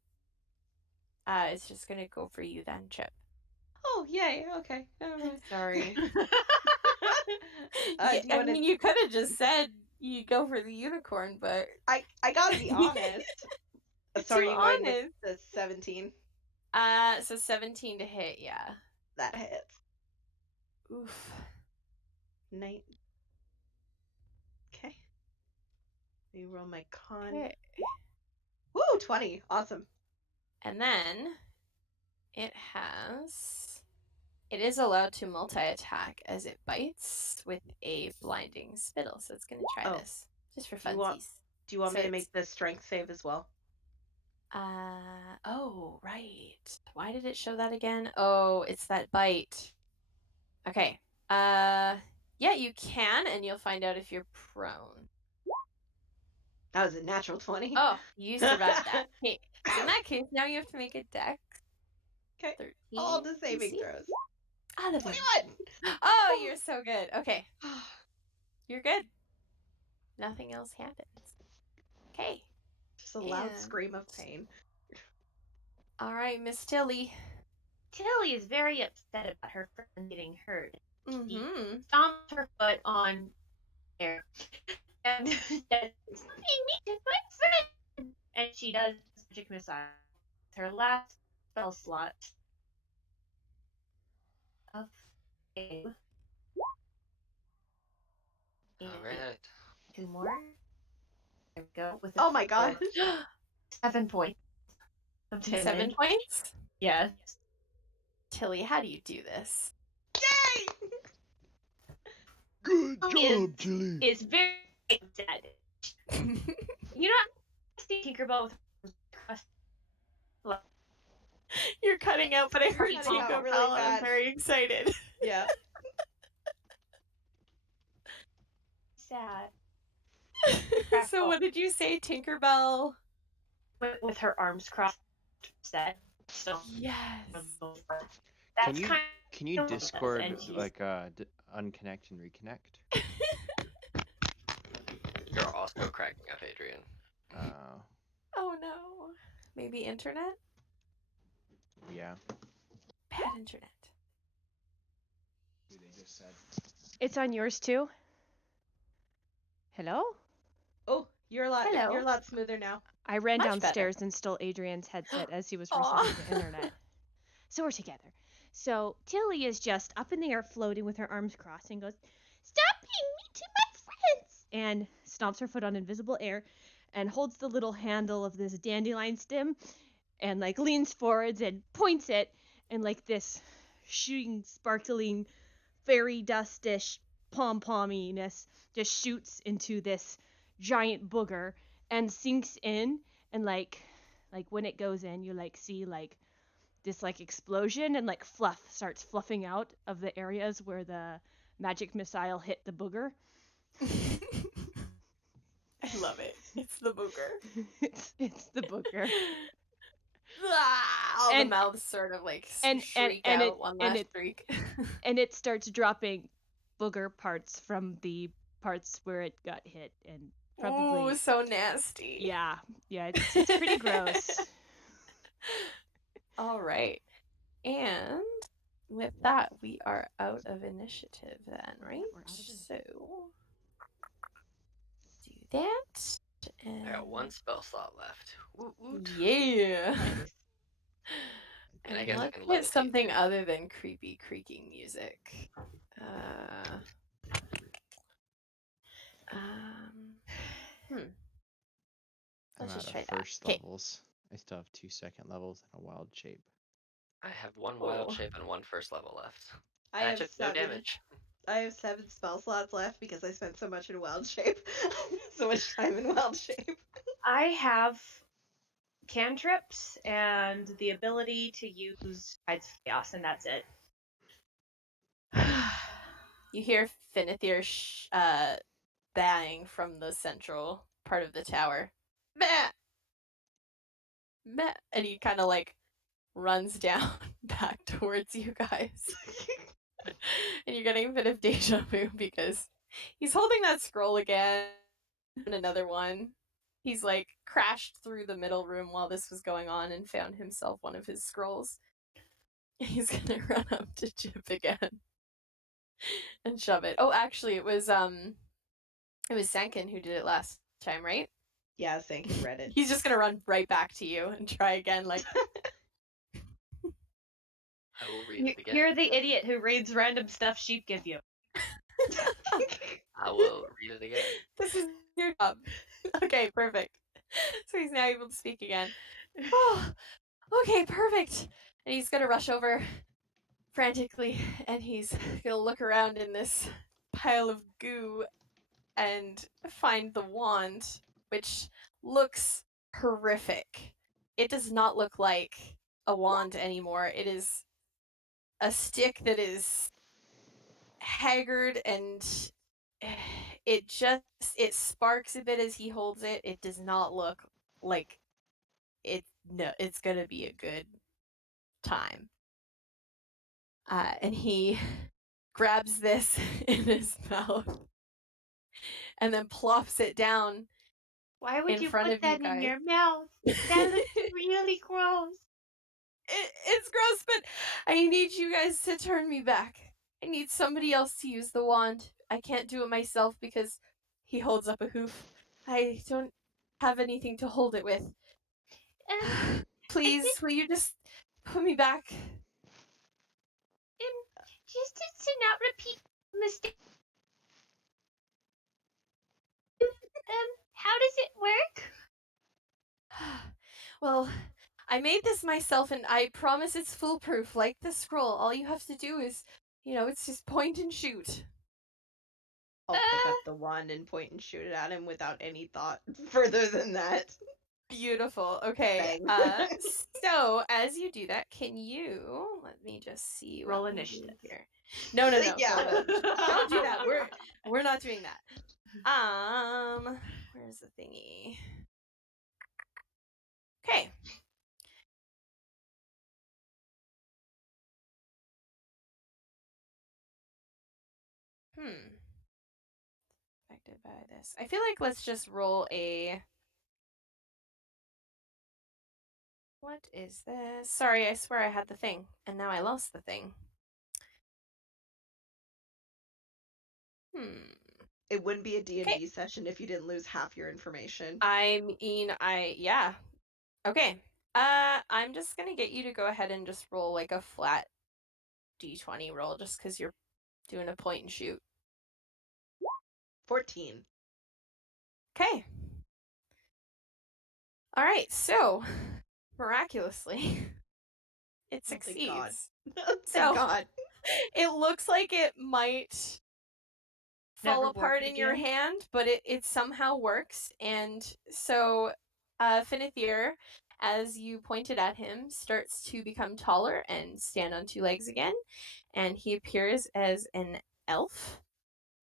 it's just gonna go for you then, Chip. oh yay, okay. Never I'm mind. sorry. Do you wanna... you could have just said you go for the unicorn, but I gotta be honest. So are too you going with honest. the 17? So 17 to hit, yeah. That hits. Oof. Night. Okay. Let me roll my con. Okay. Woo, 20. Awesome. And then it is allowed to multi-attack as it bites with a blinding spittle. So it's gonna try this just for Do you want- funsies. Do you want So me to it's- make the strength save as well? Oh, right. Why did it show that again? Oh, it's that bite. Okay. Yeah, you can, and you'll find out if you're prone. That was a natural 20. Oh, you survived that. Okay, so in that case, now you have to make a dex. Okay. 13. All the saving DC. throws. Out of it. 21! Oh, you're so good. Okay, you're good. Nothing else happens. Okay. Just a loud And- scream of pain. All right, Miss Tilly. Tilly is very upset about her friend getting hurt. Mm-hmm. Stomps her foot on air and says, "Something me to my friend!" And she does magic missile. Her last spell slot of game. All And right. 2 more. There we go. With Oh my god. 7 points of damage. 7 points? Yes. Tilly, how do you do this? Yay! Good Is- job, Tilly. Is very upset. You know, I see Tinkerbell with You're cutting out, but I heard You're cutting out Tinkerbell, really and I'm bad. very excited. Yeah. sad So what did you say, Tinkerbell? with her arms crossed, upset. So Yes. that's Can Can you No, it does, Discord and she's- like unconnect and reconnect? You're also cracking up, Adrian. Uh, Oh no. Maybe internet? yeah. Bad internet. They just said. It's on yours too? Hello? Oh, you're a Hello. lot smoother now. I ran Much better. downstairs and stole Adrian's headset as he was Aw. resetting the internet. So we're together. So Tilly is just up in the air floating with her arms crossed and goes, "Stop being mean to my friends!" and stomps her foot on invisible air and holds the little handle of this dandelion stem and like leans forwards and points it, and like this shooting, sparkling fairy dustish pom-pominess just shoots into this giant booger and sinks in, and like when it goes in, you like see like this like explosion, and like fluff starts fluffing out of the areas where the magic missile hit the booger. I love it. It's the booger. it's the booger. All the And- mouths sort of like and- shriek and out it- one and last it- shriek. And it starts dropping booger parts from the parts where it got hit, and probably Ooh, so nasty. yeah, it's pretty gross. All right. And with that, we are out of initiative then, right? we're out of So do that. And I got one spell slot left. Woot woot. yeah. Nice. And I And guess I let's can get levitate something too. other than creepy creaking music. Hmm. I'm Let's out just of try that. first Okay. levels. I still have 2 second levels and a wild shape. I have one wild Oh. shape and one first level left. I have Magic, no 7. damage. I have 7 spell slots left because I spent so much in wild shape. So much time in wild shape. I have cantrips and the ability to use Tides of Chaos, and that's it. You hear Finithir bang from the central part of the tower. Meh! Meh! And he kind of like runs down back towards you guys. And you're getting a bit of deja vu because he's holding that scroll again and another one. He's like crashed through the middle room while this was going on and found himself one of his scrolls. He's gonna run up to Chip again and shove it. Oh, actually, it was Sankin who did it last time, right? Yeah, Sankin read it. He's just gonna run right back to you and try again. Like, I will read it again. You're the idiot who reads random stuff sheep give you. I will read it again. this is your job. Okay, perfect. So he's now able to speak again. Oh, okay, perfect. And he's gonna rush over frantically, and he's gonna look around in this pile of goo and find the wand, which looks horrific. It does not look like a wand anymore. It is a stick that is haggard, and it sparks a bit as he holds it. It does not look like it's gonna be a good time. And he grabs this in his mouth and then plops it down Why would in you front put of you that in guys. your mouth? That looks really gross. It's gross, but I need you guys to turn me back. I need somebody else to use the wand. I can't do it myself because he holds up a hoof. I don't have anything to hold it with. Please, will you just put me back? Just to not repeat mistake. How does it work? Well, I made this myself and I promise it's foolproof, like the scroll. All you have to do is, it's just point and shoot. I'll pick up the wand and point and shoot it at him without any thought further than that. Beautiful. Okay. Bang. So as you do that, can you let me just see Roll what we do initiative. here. No. Yeah. Don't do that. We're not doing that. Where's the thingy? Okay. Affected by this. I feel like let's just roll a... What is this? Sorry, I swear I had the thing, and now I lost the thing. It wouldn't be a D&D Okay. session if you didn't lose half your information. I mean, yeah. Okay. I'm just gonna get you to go ahead and just roll like a flat d20 roll, just because you're doing a point and shoot. 14. Okay. All right. So, miraculously, it Oh, thank God. succeeds. Thank God. It looks like it might fall Never apart work in your again? hand, but it somehow works. And so, Finithir, as you pointed at him, starts to become taller and stand on two legs again. And he appears as an elf.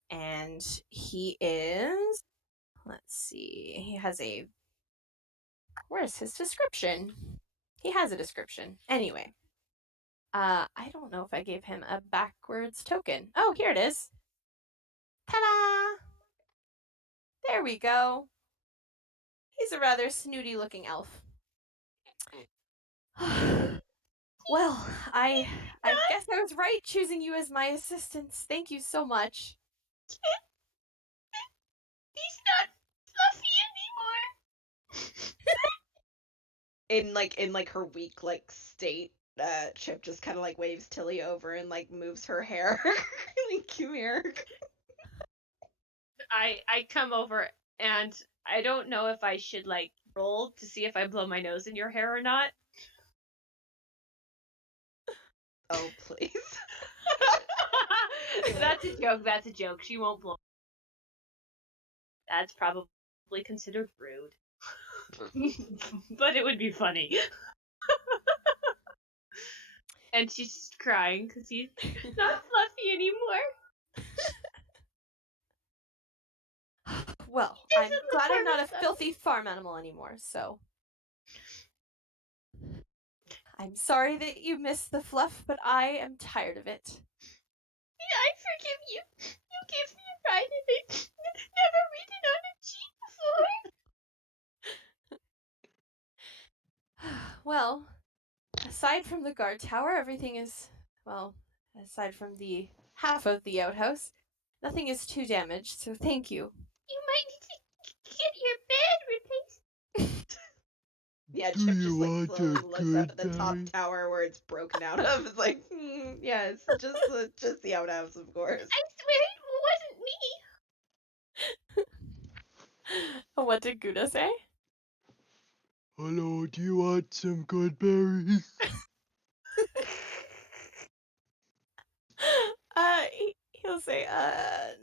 And he is, let's see, he has a, where's his description? He has a description. Anyway, I don't know if I gave him a backwards token. Oh, here it is. Ta-da! There we go. He's a rather snooty looking elf. Well, I guess I was right choosing you as my assistants. Thank you so much. He's not fluffy anymore. In her weak state, Chip just kind of waves Tilly over and moves her hair. Come here. I come over and I don't know if I should roll to see if I blow my nose in your hair or not. Oh, please. That's a joke. That's a joke. She won't blow. That's probably considered rude. But it would be funny. And she's crying because he's not fluffy anymore. Well, I'm glad I'm not a filthy farm animal anymore, so. I'm sorry that you missed the fluff, but I am tired of it. I forgive you. You gave me a ride and I never ridden on a jeep before. Well, aside from the guard tower, everything is, well, aside from the half of the outhouse, nothing is too damaged, so thank you. You might need to get your bed replaced. Yeah, Do Chip you just want slowly a looks up at the top goodberry? tower where it's broken out of. It's yes, just the outhouse, of course. I swear it wasn't me. What did Gouda say? Hello, do you want some goodberries? He'll say,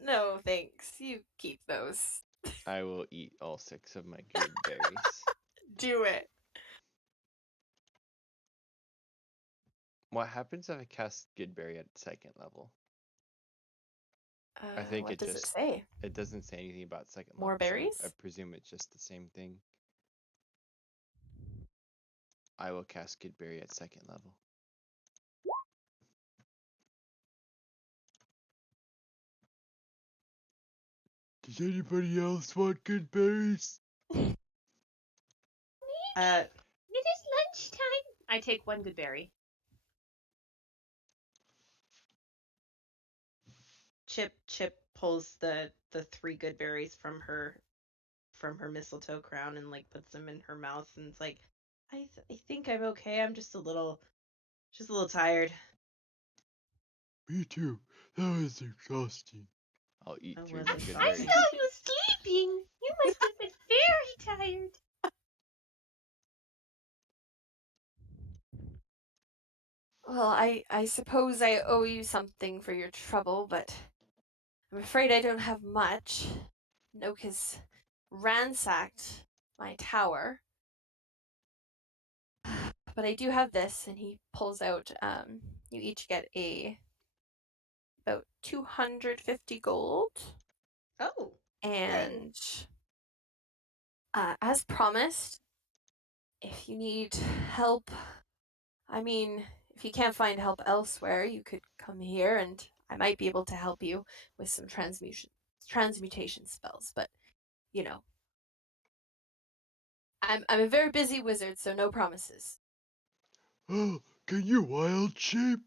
no thanks, you keep those. I will eat all 6 of my good berries. Do it. What happens if I cast Goodberry at 2nd level? I think What it does just it say? it doesn't say anything about 2nd More level. berries? So I presume it's just the same thing. I will cast Goodberry at 2nd level. Does anybody else want goodberries? It is lunchtime. I take 1 good berry. Chip pulls the 3 good berries from her mistletoe crown and puts them in her mouth, and it's I think I'm okay. I'm just a little tired. Me too. That was exhausting. I'll eat That 3 was of the good I exhausting. saw berries. you sleeping. You must have been very tired. Well, I suppose I owe you something for your trouble, but I'm afraid I don't have much. Noak has ransacked my tower. But I do have this, and he pulls out, you each get about 250 gold. Oh, And as promised, if you need help, I mean, if you can't find help elsewhere, you could come here and I might be able to help you with some transmutation spells, but you know, I'm a very busy wizard, so no promises. Oh, can you wild shape?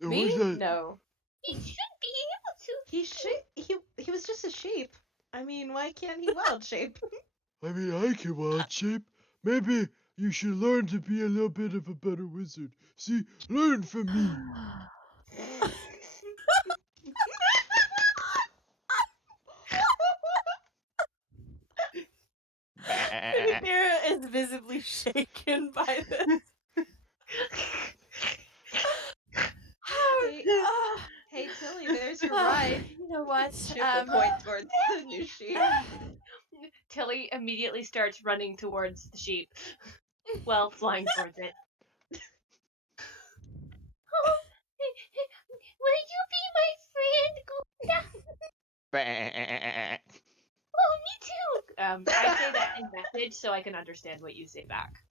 Me? Where's that? No. He should be able to. He was just a sheep. I mean, why can't he wild shape? I mean, I can wild shape. Maybe you should learn to be a little bit of a better wizard. See, learn from me. Bah. Finithira is visibly shaken by this. Hey, hey, Tilly, there's your ride. You know what? Chip will point towards the new sheep. Tilly immediately starts running towards the sheep. Well, flying towards it. Oh, will you be my friend, Gouda? Bah. Oh, me too. I say that in message so I can understand what you say back.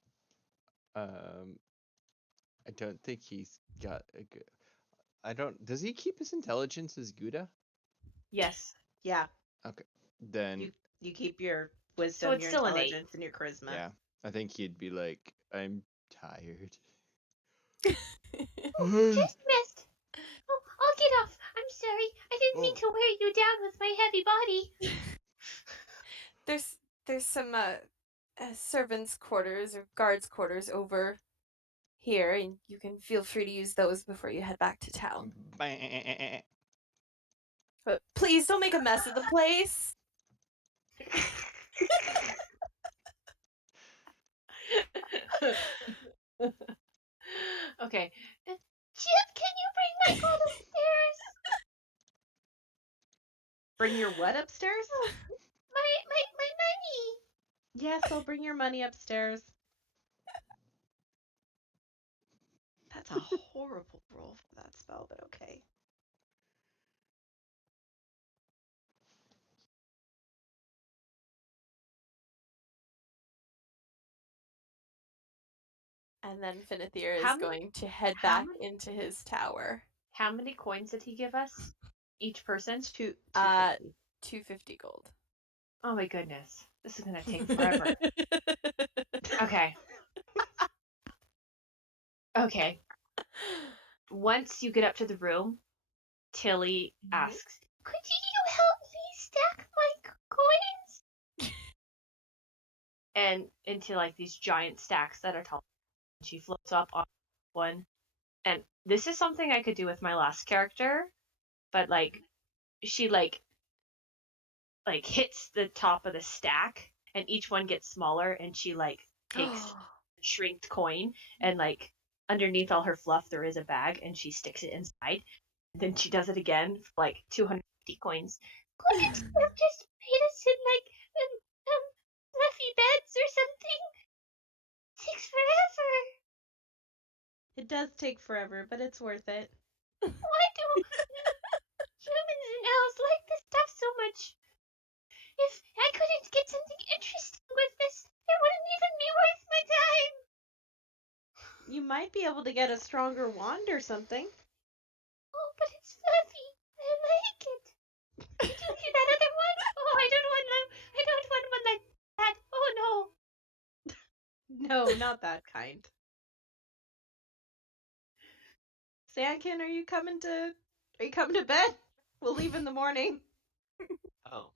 I don't think he's got a good. I don't. Does he keep his intelligence as Gouda? Yes. Yeah, Then you keep your wisdom, it's your still an 8. intelligence, and your charisma. yeah, I think he'd be like, I'm tired. Hey, Just missed. Oh, I'll get off. I'm sorry. I didn't mean Oh. to wear you down with my heavy body. There's some servants' quarters or guards' quarters over here, and you can feel free to use those before you head back to town. Bah. But please don't make a mess of the place. Okay. Chip, can you bring my gold upstairs? Bring your what upstairs? My money. Yes, I'll bring your money upstairs. That's a horrible roll for that spell, but okay. And then Finithir How is many- going to head how back many- into his tower. How many coins did he give us? Each person? 250. 250 gold. Oh my goodness. This is gonna take forever. Okay. Okay. Once you get up to the room, Tilly asks, Could you help me stack my coins? and into like these giant stacks that are tall. She floats up on one. And this is something I could do with my last character, but like she like hits the top of the stack and each one gets smaller and she like takes shrinked coin and like underneath all her fluff there is a bag and she sticks it inside. And then she does it again for like 250 coins. Couldn't you have just made us in like fluffy beds or something? It takes forever. It does take forever, but it's worth it. Why do humans and elves like this stuff so much? If I couldn't get something interesting with this, it wouldn't even be worth my time. You might be able to get a stronger wand or something. Oh, but it's fluffy. I like it. Did you see that other one? Oh, I don't want one like that. Oh no. No, not that kind. Sandkin, are you coming to bed? We'll leave in the morning. Oh,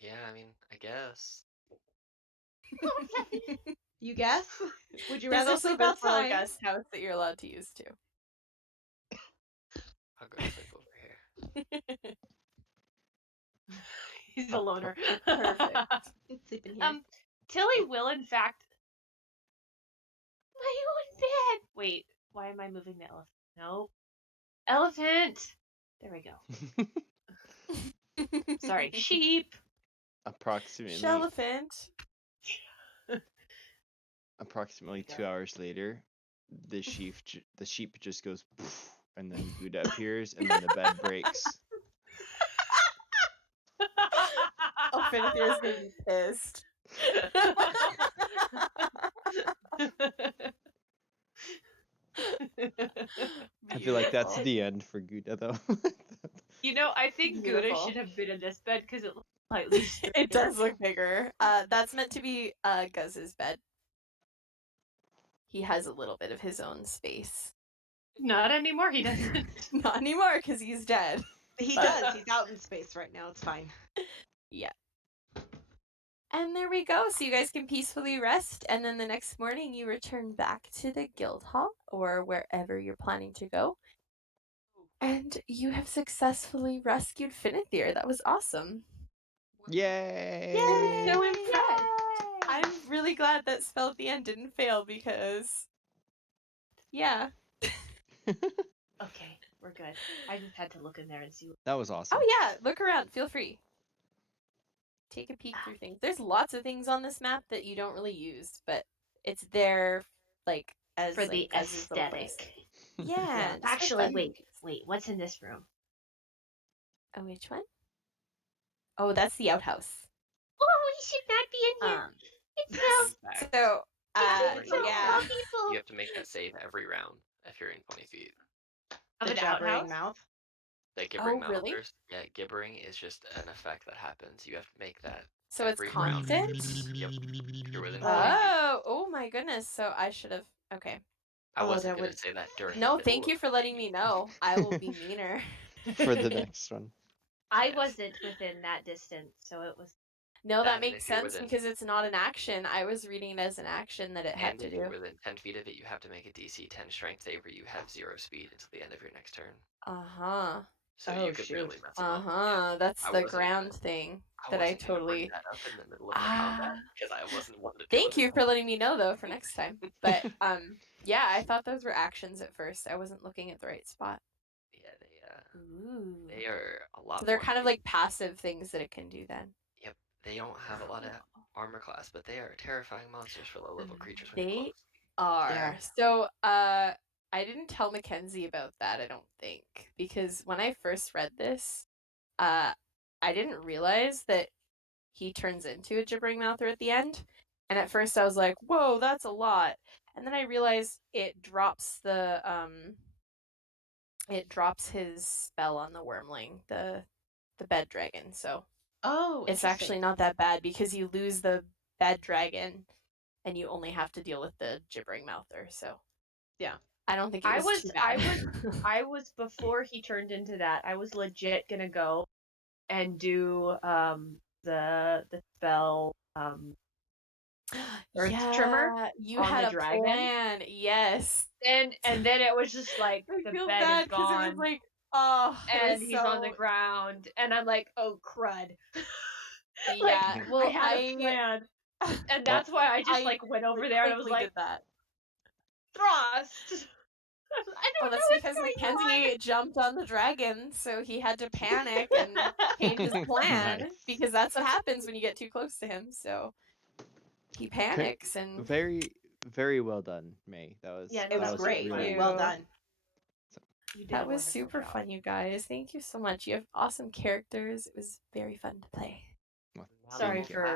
yeah, I mean, I guess. Oh, fluffy. You guess? Would you There's rather also sleep this little outside? guest house that you're allowed to use too. I'll go sleep over here. He's a loner. Perfect. Sleep in here. Tilly will in fact My own bed. wait, why am I moving the elephant? No. Elephant! There we go. Sorry, sheep. Approximately Shelephant. approximately Yeah. 2 hours later, the sheep just goes poof, and then Gouda appears and then the bed breaks. Oh, Finithir is gonna be pissed. I feel like that's Beautiful. the end for Gouda, though. I think Gouda Beautiful. should have been in this bed because it looks slightly stranger. It does look bigger. That's meant to be Guz's bed. He has a little bit of his own space. Not anymore. He doesn't. Not anymore because he's dead. He But- does. He's out in space right now. It's fine. Yeah. And there we go. So you guys can peacefully rest, and then the next morning you return back to the guild hall or wherever you're planning to go. And you have successfully rescued Finithir. That was awesome. Yay! I'm so impressed. I'm really glad that spell at the end didn't fail because, yeah. Okay, we're good. I just had to look in there and see. That was awesome. Oh yeah, look around. Feel free. Take a peek through things. There's lots of things on this map that you don't really use, but it's there, like as For the Guz's little place. aesthetic. Yeah. just for Actually, fun. wait. What's in this room? Oh, which one? Oh, that's the outhouse. Oh, we should not be in here. It smells. So, It's so yeah. people. You have to make that save every round if you're in 20 feet. Of The an jabbering outhouse? mouth. The gibbering Oh, really? mouthers. Yeah, gibbering is just an effect that happens. You have to make that So it's every round. constant? Yep. If you're within 20 feet. Oh my goodness. So I should have. Okay. I Oh, wasn't that going would- to say that during No, the thank middle you of for letting me know. I will be meaner. For the next one. I Yes. wasn't within that distance, so it was. No, that And makes if you're sense within- because it's not an action. I was reading it as an action that it had And to if do. you're within 10 feet of it, you have to make a DC 10 strength save or you have 0 speed until the end of your next turn. Uh-huh. So Oh, you could shoot. really mess them up. Uh-huh. That's I the wasn't ground gonna- thing I that I wasn't gonna bring totally. that up in the middle of the combat because I wasn't one to deal Thank with you it. for letting me know though for next time. But yeah, I thought those were actions at first. I wasn't looking at the right spot. Yeah, Ooh. they are a lot. So they're more kind of big. like passive things that it can do then. Yep, they don't have a lot of armor class, but they are terrifying monsters for low level creatures when you're They close. are. So I didn't tell Mackenzie about that, I don't think, because when I first read this, I didn't realize that he turns into a gibbering mouther at the end. And at first I was like, whoa, that's a lot. And then I realized it drops his spell on the wormling, the bed dragon. So Oh, it's actually not that bad because you lose the bed dragon and you only have to deal with the gibbering mouther. So Yeah. I don't think it was too bad. I was before he turned into that. I was legit gonna go and do the spell Earth Trimmer you on had the a dragon. plan. Yes. and then it was just like I the feel bed bad is because it gone was like, oh, and he's on the ground and I'm like, oh crud. Yeah. Well, I had a plan. And that's why I just went over there and I was like, did that. thrust. I don't That's know because what's going Mackenzie jumped on the dragon, so he had to panic and change his plan Nice. because that's what happens when you get too close to him. So he panics and Very, very well done, May. That was. Yeah, no, It was that was great. really fun. Well done. You did that a was wonderful super job. fun, you guys. Thank you so much. You have awesome characters. It was very fun to play. Well, Sorry thank you. for